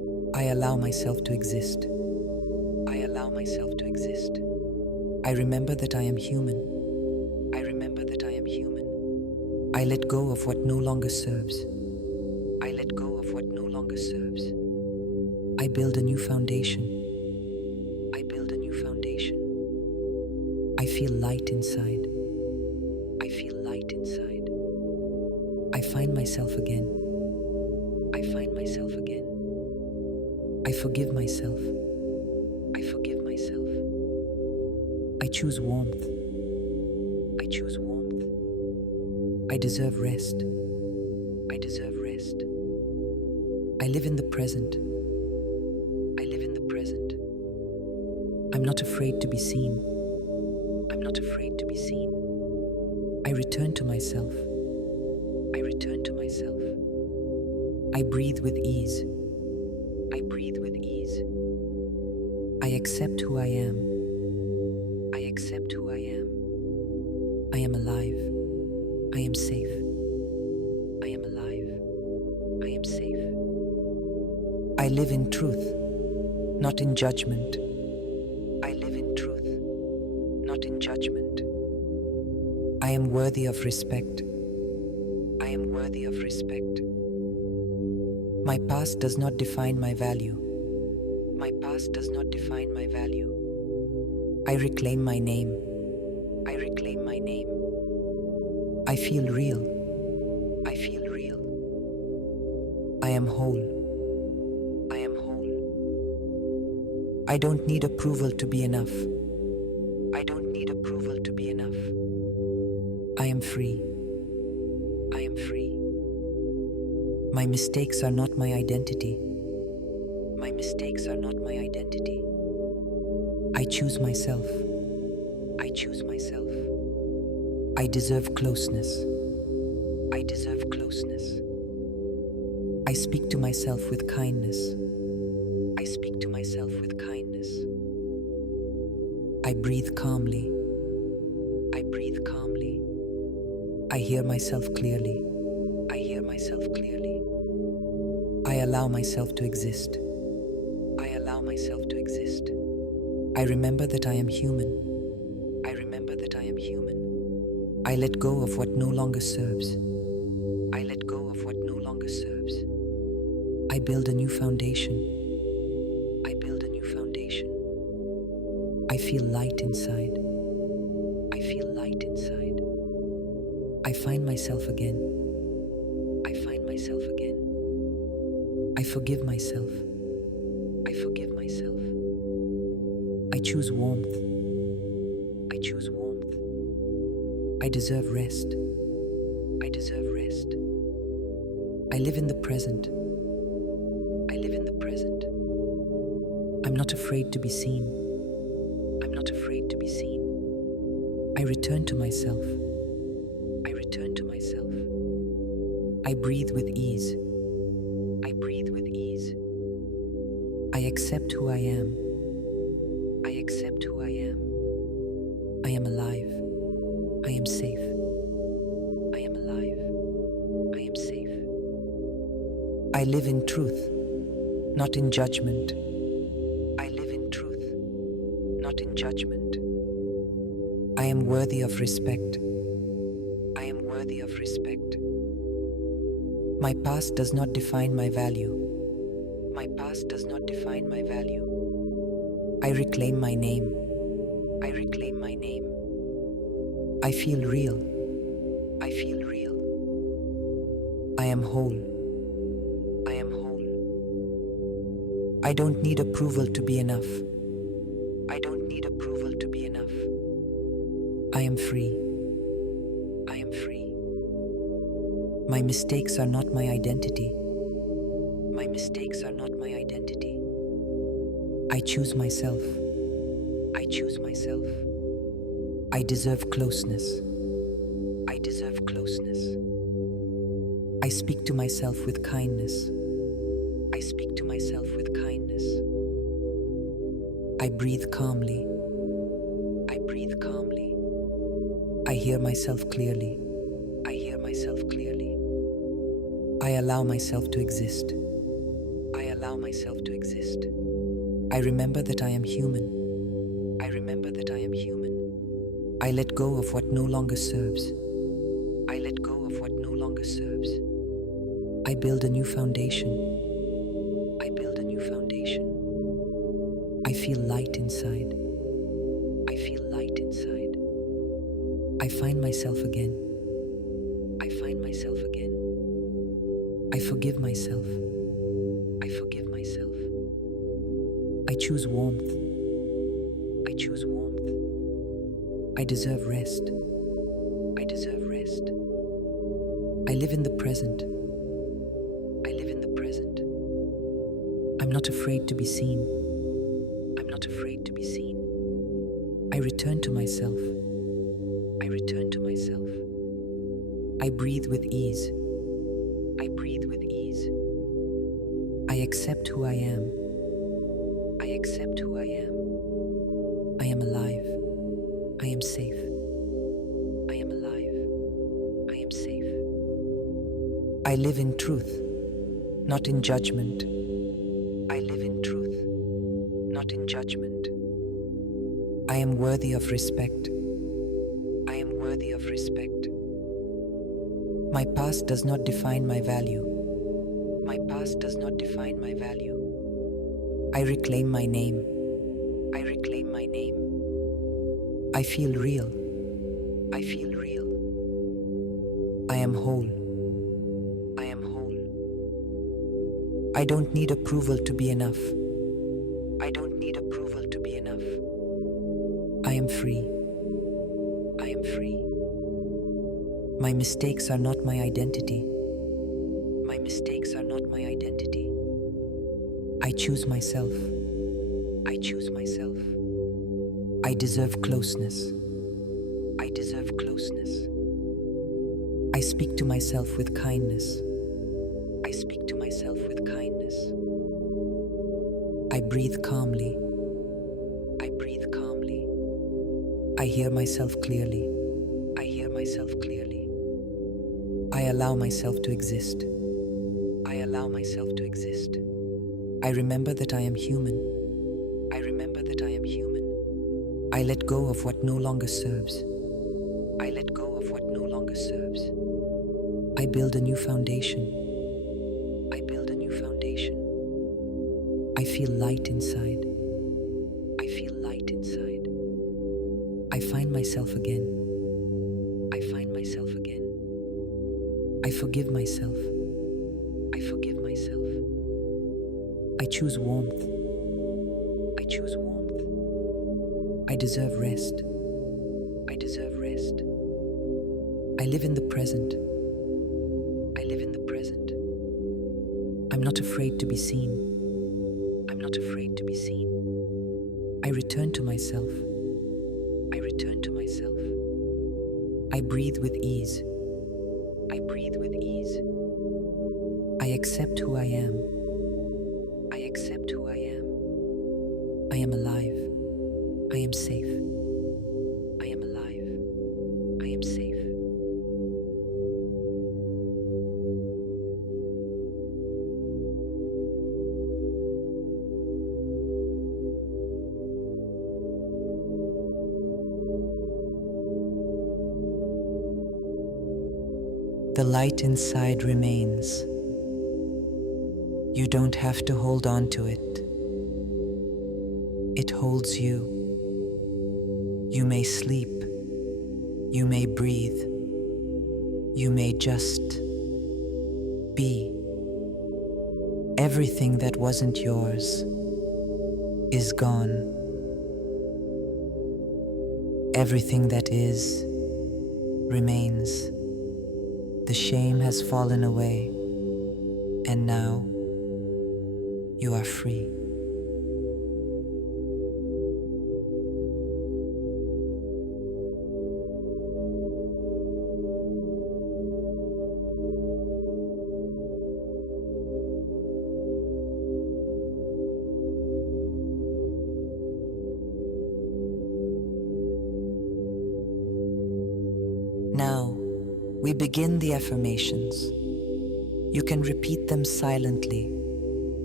I allow myself to exist. I allow myself to exist. I remember that I am human. I remember that I am human. I let go of what no longer serves. I let go of what no longer serves. I build a new foundation. I build a new foundation. I feel light inside. I feel light inside. I find myself again. I find myself again. I forgive myself. I forgive myself. I choose warmth. I choose warmth. I deserve rest. I deserve rest. I live in the present. I live in the present. I'm not afraid to be seen. I'm not afraid to be seen. I return to myself. I return to myself. I breathe with ease. I breathe with ease. I accept who I am. I accept who I am. I am alive. I am safe. I am alive. I am safe. I live in truth, not in judgment. I live in truth, not in judgment. I am worthy of respect. I am worthy of respect. My past does not define my value. My past does not define my value. I reclaim my name. I reclaim my name. I feel real. I feel real. I am whole. I am whole. I don't need approval to be enough. I don't need approval to be enough. I am free. I am free. My mistakes are not my identity. My mistakes are not my identity. I choose myself. I choose myself. I deserve closeness. I deserve closeness. I speak to myself with kindness. I speak to myself with kindness. I breathe calmly. I breathe calmly. I hear myself clearly. I hear myself clearly. I allow myself to exist. I allow myself to exist. I remember that I am human. I remember that I am human. I let go of what no longer serves. I let go of what no longer serves. I build a new foundation. I build a new foundation. I feel light inside. I feel light inside. I find myself again. I find myself again. I forgive myself. I forgive myself. I choose warmth. I choose warmth. I deserve rest. I deserve rest. I live in the present. I live in the present. I'm not afraid to be seen. I'm not afraid to be seen. I return to myself. I return to myself. I breathe with ease. I breathe with ease. I accept who I am. I accept who I am. I am alive. I am safe. I am alive. I am safe. I live in truth, not in judgment. I live in truth, not in judgment. I am worthy of respect. I am worthy of respect. My past does not define my value. My past does not define my value. I reclaim my name. I reclaim my name. I feel real. I feel real. I am whole. I am whole. I don't need approval to be enough. I don't need approval to be enough. I am free. I am free. My mistakes are not my identity. My mistakes are not my identity. I choose myself. I choose myself. I deserve closeness. I deserve closeness. I speak to myself with kindness. I speak to myself with kindness. I breathe calmly. I breathe calmly. I hear myself clearly. I hear myself clearly. I allow myself to exist. I allow allow myself to exist. I remember that I am human. I remember that I am human. I let go of what no longer serves. I let go of what no longer serves. I build a new foundation. I build a new foundation. I feel light inside. I feel light inside. I find myself again. I find myself again. I forgive myself. I forgive myself. I choose warmth. I choose warmth. I deserve rest. I deserve rest. I live in the present. I live in the present. I'm not afraid to be seen. I'm not afraid to be seen. I return to myself. I return to myself. I breathe with ease. I breathe with ease. I accept who I am. I accept who I am. I am alive. I am safe. I am alive. I am safe. I live in truth, not in judgment. I live in truth, not in judgment. I am worthy of respect. I am worthy of respect. My past does not define my value. My past does not define my value. I reclaim my name. I reclaim my name. I feel real. I feel real. I am whole. I am whole. I don't need approval to be enough. I don't need approval to be enough. I am free. I am free. My mistakes are not my identity. My mistakes are not my identity. I choose myself. I choose myself. I deserve closeness. I deserve closeness. I speak to myself with kindness. I speak to myself with kindness. I breathe calmly. I breathe calmly. I hear myself clearly. I hear myself clearly. I allow myself to exist. I allow myself to exist. I remember that I am human. I remember that I am human. I let go of what no longer serves. I let go of what no longer serves. I build a new foundation. I build a new foundation. I feel light inside. I feel light inside. I find myself again. I find myself again. I forgive myself. I forgive myself. I choose warmth. I choose warmth. I deserve rest. I deserve rest. I live in the present. I live in the present. I'm not afraid to be seen. I'm not afraid to be seen. I return to myself. I return to myself. I breathe with ease. I breathe with ease. I accept who I am. I accept who I am. I am alive. I am safe. I am alive. I am safe. The light inside remains. You don't have to hold on to it. It holds you. You may sleep. You may breathe. You may just be. Everything that wasn't yours is gone. Everything that is remains. The shame has fallen away, and now you are free. Now, we begin the affirmations. You can repeat them silently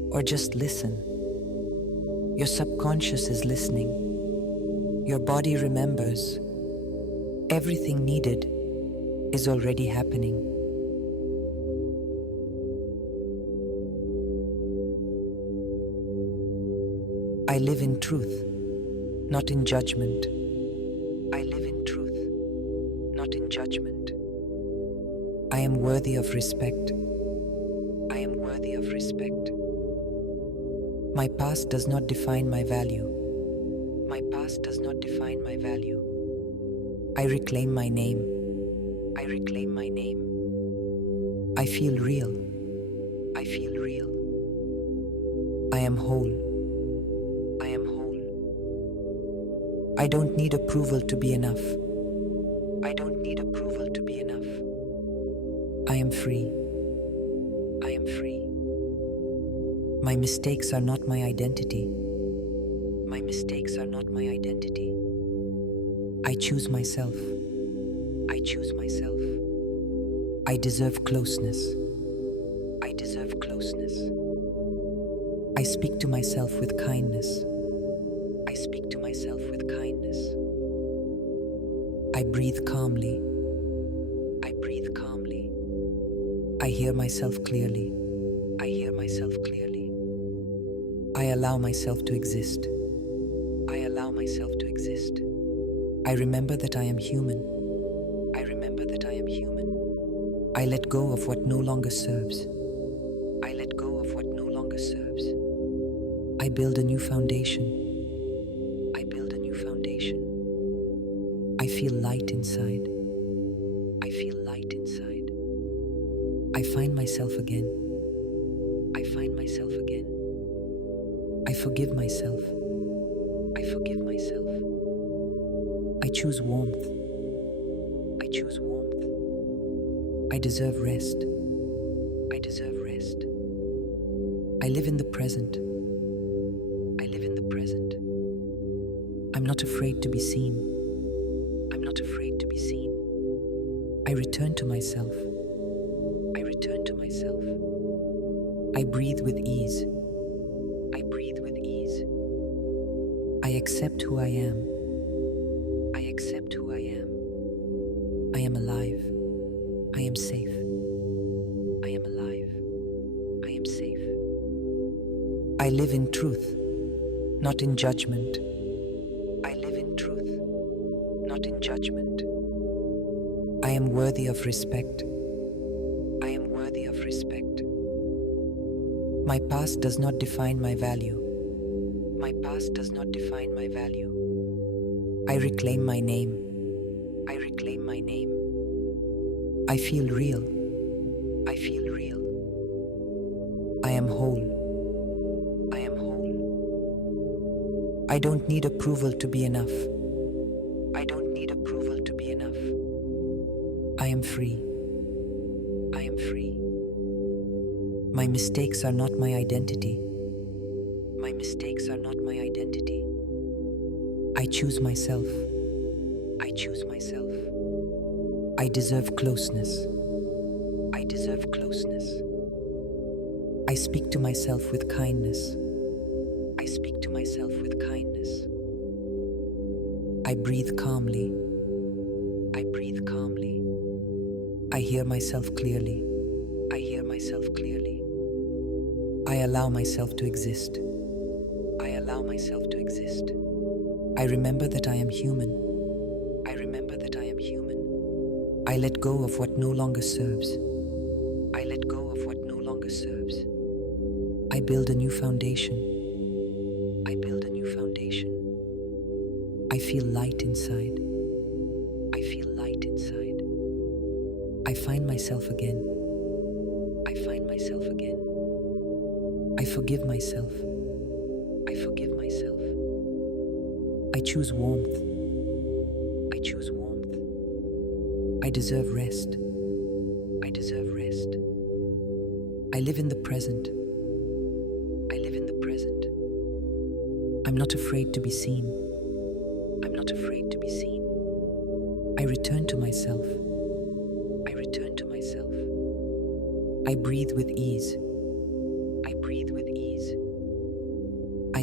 or just listen. Your subconscious is listening. Your body remembers. Everything needed is already happening. I live in truth, not in judgment. I live in truth, not in judgment. I am worthy of respect. I am worthy of respect. My past does not define my value. My past does not define my value. I reclaim my name. I reclaim my name. I feel real. I feel real. I am whole. I am whole. I don't need approval to be enough. I don't need approval to be enough. I am free. I am free. My mistakes are not my identity. My mistakes are not my identity. I choose myself. I choose myself. I deserve closeness. I deserve closeness. I speak to myself with kindness. I speak to myself with kindness. I breathe calmly. I breathe calmly. I hear myself clearly. I hear myself clearly. I allow myself to exist. I allow myself to exist. I remember that I am human. I remember that I am human. I let go of what no longer serves. I let go of what no longer serves. I build a new foundation. I build a new foundation. I feel light inside. I feel light inside. I find myself again. I find myself again. I forgive myself. I forgive myself. I choose warmth. I choose warmth. I deserve rest. I deserve rest. I live in the present. I live in the present. I'm not afraid to be seen. I'm not afraid to be seen. I return to myself. I return to myself. I breathe with ease. I breathe with ease. I accept who I am. I accept who I am. I am alive. I am safe. I am alive. I am safe. I live in truth, not in judgment. I live in truth, not in judgment. I am worthy of respect. I am worthy of respect. My past does not define my value. My past does not define my value. I reclaim my name. I reclaim my name. I feel real. I feel real. I am whole. I am whole. I don't need approval to be enough. I don't need approval to be enough. I am free. I am free. My mistakes are not my identity. My mistakes are not my identity. I choose myself. I choose myself. I deserve closeness. I deserve closeness. I speak to myself with kindness. I speak to myself with kindness. I breathe calmly. I breathe calmly. I hear myself clearly. I hear myself clearly. I allow myself to exist. I allow myself to exist. I remember that I am human. I remember that I am human. I let go of what no longer serves. I let go of what no longer serves. I build a new foundation. I build a new foundation. I feel light inside. I feel light inside. I find myself again. I find myself again. I forgive myself. I forgive myself. I choose warmth. I choose warmth. I deserve rest. I deserve rest. I live in the present. I live in the present. I'm not afraid to be seen. I'm not afraid to be seen. I return to myself. I return to myself. I breathe with ease. I breathe with ease.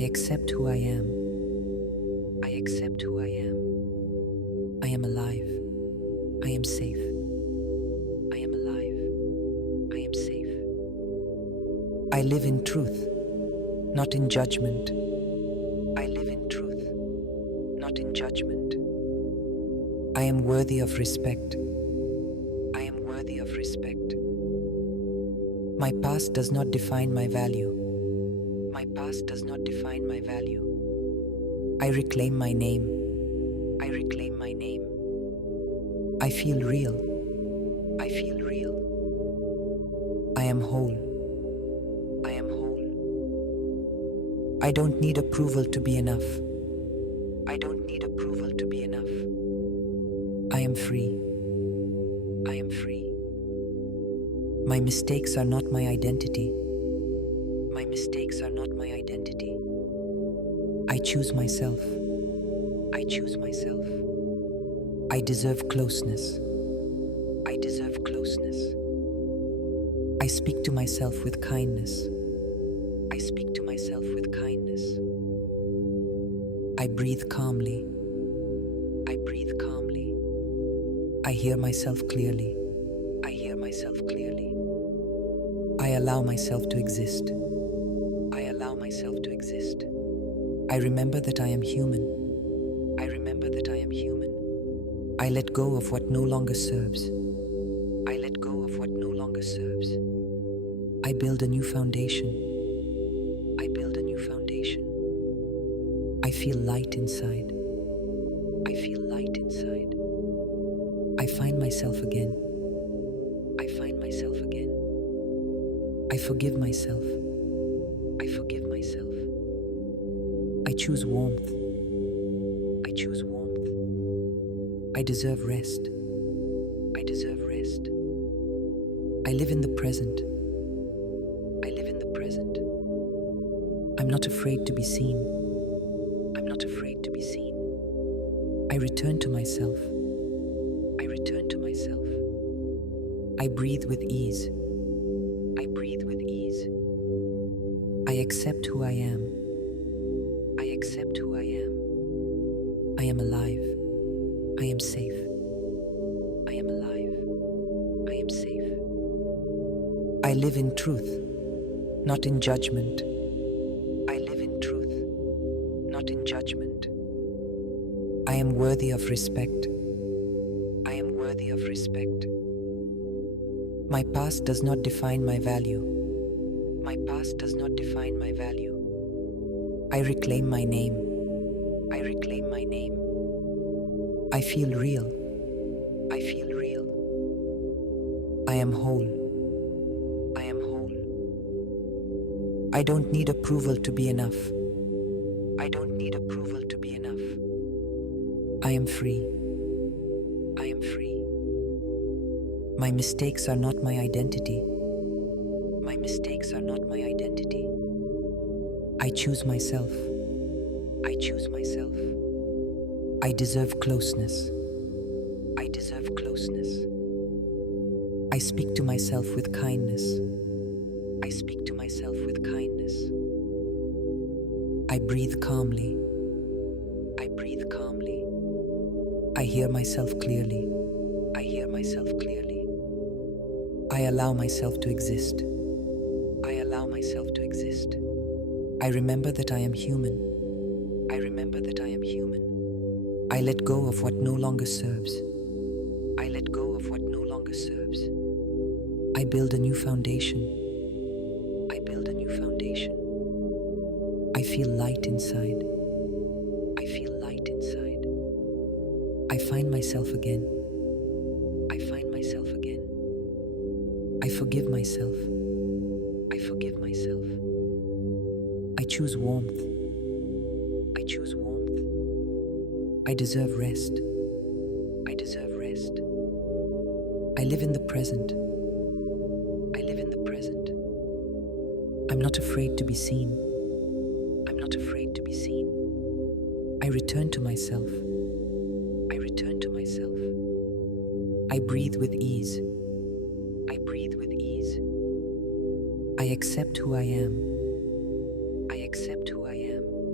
accept who I am. I accept who I am. I am alive. I am safe. I am alive. I am safe. I live in truth, not in judgment. I live in truth, not in judgment. I am worthy of respect. I am worthy of respect. My past does not define my value. My past does not define my value. I reclaim my name. I reclaim my name. I feel real. I feel real. I am whole. I am whole. I don't need approval to be enough. I don't need approval to be enough. I am free. I am free. My mistakes are not my identity. My mistakes are not my identity. I choose myself. I choose myself. I deserve closeness. I deserve closeness. I speak to myself with kindness. I speak to myself with kindness. I breathe calmly. I breathe calmly. I hear myself clearly. I hear myself clearly. I allow myself to exist. I allow myself to exist. I remember that I am human. I remember that I am human. I let go of what no longer serves. I let go of what no longer serves. I build a new foundation. I build a new foundation. I feel light inside. I feel light inside. I find myself again. I find myself again. I forgive myself. I forgive myself. I choose warmth. I choose warmth. I deserve rest. I deserve rest. I live in the present. I live in the present. I'm not afraid to be seen. I'm not afraid to be seen. I return to myself. I return to myself. I breathe with ease. I breathe with ease. I accept who I am. I accept who I am. I am alive. I am safe. I am alive. I am safe. I live in truth, not in judgment. I live in truth, not in judgment. I am worthy of respect. I am worthy of respect. My past does not define my value. My past does not define my value. I reclaim my name. I reclaim my name. I feel real. I feel real. I am whole. I am whole. I don't need approval to be enough. I don't need approval to be enough. I am free. I am free. My mistakes are not my identity. My mistakes are not my identity. I choose myself. I choose myself. I deserve closeness. I deserve closeness. I speak to myself with kindness. I speak to myself with kindness. I breathe calmly. I breathe calmly. I hear myself clearly. I hear myself clearly. I allow myself to exist. I allow myself to exist. I remember that I am human. I remember that I am human. I let go of what no longer serves. I let go of what no longer serves. I build a new foundation. I build a new foundation. I feel light inside. I feel light inside. I find myself again. I find myself again. I forgive myself. I forgive myself. I choose warmth. I choose warmth. I deserve rest. I deserve rest. I live in the present. I live in the present. I'm not afraid to be seen. I'm not afraid to be seen. I return to myself. I return to myself. I breathe with ease. I breathe with ease. I accept who I am. I accept who I am.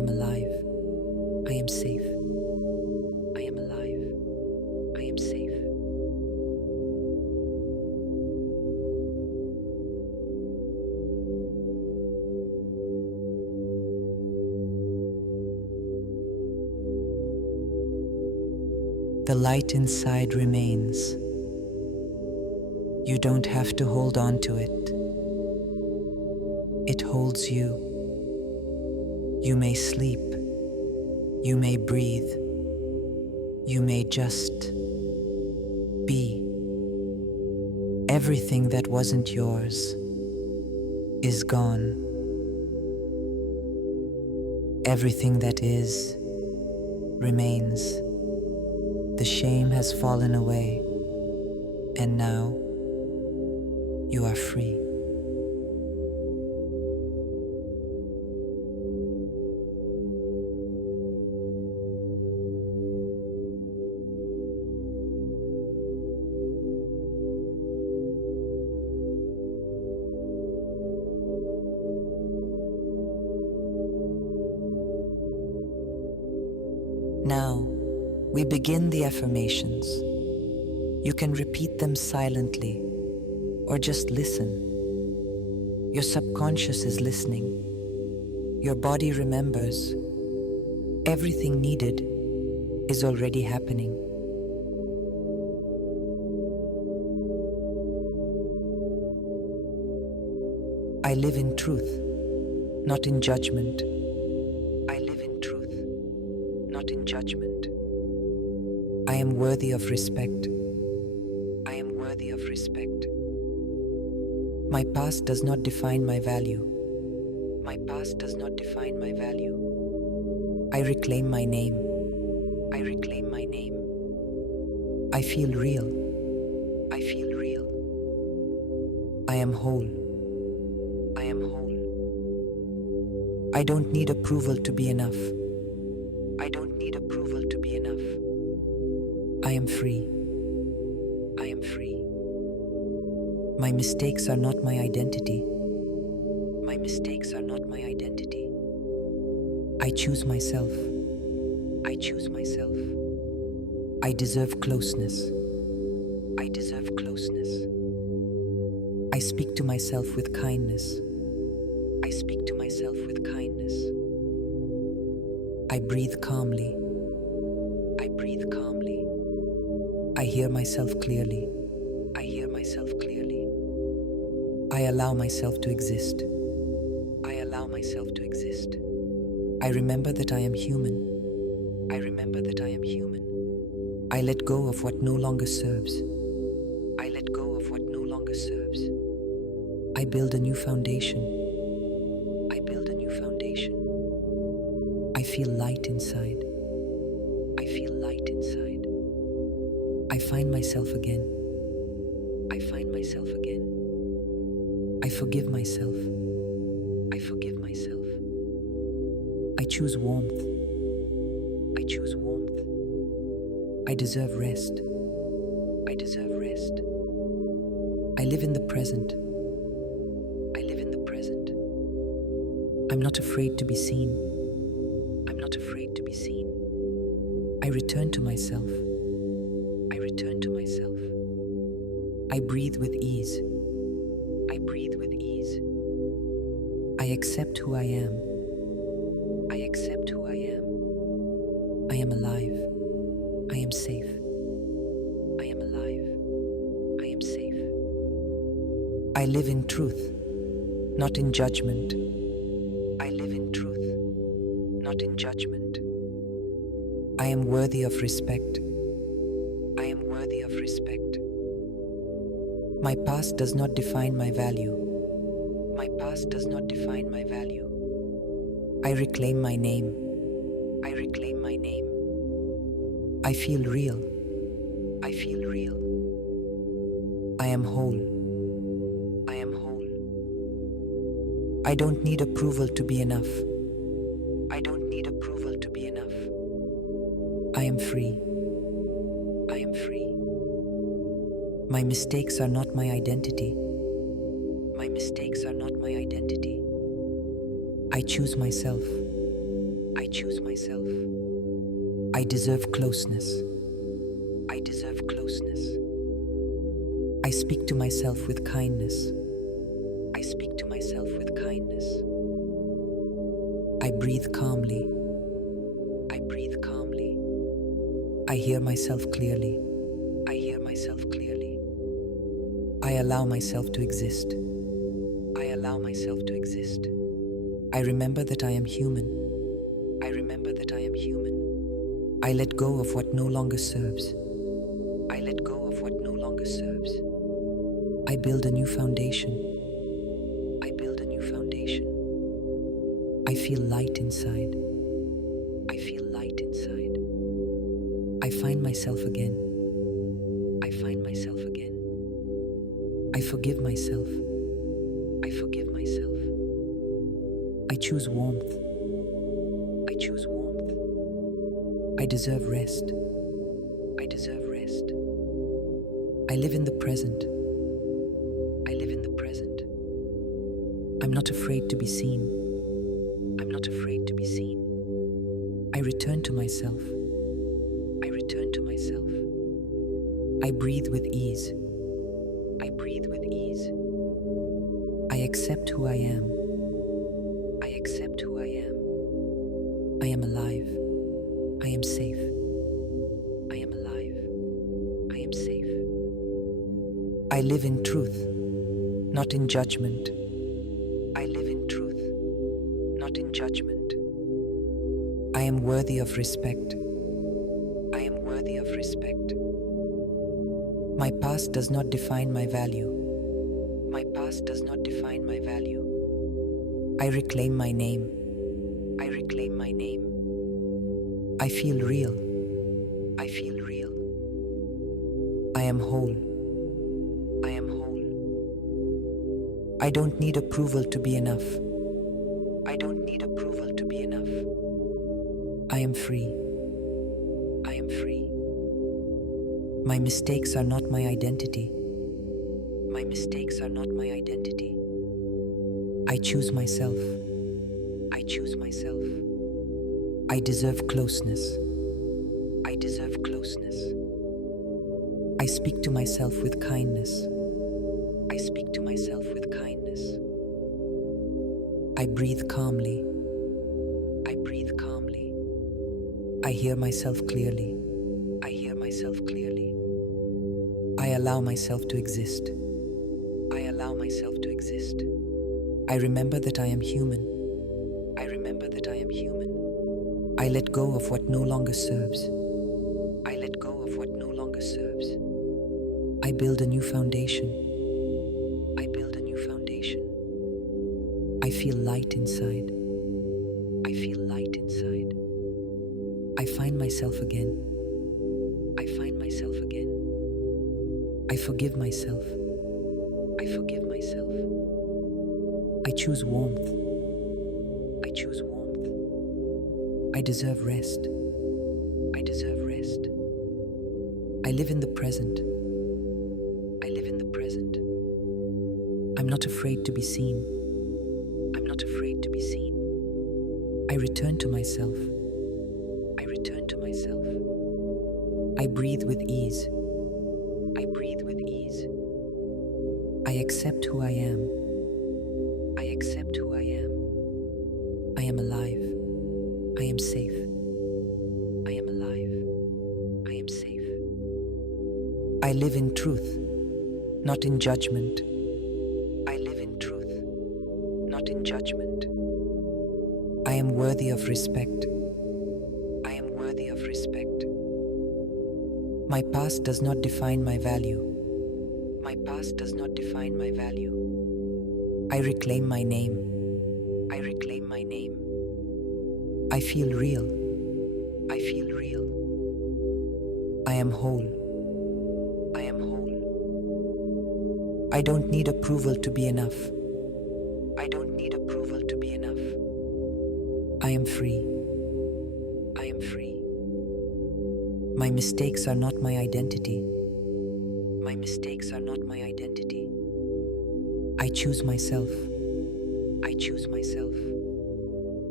am alive. I am safe. I am alive. I am safe. The light inside remains. You don't have to hold on to it. It holds you. You may sleep. You may breathe. You may just be. Everything that wasn't yours is gone. Everything that is remains. The shame has fallen away, and now you are free. Now, we begin the affirmations. You can repeat them silently or just listen. Your subconscious is listening. Your body remembers. Everything needed is already happening. I live in truth, not in judgment. I live in truth, not in judgment. I am worthy of respect. I am worthy of respect. My past does not define my value. My past does not define my value. I reclaim my name. I reclaim my name. I feel real. I feel real. I am whole. I am whole. I don't need approval to be enough. I don't need approval to be enough. I am free. I am free. My mistakes are not my identity. My mistakes are not my identity. I choose myself. I choose myself. I deserve closeness. I deserve closeness. I speak to myself with kindness. I speak to myself with kindness. I breathe calmly. I breathe calmly. I hear myself clearly. I hear myself clearly. I allow myself to exist. I allow myself to exist. I remember that I am human. I remember that I am human. I let go of what no longer serves. I let go of what no longer serves. I build a new foundation. I build a new foundation. I feel light inside. I feel light inside. I find myself again. I find myself again. I forgive myself. I forgive myself. I choose warmth. I choose warmth. I deserve rest. I deserve rest. I live in the present. I live in the present. I'm not afraid to be seen. I'm not afraid to be seen. I return to myself. I return to myself. I breathe with ease. I breathe with ease. I accept who I am. I accept who I am. I am alive. I am safe. I am alive. I am safe. I live in truth, not in judgment. I live in truth, not in judgment. I am worthy of respect. I am worthy of respect. My past does not define my value. My past does not define my value. I reclaim my name. I reclaim my name. I feel real. I feel real. I am whole. I am whole. I don't need approval to be enough. I don't need approval to be enough. I am free. I am free. My mistakes are not my identity. My mistakes are not my identity. I choose myself. I choose myself. I deserve closeness. I deserve closeness. I speak to myself with kindness. I speak to myself with kindness. I breathe calmly. I breathe calmly. I hear myself clearly. I hear myself clearly. I allow myself to exist. I allow myself to exist. I remember that I am human. I remember that I am human. I let go of what no longer serves. I let go of what no longer serves. I build a new foundation. I build a new foundation. I feel light inside. I feel light inside. I find myself again. I find myself again. I forgive myself. I forgive myself. I choose warmth. I choose warmth. I deserve rest. I deserve rest. I live in the present. I live in the present. I'm not afraid to be seen. I'm not afraid to be seen. I return to myself. I return to myself. I breathe with ease. I breathe with ease. I accept who I am. I accept who I am. I am alive. I am safe. I am alive. I am safe. I live in truth, not in judgment. I live in truth, not in judgment. I am worthy of respect. I am worthy of respect. My past does not define my value. My past does not define my value. I reclaim my name. I reclaim my name. I feel real. I feel real. I am whole. I am whole. I don't need approval to be enough. I don't need approval to be enough. I am free. I am free. My mistakes are not my identity. My mistakes are not my identity. I choose myself. I choose myself. I deserve closeness. I deserve closeness. I speak to myself with kindness. I speak to myself with kindness. I breathe calmly. I breathe calmly. I hear myself clearly. I hear myself clearly. I allow myself to exist. I allow myself to exist. I remember that I am human. I remember that I am human. I let go of what no longer serves. I let go of what no longer serves. I build a new foundation. I build a new foundation. I feel light inside. I feel light inside. I find myself again. I find myself again. I forgive myself. I forgive myself. I choose warmth. I choose warmth. I deserve rest. I deserve rest. I live in the present. I live in the present. I'm not afraid to be seen. I'm not afraid to be seen. I return to myself. I return to myself. I breathe with ease. I breathe with ease. I accept who I am. I accept who I am. I am alive. I am safe. I am alive. I am safe. I live in truth, not in judgment. I live in truth, not in judgment. I am worthy of respect. I am worthy of respect. My past does not define my value. My past does not define my value. I reclaim my name. I reclaim my name. I feel real. I feel real. I am whole. I am whole. I don't need approval to be enough. I don't need approval to be enough. I am free. I am free. My mistakes are not my identity. My mistakes are not my identity. I choose myself. I choose myself.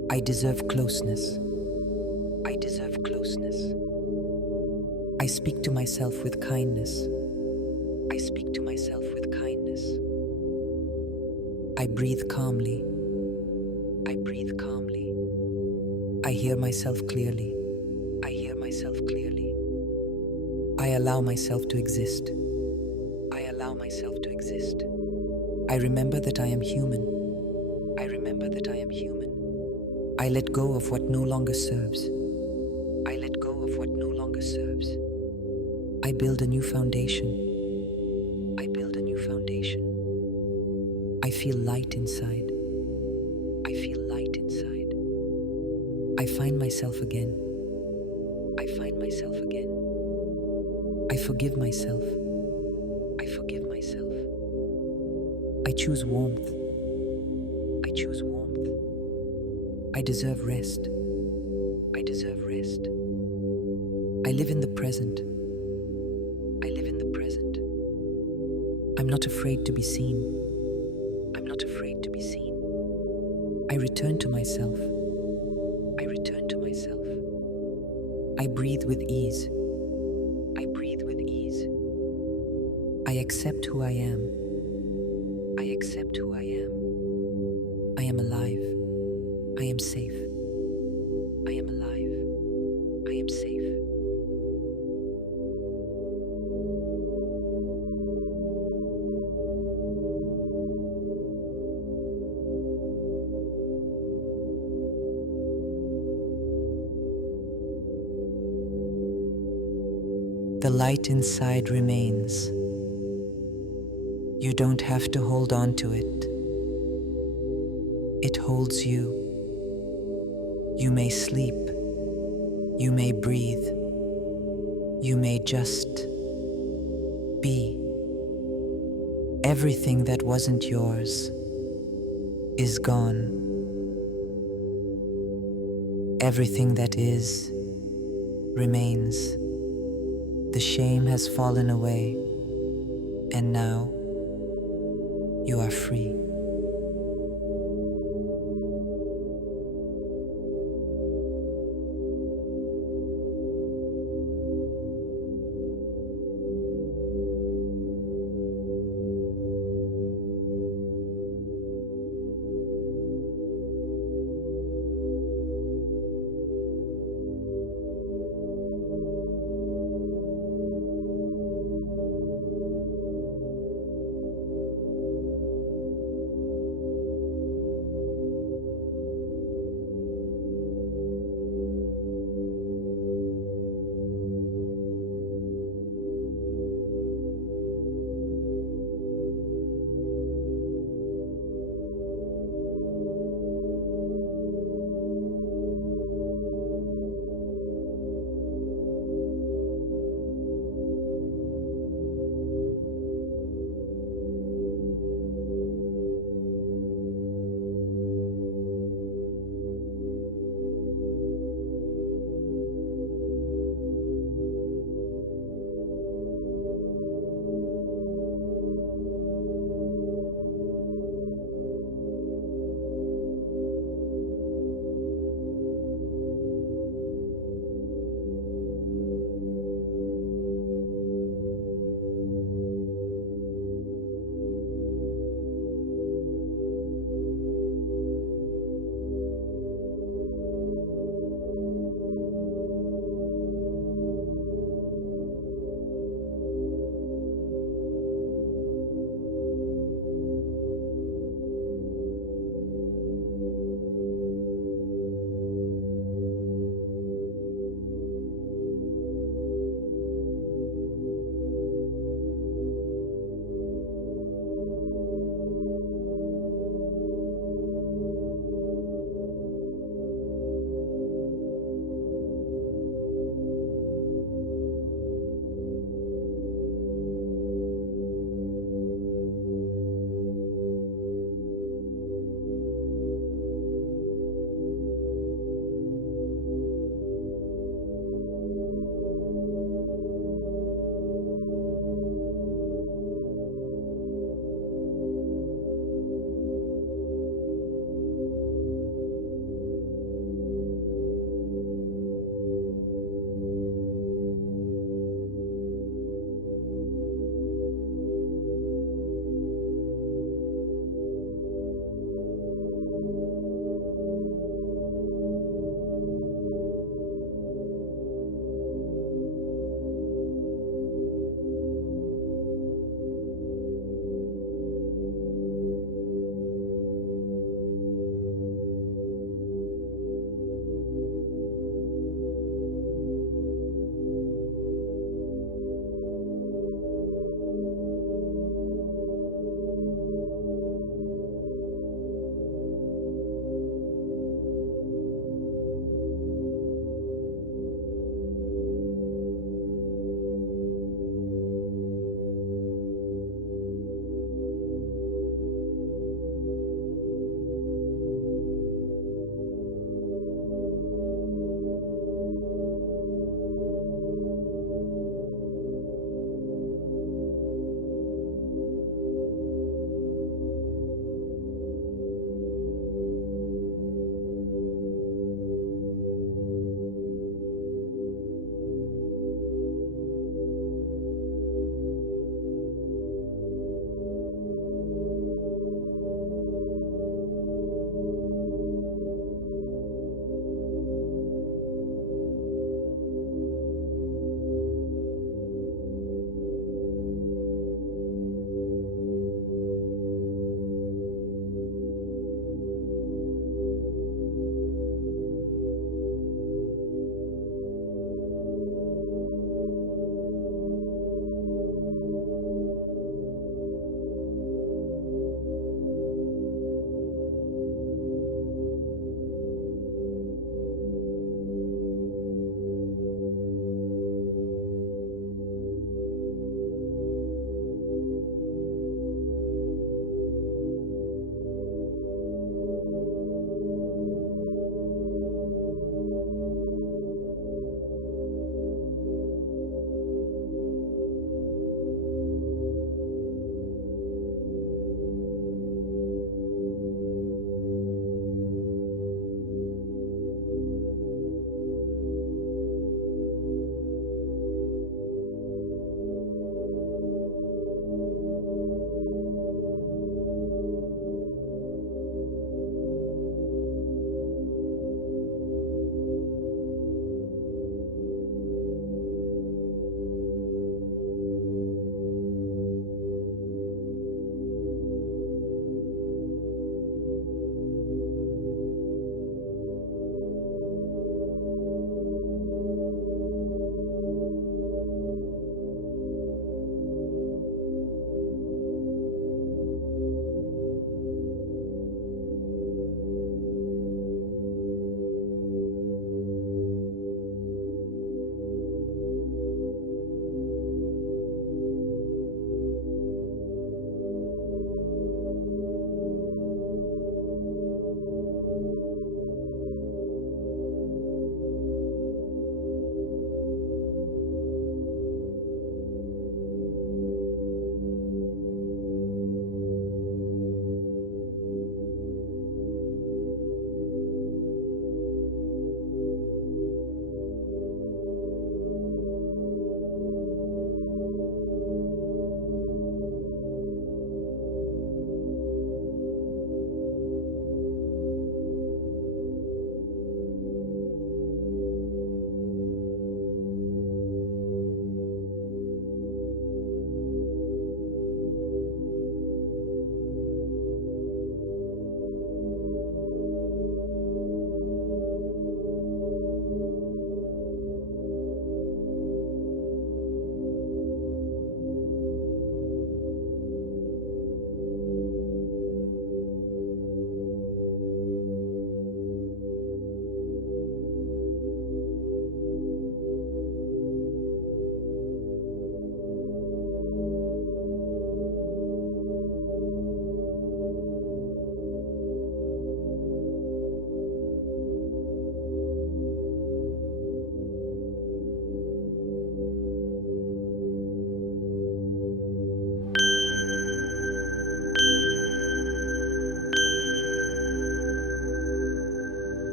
I deserve closeness. I deserve closeness. I speak to myself with kindness. I speak to myself with kindness. I breathe calmly. I breathe calmly. I hear myself clearly. I hear myself clearly. I allow myself to exist. I allow myself to exist. I remember that I am human. I remember that I am human. I let go of what no longer serves. I let go of what no longer serves. I build a new foundation. I build a new foundation. I feel light inside. I feel light inside. I find myself again. I find myself again. I forgive myself. I forgive myself. I choose warmth. I choose warmth. I deserve rest. I deserve rest. I live in the present. I live in the present. I'm not afraid to be seen. I'm not afraid to be seen. I return to myself. I return to myself. I breathe with ease. I breathe with ease. I accept who I am. I accept who I am. I am alive. I am safe. I am alive. I am safe. The light inside remains. You don't have to hold on to it. It holds you. You may sleep. You may breathe. You may just be. Everything that wasn't yours is gone. Everything that is remains. The shame has fallen away, and now you are free.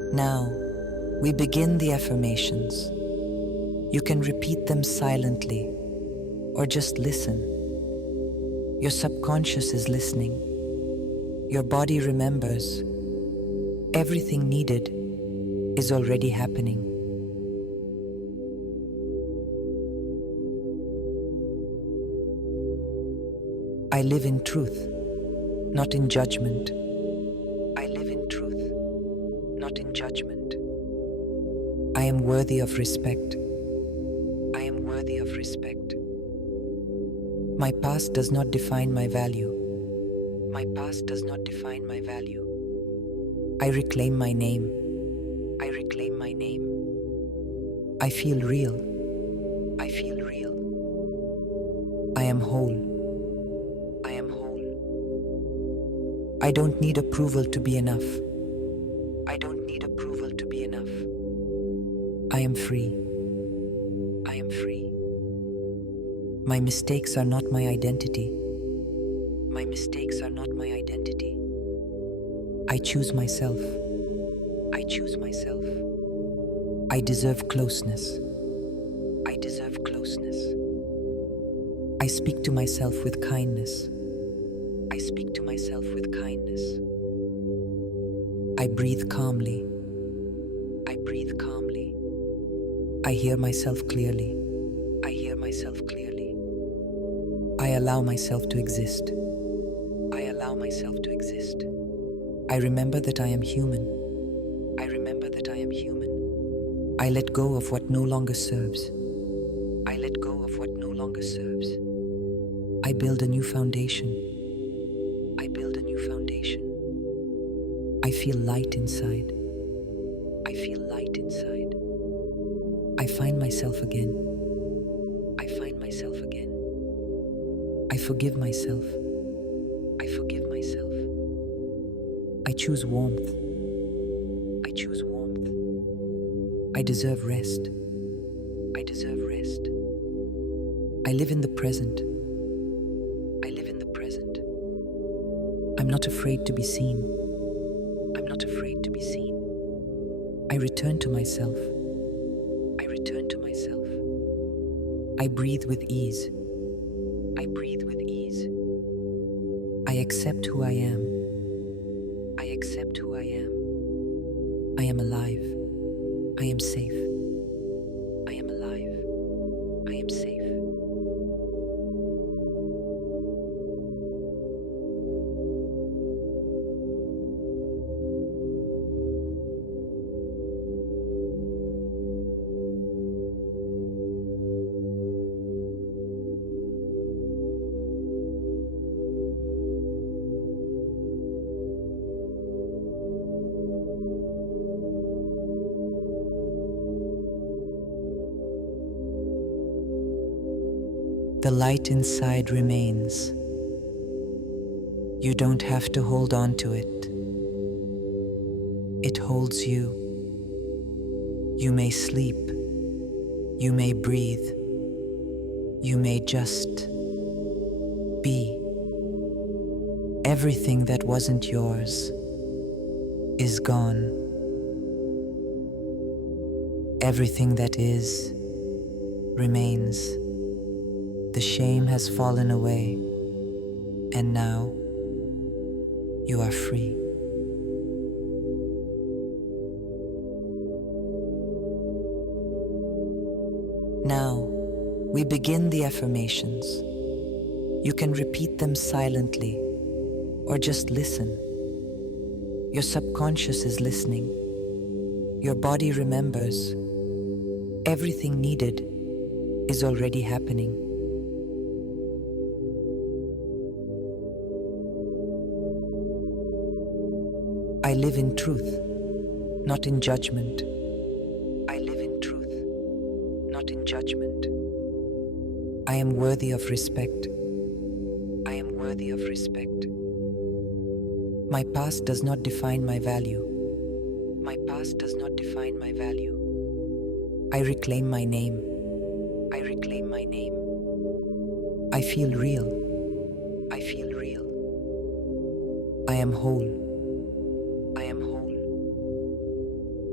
Now, we begin the affirmations. You can repeat them silently or just listen. Your subconscious is listening. Your body remembers. Everything needed is already happening. I live in truth, not in judgment. I live in truth, not in judgment. I am worthy of respect. I am worthy of respect. My past does not define my value. My past does not define my value. I reclaim my name. I reclaim my name. I feel real. I feel real. I am whole. I am whole. I don't need approval to be enough. I don't need approval to be enough. I am free. I am free. My mistakes are not my identity. My mistakes are not my identity. I choose myself. I choose myself. I deserve closeness. I deserve closeness. I speak to myself with kindness. I speak to myself with kindness. I breathe calmly. I breathe calmly. I hear myself clearly. I hear myself clearly. I allow myself to exist. I allow myself to exist. I remember that I am human. I remember that I am human. I let go of what no longer serves. I let go of what no longer serves. I build a new foundation. I build a new foundation. I feel light inside. I feel light inside. I find myself again. I find myself again. I forgive myself. I forgive myself. I choose warmth. I choose warmth. I deserve rest. I deserve rest. I live in the present. I live in the present. I'm not afraid to be seen. I'm not afraid to be seen. I return to myself. I return to myself. I breathe with ease. I breathe with ease. I accept who I am. I accept who I am. I am alive. I am safe. I am alive. I am safe. The light inside remains. You don't have to hold on to it. It holds you. You may sleep. You may breathe. You may just be. Everything that wasn't yours is gone. Everything that is remains. The shame has fallen away, and now you are free. Now, we begin the affirmations. You can repeat them silently or just listen. Your subconscious is listening. Your body remembers. Everything needed is already happening. I live in truth, not in judgment. I live in truth, not in judgment. I am worthy of respect. I am worthy of respect. My past does not define my value. My past does not define my value. I reclaim my name. I reclaim my name. I feel real. I feel real. I am whole. I am whole.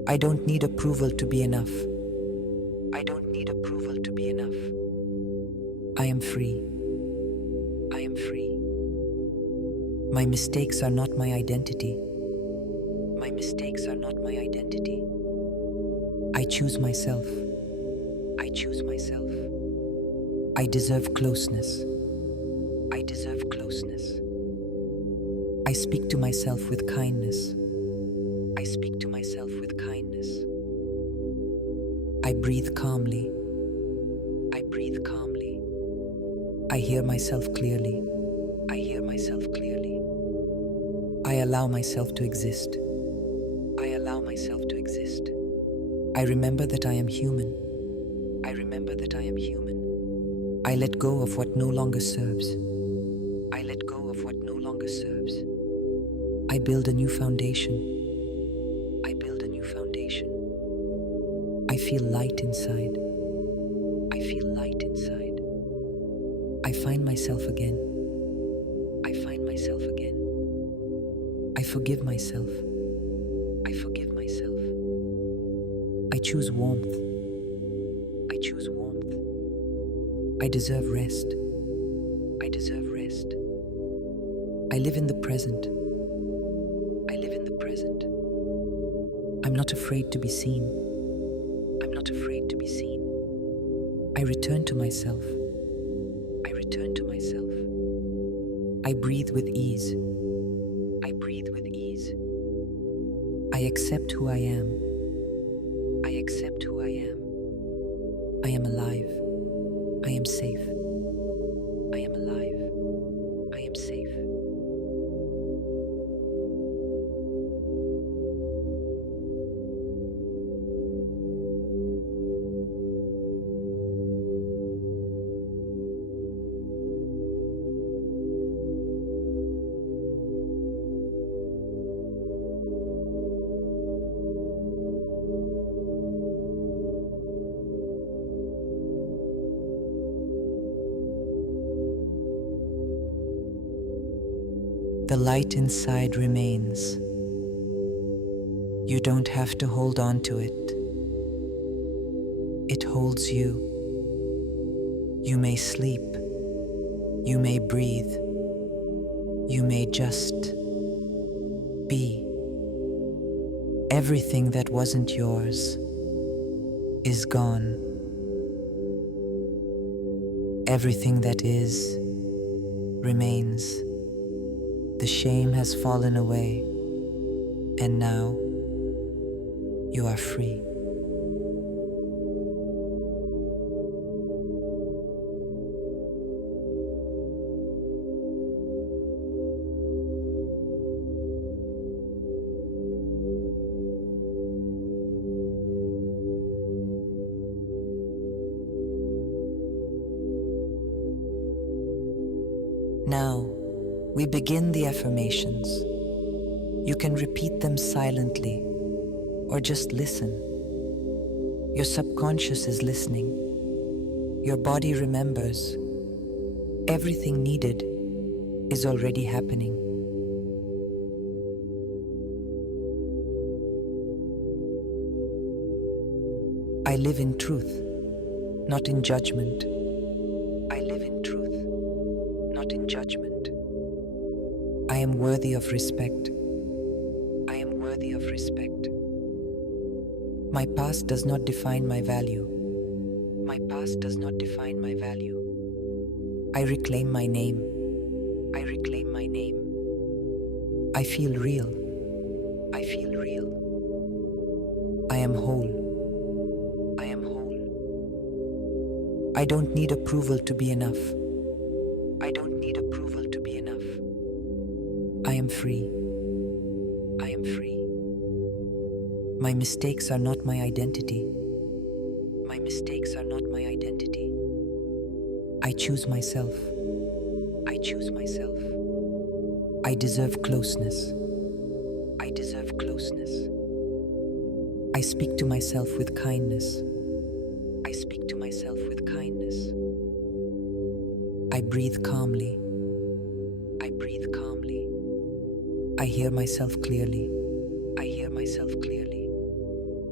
I don't need approval to be enough. I don't need approval to be enough. I am free. I am free. My mistakes are not my identity. My mistakes are not my identity. I choose myself. I choose myself. I deserve closeness. I deserve closeness. I speak to myself with kindness. I speak to myself with kindness. I breathe calmly. I breathe calmly. I hear myself clearly. I hear myself clearly. I allow myself to exist. I allow myself to exist. I remember that I am human. I remember that I am human. I let go of what no longer serves. I let go of what no longer serves. I build a new foundation. I build a new foundation. I feel light inside. I feel light inside. I find myself again. I find myself again. I forgive myself. I forgive myself. I choose warmth. I choose warmth. I deserve rest. I deserve rest. I live in the present. I live in the present. I'm not afraid to be seen. I'm not afraid to be seen. I return to myself. I return to myself. I breathe with ease. I breathe with ease. I accept who I am. I accept who I am. I am alive. I am safe. I am alive. I am safe. The light inside remains. You don't have to hold on to it. It holds you. You may sleep. You may breathe. You may just be. Everything that wasn't yours is gone. Everything that is remains. The shame has fallen away, and now you are free. Now, we begin the affirmations. You can repeat them silently or just listen. Your subconscious is listening. Your body remembers. Everything needed is already happening. I live in truth, not in judgment. I live in truth, not in judgment. I am worthy of respect. I am worthy of respect. My past does not define my value. My past does not define my value. I reclaim my name. I reclaim my name. I feel real. I feel real. I am whole. I am whole. I don't need approval to be enough. I don't need approval to be enough. I am free. I am free. My mistakes are not my identity. My mistakes are not my identity. I choose myself. I choose myself. I deserve closeness. I deserve closeness. I speak to myself with kindness. I speak to myself with kindness. I breathe calmly. I breathe calmly. I hear myself clearly. I hear myself clearly.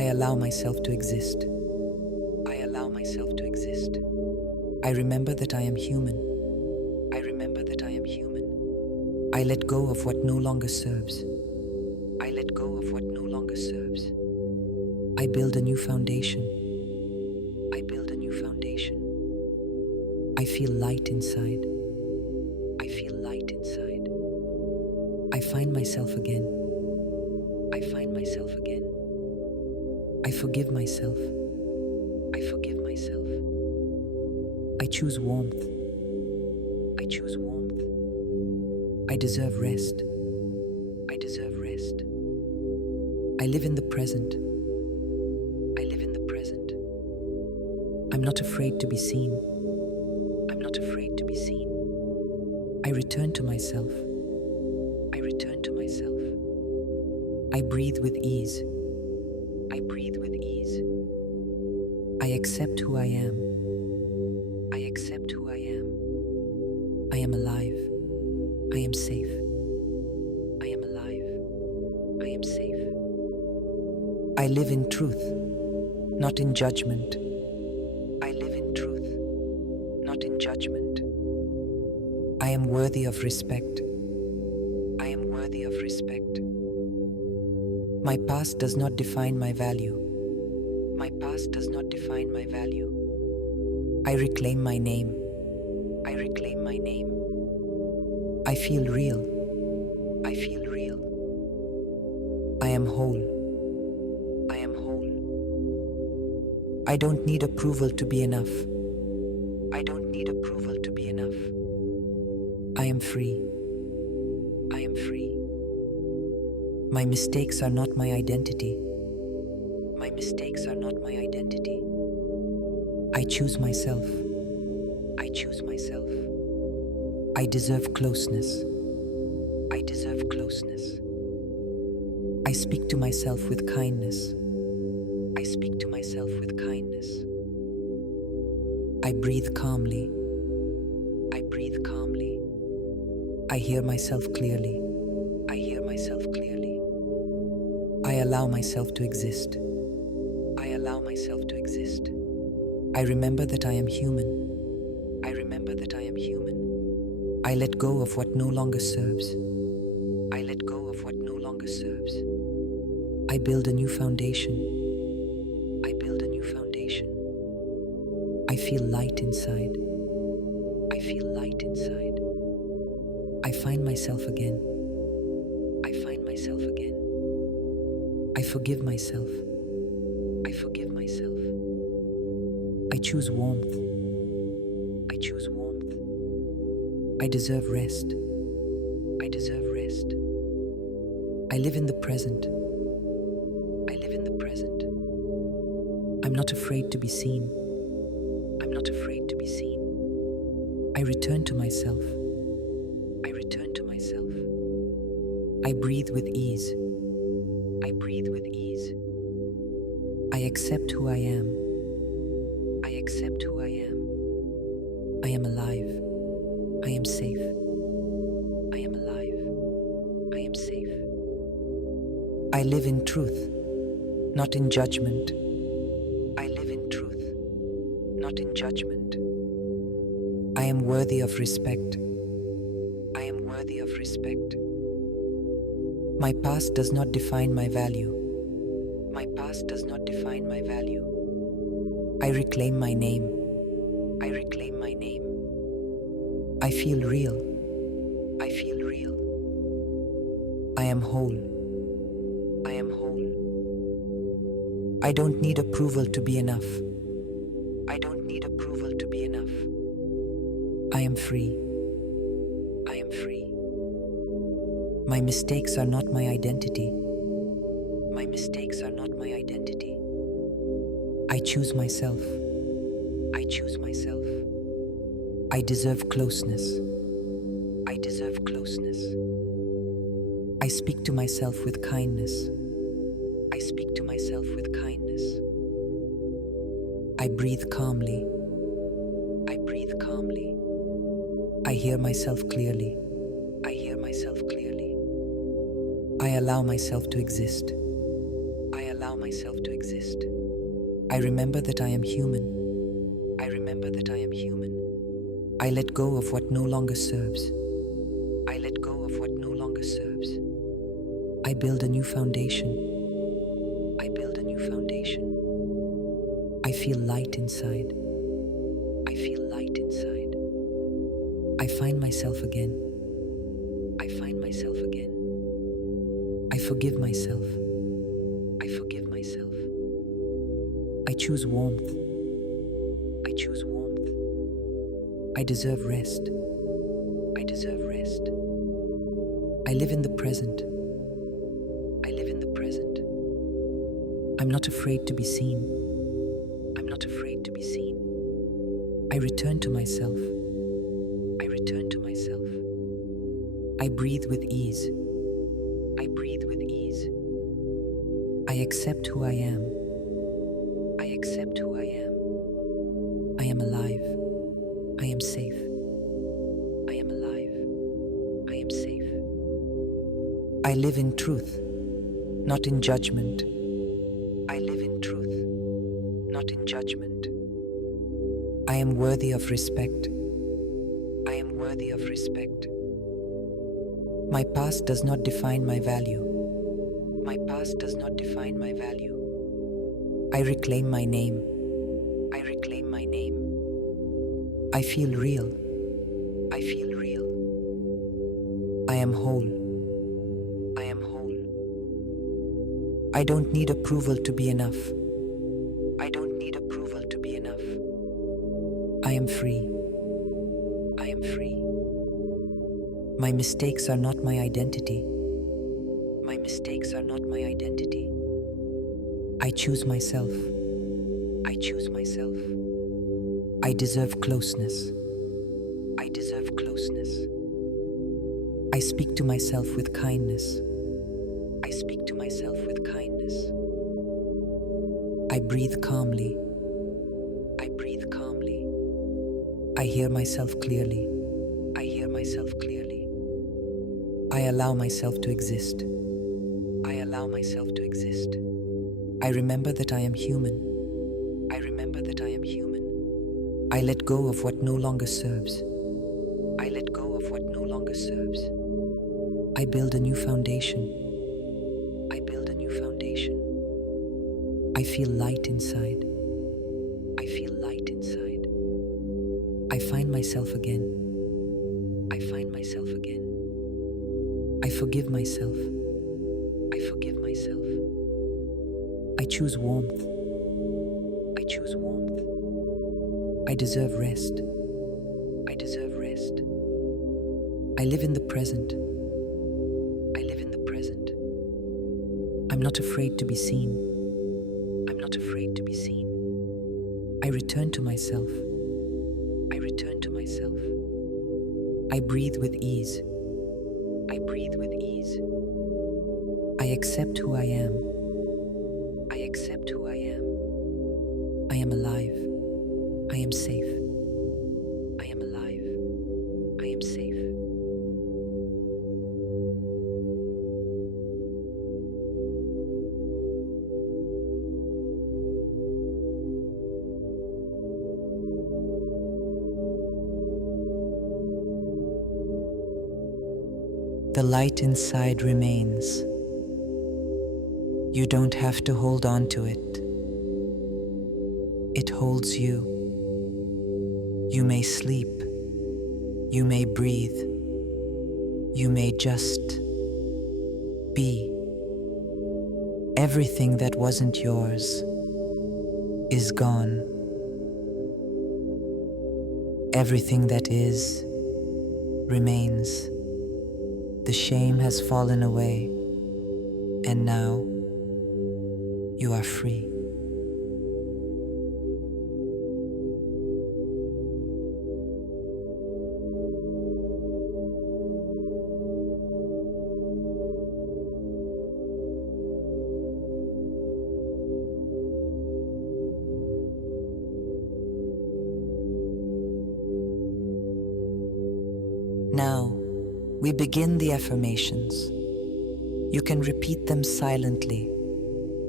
I allow myself to exist. I allow myself to exist. I remember that I am human. I remember that I am human. I let go of what no longer serves. I let go of what no longer serves. I build a new foundation. I build a new foundation. I feel light inside. I feel light inside. I find myself again. I find myself again. I forgive myself. I forgive myself. I choose warmth. I choose warmth. I deserve rest. I deserve rest. I live in the present. I live in the present. I'm not afraid to be seen. I'm not afraid to be seen. I return to myself. I return to myself. I breathe with ease. I breathe with ease. I accept who I am. I accept who I am. I am alive. I am safe. I am alive. I am safe. I live in truth, not in judgment. I live in truth, not in judgment. I am worthy of respect. I am worthy of respect. My past does not define my value. My past does not define my value. I reclaim my name. I reclaim my name. I feel real. I feel real. I am whole. I am whole. I don't need approval to be enough. I don't need approval to be enough. I am free. I am free. My mistakes are not my identity. My mistakes are not my identity. I choose myself. I choose myself. I deserve closeness. I deserve closeness. I speak to myself with kindness. I speak to myself with kindness. I breathe calmly. I breathe calmly. I hear myself clearly. I hear myself clearly. I allow myself to exist. I allow myself to exist. I remember that I am human. I remember that I am human. I let go of what no longer serves. I let go of what no longer serves. I build a new foundation. I build a new foundation. I feel light inside. I feel light inside. I find myself again. I find myself again. I forgive myself. I forgive myself. I choose warmth. I choose warmth. I deserve rest. I deserve rest. I live in the present. I live in the present. I'm not afraid to be seen. I'm not afraid to be seen. I return to myself. I return to myself. I breathe with ease. I breathe with ease. I accept who I am. I accept who I am. I am alive. I am safe. I am alive. I am safe. I live in truth, not in judgment. I live in truth, not in judgment. I am worthy of respect. I am worthy of respect. My past does not define my value. My past does not define my value. I reclaim my name. I reclaim my name. I feel real. I feel real. I am whole. I am whole. I don't need approval to be enough. I don't need approval to be enough. I am free. I am free. My mistakes are not my identity. My mistakes are not my identity. I choose myself. I choose myself. I deserve closeness. I deserve closeness. I speak to myself with kindness. I speak to myself with kindness. I breathe calmly. I breathe calmly. I hear myself clearly. I hear myself clearly. I allow myself to exist. I allow myself myself to exist. I remember that I am human. I remember that I am human. I let go of what no longer serves. I let go of what no longer serves. I build a new foundation. I build a new foundation. I feel light inside. I feel light inside. I find myself again. I find myself again. I forgive myself. I forgive myself. I choose warmth. I choose warmth. I deserve rest. I deserve rest. I live in the present. I live in the present. I'm not afraid to be seen. I'm not afraid to be seen. I return to myself. I return to myself. I breathe with ease. I breathe with ease. I accept who I am. I accept who I am. I am alive. I am safe. I am alive. I am safe. I live in truth, not in judgment. I live in truth, not in judgment. I am worthy of respect. I am worthy of respect. My past does not define my value. My past does not define my value. I reclaim my name. I reclaim my name. I feel real. I feel real. I am whole. I am whole. I don't need approval to be enough. I don't need approval to be enough. I am free. I am free. My mistakes are not my identity. My mistakes are not my identity. I choose myself. I choose myself. I deserve closeness. I deserve closeness. I speak to myself with kindness. I speak to myself with kindness. I breathe calmly. I breathe calmly. I hear myself clearly. I hear myself clearly. I allow myself to exist. I allow myself to exist. I remember that I am human. I remember that I am human. I let go of what no longer serves. I let go of what no longer serves. I build a new foundation. I build a new foundation. I feel light inside. I feel light inside. I find myself again. I find myself again. I forgive myself. I forgive myself. I choose warmth. I choose warmth. I deserve rest. I deserve rest. I live in the present. I live in the present. I'm not afraid to be seen. I'm not afraid to be seen. I return to myself. I return to myself. I breathe with ease. I breathe with ease. I accept who I am. I accept who I am. I am alive. I am safe. I am alive. I am safe. The light inside remains. You don't have to hold on to it. It holds you. You may sleep. You may breathe. You may just be. Everything that wasn't yours is gone. Everything that is remains. The shame has fallen away, and now you are free. Now, we begin the affirmations. You can repeat them silently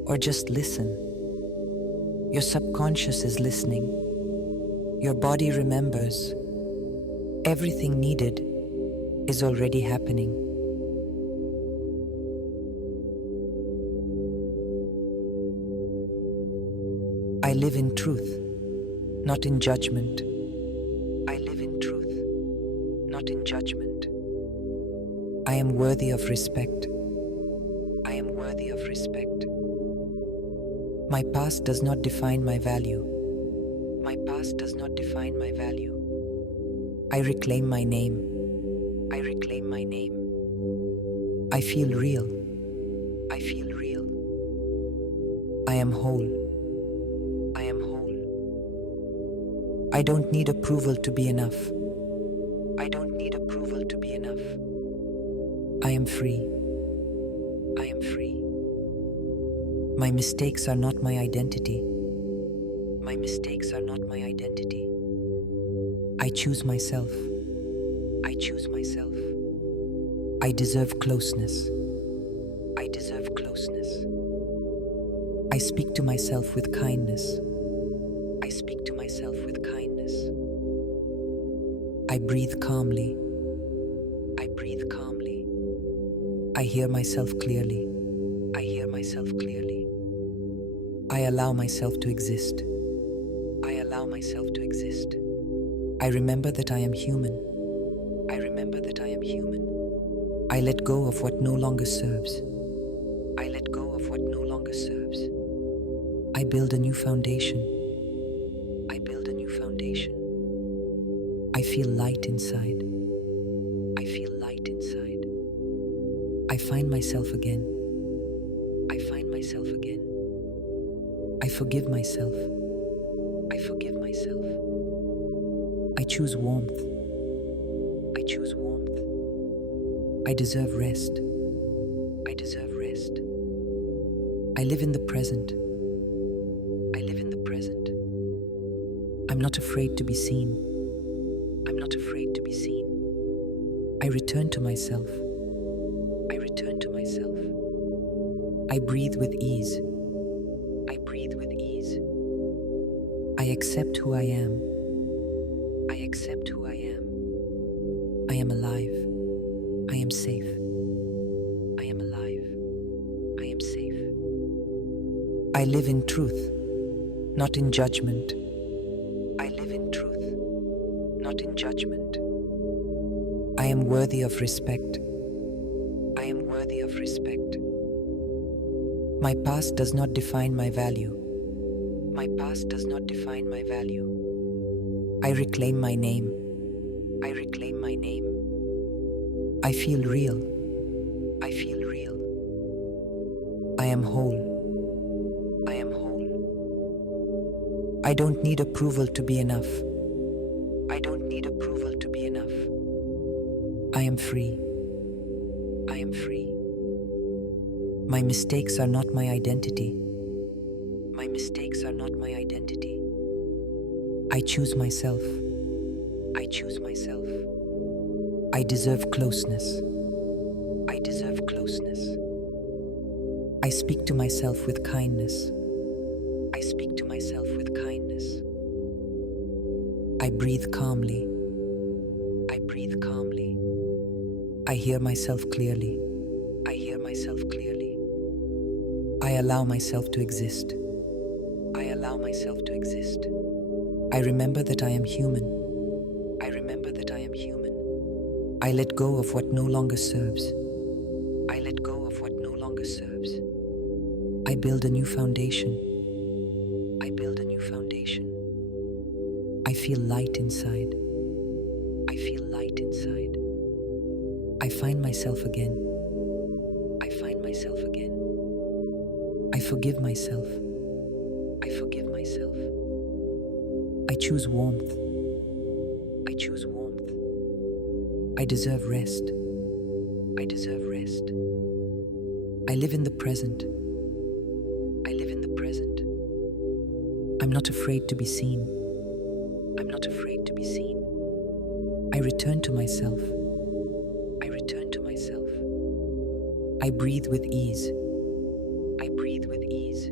or just listen. Your subconscious is listening. Your body remembers. Everything needed is already happening. I live in truth, not in judgment. I live in truth, not in judgment. I am worthy of respect. I am worthy of respect. My past does not define my value. My past does not define my value. I reclaim my name. I reclaim my name. I feel real. I feel real. I am whole. I am whole. I don't need approval to be enough. I don't need approval to be enough. I am free. I am free. My mistakes are not my identity. My mistakes are not my identity. I choose myself. I choose myself. I deserve closeness. I deserve closeness. I speak to myself with kindness. I speak to myself with kindness. I breathe calmly. I breathe calmly. I hear myself clearly. I hear myself clearly. I allow myself to exist. I allow myself to exist. I remember that I am human. I remember that I am human. I let go of what no longer serves. I let go of what no longer serves. I build a new foundation. I build a new foundation. I feel light inside. I feel light inside. I find myself again. I find myself again. I forgive myself. I forgive myself. I choose warmth. I choose warmth. I deserve rest. I deserve rest. I live in the present. I live in the present. I'm not afraid to be seen. I'm not afraid to be seen. I return to myself. I return to myself. I breathe with ease. I breathe with ease. I accept who I am. I accept who I am. I am alive. I am safe. I am alive. I am safe. I live in truth, not in judgment. I live in truth, not in judgment. I am worthy of respect. I am worthy of respect. My past does not define my value. My past does not define my value. I reclaim my name. I reclaim my name. I feel real. I feel real. I am whole. I am whole. I don't need approval to be enough. I don't need approval to be enough. I am free. I am free. My mistakes are not my identity. My mistakes are not my identity. I choose myself. I choose myself. I deserve closeness. I deserve closeness. I speak to myself with kindness. I speak to myself with kindness. I breathe calmly. I breathe calmly. I hear myself clearly. I hear myself clearly. I allow myself to exist. I allow myself to exist. I remember that I am human. I remember that I am human. I let go of what no longer serves. I let go of what no longer serves. I build a new foundation. I build a new foundation. I feel light inside. I feel light inside. I find myself again. I find myself again. I forgive myself. I forgive myself. I choose warmth. I choose warmth. I deserve rest. I deserve rest. I live in the present. I live in the present. I'm not afraid to be seen. I'm not afraid to be seen. I return to myself. I return to myself. I breathe with ease. I breathe with ease.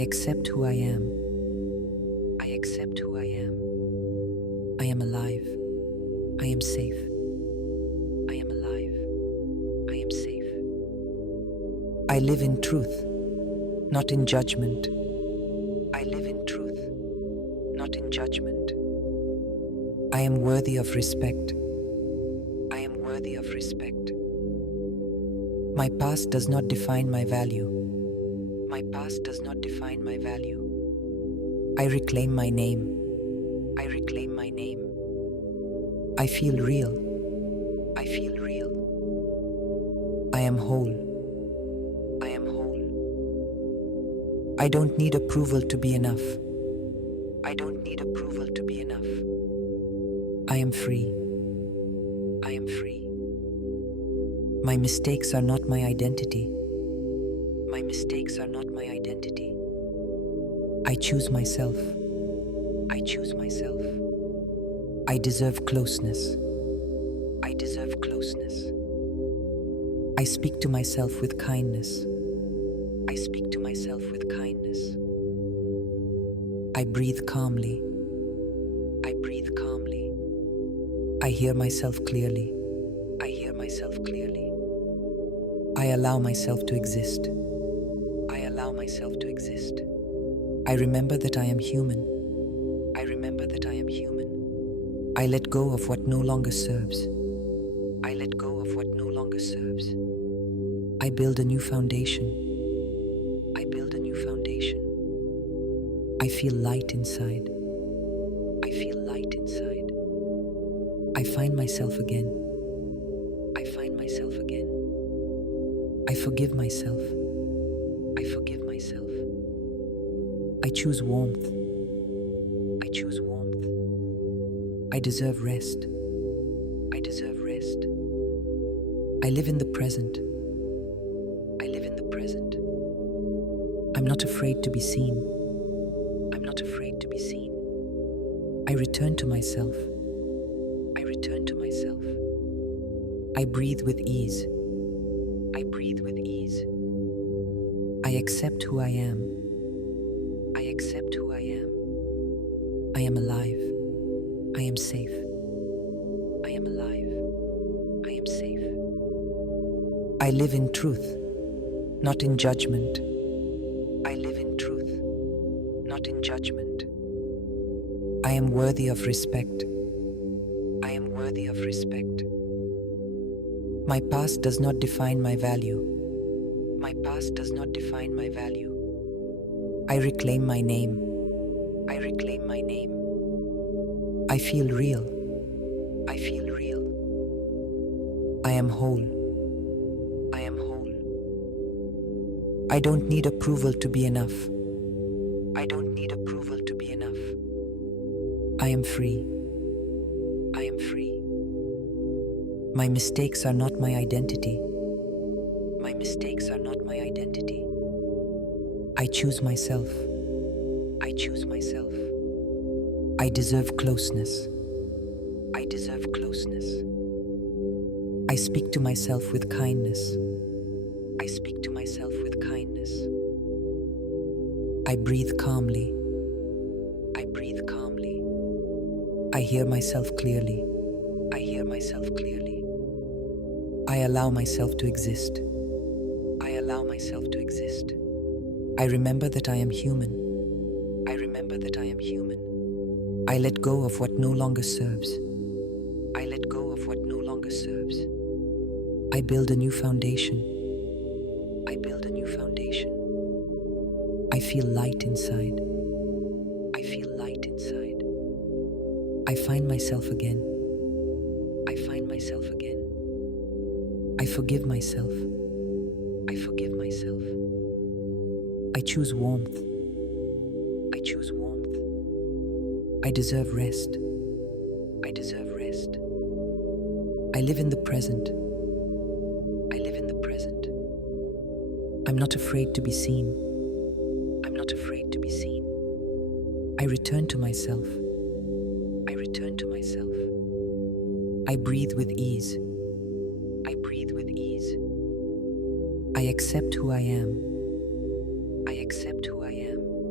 accept who I am. I accept who I am. I am alive. I am safe. I am alive. I am safe. I live in truth, not in judgment. I live in truth, not in judgment. I am worthy of respect. I am worthy of respect. My past does not define my value. My past does not define my value. I reclaim my name. I reclaim my name. I feel real. I feel real. I am whole. I am whole. I don't need approval to be enough. I don't need approval to be enough. I am free. I am free. My mistakes are not my identity. My mistakes are not my identity. I choose myself. I choose myself. I deserve closeness. I deserve closeness. I speak to myself with kindness. I speak to myself with kindness. I breathe calmly. I breathe calmly. I hear myself clearly. I hear myself clearly. I allow myself to exist. I allow myself to exist. I remember that I am human. I remember that I am human. I let go of what no longer serves. I let go of what no longer serves. I build a new foundation. I build a new foundation. I feel light inside. I feel light inside. I find myself again. I find myself again. I forgive myself. I forgive myself. I choose warmth. I choose warmth. I deserve rest. I deserve rest. I live in the present. I live in the present. I'm not afraid to be seen. I'm not afraid to be seen. I return to myself. I return to myself. I breathe with ease. I breathe with ease. I accept who I am. I accept who I am. I am alive. I am safe. I am alive. I am safe. I live in truth, not in judgment. I live in truth, not in judgment. I am worthy of respect. I am worthy of respect. My past does not define my value. My past does not define my value. I reclaim my name. I reclaim my name. I feel real. I feel real. I am whole. I am whole. I don't need approval to be enough. I don't need approval to be enough. I am free. I am free. My mistakes are not my identity. My mistakes are not my identity. I choose myself. I choose myself. I deserve closeness. I deserve closeness. I speak to myself with kindness. I speak to myself with kindness. I breathe calmly. I breathe calmly. I hear myself clearly. I hear myself clearly. I allow myself to exist. I allow myself to exist. I remember that I am human. I remember that I am human. I let go of what no longer serves. I let go of what no longer serves. I build a new foundation. I build a new foundation. I feel light inside. I feel light inside. I find myself again. I find myself again. I forgive myself. I forgive myself. I choose warmth. I choose warmth. I deserve rest. I deserve rest. I live in the present. I live in the present. I'm not afraid to be seen. I'm not afraid to be seen. I return to myself. I return to myself. I breathe with ease. I breathe with ease. I accept who I am. I accept who I am.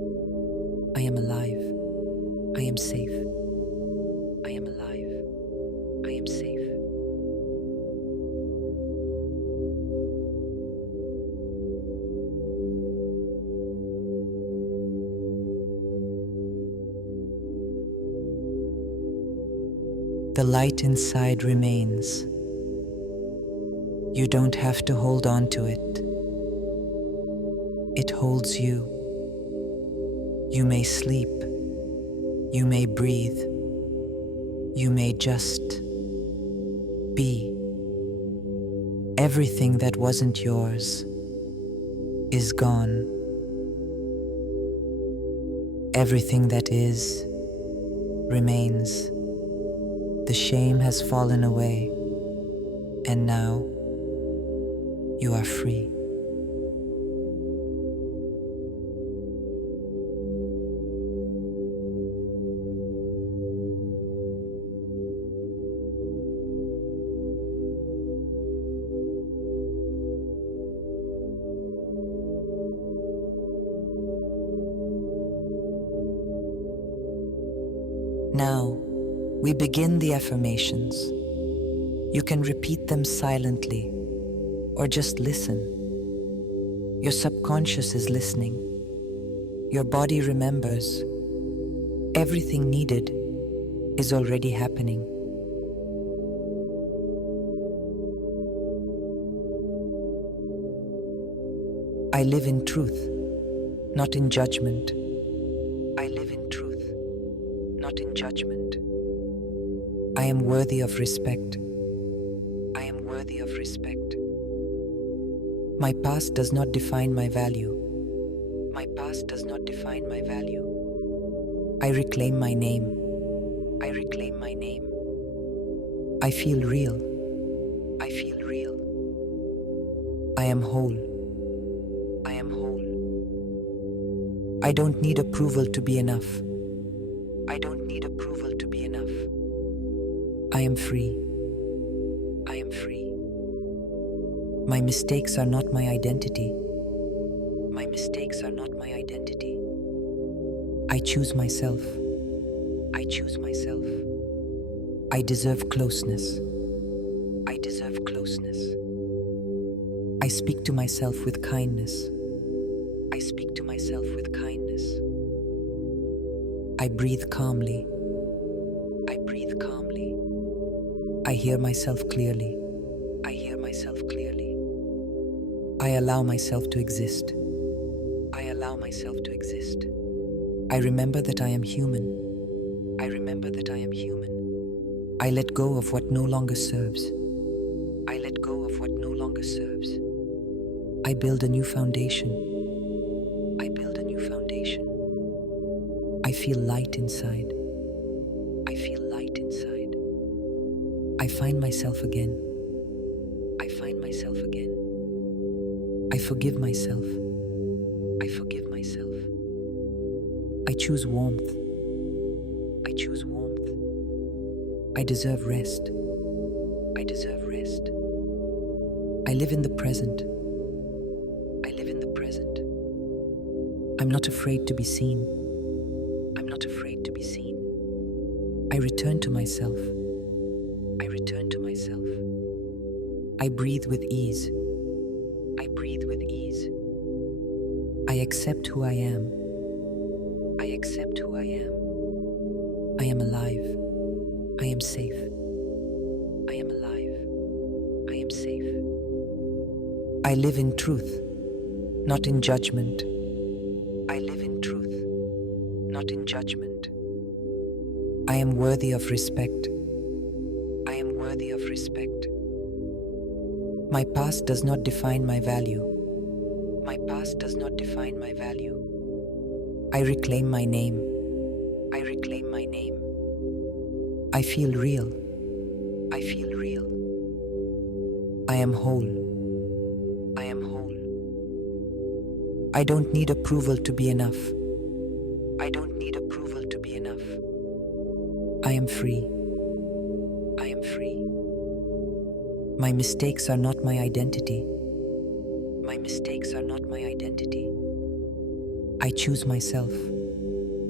I am alive. I am safe. I am alive. I am safe. The light inside remains. You don't have to hold on to it. It holds you. You may sleep. You may breathe. You may just be. Everything that wasn't yours is gone. Everything that is remains. The shame has fallen away, and now you are free. Now, we begin the affirmations. You can repeat them silently or just listen. Your subconscious is listening. Your body remembers. Everything needed is already happening. I live in truth, not in judgment. I live in truth, not in judgment. I am worthy of respect. I am worthy of respect. My past does not define my value. My past does not define my value. I reclaim my name. I reclaim my name. I feel real. I feel real. I am whole. I am whole. I don't need approval to be enough. I don't need approval to be enough. I am free. I am free. My mistakes are not my identity. My mistakes are not my identity. I choose myself. I choose myself. I deserve closeness. I deserve closeness. I speak to myself with kindness. I speak to myself with kindness. I breathe calmly. I breathe calmly. I hear myself clearly. I hear myself clearly. I allow myself to exist. I allow myself to exist. I remember that I am human. I remember that I am human. I let go of what no longer serves. I let go of what no longer serves. I build a new foundation. I build a new foundation. I feel light inside. I feel light inside. I find myself again. I find myself again. I forgive myself. I forgive myself. I choose warmth. I choose warmth. I deserve rest. I deserve rest. I live in the present. I live in the present. I'm not afraid to be seen. I'm not afraid to be seen. I return to myself. I return to myself. I breathe with ease. I breathe with ease. I accept who I am. I accept who I am. I am alive. I am safe. I am alive. I am safe. I live in truth, not in judgment. I live in truth, not in judgment. I am worthy of respect. I am worthy of respect. My past does not define my value. My past does not define my value. I reclaim my name. I reclaim my name. I feel real. I feel real. I am whole. I am whole. I don't need approval to be enough. I don't need approval to be enough. I am free. I am free. My mistakes are not my identity. My mistakes are not my identity. I choose myself.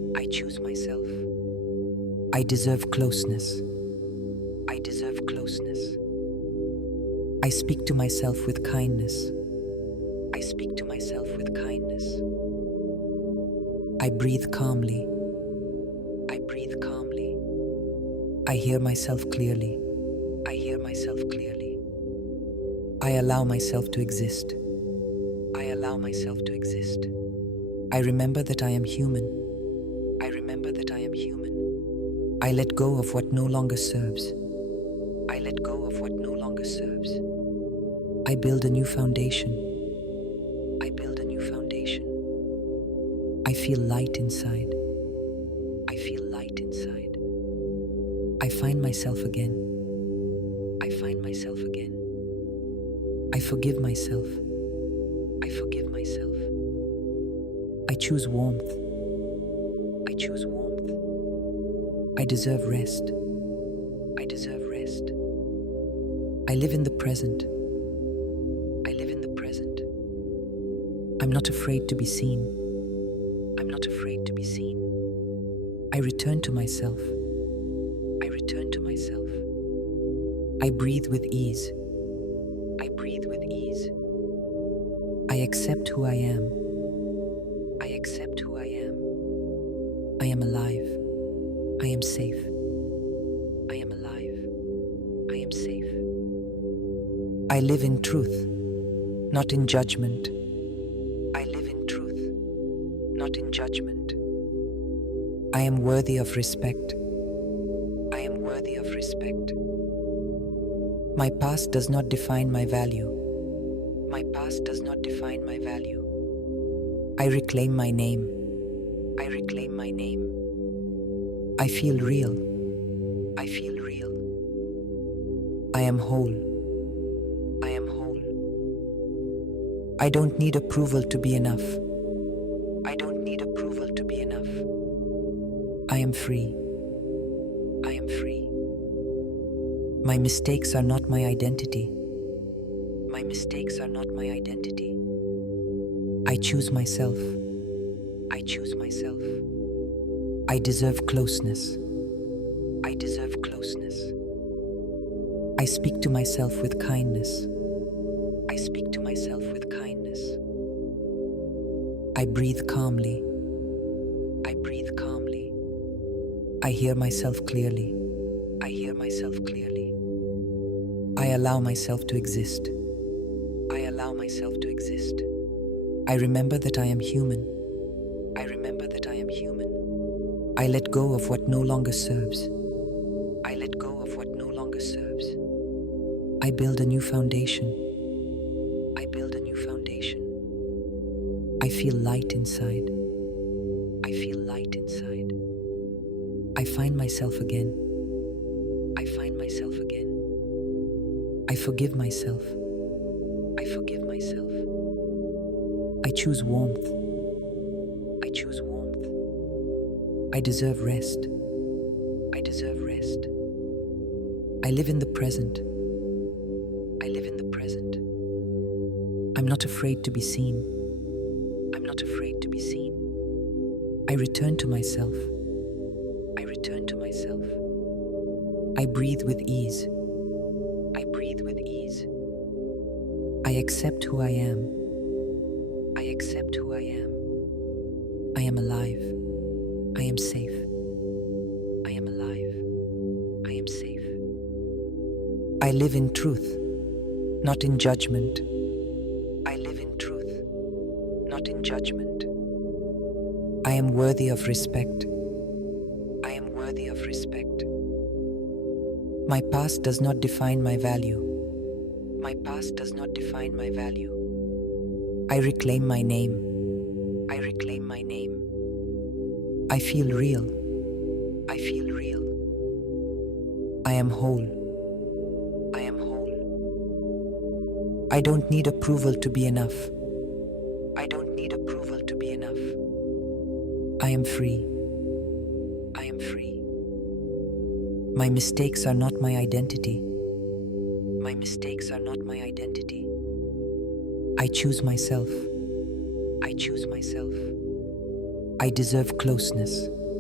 I choose myself. I deserve closeness. I deserve closeness. I speak to myself with kindness. I speak to myself with kindness. I breathe calmly. I breathe calmly. I hear myself clearly. I hear myself clearly. I allow myself to exist. I allow myself to exist. I remember that I am human. I remember that I am human. I let go of what no longer serves. I let go of what no longer serves. I build a new foundation. I build a new foundation. I feel light inside. I feel light inside. I find myself again. I find myself again. I forgive myself. I forgive myself. I choose warmth. I choose warmth. I deserve rest. I deserve rest. I live in the present. I live in the present. I'm not afraid to be seen. I'm not afraid to be seen. I return to myself. I return to myself. I breathe with ease. I breathe with ease. I accept who I am. I accept who I am. I am alive. I am safe. I am alive. I am safe. I live in truth, not in judgment. I live in truth, not in judgment. I am worthy of respect. I am worthy of respect. My past does not define my value. My past does not define my value. I reclaim my name. I reclaim my name. I feel real. I feel real. I am whole. I am whole. I don't need approval to be enough. I don't need approval to be enough. I am free. I am free. My mistakes are not my identity. My mistakes are not my identity. I choose myself. I choose myself. I deserve closeness. I deserve closeness. I speak to myself with kindness. I speak to myself with kindness. I breathe calmly. I breathe calmly. I hear myself clearly. I hear myself clearly. I allow myself to exist. I allow myself to exist. I remember that I am human. I remember that I am human. I let go of what no longer serves. I let go of what no longer serves. I build a new foundation. I build a new foundation. I feel light inside. I feel light inside. I find myself again. I find myself again. I forgive myself. I forgive myself. I choose warmth. I choose warmth. I deserve rest. I deserve rest. I live in the present. I live in the present. I'm not afraid to be seen. I'm not afraid to be seen. I return to myself. I return to myself. I breathe with ease. I breathe with ease. I accept who I am. I accept who I am. I am alive. I am safe. I am alive. I am safe. I live in truth, not in judgment. I live in truth, not in judgment. I am worthy of respect. I am worthy of respect. My past does not define my value. My past does not define my value. I reclaim my name. I reclaim my name. I feel real. I feel real. I am whole. I am whole. I don't need approval to be enough. I don't need approval to be enough. I am free. I am free. My mistakes are not my identity. My mistakes are not my identity. I choose myself. I choose myself. I deserve closeness.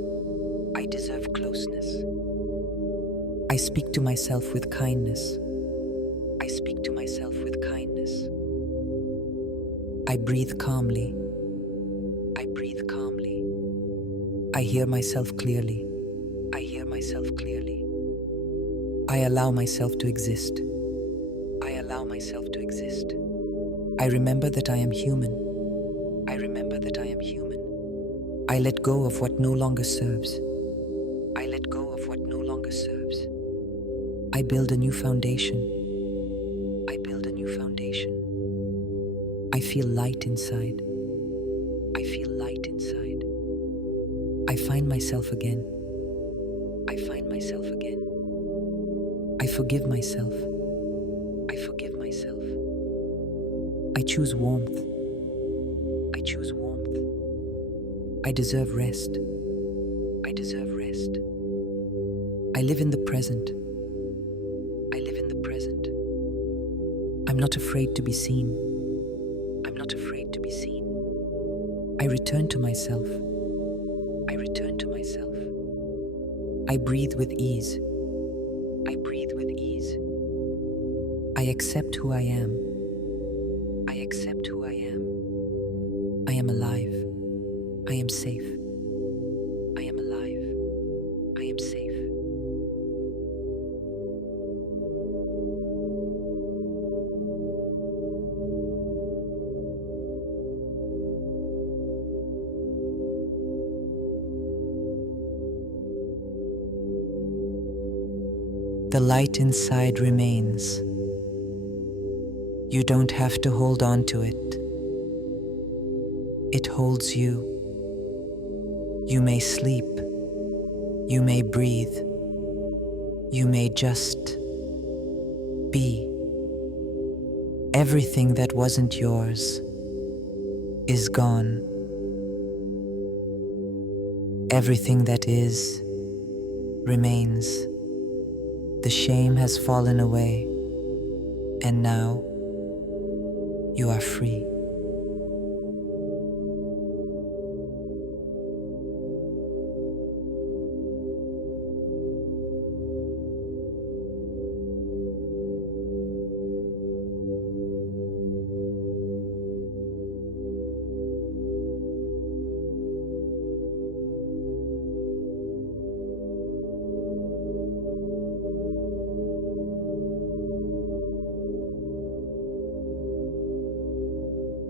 I deserve closeness. I speak to myself with kindness. I speak to myself with kindness. I breathe calmly. I breathe calmly. I hear myself clearly. I hear myself clearly. I allow myself to exist. I allow myself to exist. I remember that I am human. I remember that I am human. I let go of what no longer serves. I let go of what no longer serves. I build a new foundation. I build a new foundation. I feel light inside. I feel light inside. I find myself again. I find myself again. I forgive myself. I forgive myself. I choose warmth. I choose warmth. I deserve rest. I deserve rest. I live in the present. I live in the present. I'm not afraid to be seen. I'm not afraid to be seen. I return to myself. I return to myself. I breathe with ease. I breathe with ease. I accept who I am. I accept who I am. I am alive. I am safe. I am alive. I am safe. The light inside remains. You don't have to hold on to it. It holds you. You may sleep. You may breathe. You may just be. Everything that wasn't yours is gone. Everything that is remains. The shame has fallen away, and now you are free.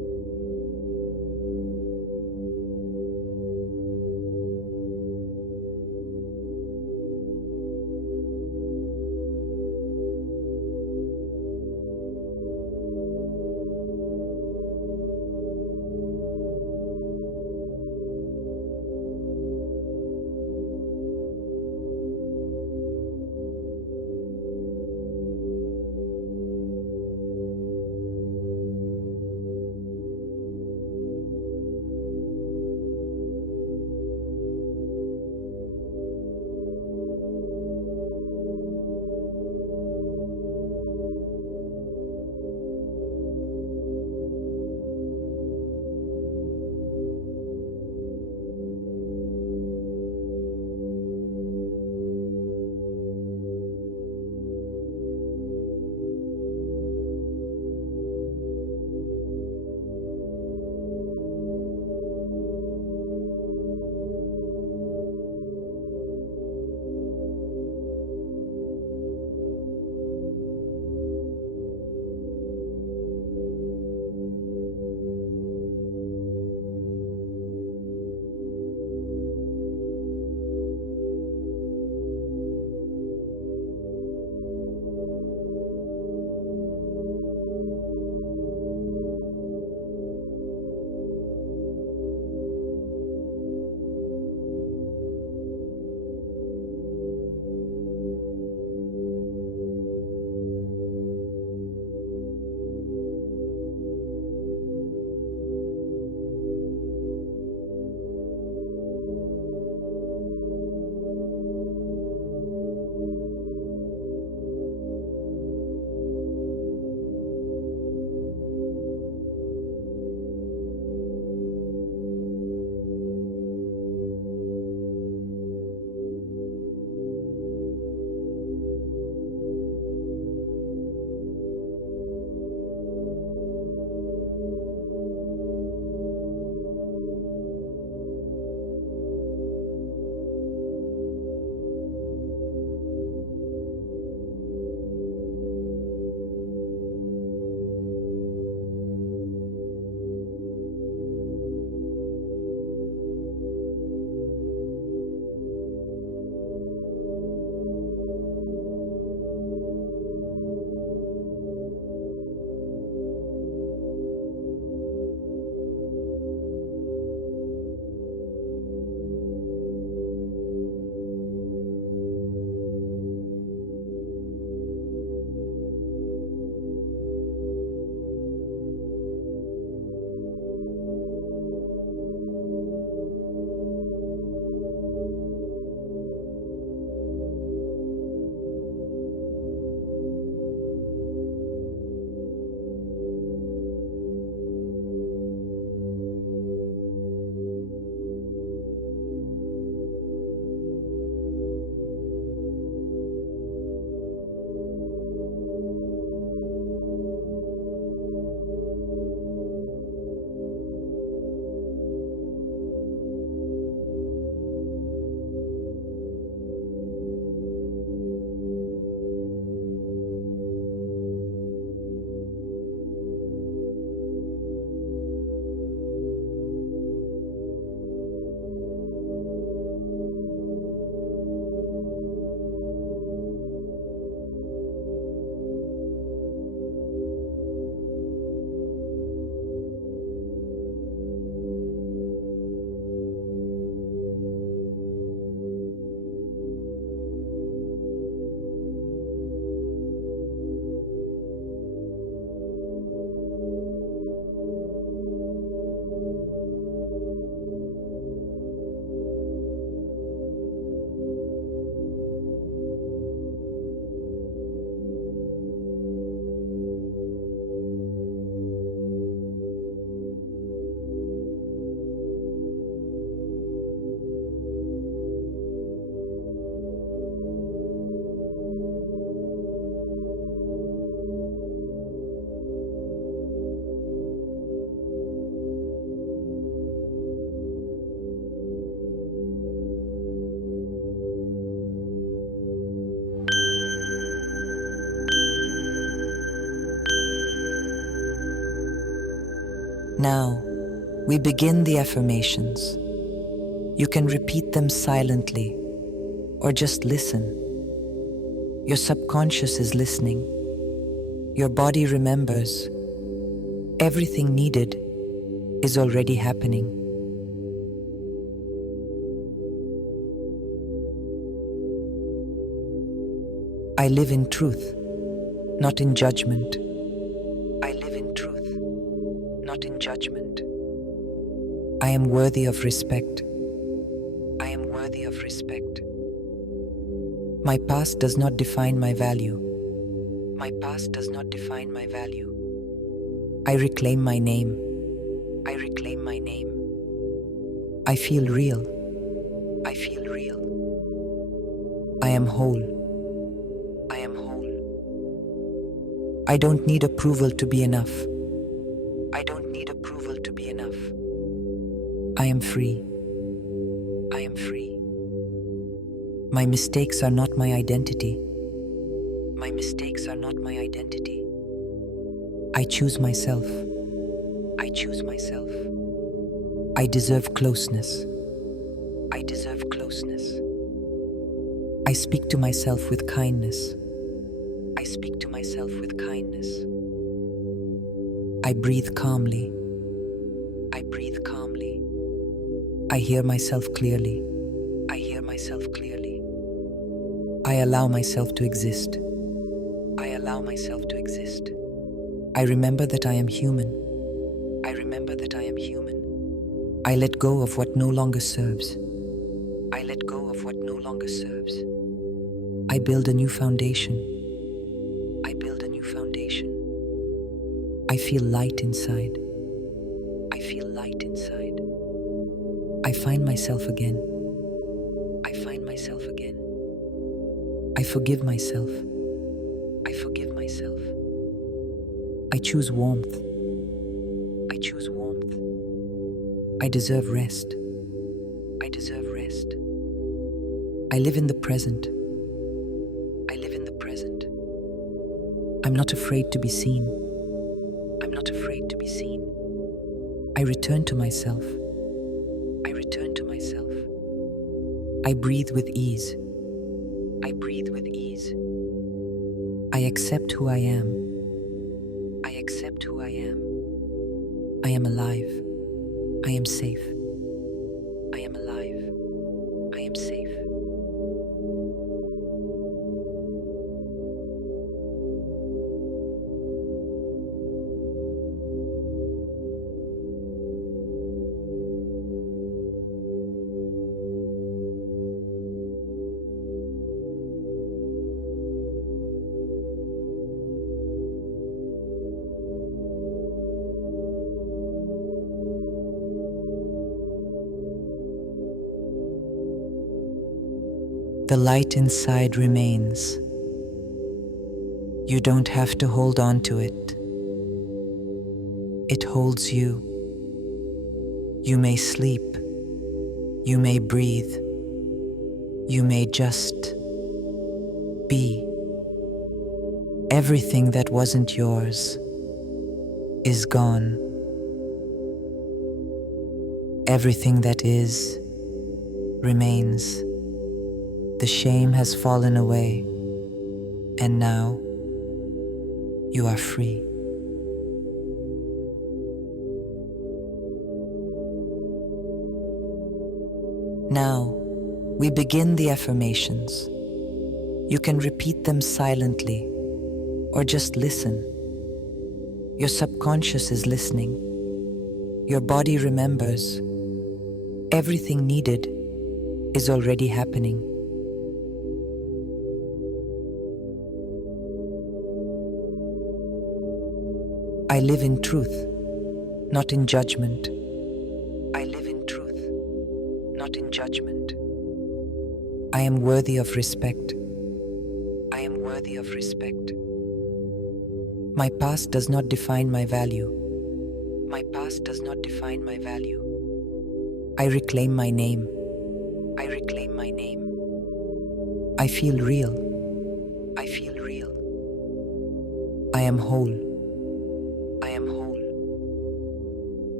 Now, we begin the affirmations. You can repeat them silently or just listen. Your subconscious is listening. Your body remembers. Everything needed is already happening. I live in truth, not in judgment. I live in truth, not in judgment. I am worthy of respect. I am worthy of respect. My past does not define my value. My past does not define my value. I reclaim my name. I reclaim my name. I feel real. I feel real. I am whole. I am whole. I don't need approval to be enough. I don't need approval to be enough. I am free. I am free. My mistakes are not my identity. My mistakes are not my identity. I choose myself. I choose myself. I deserve closeness. I deserve closeness. I speak to myself with kindness. I speak to myself with kindness. I breathe calmly. I breathe calmly. I hear myself clearly. I hear myself clearly. I allow myself to exist. I allow myself to exist. I remember that I am human. I remember that I am human. I let go of what no longer serves. I let go of what no longer serves. I build a new foundation. I build a new foundation. I feel light inside. I feel light inside. I find myself again. I find myself again. I forgive myself. I forgive myself. I choose warmth. I choose warmth. I deserve rest. I deserve rest. I live in the present. I live in the present. I'm not afraid to be seen. I'm not afraid to be seen. I return to myself. I return to myself. I breathe with ease. I breathe with ease. I accept who I am. I accept who I am. I am alive. I am safe. I am alive. I am safe. The light inside remains. You don't have to hold on to it. It holds you. You may sleep. You may breathe. You may just be. Everything that wasn't yours is gone. Everything that is remains. The shame has fallen away, and now you are free. Now, we begin the affirmations. You can repeat them silently or just listen. Your subconscious is listening. Your body remembers. Everything needed is already happening. I live in truth, not in judgment. I live in truth, not in judgment. I am worthy of respect. I am worthy of respect. My past does not define my value. My past does not define my value. I reclaim my name. I reclaim my name. I feel real. I feel real. I am whole. I am whole.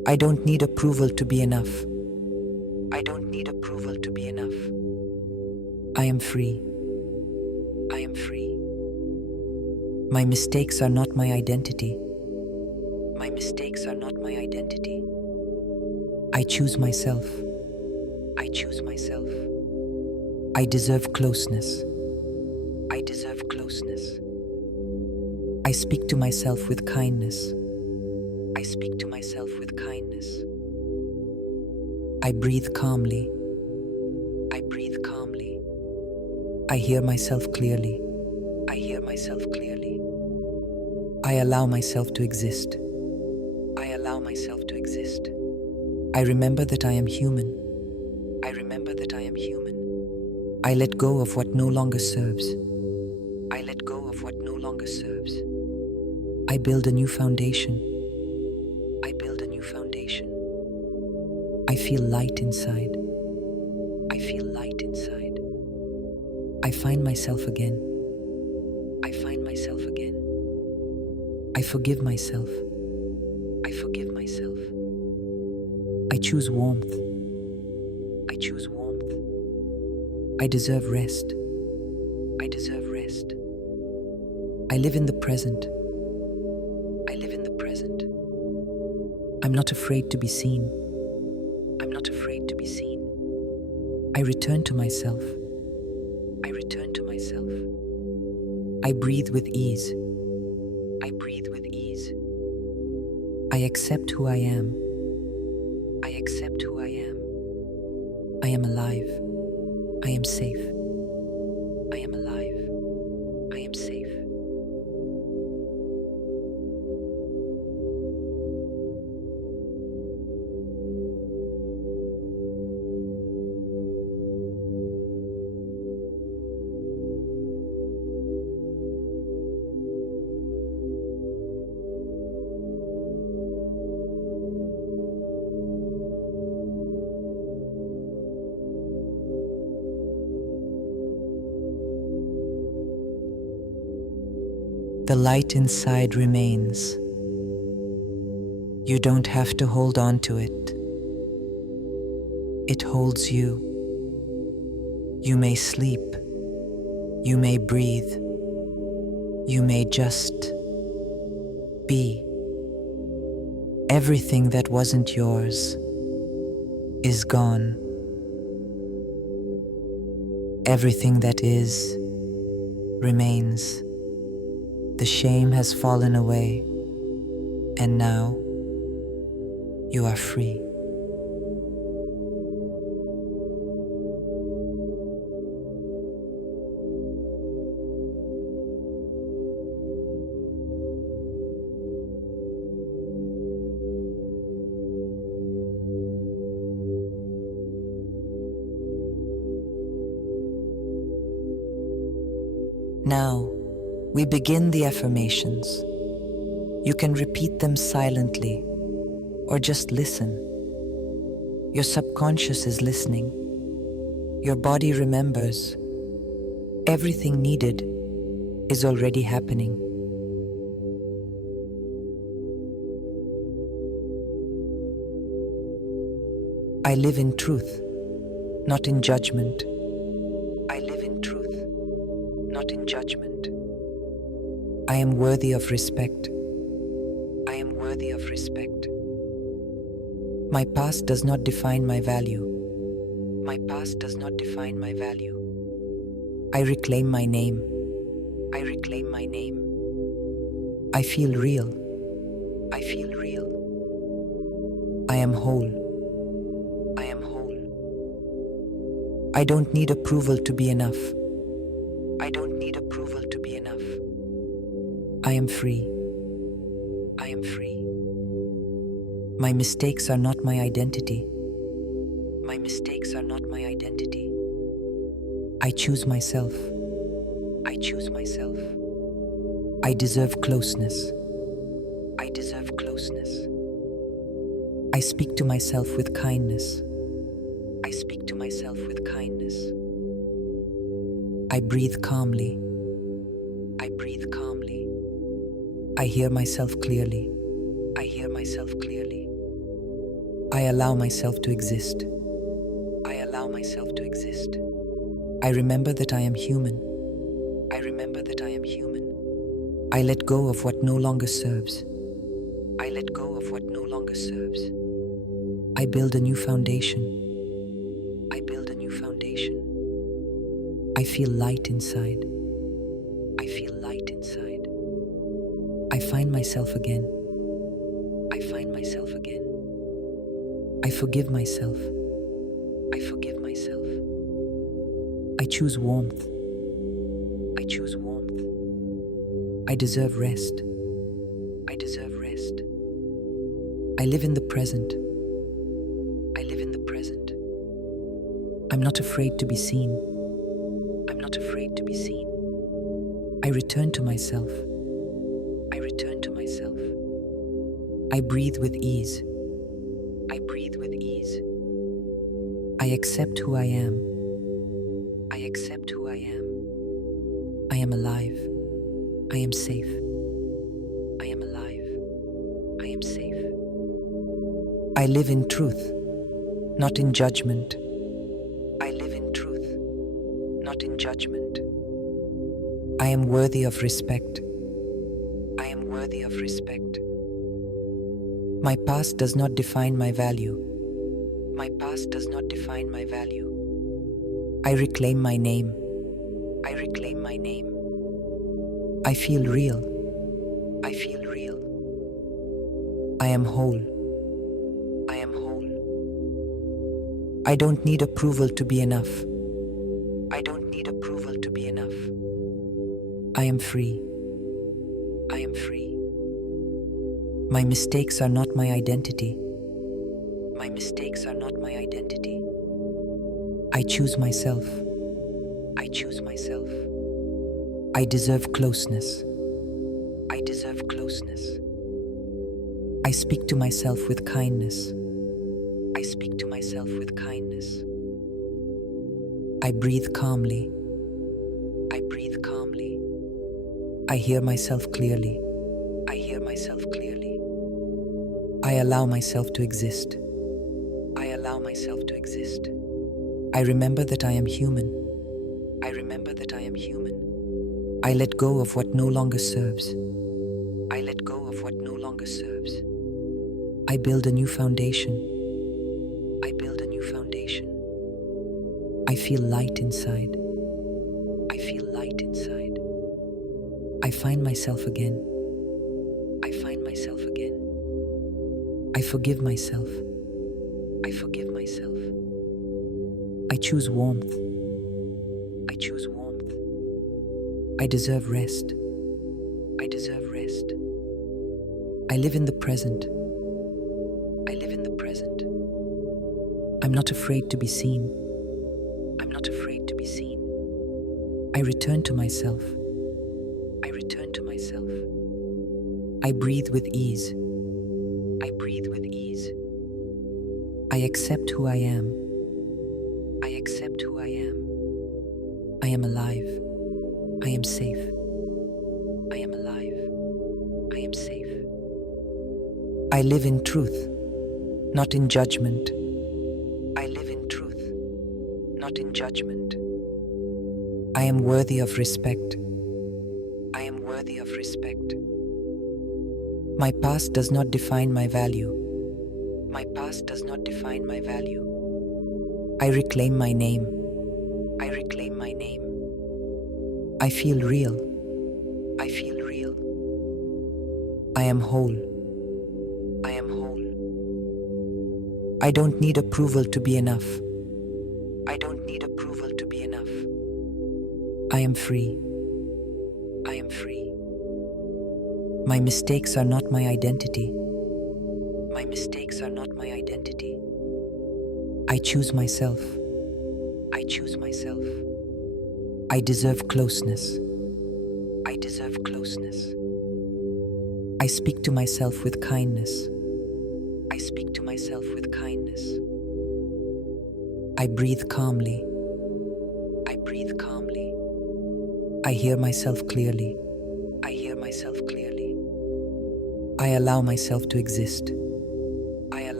I don't need approval to be enough. I don't need approval to be enough. I am free. I am free. My mistakes are not my identity. My mistakes are not my identity. I choose myself. I choose myself. I deserve closeness. I deserve closeness. I speak to myself with kindness. I speak to myself with kindness. I breathe calmly. I breathe calmly. I hear myself clearly. I hear myself clearly. I allow myself to exist. I allow myself to exist. I remember that I am human. I remember that I am human. I let go of what no longer serves. I let go of what no longer serves. I build a new foundation. I build a new foundation. I feel light inside. I feel light inside. I find myself again. I find myself again. I forgive myself. I forgive myself. I choose warmth. I choose warmth. I deserve rest. I deserve rest. I live in the present. I live in the present. I'm not afraid to be seen. I'm not afraid to be seen. I return to myself. I return to myself. I breathe with ease. I breathe with ease. I accept who I am. I accept who I am. I am alive. I am safe. I am alive. I am safe. The light inside remains. You don't have to hold on to it. It holds you. You may sleep. You may breathe. You may just be. Everything that wasn't yours is gone. Everything that is remains. The shame has fallen away, and now you are free. Now, we begin the affirmations. You can repeat them silently or just listen. Your subconscious is listening. Your body remembers. Everything needed is already happening. I live in truth, not in judgment. I live in truth, not in judgment. I am worthy of respect. I am worthy of respect. My past does not define my value. My past does not define my value. I reclaim my name. I reclaim my name. I feel real. I feel real. I am whole. I am whole. I don't need approval to be enough. I don't need approval to be enough. I am free. I am free. My mistakes are not my identity. My mistakes are not my identity. I choose myself. I choose myself. I deserve closeness. I deserve closeness. I speak to myself with kindness. I speak to myself with kindness. I breathe calmly. I breathe calmly. I hear myself clearly. I hear myself clearly. I allow myself to exist. I allow myself to exist. I remember that I am human. I remember that I am human. I let go of what no longer serves. I let go of what no longer serves. I build a new foundation. I build a new foundation. I feel light inside. I feel light inside. I find myself again. I find myself again. I forgive myself. I forgive myself. I choose warmth. I choose warmth. I deserve rest. I deserve rest. I live in the present. I live in the present. I'm not afraid to be seen. I'm not afraid to be seen. I return to myself. I return to myself. I breathe with ease. I breathe with ease. I accept who I am. I accept who I am. I am alive. I am safe. I am alive. I am safe. I live in truth, not in judgment. I live in truth, not in judgment. I am worthy of respect. I am worthy of respect. My past does not define my value. My past does not define my value. I reclaim my name. I reclaim my name. I feel real. I feel real. I am whole. I am whole. I don't need approval to be enough. I don't need approval to be enough. I am free. I am free. My mistakes are not my identity. My mistakes are not my identity. I choose myself. I choose myself. I deserve closeness. I deserve closeness. I speak to myself with kindness. I speak to myself with kindness. I breathe calmly. I breathe calmly. I hear myself clearly. I hear myself clearly. I allow myself to exist. I allow myself to exist. I remember that I am human. I remember that I am human. I let go of what no longer serves. I let go of what no longer serves. I build a new foundation. I build a new foundation. I feel light inside. I feel light inside. I find myself again. I find myself again. I forgive myself. I forgive myself. I choose warmth. I choose warmth. I deserve rest. I deserve rest. I live in the present. I live in the present. I'm not afraid to be seen. I'm not afraid to be seen. I return to myself. I return to myself. I breathe with ease. I breathe with ease. I accept who I am. I accept who I am. I am alive. I am safe. I am alive. I am safe. I live in truth, not in judgment. I live in truth, not in judgment. I am worthy of respect. I am worthy of respect. My past does not define my value. My past does not define my value. I reclaim my name. I reclaim my name. I feel real. I feel real. I am whole. I am whole. I don't need approval to be enough. I don't need approval to be enough. I am free. I am free. My mistakes are not my identity. My mistakes are not my identity. I choose myself. I choose myself. I deserve closeness. I deserve closeness. I speak to myself with kindness. I speak to myself with kindness. I breathe calmly. I breathe calmly. I hear myself clearly. I hear myself clearly. I allow myself to exist. I allow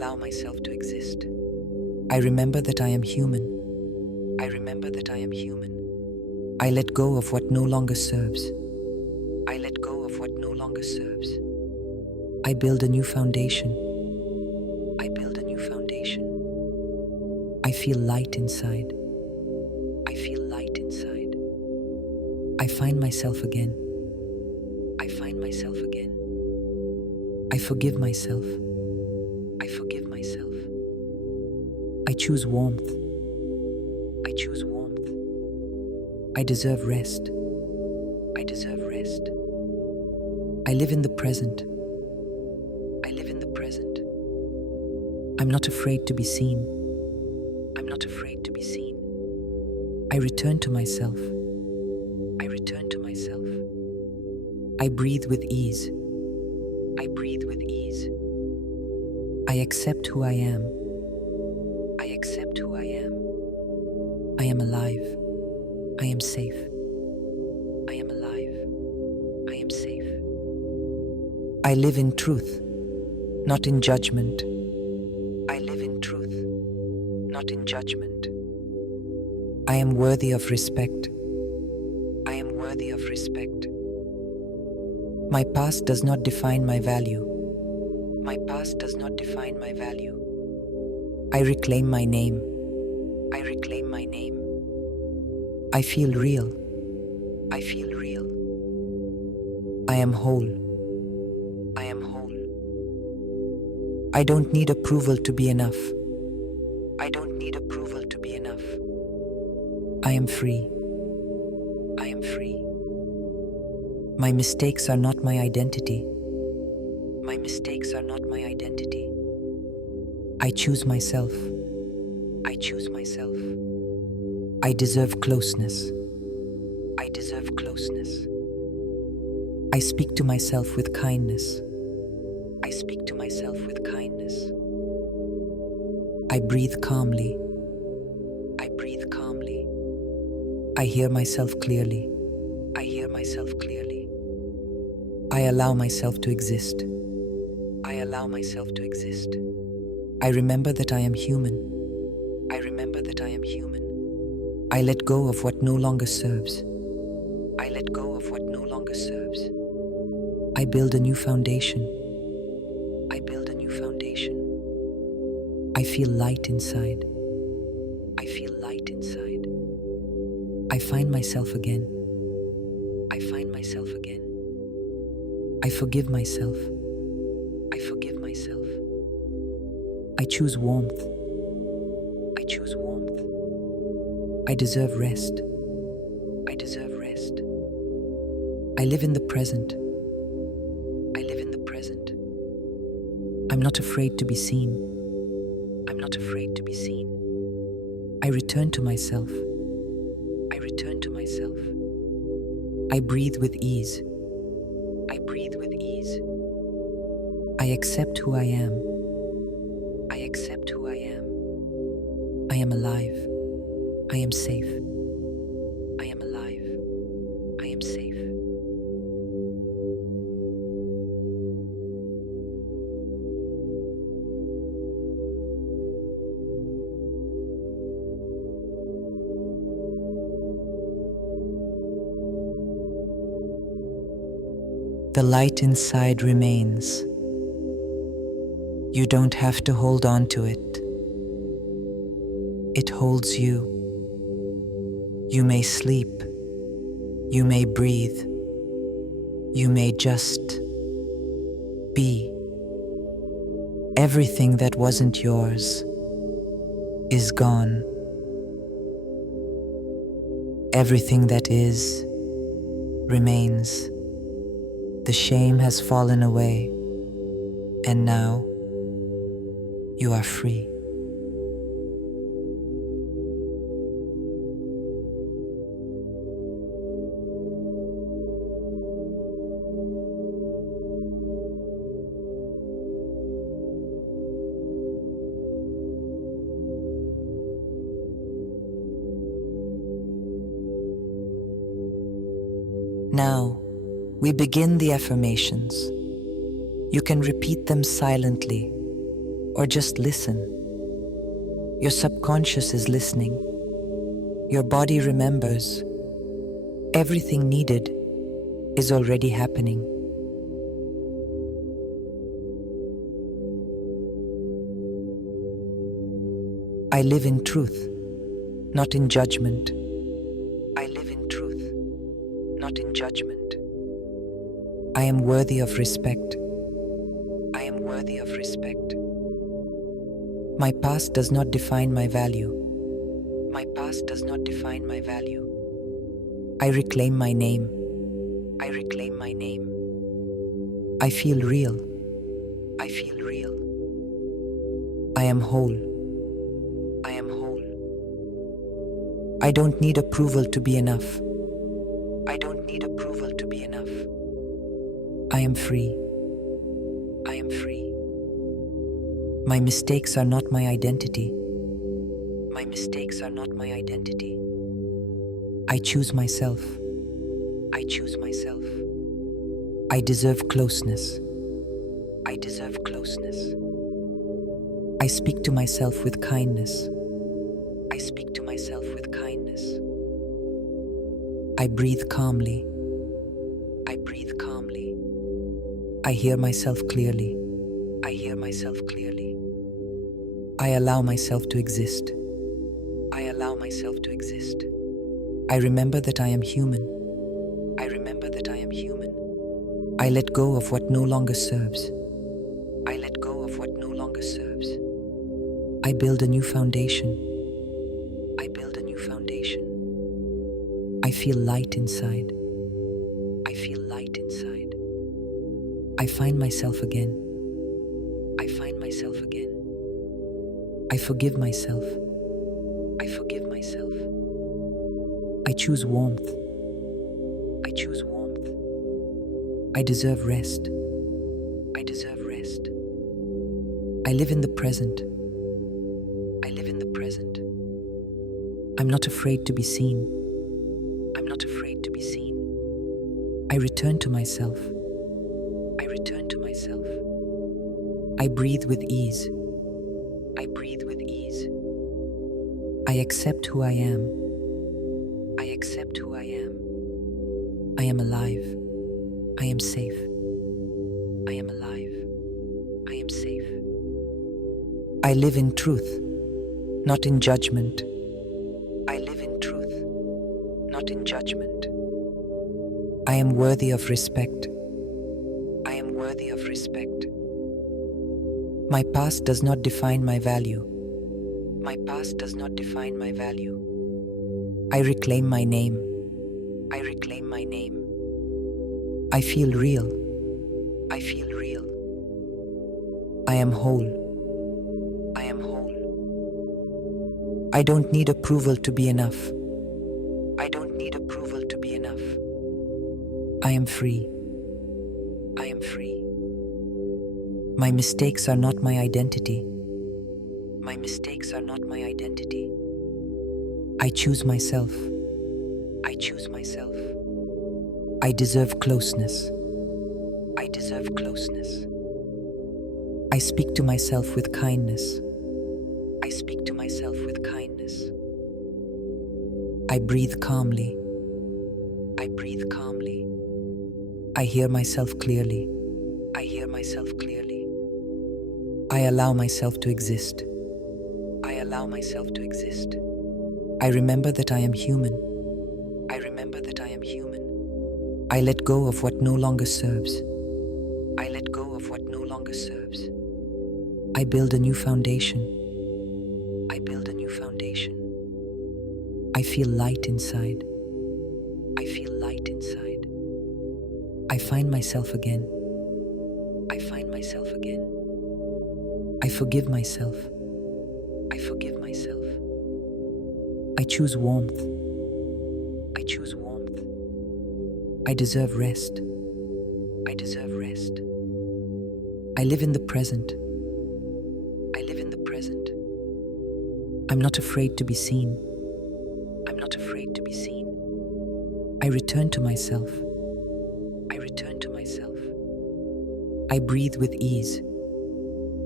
allow myself to exist. I remember that I am human. I remember that I am human. I let go of what no longer serves. I let go of what no longer serves. I build a new foundation. I build a new foundation. I feel light inside. I feel light inside. I find myself again. I find myself again. I forgive myself. I forgive myself. I choose warmth. I choose warmth. I deserve rest. I deserve rest. I live in the present. I live in the present. I'm not afraid to be seen. I'm not afraid to be seen. I return to myself. I return to myself. I breathe with ease. I breathe with ease. I accept who I am. I accept who I am. I am alive. I am safe. I am alive. I am safe. I live in truth, not in judgment. I live in truth, not in judgment. I am worthy of respect. I am worthy of respect. My past does not define my value. My past does not define my value. I reclaim my name. I reclaim my name. I feel real. I feel real. I am whole. I am whole. I don't need approval to be enough. I don't need approval to be enough. I am free. I am free. My mistakes are not my identity. My mistakes are not my identity. I choose myself. I choose myself. I deserve closeness. I deserve closeness. I speak to myself with kindness. I speak to myself with kindness. I breathe calmly. I breathe calmly. I hear myself clearly. I hear myself clearly. I allow myself to exist. I allow myself to exist. I remember that I am human. I remember that I am human. I let go of what no longer serves. I let go of what no longer serves. I build a new foundation. I build a new foundation. I feel light inside. I feel light inside. I find myself again. I find myself again. I forgive myself. I forgive myself. I choose warmth. I choose warmth. I deserve rest. I deserve rest. I live in the present. I live in the present. I'm not afraid to be seen. I'm not afraid to be seen. I return to myself. I return to myself. I breathe with ease. I breathe with ease. I accept who I am. I accept who I am. I am alive. I am safe. I am alive. I am safe. The light inside remains. You don't have to hold on to it. It holds you. You may sleep. You may breathe. You may just be. Everything that wasn't yours is gone. Everything that is remains. The shame has fallen away, and now you are free. Now, we begin the affirmations. You can repeat them silently, or just listen. Your subconscious is listening. Your body remembers. Everything needed is already happening. I live in truth, not in judgment. I live in truth, not in judgment. I am worthy of respect. I am worthy of respect. My past does not define my value. My past does not define my value. I reclaim my name. I reclaim my name. I feel real. I feel real. I am whole. I am whole. I don't need approval to be enough. I don't need approval to be enough. I am free. I am free. My mistakes are not my identity. My mistakes are not my identity. I choose myself. I choose myself. I deserve closeness. I deserve closeness. I speak to myself with kindness. I speak to myself with kindness. I breathe calmly. I breathe calmly. I hear myself clearly. I hear myself clearly. I allow myself to exist. I allow myself to exist. I remember that I am human. I remember that I am human. I let go of what no longer serves. I let go of what no longer serves. I build a new foundation. I build a new foundation. I feel light inside. I feel light inside. I find myself again. I find myself again. I forgive myself. I forgive myself. I choose warmth. I choose warmth. I deserve rest. I deserve rest. I live in the present. I live in the present. I'm not afraid to be seen. I'm not afraid to be seen. I return to myself. I return to myself. I breathe with ease. I breathe with ease. I accept who I am. I accept who I am. I am alive. I am safe. I am alive. I am safe. I live in truth, not in judgment. I live in truth, not in judgment. I am worthy of respect. I am worthy of respect. My past does not define my value. My past does not define my value. I reclaim my name. I reclaim my name. I feel real. I feel real. I am whole. I am whole. I don't need approval to be enough. I don't need approval to be enough. I am free. I am free. My mistakes are not my identity. My mistakes are not my identity. I choose myself. I choose myself. I deserve closeness. I deserve closeness. I speak to myself with kindness. I speak to myself with kindness. I breathe calmly. I breathe calmly. I hear myself clearly. I hear myself clearly. I allow myself to exist. I allow myself to exist. I remember that I am human. I remember that I am human. I let go of what no longer serves. I let go of what no longer serves. I build a new foundation. I build a new foundation. I feel light inside. I feel light inside. I find myself again. I find myself again. I forgive myself. I forgive myself. I choose warmth. I choose warmth. I deserve rest. I deserve rest. I live in the present. I live in the present. I'm not afraid to be seen. I'm not afraid to be seen. I return to myself. I return to myself. I breathe with ease.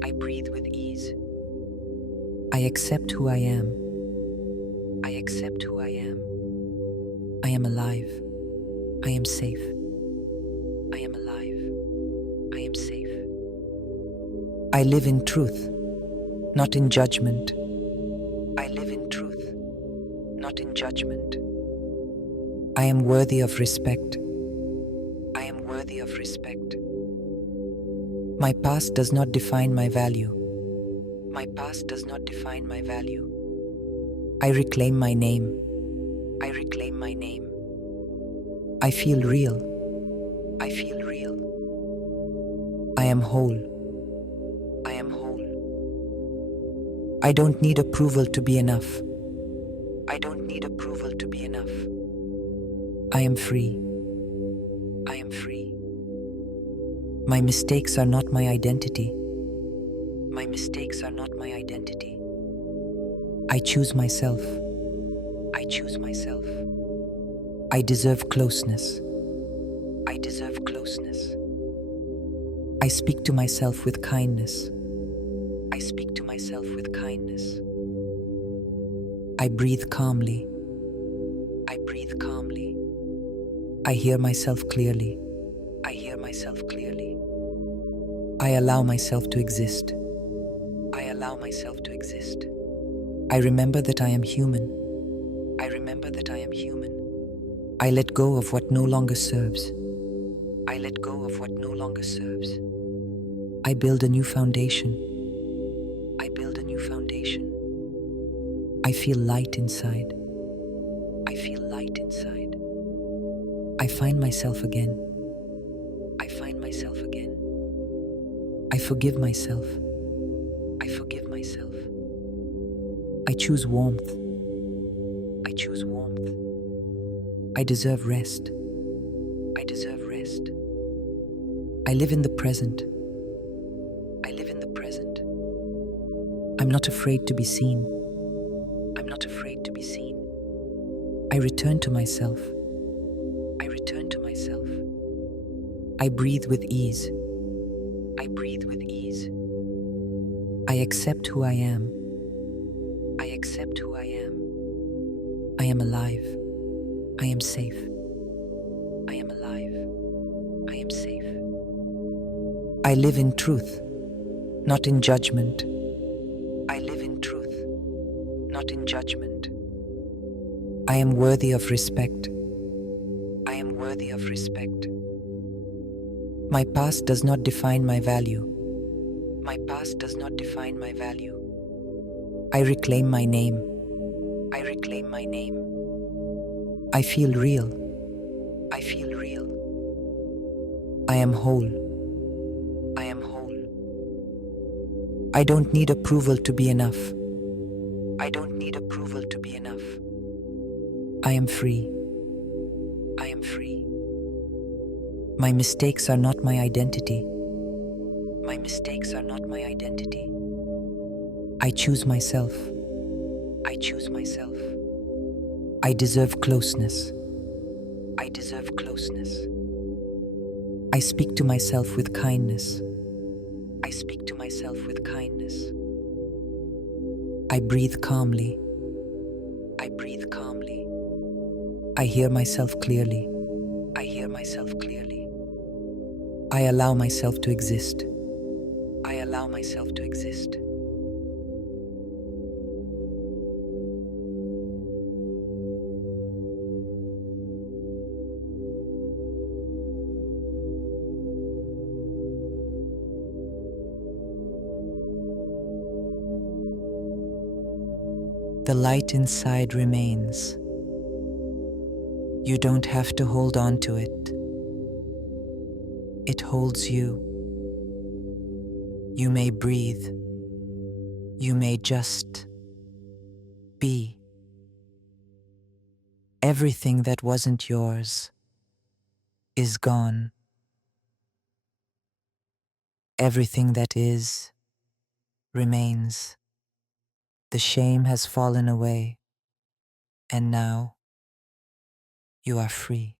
I breathe with ease. I accept who I am. I accept who I am. I am alive. I am safe. I am alive. I am safe. I live in truth, not in judgment. I live in truth, not in judgment. I am worthy of respect. I am worthy of respect. My past does not define my value. My past does not define my value. I reclaim my name. I reclaim my name. I feel real. I feel real. I am whole. I am whole. I don't need approval to be enough. I don't need approval to be enough. I am free. I am free. My mistakes are not my identity. My mistakes are not my identity. I choose myself. I choose myself. I deserve closeness. I deserve closeness. I speak to myself with kindness. I speak to myself with kindness. I breathe calmly. I breathe calmly. I hear myself clearly. I hear myself clearly. I allow myself to exist. I allow myself to exist. I remember that I am human. I remember that I am human. I let go of what no longer serves. I let go of what no longer serves. I build a new foundation. I build a new foundation. I feel light inside. I feel light inside. I find myself again. I find myself again. I forgive myself. I forgive myself. I choose warmth. I choose warmth. I deserve rest. I deserve rest. I live in the present. I live in the present. I'm not afraid to be seen. I'm not afraid to be seen. I return to myself. I return to myself. I breathe with ease. I breathe with ease. I accept who I am. I accept who I am. I am alive. I am safe. I am alive. I am safe. I live in truth, not in judgment. I live in truth, not in judgment. I am worthy of respect. I am worthy of respect. My past does not define my value. My past does not define my value. I reclaim my name. I reclaim my name. I feel real. I feel real. I am whole. I am whole. I don't need approval to be enough. I don't need approval to be enough. I am free. I am free. My mistakes are not my identity. My mistakes are not my identity. I choose myself. I choose myself. I deserve closeness. I deserve closeness. I speak to myself with kindness. I speak to myself with kindness. I breathe calmly. I breathe calmly. I hear myself clearly. I hear myself clearly. I allow myself to exist. I allow myself to exist. The light inside remains. You don't have to hold on to it. It holds you. You may breathe. You may just be. Everything that wasn't yours is gone. Everything that is remains. The shame has fallen away, and now you are free.